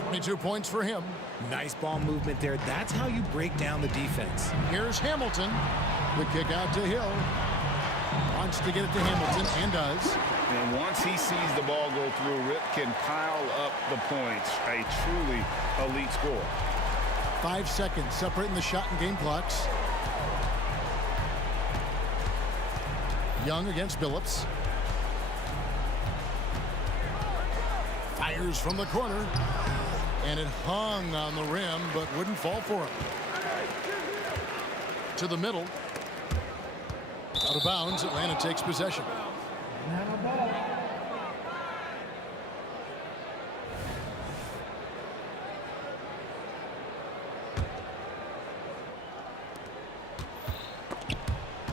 22 points for him. Nice ball movement there. That's how you break down the defense. Here's Hamilton. The kick out to Hill. Wants to get it to Hamilton and does. And once he sees the ball go through, Rip can pile up the points. A truly elite score. 5 seconds separating the shot and game clocks. Young against Billups. Fires from the corner. And it hung on the rim, but wouldn't fall for him. To the middle. Out of bounds, Atlanta takes possession.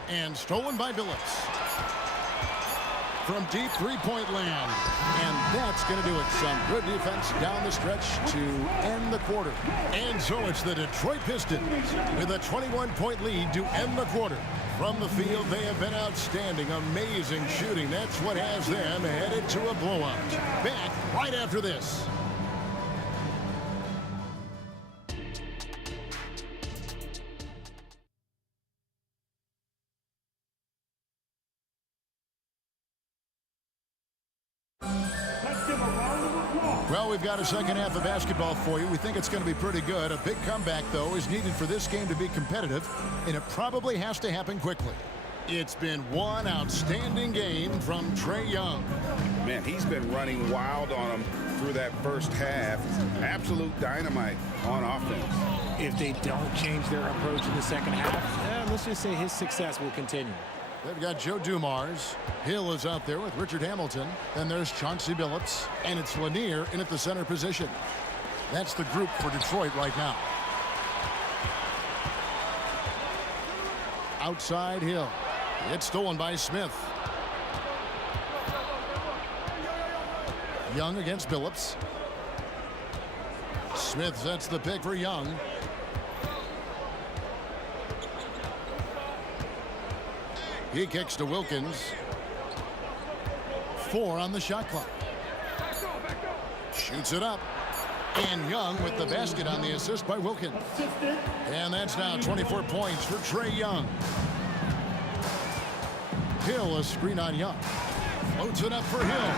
And stolen by Billups. From deep three-point land. And that's going to do it. Some good defense down the stretch to end the quarter. And so it's the Detroit Pistons with a 21-point lead to end the quarter. From the field, they have been outstanding. Amazing shooting. That's what has them headed to a blowout. Back right after this. Well, we've got a second half of basketball for you. We think it's going to be pretty good. A big comeback, though, is needed for this game to be competitive, and it probably has to happen quickly. It's been one outstanding game from Trae Young. Man, he's been running wild on him through that first half. Absolute dynamite on offense. If they don't change their approach in the second half, let's just say his success will continue. They've got Joe Dumars. Hill is out there with Richard Hamilton. Then there's Chauncey Billups. And it's Lanier in at the center position. That's the group for Detroit right now. Outside Hill. It's stolen by Smith. Young against Billups. Smith sets the pick for Young. He kicks to Wilkins. 4 on the shot clock. Shoots it up. And Young with the basket on the assist by Wilkins. And that's now 24 points for Trae Young. Hill a screen on Young. Floats it up for Hill.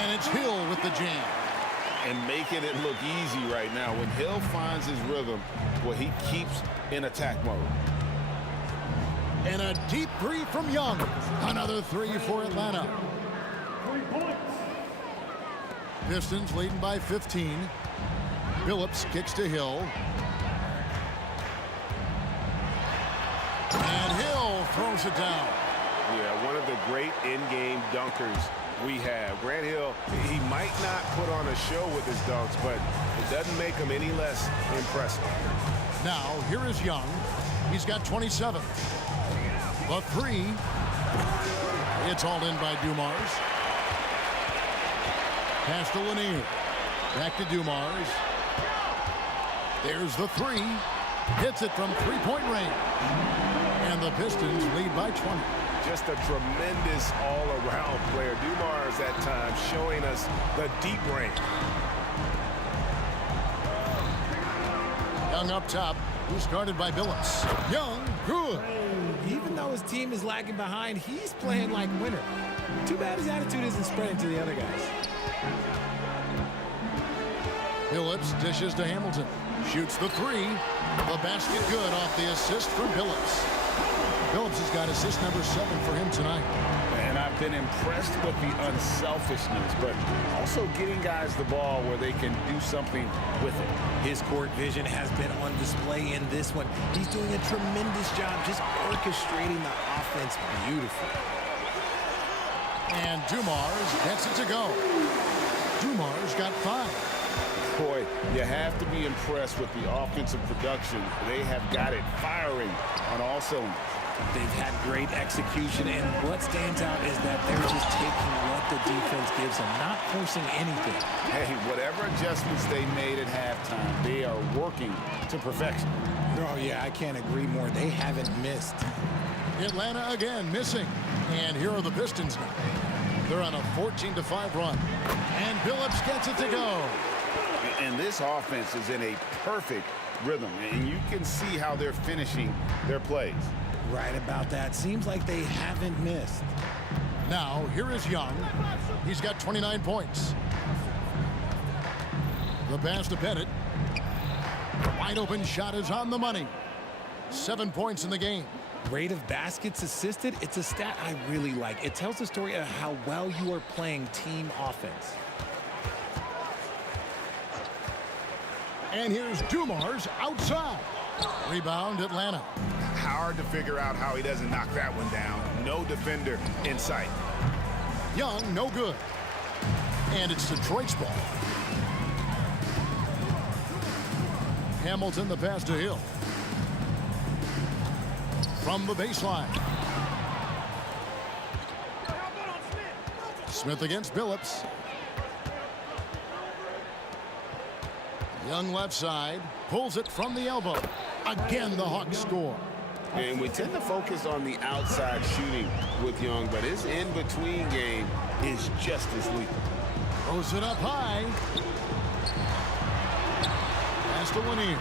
And it's Hill with the jam. And making it look easy right now. When Hill finds his rhythm, well, he keeps in attack mode. And a deep three from Young. Another three for Atlanta. 3 points. Pistons leading by 15. Billups kicks to Hill. And Hill throws it down. Yeah, one of the great in-game dunkers we have. Grant Hill, he might not put on a show with his dunks, but it doesn't make him any less impressive. Now, here is Young. He's got 27. The three. It's hauled in by Dumars. Pass to Lanier. Back to Dumars. There's the three. Hits it from three-point range. And the Pistons lead by 20. Just a tremendous all-around player. Dumars at times showing us the deep range. Young up top. Who's guarded by Billups. Young, good. Even though his team is lagging behind, he's playing like winner. Too bad his attitude isn't spreading to the other guys. Phillips dishes to Hamilton. Shoots the three. The basket good off the assist from Phillips. Phillips has got assist number 7 for him tonight. And I've been impressed with the unselfishness, but also getting guys the ball where they can do something with it. His court vision has been on display in this one. He's doing a tremendous job just orchestrating the offense beautifully. And Dumars gets it to go. Dumars got 5. Boy, you have to be impressed with the offensive production. They have got it firing on all cylinders. They've had great execution, and what stands out is that they're just taking what the defense gives them, not forcing anything. Hey, whatever adjustments they made at halftime, they are working to perfection. Oh, yeah, I can't agree more. They haven't missed. Atlanta again missing. And here are the Pistons now. They're on a 14-5 run. And Phillips gets it to go. And this offense is in a perfect rhythm, and you can see how they're finishing their plays. Right about that. Seems like they haven't missed. Now, here is Young. He's got 29 points. The pass to Bennett. Wide open shot is on the money. 7 points in the game. Rate of baskets assisted, it's a stat I really like. It tells the story of how well you are playing team offense. And here's Dumars outside. Rebound, Atlanta. Hard to figure out how he doesn't knock that one down. No defender in sight. Young, no good. And it's Detroit's ball. Hamilton, the pass to Hill. From the baseline. Smith against Phillips. Young left side. Pulls it from the elbow. Again, the Hawks score. And we tend to focus on the outside shooting with Young, but his in-between game is just as lethal. Throws it up high. Pass to Lanier.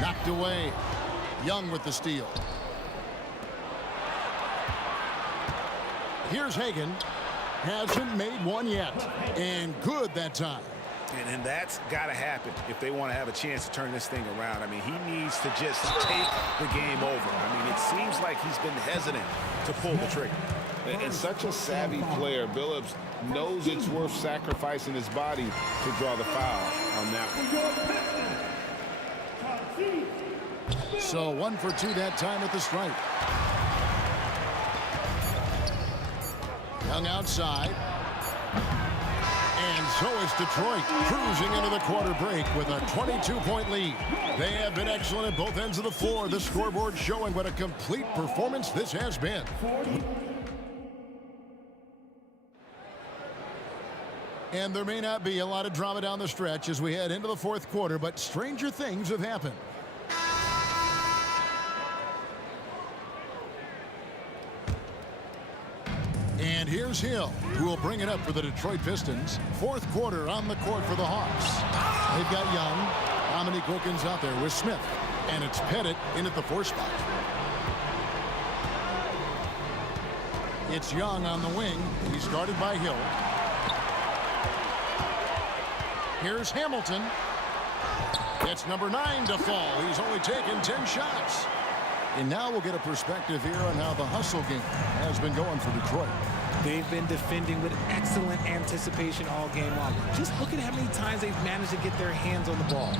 Knocked away. Young with the steal. Here's Hagan. Hasn't made one yet. And good that time. And that's got to happen if they want to have a chance to turn this thing around. I mean, he needs to just take the game over. I mean, it seems like he's been hesitant to pull the trigger. And such a savvy player, Billups knows it's worth sacrificing his body to draw the foul on that one. So 1 for 2 that time at the stripe. Young outside. And so is Detroit cruising into the quarter break with a 22-point lead. They have been excellent at both ends of the floor. The scoreboard showing what a complete performance this has been. And there may not be a lot of drama down the stretch as we head into the fourth quarter, but stranger things have happened. And here's Hill, who will bring it up for the Detroit Pistons. Fourth quarter on the court for the Hawks. They've got Young. Dominique Wilkins out there with Smith. And it's Pettit in at the 4 spot. It's Young on the wing. He's guarded by Hill. Here's Hamilton. It's number 9 to fall. He's only taken 10 shots. And now we'll get a perspective here on how the hustle game has been going for Detroit. They've been defending with excellent anticipation all game long. Just look at how many times they've managed to get their hands on the ball.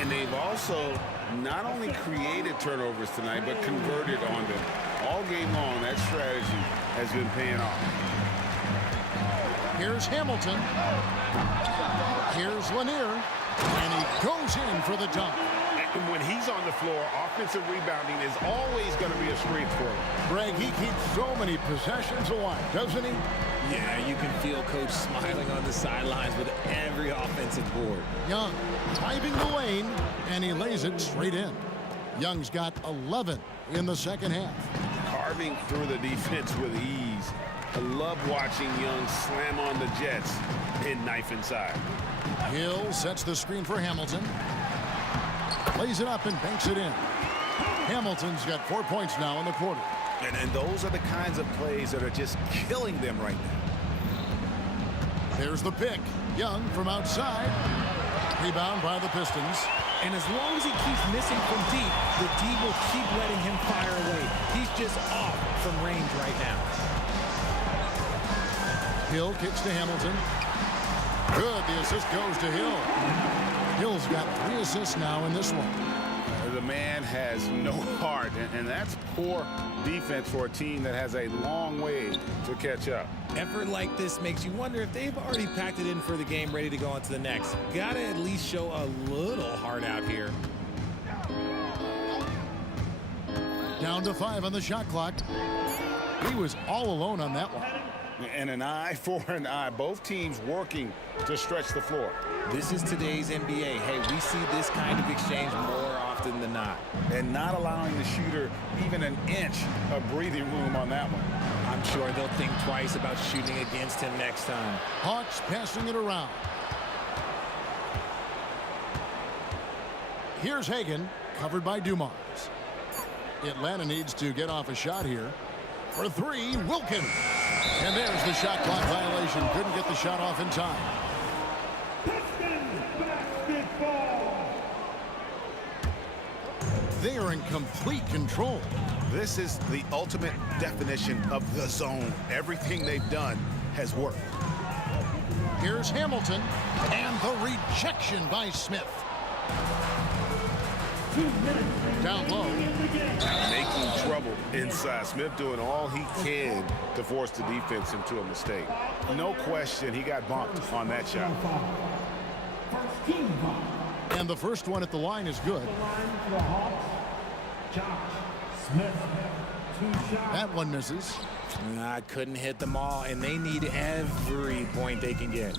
And they've also not only created turnovers tonight, but converted on them. All game long, that strategy has been paying off. Here's Hamilton. Here's Lanier. And he goes in for the dunk. And when he's on the floor, offensive rebounding is always going to be a strength for him. Greg, he keeps so many possessions alive, doesn't he? Yeah, you can feel Coach smiling on the sidelines with every offensive board. Young driving the lane, and he lays it straight in. Young's got 11 in the second half. Carving through the defense with ease. I love watching Young slam on the Jets and knife inside. Hill sets the screen for Hamilton. Lays it up and banks it in. Hamilton's got 4 points now in the quarter. And those are the kinds of plays that are just killing them right now. There's the pick. Young from outside. Rebound by the Pistons. And as long as he keeps missing from deep, the D will keep letting him fire away. He's just off from range right now. Hill kicks to Hamilton. Good. The assist goes to Hill. Hill's got 3 assists now in this one. The man has no heart, and that's poor defense for a team that has a long way to catch up. Effort like this makes you wonder if they've already packed it in for the game, ready to go on to the next. Gotta at least show a little heart out here. Down to 5 on the shot clock. He was all alone on that one. And an eye for an eye. Both teams working to stretch the floor. This is today's NBA. Hey, we see this kind of exchange more often than not. And not allowing the shooter even an inch of breathing room on that one. I'm sure they'll think twice about shooting against him next time. Hawks passing it around. Here's Hagan, covered by Dumars. Atlanta needs to get off a shot here. For 3, Wilkins. And there's the shot clock violation. Couldn't get the shot off in time. They are in complete control. This is the ultimate definition of the zone. Everything they've done has worked. Here's Hamilton, and the rejection by Smith. Down low. Making trouble inside. Smith doing all he can to force the defense into a mistake. No question, he got bumped on that shot. And the first one at the line is good. That one misses. I couldn't hit them all, and they need every point they can get.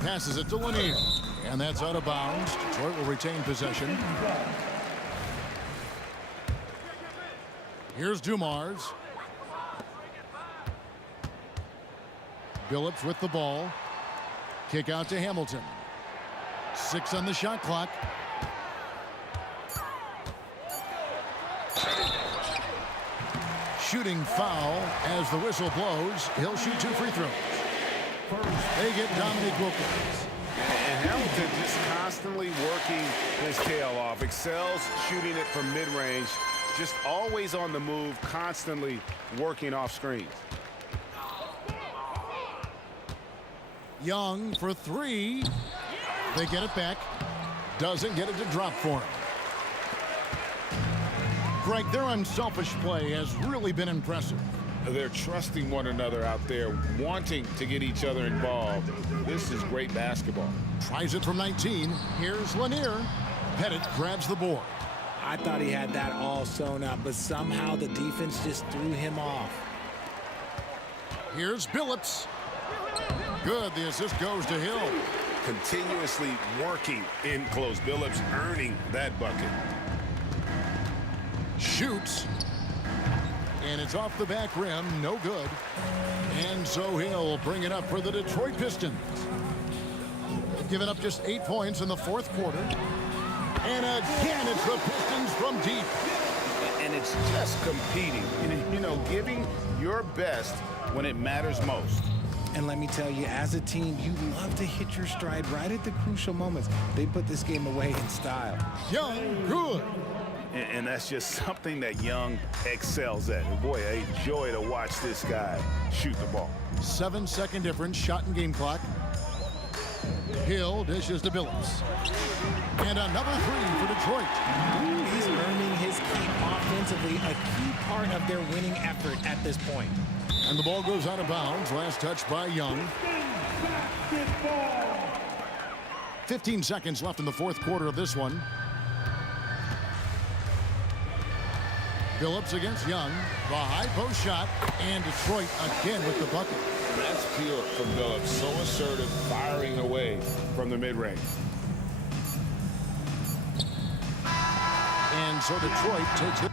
Passes it to Lanier. And that's out of bounds. Detroit will retain possession. Here's Dumars. Billups with the ball. Kick out to Hamilton. 6 on the shot clock. Shooting foul as the whistle blows. He'll shoot 2 free throws. They get Dominique Wilkins. And Hamilton just constantly working his tail off. Excels shooting it from mid-range. Just always on the move, constantly working off screens. Young for 3. They get it back. Doesn't get it to drop for him. Greg, their unselfish play has really been impressive. They're trusting one another out there, wanting to get each other involved. This is great basketball. Tries it from 19. Here's Lanier. Pettit grabs the board. I thought he had that all sewn up, but somehow the defense just threw him off. Here's Billups. Good. The assist goes to Hill. Continuously working in close. Billups earning that bucket. Shoots. And it's off the back rim. No good. And so Hill will bring it up for the Detroit Pistons. They've given up just 8 points in the 4th quarter. And again, it's the Pistons from deep. And it's just competing. You know, giving your best when it matters most. And let me tell you, as a team, you love to hit your stride right at the crucial moments. They put this game away in style. Young, good. And that's just something that Young excels at. And boy, a joy to watch this guy shoot the ball. 7-second difference, shot and game clock. Hill dishes to Billups. And another 3 for Detroit. He's earning his keep offensively, a key part of their winning effort at this point. And the ball goes out of bounds. Last touch by Young. 15 seconds left in the 4th quarter of this one. Billups against Young. The high post shot. And Detroit again with the bucket. That's pure from Billups. So assertive, firing away from the mid-range. And so Detroit takes it.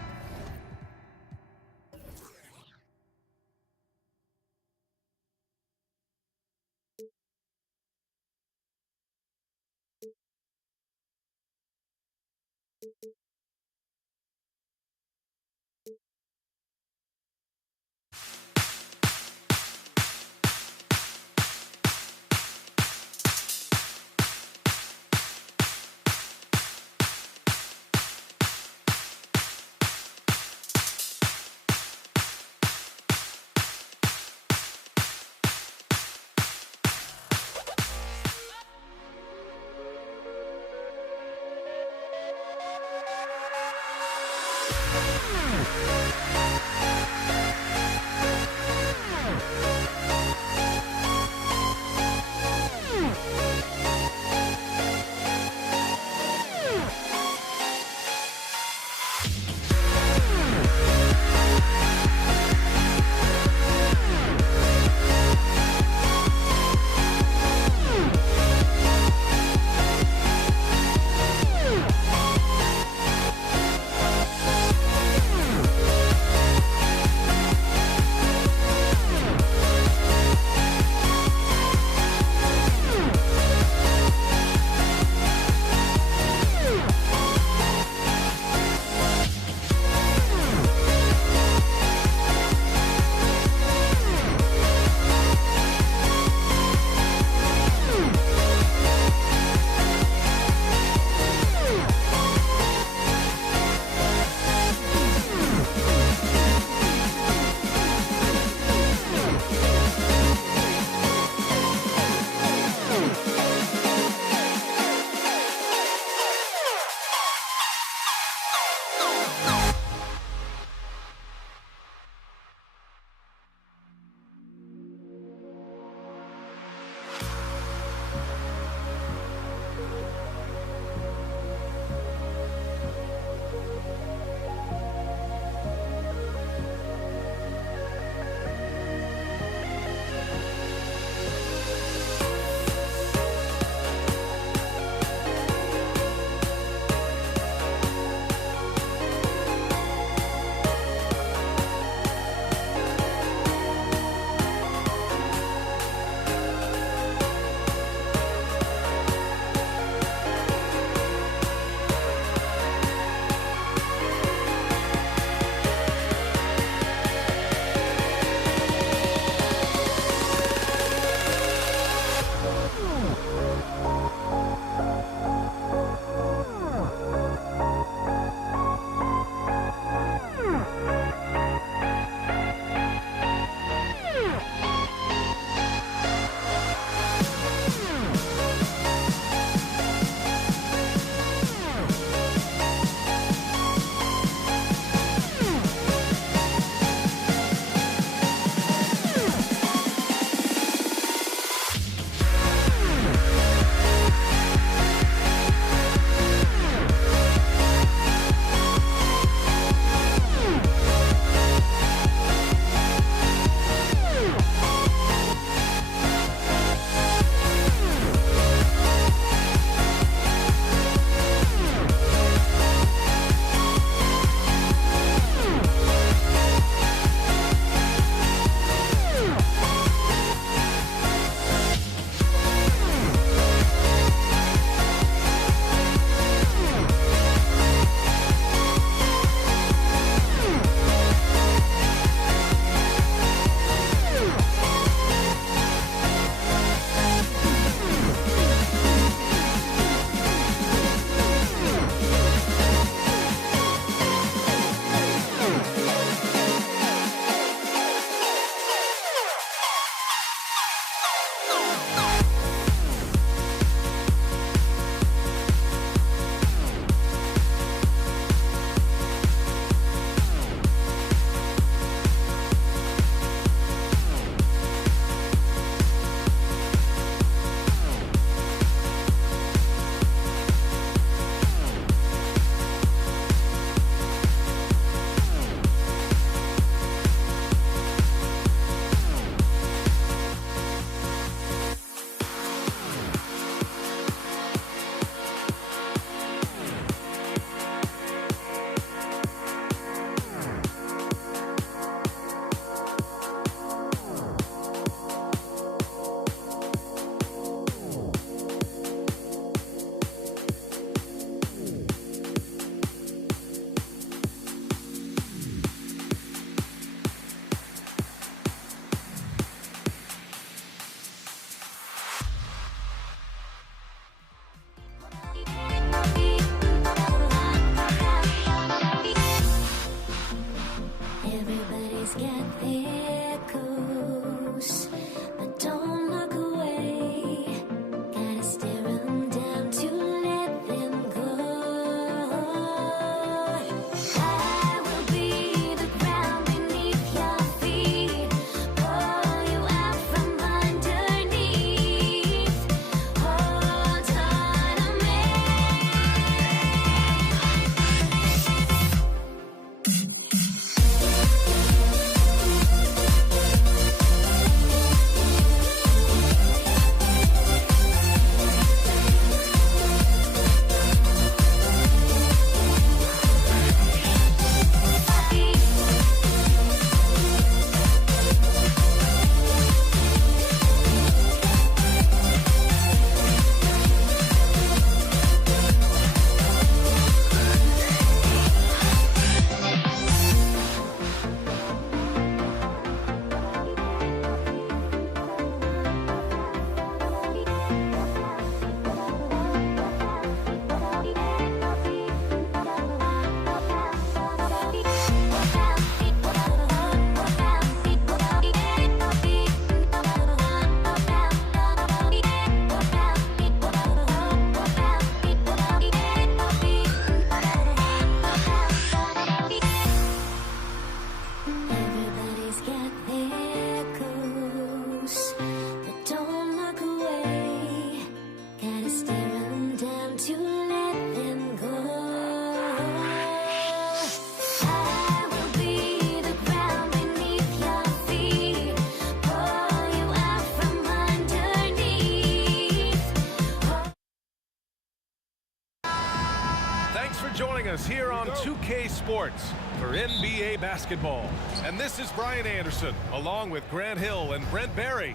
us here on 2K Sports for NBA basketball. And this is Brian Anderson, along with Grant Hill and Brent Barry.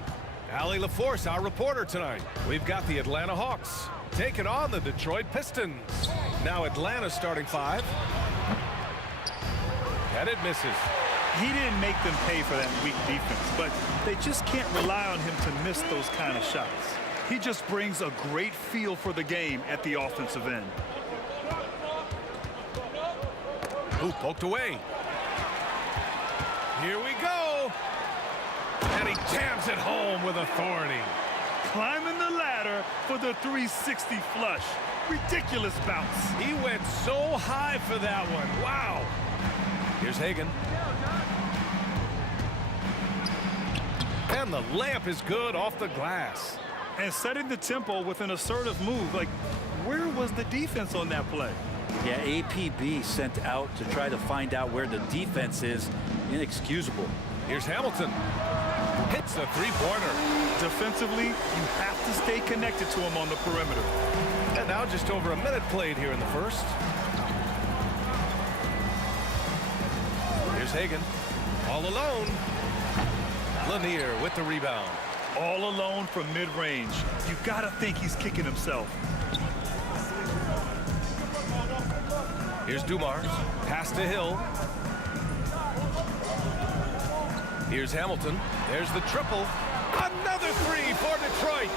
Allie LaForce, our reporter tonight. We've got the Atlanta Hawks taking on the Detroit Pistons. Now Atlanta's starting five. And it misses. He didn't make them pay for that weak defense, but they just can't rely on him to miss those kind of shots. He just brings a great feel for the game at the offensive end. Ooh, poked away. Here we go. And he jams it home with authority. Climbing the ladder for the 360 flush. Ridiculous bounce. He went so high for that one. Wow. Here's Hagan. And the layup is good off the glass. And setting the tempo with an assertive move. Like, where was the defense on that play? Yeah, APB sent out to try to find out where the defense is. Inexcusable. Here's Hamilton. Hits the three-pointer. Defensively, you have to stay connected to him on the perimeter. And now just over a minute played here in the first. Here's Hagan. All alone. Lanier with the rebound. All alone from mid-range. You gotta think he's kicking himself. Here's Dumars. Pass to Hill. Here's Hamilton. There's the triple. Another three for Detroit.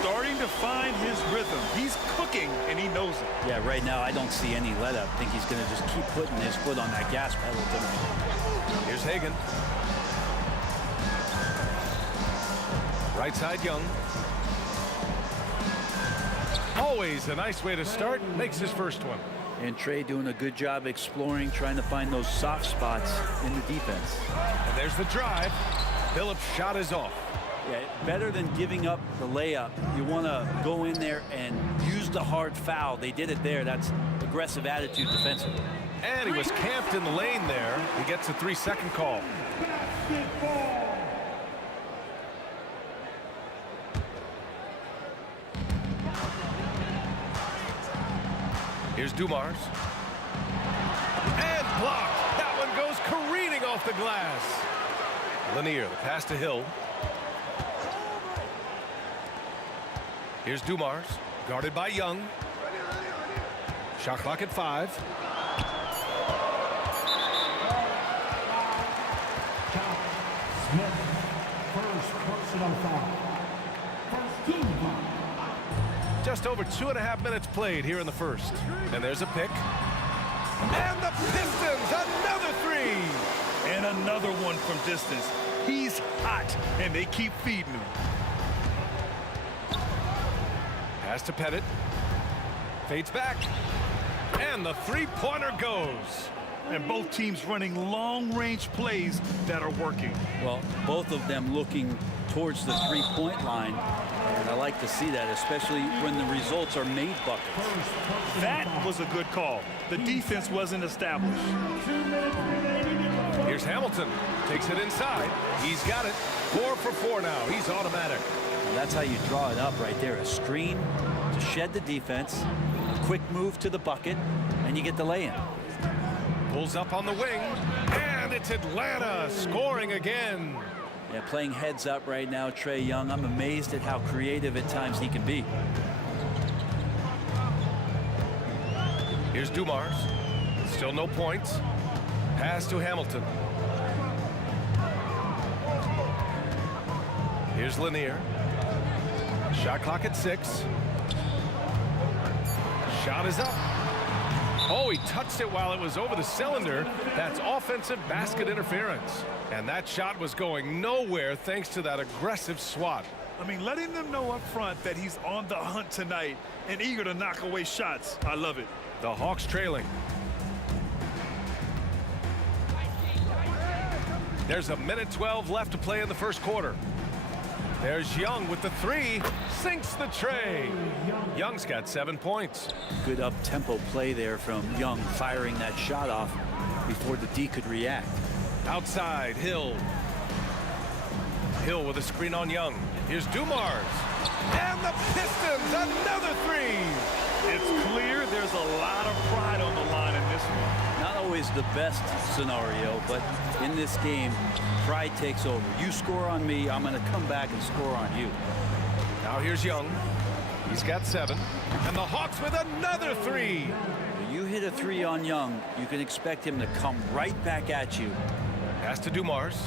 Starting to find his rhythm. He's cooking, and he knows it. Yeah, right now I don't see any let-up. I think he's going to just keep putting his foot on that gas pedal tonight. Here's Hagan. Right side, Young. Always a nice way to start. Makes his first one. And Trey doing a good job exploring, trying to find those soft spots in the defense. And there's the drive. Phillips' shot is off. Yeah, better than giving up the layup. You want to go in there and use the hard foul. They did it there. That's aggressive attitude defensively. And he was camped in the lane there. He gets a 3-second call. Here's Dumars. And blocked. That one goes careening off the glass. Lanier, the pass to Hill. Here's Dumars, guarded by Young. Shot clock at 5. Smith, first personal foul. First team foul. Just over 2.5 minutes played here in the first. And there's a pick. And the Pistons, another three. And another one from distance. He's hot, and they keep feeding him. Pass to Pettit. Fades back. And the three-pointer goes. And both teams running long-range plays that are working. Well, both of them looking towards the three-point line. And I like to see that, especially when the results are made buckets. That was a good call. The defense wasn't established. Here's Hamilton. Takes it inside. He's got it. 4 for 4 now. He's automatic. And that's how you draw it up right there. A screen to shed the defense, a quick move to the bucket, and you get the lay-in. Pulls up on the wing, and it's Atlanta scoring again. Yeah, playing heads up right now, Trey Young. I'm amazed at how creative at times he can be. Here's Dumars. Still no points. Pass to Hamilton. Here's Lanier. Shot clock at 6. Shot is up. Oh, he touched it while it was over the cylinder. That's offensive basket interference. And that shot was going nowhere thanks to that aggressive swat. I mean, letting them know up front that he's on the hunt tonight and eager to knock away shots. I love it. The Hawks trailing. There's a minute 12 left to play in the first quarter. There's Young with the 3. Sinks the tray. Young's got 7 points. Good up-tempo play there from Young, firing that shot off before the D could react. Outside, Hill. Hill with a screen on Young. Here's Dumars. And the Pistons, another 3. It's clear there's a lot of pride on the line in always the best scenario, but in this game, pride takes over. You score on me, I'm going to come back and score on you. Now here's Young. He's got 7. And the Hawks with another 3. When you hit a 3 on Young, you can expect him to come right back at you. Pass to Dumars.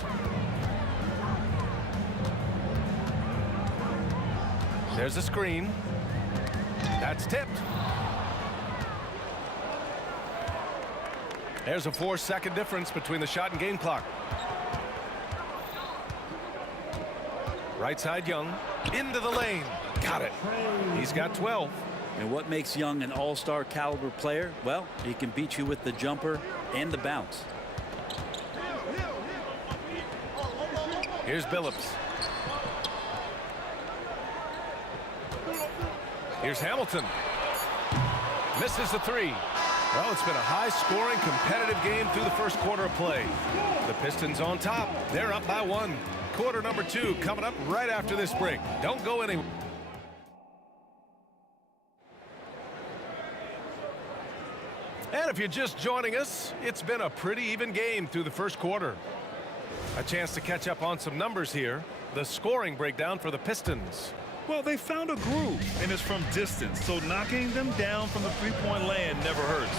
There's a screen. That's tipped. There's a 4-second difference between the shot and game clock. Right side Young. Into the lane. Got it. He's got 12. And what makes Young an all-star caliber player? Well, he can beat you with the jumper and the bounce. Here's Billups. Here's Hamilton. Misses the 3. Well, it's been a high-scoring, competitive game through the first quarter of play. The Pistons on top. They're up by 1. Quarter number 2 coming up right after this break. Don't go anywhere. And if you're just joining us, it's been a pretty even game through the first quarter. A chance to catch up on some numbers here. The scoring breakdown for the Pistons. Well, they found a groove, and it's from distance, so knocking them down from the three-point land never hurts.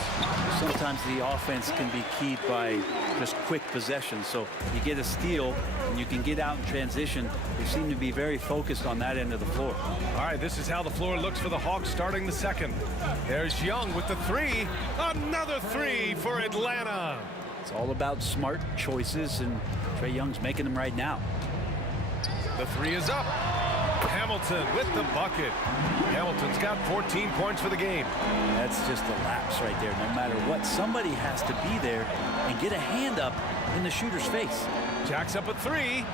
Sometimes the offense can be keyed by just quick possession, so you get a steal and you can get out in transition. They seem to be very focused on that end of the floor. All right, this is how the floor looks for the Hawks starting the second. There's Young with the 3. Another 3 for Atlanta. It's all about smart choices, and Trae Young's making them right now. The 3 is up. Hamilton with the bucket. Hamilton's got 14 points for the game. That's just a lapse right there. No matter what, somebody has to be there and get a hand up in the shooter's face. Jacks up at 3.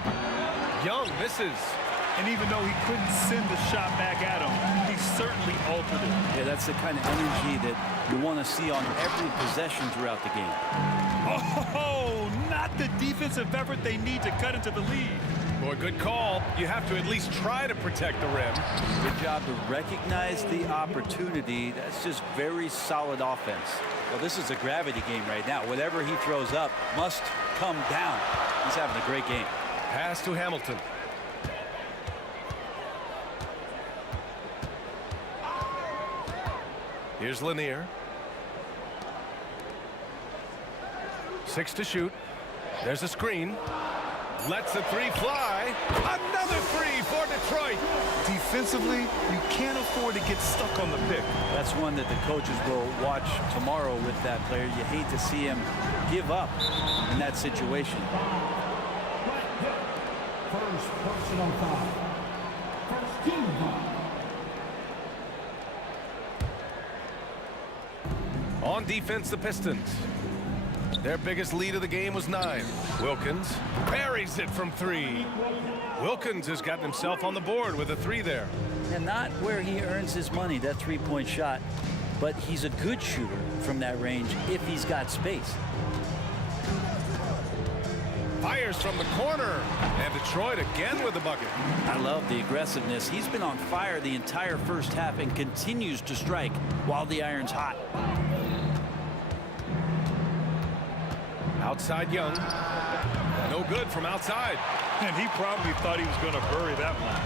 Young misses. And even though he couldn't send the shot back at him, he certainly altered it. Yeah, that's the kind of energy that you want to see on every possession throughout the game. Oh, not the defensive effort they need to cut into the lead. Boy, good call. You have to at least try to protect the rim. Good job to recognize the opportunity. That's just very solid offense. Well, this is a gravity game right now. Whatever he throws up must come down. He's having a great game. Pass to Hamilton. Here's Lanier. 6 to shoot. There's a screen. Lets the 3 fly. Another 3 for Detroit. Defensively, you can't afford to get stuck on the pick. That's one that the coaches will watch tomorrow with that player. You hate to see him give up in that situation. First personal foul. First team foul. On defense, the Pistons. Their biggest lead of the game was 9. Wilkins buries it from 3. Wilkins has gotten himself on the board with a 3 there. And not where he earns his money, that three-point shot, but he's a good shooter from that range if he's got space. Fires from the corner, and Detroit again with the bucket. I love the aggressiveness. He's been on fire the entire first half and continues to strike while the iron's hot. Outside Young. No good from outside. And he probably thought he was going to bury that one.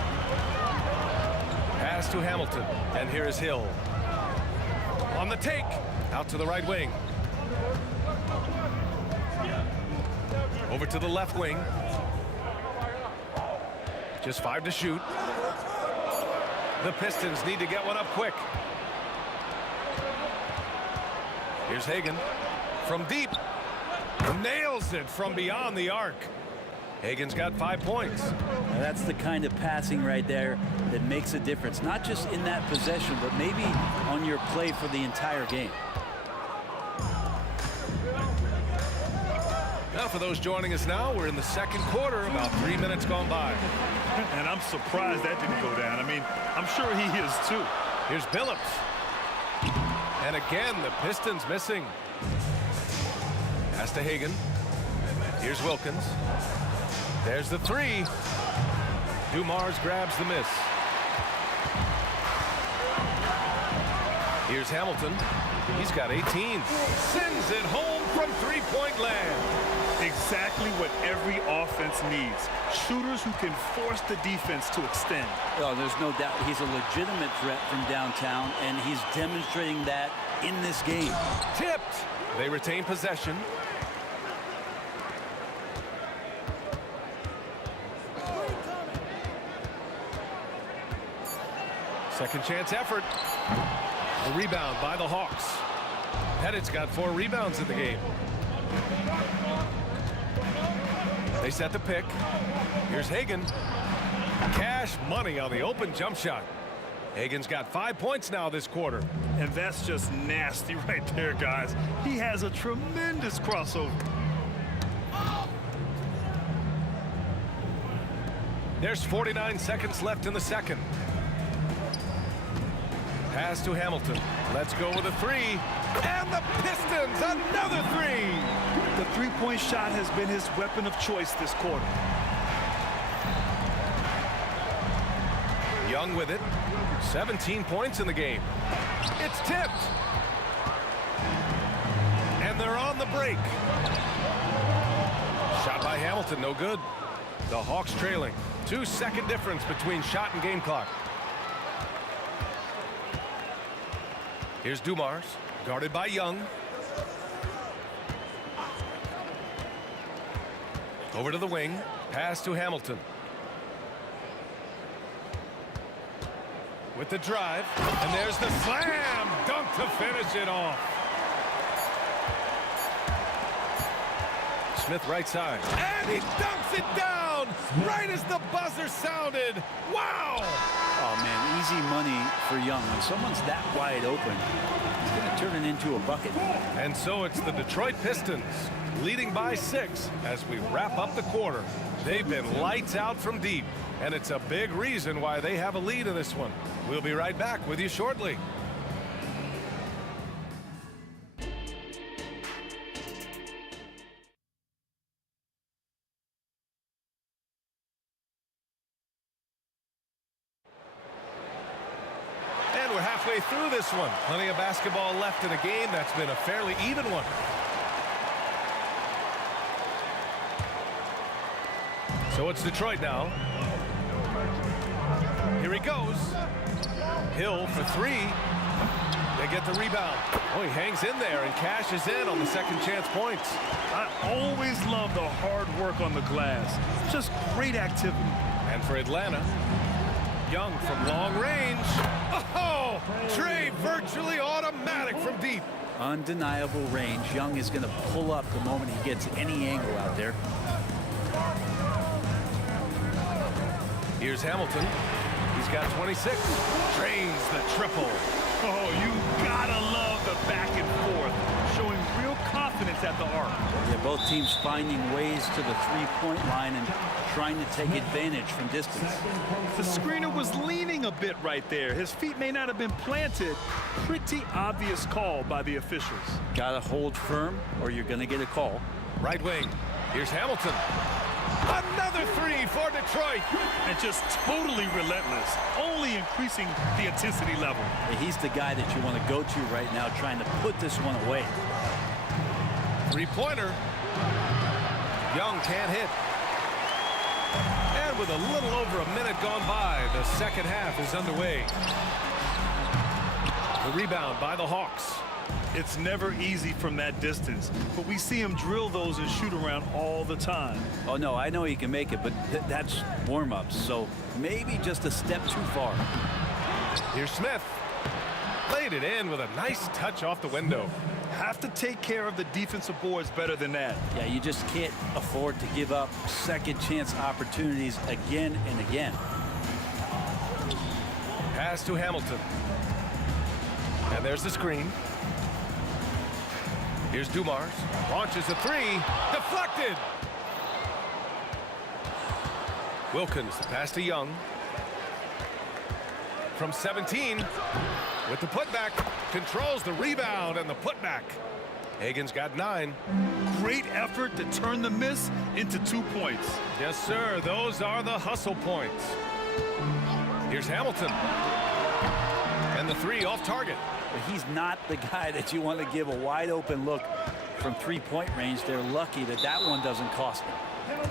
Pass to Hamilton. And here is Hill. On the take. Out to the right wing. Over to the left wing. Just 5 to shoot. The Pistons need to get one up quick. Here's Hagan. From deep. Nails it from beyond the arc. Hagan's got 5 points. Now that's the kind of passing right there that makes a difference, not just in that possession, but maybe on your play for the entire game. Now for those joining us now, we're in the second quarter, about 3 minutes gone by. And I'm surprised that didn't go down. I mean, I'm sure he is too. Here's Billups. And again, the Pistons missing. Pass to Hagan. Here's Wilkins. There's the 3. Dumars grabs the miss. Here's Hamilton. He's got 18. Sends it home from three-point land. Exactly what every offense needs. Shooters who can force the defense to extend. Oh, there's no doubt he's a legitimate threat from downtown, and he's demonstrating that in this game. Tipped. They retain possession. Second chance effort. A rebound by the Hawks. Pettit's got 4 rebounds in the game. They set the pick. Here's Hagan. Cash money on the open jump shot. Hagan's got 5 points now this quarter. And that's just nasty right there, guys. He has a tremendous crossover. There's 49 seconds left in the second. Pass to Hamilton. Let's go with a 3. And the Pistons, another 3. The three-point shot has been his weapon of choice this quarter. Young with it. 17 points in the game. It's tipped. And they're on the break. Shot by Hamilton, no good. The Hawks trailing. 2-second difference between shot and game clock. Here's Dumars, guarded by Young. Over to the wing. Pass to Hamilton. With the drive. And there's the slam dunk to finish it off. Smith right side. And he dunks it down right as the buzzer sounded. Wow! Oh, man, easy money for Young. When someone's that wide open, he's going to turn it into a bucket. And so it's the Detroit Pistons leading by 6 as we wrap up the quarter. They've been lights out from deep, and it's a big reason why they have a lead in this one. We'll be right back with you shortly. And we're halfway through this one. Plenty of basketball left in a game that's been a fairly even one. So it's Detroit now. Here he goes. Hill for 3. They get the rebound. Oh, he hangs in there and cashes in on the second chance points. I always love the hard work on the glass. Just great activity. And for Atlanta, Young from long range. Oh, Trey virtually automatic from deep. Undeniable range. Young is going to pull up the moment he gets any angle out there. Here's Hamilton. He's got 26. Drains the triple. Oh, you gotta love the back and forth, showing real confidence at the arc. Yeah, both teams finding ways to the three-point line and trying to take advantage from distance. The screener was leaning a bit right there. His feet may not have been planted. Pretty obvious call by the officials. Gotta hold firm or you're gonna get a call. Right wing. Here's Hamilton. Another 3 for Detroit. And just totally relentless, only increasing the intensity level. He's the guy that you want to go to right now, trying to put this one away. 3-pointer. Young can't hit. And with a little over a minute gone by, the second half is underway. The rebound by the Hawks. It's never easy from that distance, but we see him drill those and shoot around all the time. Oh, no, I know he can make it, but that's warm-ups, so maybe just a step too far. Here's Smith. Laid it in with a nice touch off the window. Have to take care of the defensive boards better than that. Yeah, you just can't afford to give up second chance opportunities again and again. Pass to Hamilton. And there's the screen. Here's Dumars. Launches a 3. Deflected. Wilkins, the pass to Young. From 17. With the putback. Controls the rebound and the putback. Hagan's got 9. Great effort to turn the miss into 2 points. Yes, sir. Those are the hustle points. Here's Hamilton. And And the three off target. But he's not the guy that you want to give a wide open look from three-point range. They're lucky that that one doesn't cost them.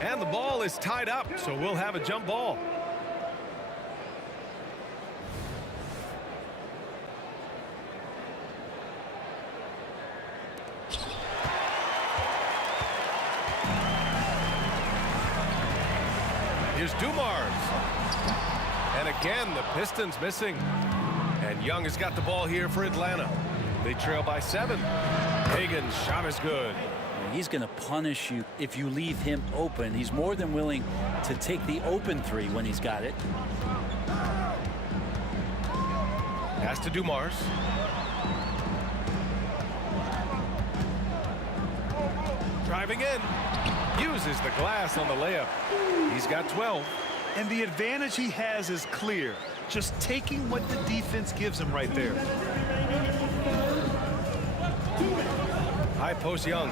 And the ball is tied up, so we'll have a jump ball. Here's Dumars. And again, the Pistons missing. And Young has got the ball here for Atlanta. They trail by 7. Hagan's shot is good. He's going to punish you if you leave him open. He's more than willing to take the open three when he's got it. Pass to Dumars. Driving in. Uses the glass on the layup. He's got 12. And the advantage he has is clear. Just taking what the defense gives him right there. High post Young.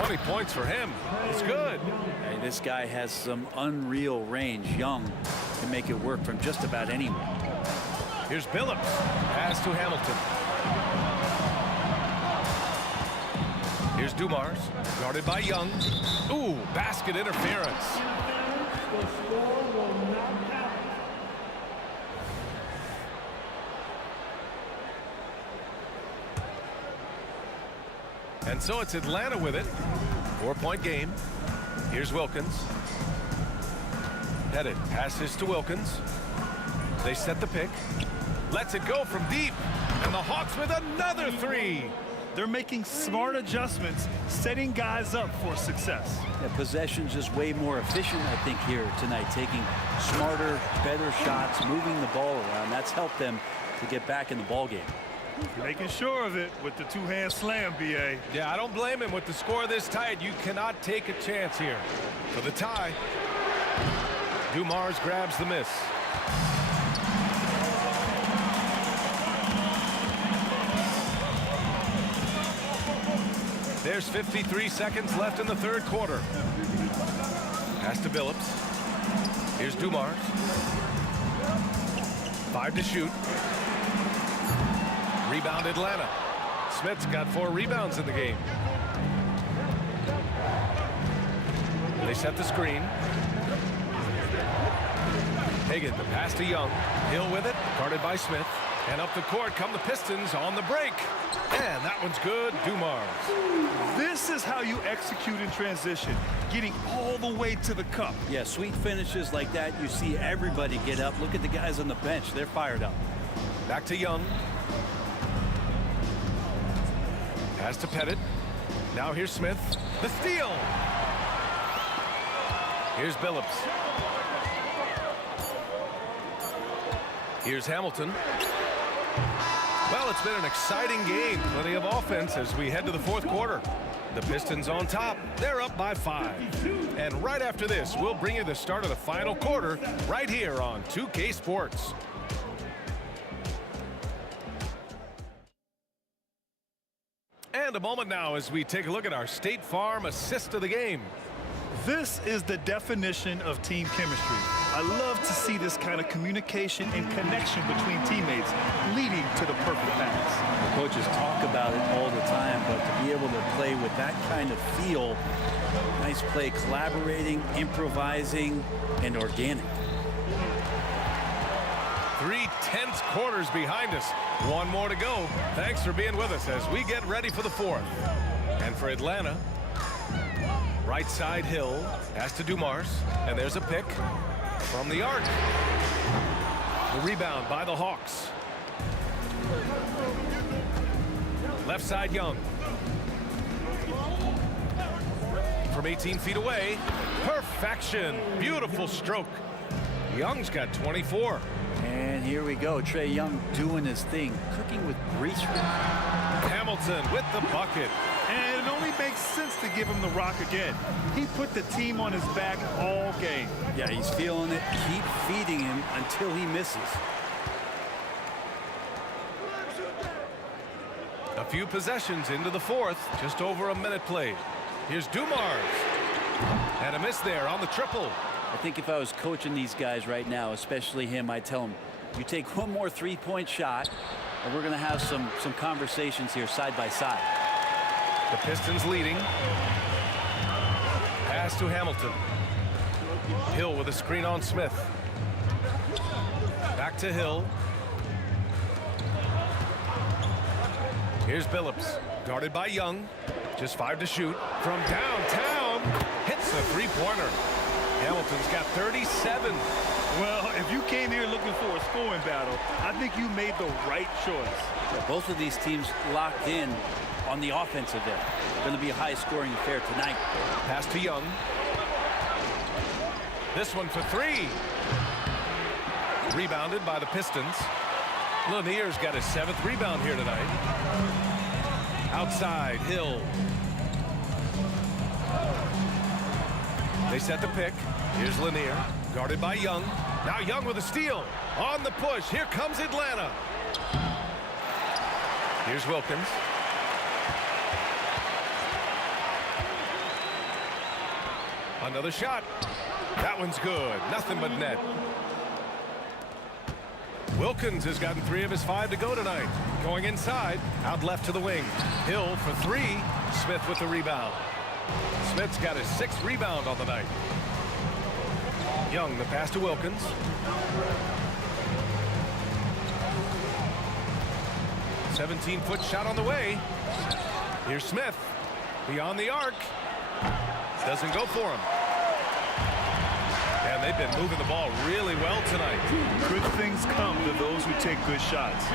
20 points for him. It's good. Hey, this guy has some unreal range. Young can make it work from just about anywhere. Here's Billups. Pass to Hamilton. Here's Dumars. Guarded by Young. Ooh, basket interference. And so it's Atlanta with it. 4-point game. Here's Wilkins. Pettit passes to Wilkins. They set the pick. Lets it go from deep. And the Hawks with another three. They're making smart adjustments, setting guys up for success. Yeah, possession's just way more efficient, I think, here tonight. Taking smarter, better shots, moving the ball around. That's helped them to get back in the ball game. Making sure of it with the two-hand slam, B.A. Yeah, I don't blame him. With the score this tight, you cannot take a chance here. For the tie. Dumars grabs the miss. There's 53 seconds left in the third quarter. Pass to Billups. Here's Dumars. 5 to shoot. Rebound Atlanta. Smith's got 4 rebounds in the game. They set the screen. Hagan, the pass to Young. Hill with it, guarded by Smith. And up the court come the Pistons on the break. And that one's good, Dumars. This is how you execute in transition, getting all the way to the cup. Yeah, sweet finishes like that, you see everybody get up. Look at the guys on the bench. They're fired up. Back to Young. Pass to Pettit. Now here's Smith. The steal. Here's Billups. Here's Hamilton. Well, it's been an exciting game. Plenty of offense as we head to the fourth quarter. The Pistons on top. They're up by 5. And right after this, we'll bring you the start of the final quarter right here on 2K Sports. And a moment now as we take a look at our State Farm assist of the game. This is the definition of team chemistry. I love to see this kind of communication and connection between teammates leading to the perfect pass. The coaches talk about it all the time, but to be able to play with that kind of feel, nice play, collaborating, improvising, and organic. 3 tense quarters behind us. One more to go. Thanks for being with us as we get ready for the fourth. And for Atlanta, right side Hill, pass to Dumars, and there's a pick from the arc. The rebound by the Hawks. Left side Young. From 18 feet away, perfection, beautiful stroke. Young's got 24. And here we go, Trae Young doing his thing, cooking with grease. Hamilton with the bucket. And it only makes sense to give him the rock again. He put the team on his back all game. Yeah, he's feeling it. Keep feeding him until he misses. A few possessions into the fourth, just over a minute played. Here's Dumars. And a miss there on the triple. I think if I was coaching these guys right now, especially him, I'd tell him, You take one more three-point shot, and we're going to have some conversations here side by side. The Pistons leading. Pass to Hamilton. Hill with a screen on Smith. Back to Hill. Here's Billups. Guarded by Young. Just 5 to shoot. From downtown. Hits a three-pointer. Hamilton's got 37. Well, if you came here looking for a scoring battle, I think you made the right choice. Yeah, both of these teams locked in on the offensive end. Going to be a high-scoring affair tonight. Pass to Young. This one for 3. Rebounded by the Pistons. Lanier's got his 7th rebound here tonight. Outside, Hill. They set the pick. Here's Lanier, guarded by Young. Now Young with a steal. On the push. Here comes Atlanta. Here's Wilkins. Another shot. That one's good. Nothing but net. Wilkins has gotten 3 of his 5 to go tonight. Going inside, out left to the wing. Hill for 3. Smith with the rebound. Smith's got his 6th rebound on the night. Young, the pass to Wilkins. A 17-foot shot on the way. Here's Smith. Beyond the arc. Doesn't go for him. And they've been moving the ball really well tonight. Good things come to those who take good shots.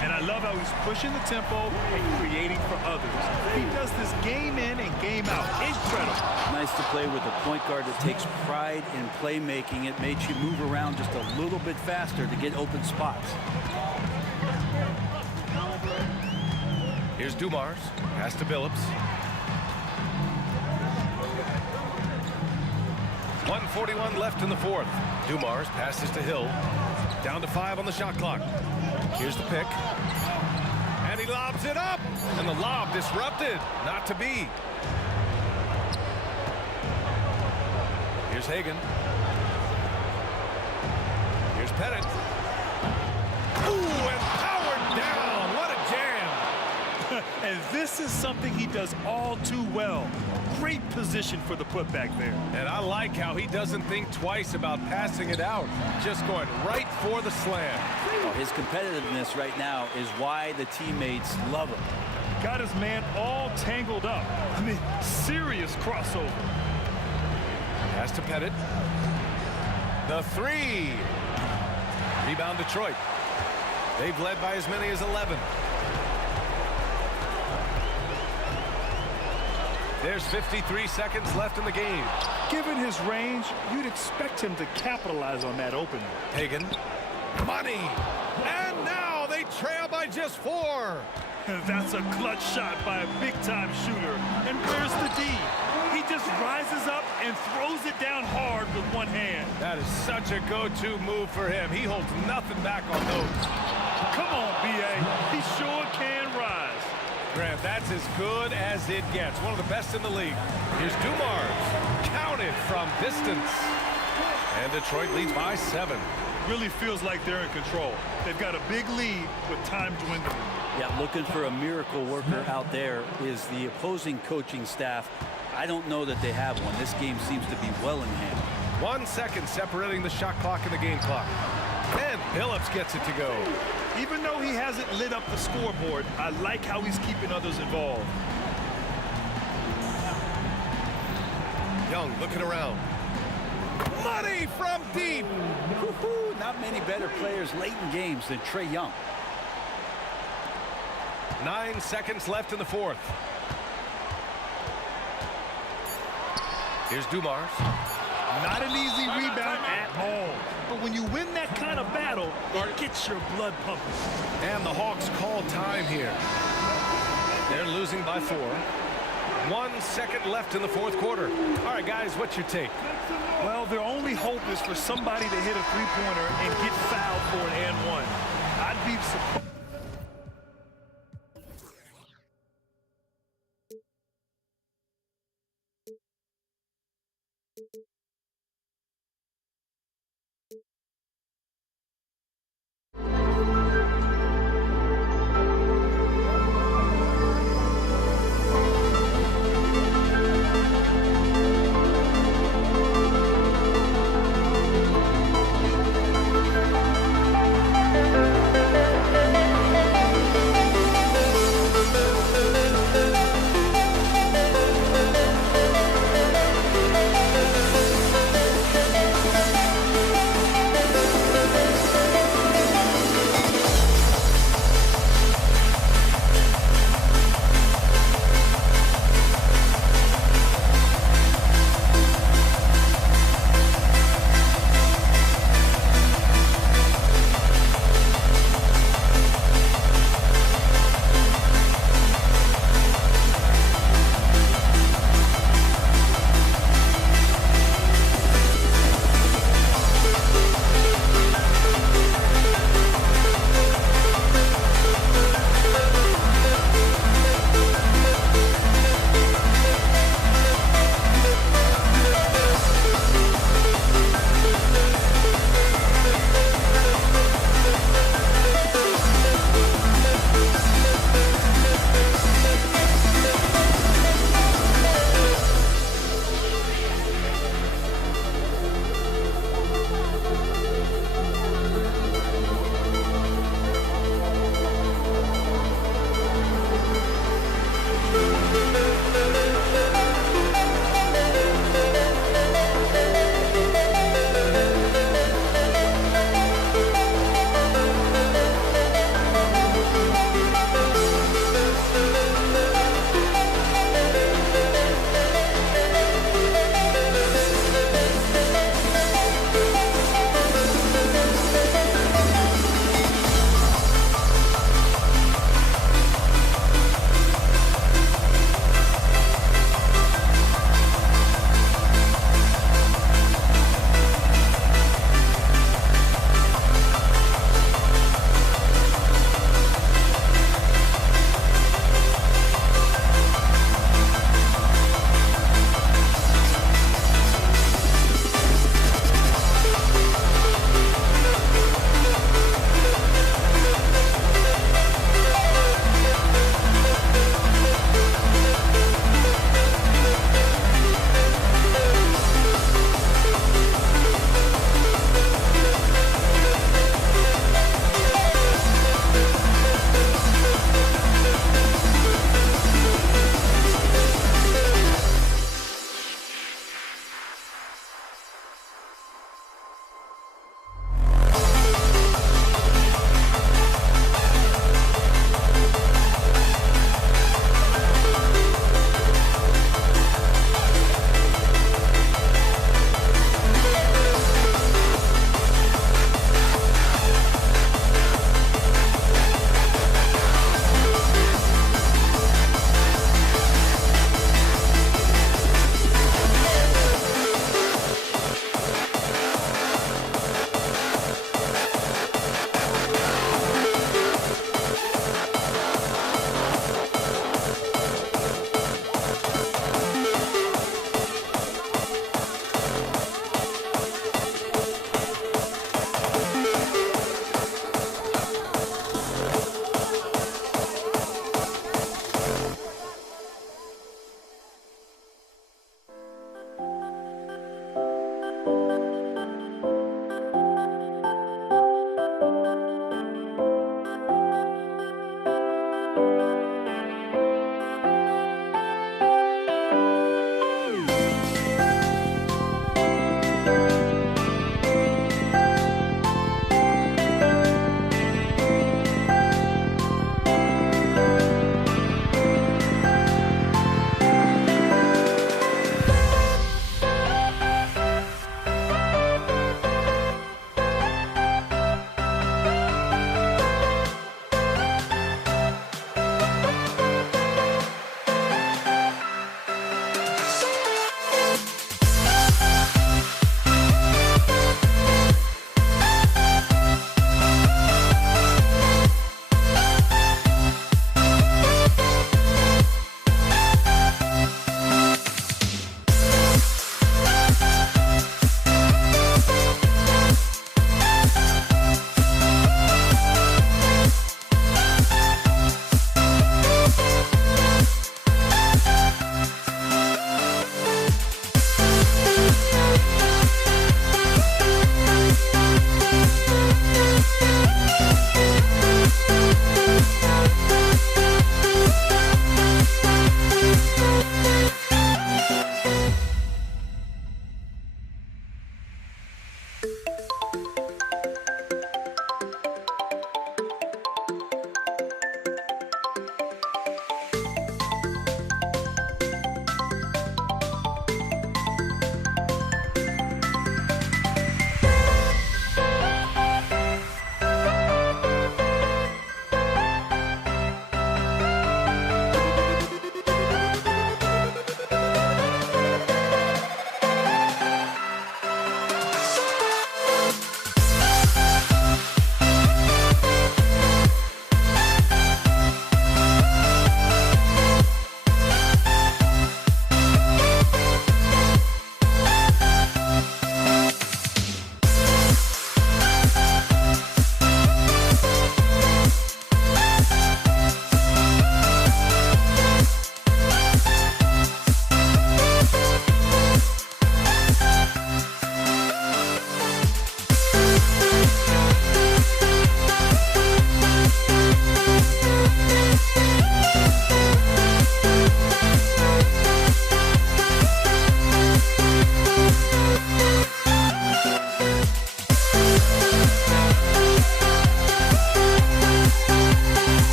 And I love how he's pushing the tempo and creating for others. He does this game in and game out. Incredible. Nice to play with a point guard that takes pride in playmaking. It makes you move around just a little bit faster to get open spots. Here's Dumars. Pass to Billups. 1:41 left in the 4th. Dumars passes to Hill. Down to 5 on the shot clock. Here's the pick. And he lobs it up. And the lob disrupted. Not to be. Here's Hagan. Here's Pettit. Ooh, and powered down. What a jam. And this is something he does all too well. Great position for the putback there. And I like how he doesn't think twice about passing it out. Just going right for the slam. Well, his competitiveness right now is why the teammates love him. Got his man all tangled up. I mean, serious crossover. Pass to Pettit. The 3. Rebound Detroit. They've led by as many as 11. There's 53 seconds left in the game. Given his range, you'd expect him to capitalize on that opening. Hagan. Money. And now they trail by just 4. That's a clutch shot by a big-time shooter. And where's the D? He just rises up and throws it down hard with one hand. That is such a go-to move for him. He holds nothing back on those. Come on, B.A. He sure can rise. Grant, that's as good as it gets. One of the best in the league. Here's Dumars. Counted from distance. And Detroit leads by 7. Really feels like they're in control. They've got a big lead with time dwindling. Yeah, looking for a miracle worker out there is the opposing coaching staff. I don't know that they have one. This game seems to be well in hand. 1 second separating the shot clock and the game clock. And Billups gets it to go. Even though he hasn't lit up the scoreboard, I like how he's keeping others involved. Young looking around. Money from deep. Woo-hoo, not many better players late in games than Trae Young. 9 seconds left in the 4th. Here's Dumars. Not an easy rebound at all. But when you win that kind of battle, it gets your blood pumping. And the Hawks call time here. They're losing by 4. 1 second left in the 4th quarter. All right, guys, what's your take? Well, their only hope is for somebody to hit a three-pointer and get fouled for an and one. I'd be surprised.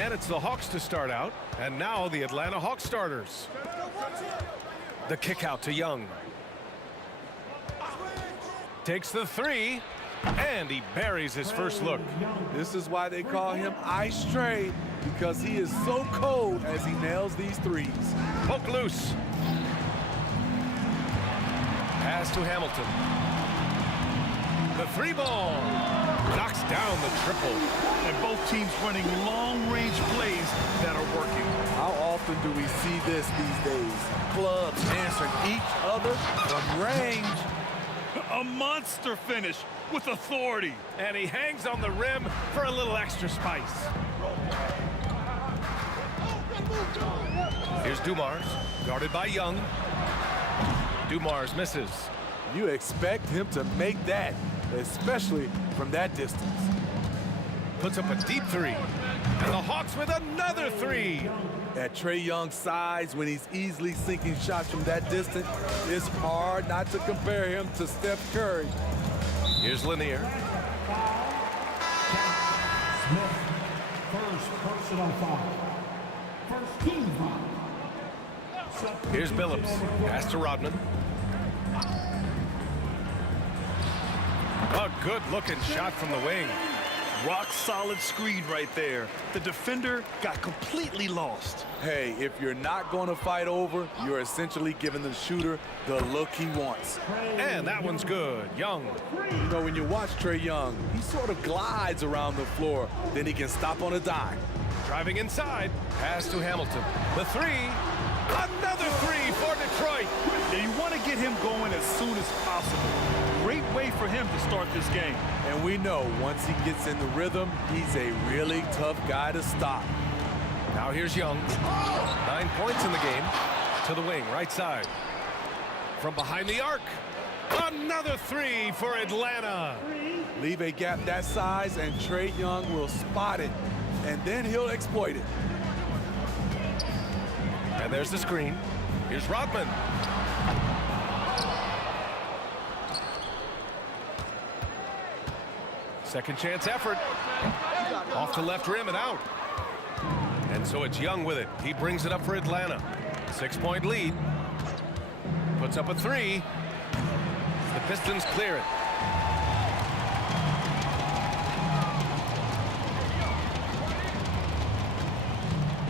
And it's the Hawks to start out. And now the Atlanta Hawks starters. The kick out to Young. Takes the three. And he buries his first look. This is why they call him Ice Trey, because he is so cold as he nails these threes. Poke loose. Pass to Hamilton. The three ball. Knocks down the triple. And both teams running long-range plays that are working. How often do we see this these days? Clubs answering each other from range. A monster finish with authority. And he hangs on the rim for a little extra spice. Here's Dumars, guarded by Young. Dumars misses. You expect him to make that, especially from that distance. Puts up a deep three. And the Hawks with another three. At Trae Young's size, when he's easily sinking shots from that distance, it's hard not to compare him to Steph Curry. Here's Lanier. Smith, first personal foul. First team foul. Here's Billups. Pass to Rodman. A good-looking shot from the wing. Rock solid screen right there. The defender got completely lost. Hey, if you're not going to fight over, you're essentially giving the shooter the look he wants. And that one's good. Young. You know, when you watch Trae Young, he sort of glides around the floor. Then he can stop on a dime. Driving inside. Pass to Hamilton. The three. Another three for Detroit. And you want to get him going as soon as possible. Great way for him to start this game. And we know once he gets in the rhythm, he's a really tough guy to stop. Now here's Young. 9 points in the game. To the wing, right side. From behind the arc. Another three for Atlanta. Leave a gap that size and Trae Young will spot it. And then he'll exploit it. And there's the screen. Here's Rodman. Second chance effort. Off the left rim and out. And so it's Young with it. He brings it up for Atlanta. 6-point lead. Puts up a three. The Pistons clear it.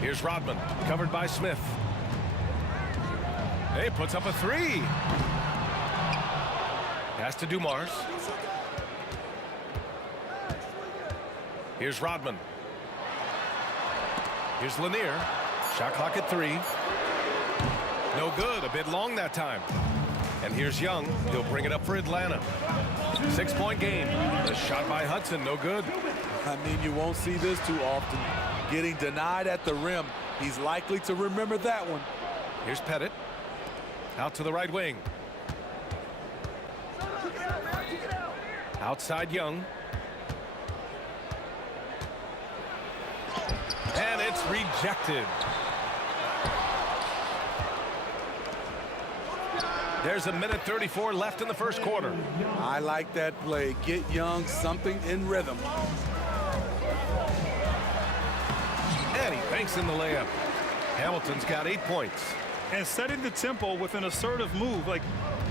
Here's Rodman, covered by Smith. Hey, puts up a three. Pass to Dumars. Here's Rodman. Here's Lanier. Shot clock at 3. No good. A bit long that time. And here's Young. He'll bring it up for Atlanta. 6-point game. The shot by Hudson. No good. I mean, you won't see this too often. Getting denied at the rim. He's likely to remember that one. Here's Pettit. Out to the right wing. Outside Young. And it's rejected. There's a minute 34 left in the first quarter. I like that play. Get Young something in rhythm. And he banks in the layup. Hamilton's got 8 points. And setting the tempo with an assertive move. Like,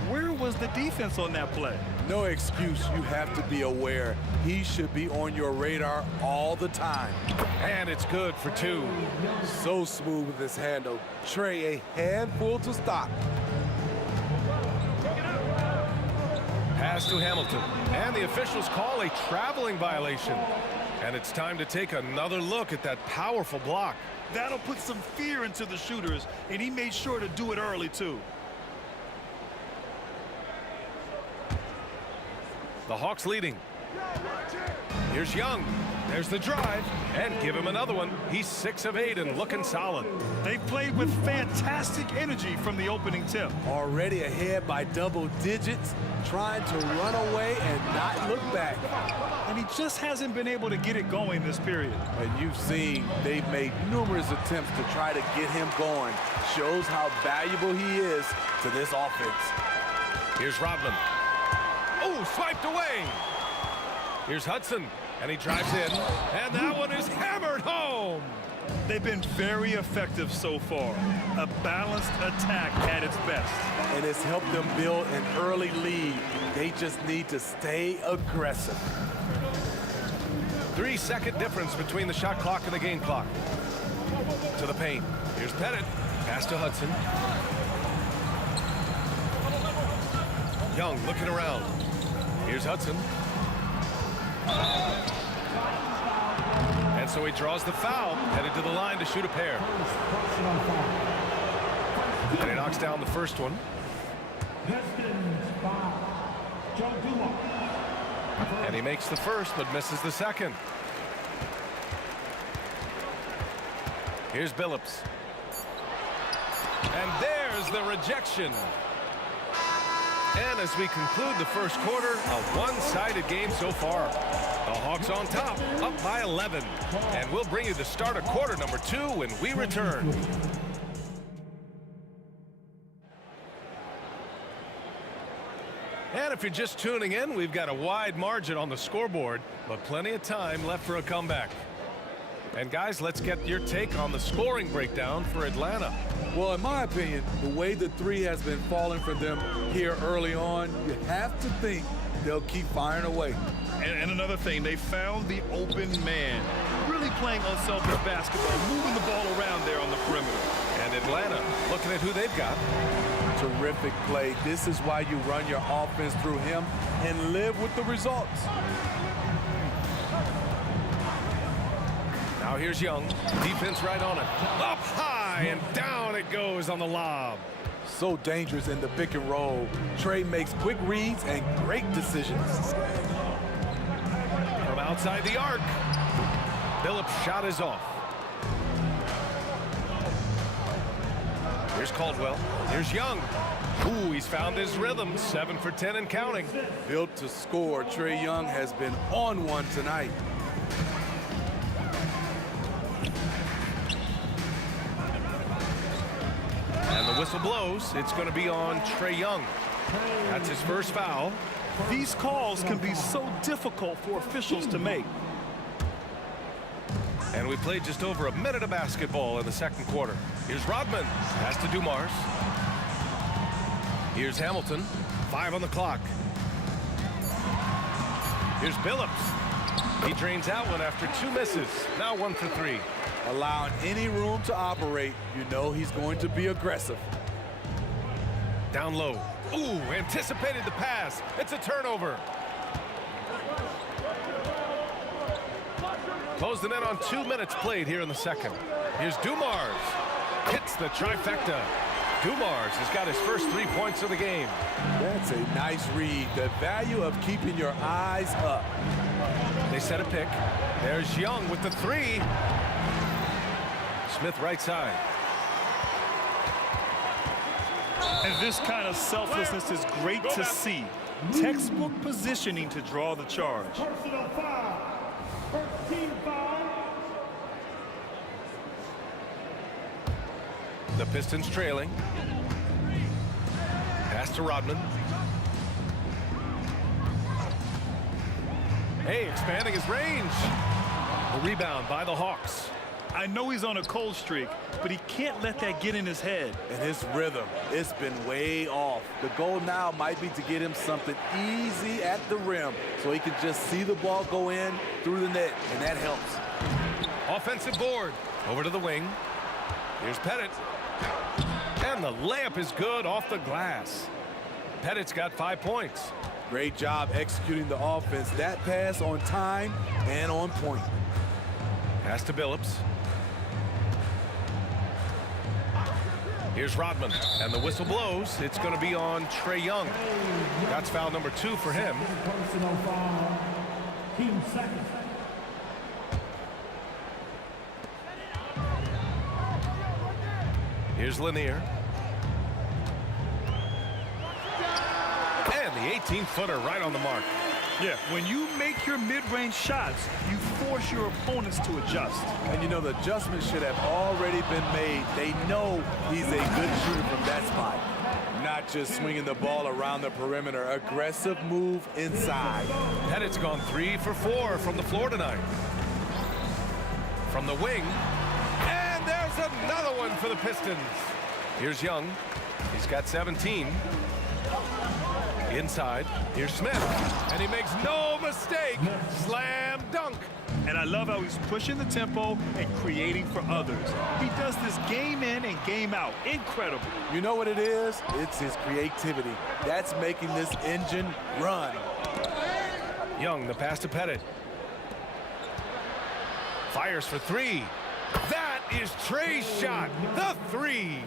where was the defense on that play? No excuse. You have to be aware. He should be on your radar all the time. And it's good for 2. So smooth with his handle. Trae, a handful to stop. Pass to Hamilton. And the officials call a traveling violation. And it's time to take another look at that powerful block. That'll put some fear into the shooters, and he made sure to do it early, too. The Hawks leading. Here's Young. There's the drive. And give him another one. He's 6 of 8 and looking solid. They played with fantastic energy from the opening tip. Already ahead by double digits, trying to run away and not look back. And he just hasn't been able to get it going this period. And you've seen they've made numerous attempts to try to get him going. Shows how valuable he is to this offense. Here's Rodman. Oh, swiped away. Here's Hudson. And he drives in. And that one is hammered home. They've been very effective so far. A balanced attack at its best. And it's helped them build an early lead. They just need to stay aggressive. 3-second difference between the shot clock and the game clock. To the paint. Here's Pettit. Pass to Hudson. Young looking around. Here's Hudson. And so he draws the foul, headed to the line to shoot a pair. And he knocks down the first one. And he makes the first, but misses the second. Here's Billups. And there's the rejection. And as we conclude the first quarter, a one-sided game so far. The Hawks on top, up by 11. And we'll bring you the start of quarter number 2 when we return. And if you're just tuning in, we've got a wide margin on the scoreboard, but plenty of time left for a comeback. And guys, let's get your take on the scoring breakdown for Atlanta. Well, in my opinion, the way the three has been falling for them here early on, you have to think they'll keep firing away. And another thing, they found the open man. Really playing unselfish basketball, moving the ball around there on the perimeter. And Atlanta, looking at who they've got. Terrific play. This is why you run your offense through him and live with the results. Now here's Young. Defense right on it. Up high and down it goes on the lob. So dangerous in the pick and roll. Trey makes quick reads and great decisions. From outside the arc. Billups' shot is off. Here's Caldwell. Here's Young. Ooh, he's found his rhythm. 7 for 10 and counting. Built to score. Trae Young has been on one tonight. And the whistle blows. It's going to be on Trae Young. That's his first foul. These calls can be so difficult for officials to make. And we played just over a minute of basketball in the second quarter. Here's Rodman. Pass to Dumars. Here's Hamilton. 5 on the clock. Here's Billups. He drains that one after 2 misses. Now 1 for 3. Allowing any room to operate, you know he's going to be aggressive. Down low. Ooh, anticipated the pass. It's a turnover. Closing in on 2 minutes played here in the second. Here's Dumars. Hits the trifecta. Dumars has got his first 3 points of the game. That's a nice read. The value of keeping your eyes up. They set a pick. There's Young with the 3. Smith right side. And this kind of selflessness is great to see. Textbook positioning to draw the charge. Personal foul. First team foul. The Pistons trailing. Pass to Rodman. Hey, expanding his range. The rebound by the Hawks. I know he's on a cold streak, but he can't let that get in his head. And his rhythm, it's been way off. The goal now might be to get him something easy at the rim so he can just see the ball go in through the net, and that helps. Offensive board. Over to the wing. Here's Pettit. And the layup is good off the glass. Pettit's got 5 points. Great job executing the offense. That pass on time and on point. Pass to Billups. Here's Rodman, and the whistle blows. It's going to be on Trae Young. That's foul number 2 for him. Personal foul. Team second. Here's Lanier. And the 18-footer right on the mark. Yeah, when you make your mid-range shots, you force your opponents to adjust. And you know, the adjustment should have already been made. They know he's a good shooter from that spot. Not just swinging the ball around the perimeter. Aggressive move inside. Pettit's gone 3 for 4 from the floor tonight. From the wing. the Pistons. Here's Young. He's got 17. Inside, here's Smith. And he makes no mistake. Slam dunk. And I love how he's pushing the tempo and creating for others. He does this game in and game out. Incredible. You know what it is? It's his creativity. That's making this engine run. Young, the pass to Pettit. Fires for three. That is Trey's shot. The three.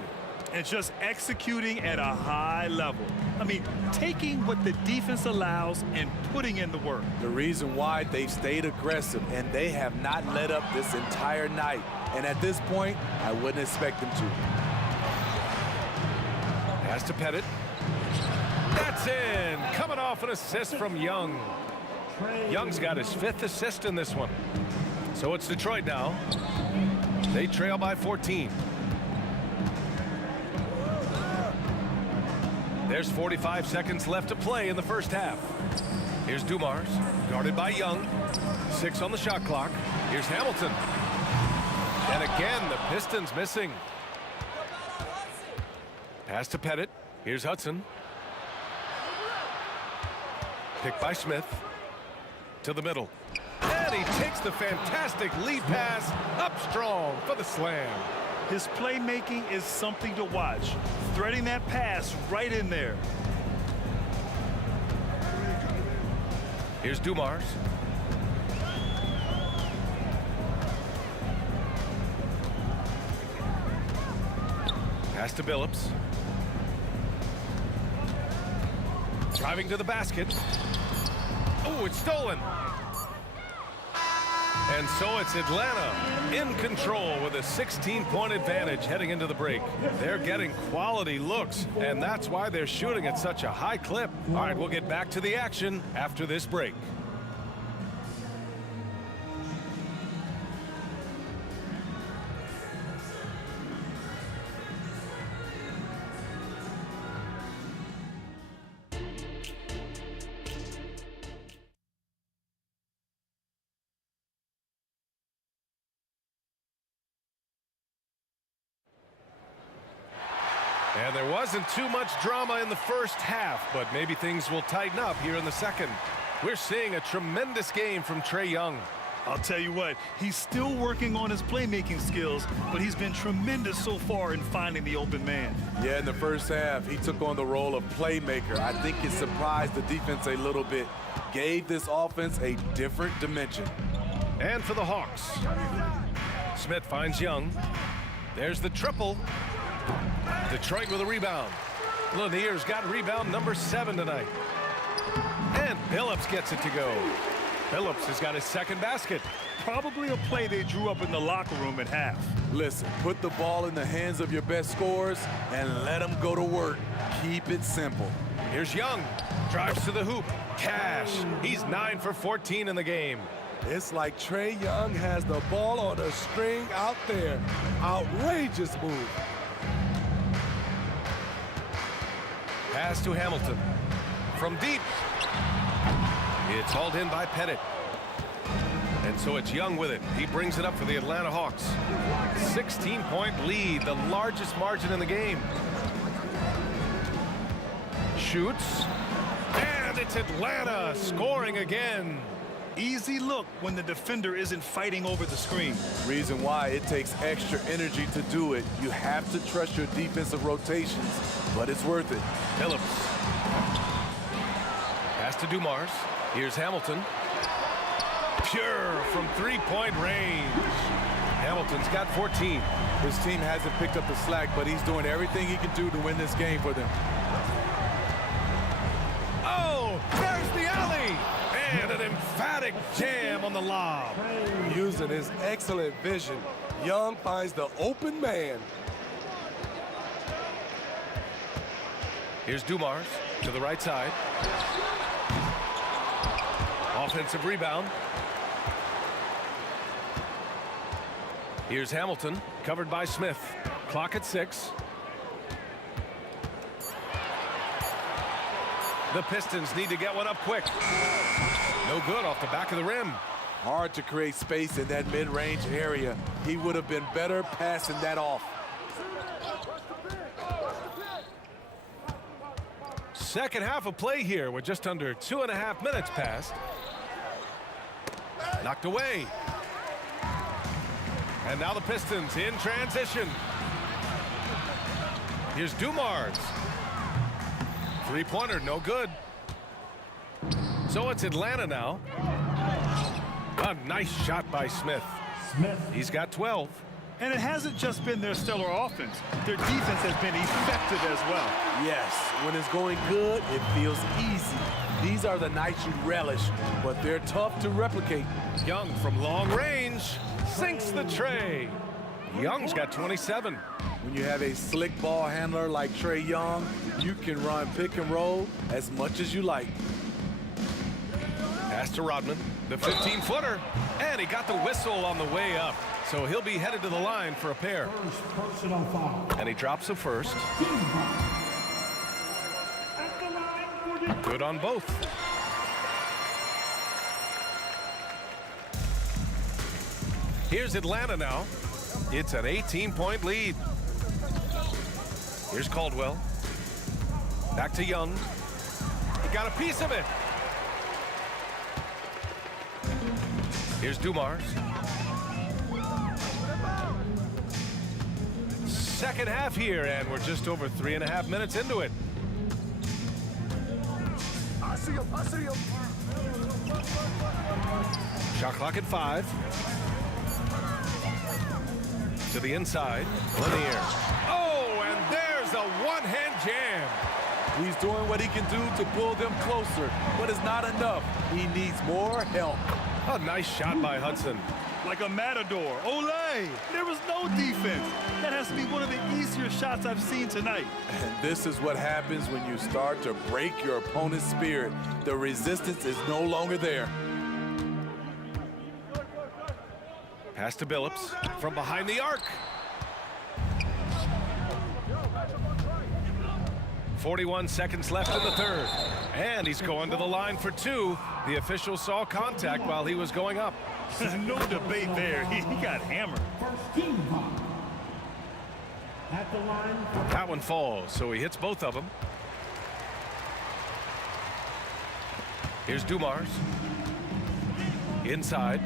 And just executing at a high level. I mean, taking what the defense allows and putting in the work. The reason why they've stayed aggressive and they have not let up this entire night. And at this point, I wouldn't expect them to. Pass to Pettit. That's in. Coming off an assist from Young. Young's got his 5th assist in this one. So it's Detroit now. They trail by 14. There's 45 seconds left to play in the first half. Here's Dumars, guarded by Young. 6 on the shot clock. Here's Hamilton. And again, the Pistons missing. Pass to Pettit. Here's Hudson. Picked by Smith. To the middle. And he takes the fantastic lead pass up strong for the slam. His playmaking is something to watch. Threading that pass right in there. Here's Dumars. Pass to Billups. Driving to the basket. Oh, it's stolen. And so it's Atlanta in control with a 16-point advantage heading into the break. They're getting quality looks, and that's why they're shooting at such a high clip. All right, we'll get back to the action after this break. And there wasn't too much drama in the first half, but maybe things will tighten up here in the second. We're seeing a tremendous game from Trae Young. I'll tell you what, he's still working on his playmaking skills, but he's been tremendous so far in finding the open man. Yeah, in the first half, he took on the role of playmaker. I think it surprised the defense a little bit, gave this offense a different dimension. And for the Hawks, Smith finds Young. There's the triple. Detroit with a rebound. Lanier's got rebound number 7 tonight. And Billups gets it to go. Billups has got his second basket. Probably a play they drew up in the locker room at half. Listen, put the ball in the hands of your best scorers and let them go to work. Keep it simple. Here's Young. Drives to the hoop. Cash. He's 9 for 14 in the game. It's like Trae Young has the ball on a string out there. Outrageous move. Pass to Hamilton. From deep. It's hauled in by Pettit. And so it's Young with it. He brings it up for the Atlanta Hawks. 16-point lead, the largest margin in the game. Shoots. And it's Atlanta scoring again. Easy look when the defender isn't fighting over the screen. Reason why it takes extra energy to do it. You have to trust your defensive rotations, but it's worth it. Phillips. Pass to Dumars. Here's Hamilton. Pure from three-point range. Hamilton's got 14. His team hasn't picked up the slack, but he's doing everything he can do to win this game for them. Oh, there's the alley. And an emphatic jam on the lob. Using his excellent vision, Young finds the open man. Here's Dumars to the right side. Offensive rebound. Here's Hamilton, covered by Smith. Clock at 6. The Pistons need to get one up quick. No good off the back of the rim. Hard to create space in that mid-range area. He would have been better passing that off. Second half of play here with just under 2.5 minutes passed. Knocked away. And now the Pistons in transition. Here's Dumars. Three-pointer, no good. So it's Atlanta now. A nice shot by Smith. He's got 12. And it hasn't just been their stellar offense. Their defense has been effective as well. Yes, when it's going good, it feels easy. These are the nights you relish, but they're tough to replicate. Young from long range sinks the tray. Young's got 27. When you have a slick ball handler like Trae Young, you can run pick and roll as much as you like. Pass to Rodman, the 15-footer, and he got the whistle on the way up. So he'll be headed to the line for a pair. And he drops a first. Good on both. Here's Atlanta now. It's an 18-point lead. Here's Caldwell. Back to Young. He got a piece of it. Here's Dumars. Second half here, and we're just over 3.5 minutes into it. I see him. Shot clock at 5. To the inside. Lanier. Oh, and there's a one-hand jam. He's doing what he can do to pull them closer, but it's not enough. He needs more help. A nice shot by Hudson. Like a matador. Olay! There was no defense. That has to be one of the easier shots I've seen tonight. And this is what happens when you start to break your opponent's spirit. The resistance is no longer there. Pass to Billups from behind the arc. 41 seconds left in the third. And he's going to the line for 2. The official saw contact while he was going up. No debate there. He got hammered. That one falls, so he hits both of them. Here's Dumars. Inside.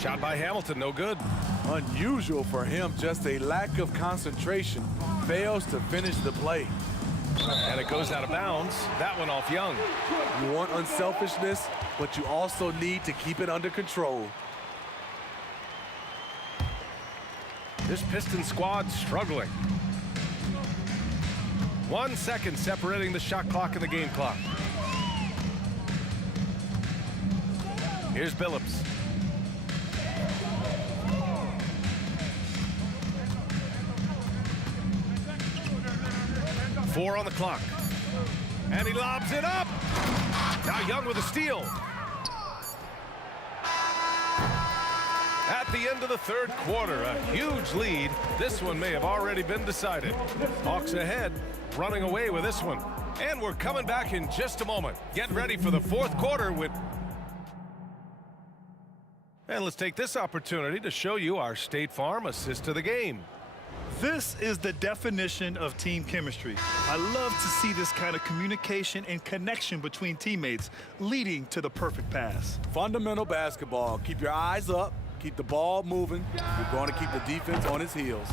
Shot by Hamilton, no good. Unusual for him, just a lack of concentration. Fails to finish the play. And it goes out of bounds. That one off Young. You want unselfishness, but you also need to keep it under control. This Piston squad struggling. 1 second separating the shot clock and the game clock. Here's Billups. Four on the clock. And he lobs it up. Now Young with a steal. At the end of the third quarter, a huge lead. This one may have already been decided. Hawks ahead, running away with this one. And we're coming back in just a moment. Get ready for the fourth quarter with... And let's take this opportunity to show you our State Farm assist to the game. This is the definition of team chemistry. I love to see this kind of communication and connection between teammates leading to the perfect pass. Fundamental basketball. Keep your eyes up. Keep the ball moving. You're going to keep the defense on its heels.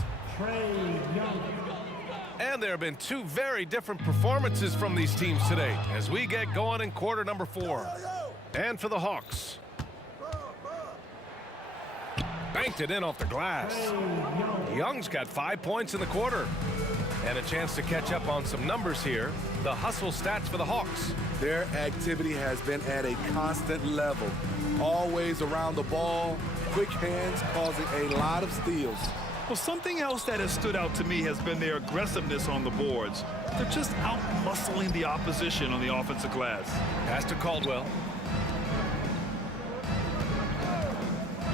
And there have been 2 very different performances from these teams today as we get going in quarter number 4. And for the Hawks. Banked it in off the glass. Young's got 5 points in the quarter. And a chance to catch up on some numbers here. The hustle stats for the Hawks. Their activity has been at a constant level. Always around the ball. Quick hands causing a lot of steals. Well, something else that has stood out to me has been their aggressiveness on the boards. They're just out-muscling the opposition on the offensive glass. Pass to Caldwell.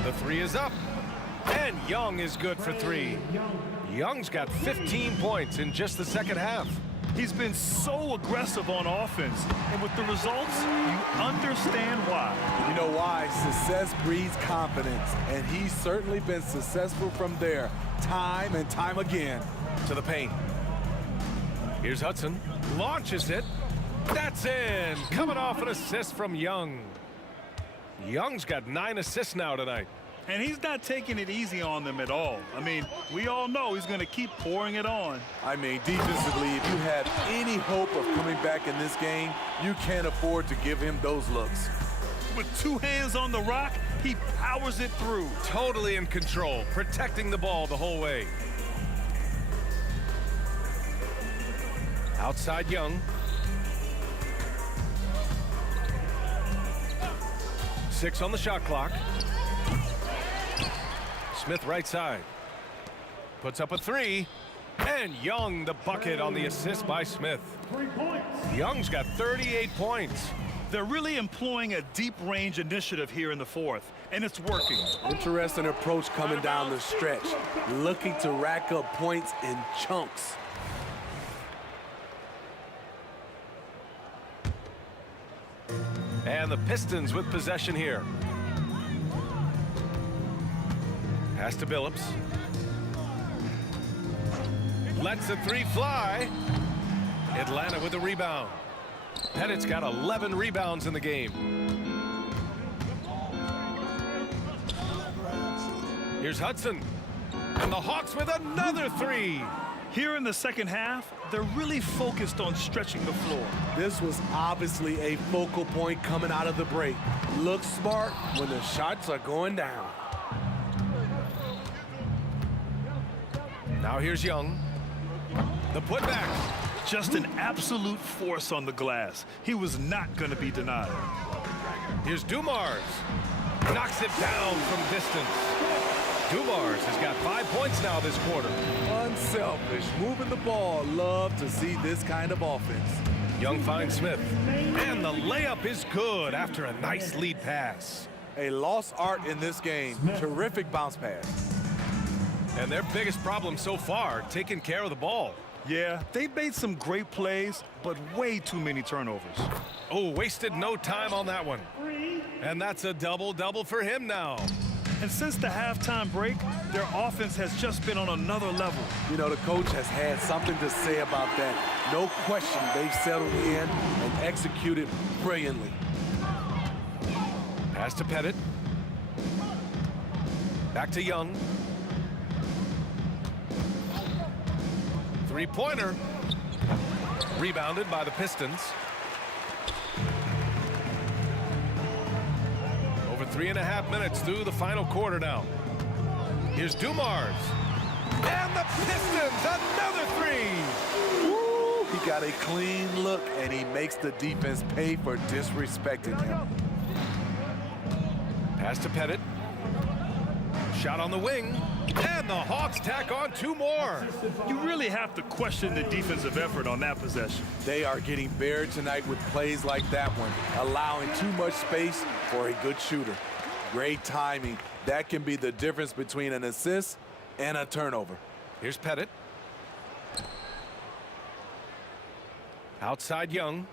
The 3 is up. And Young is good for 3. Young's got 15 points in just the second half. He's been so aggressive on offense, and with the results, you understand why. You know why? Success breeds confidence, and he's certainly been successful from there, time and time again. To the paint. Here's Hudson. Launches it. That's in. Coming off an assist from Young. Young's got 9 assists now tonight. And he's not taking it easy on them at all. I mean, we all know he's going to keep pouring it on. I mean, defensively, if you have any hope of coming back in this game, you can't afford to give him those looks. With 2 hands on the rock, he powers it through. Totally in control, protecting the ball the whole way. Outside Young. Six on the shot clock. Smith right side. Puts up a 3. And Young the bucket on the assist by Smith. 3 points. Young's got 38 points. They're really employing a deep range initiative here in the fourth, and it's working. Interesting approach coming down the stretch, looking to rack up points in chunks. And the Pistons with possession here. Pass to Billups. Lets the 3 fly. Atlanta with the rebound. Pettit's got 11 rebounds in the game. Here's Hudson. And the Hawks with another 3. Here in the second half, they're really focused on stretching the floor. This was obviously a focal point coming out of the break. Look smart when the shots are going down. Now here's Young. The putback. Just an absolute force on the glass. He was not going to be denied. Here's Dumars. Knocks it down from distance. Dumars has got 5 points now this quarter. Unselfish, moving the ball. Love to see this kind of offense. Young finds Smith. And the layup is good after a nice lead pass. A lost art in this game. Terrific bounce pass. And their biggest problem so far, taking care of the ball. Yeah, they've made some great plays, but way too many turnovers. Oh, wasted no time on that one. And that's a double-double for him now. And since the halftime break, their offense has just been on another level. You know, the coach has had something to say about that. No question, they've settled in and executed brilliantly. Pass to Pettit. Back to Young. 3-pointer. Rebounded by the Pistons. Over 3.5 minutes through the final quarter now. Here's Dumars. And the Pistons, another 3. Woo, he got a clean look, and he makes the defense pay for disrespecting him. Pass to Pettit. Shot on the wing. And the Hawks tack on 2 more. You really have to question the defensive effort on that possession. They are getting buried tonight with plays like that one, allowing too much space for a good shooter. Great timing. That can be the difference between an assist and a turnover. Here's Pettit. Outside Young.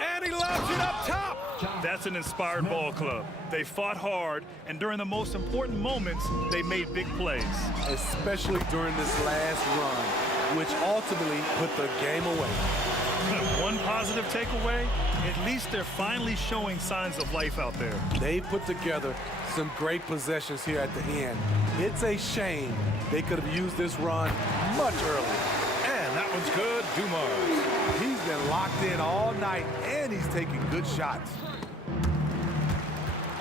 And he lobs it up top. That's an inspired ball club. They fought hard, and during the most important moments, they made big plays. Especially during this last run, which ultimately put the game away. One positive takeaway, at least they're finally showing signs of life out there. They put together some great possessions here at the end. It's a shame they could have used this run much earlier. And that one's good, Dumars. He's been locked in all night, and he's taking good shots.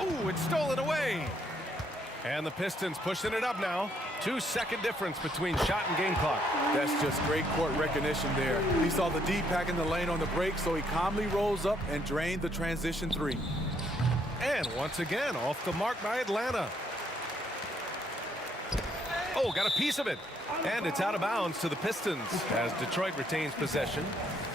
Oh, it's stolen away. And the Pistons pushing it up now. 2-second difference between shot and game clock. That's just great court recognition there. He saw the D pack in the lane on the break, so he calmly rolls up and drained the transition 3. And once again, off the mark by Atlanta. Oh, got a piece of it. And it's out of bounds to the Pistons as Detroit retains possession.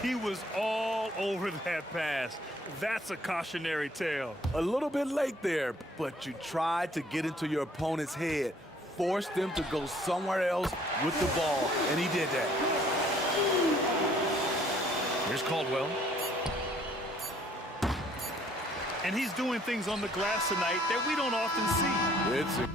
He was all over that pass. That's a cautionary tale. A little bit late there, but you tried to get into your opponent's head. forced them to go somewhere else with the ball, and he did that. Here's Caldwell. And he's doing things on the glass tonight that we don't often see. It's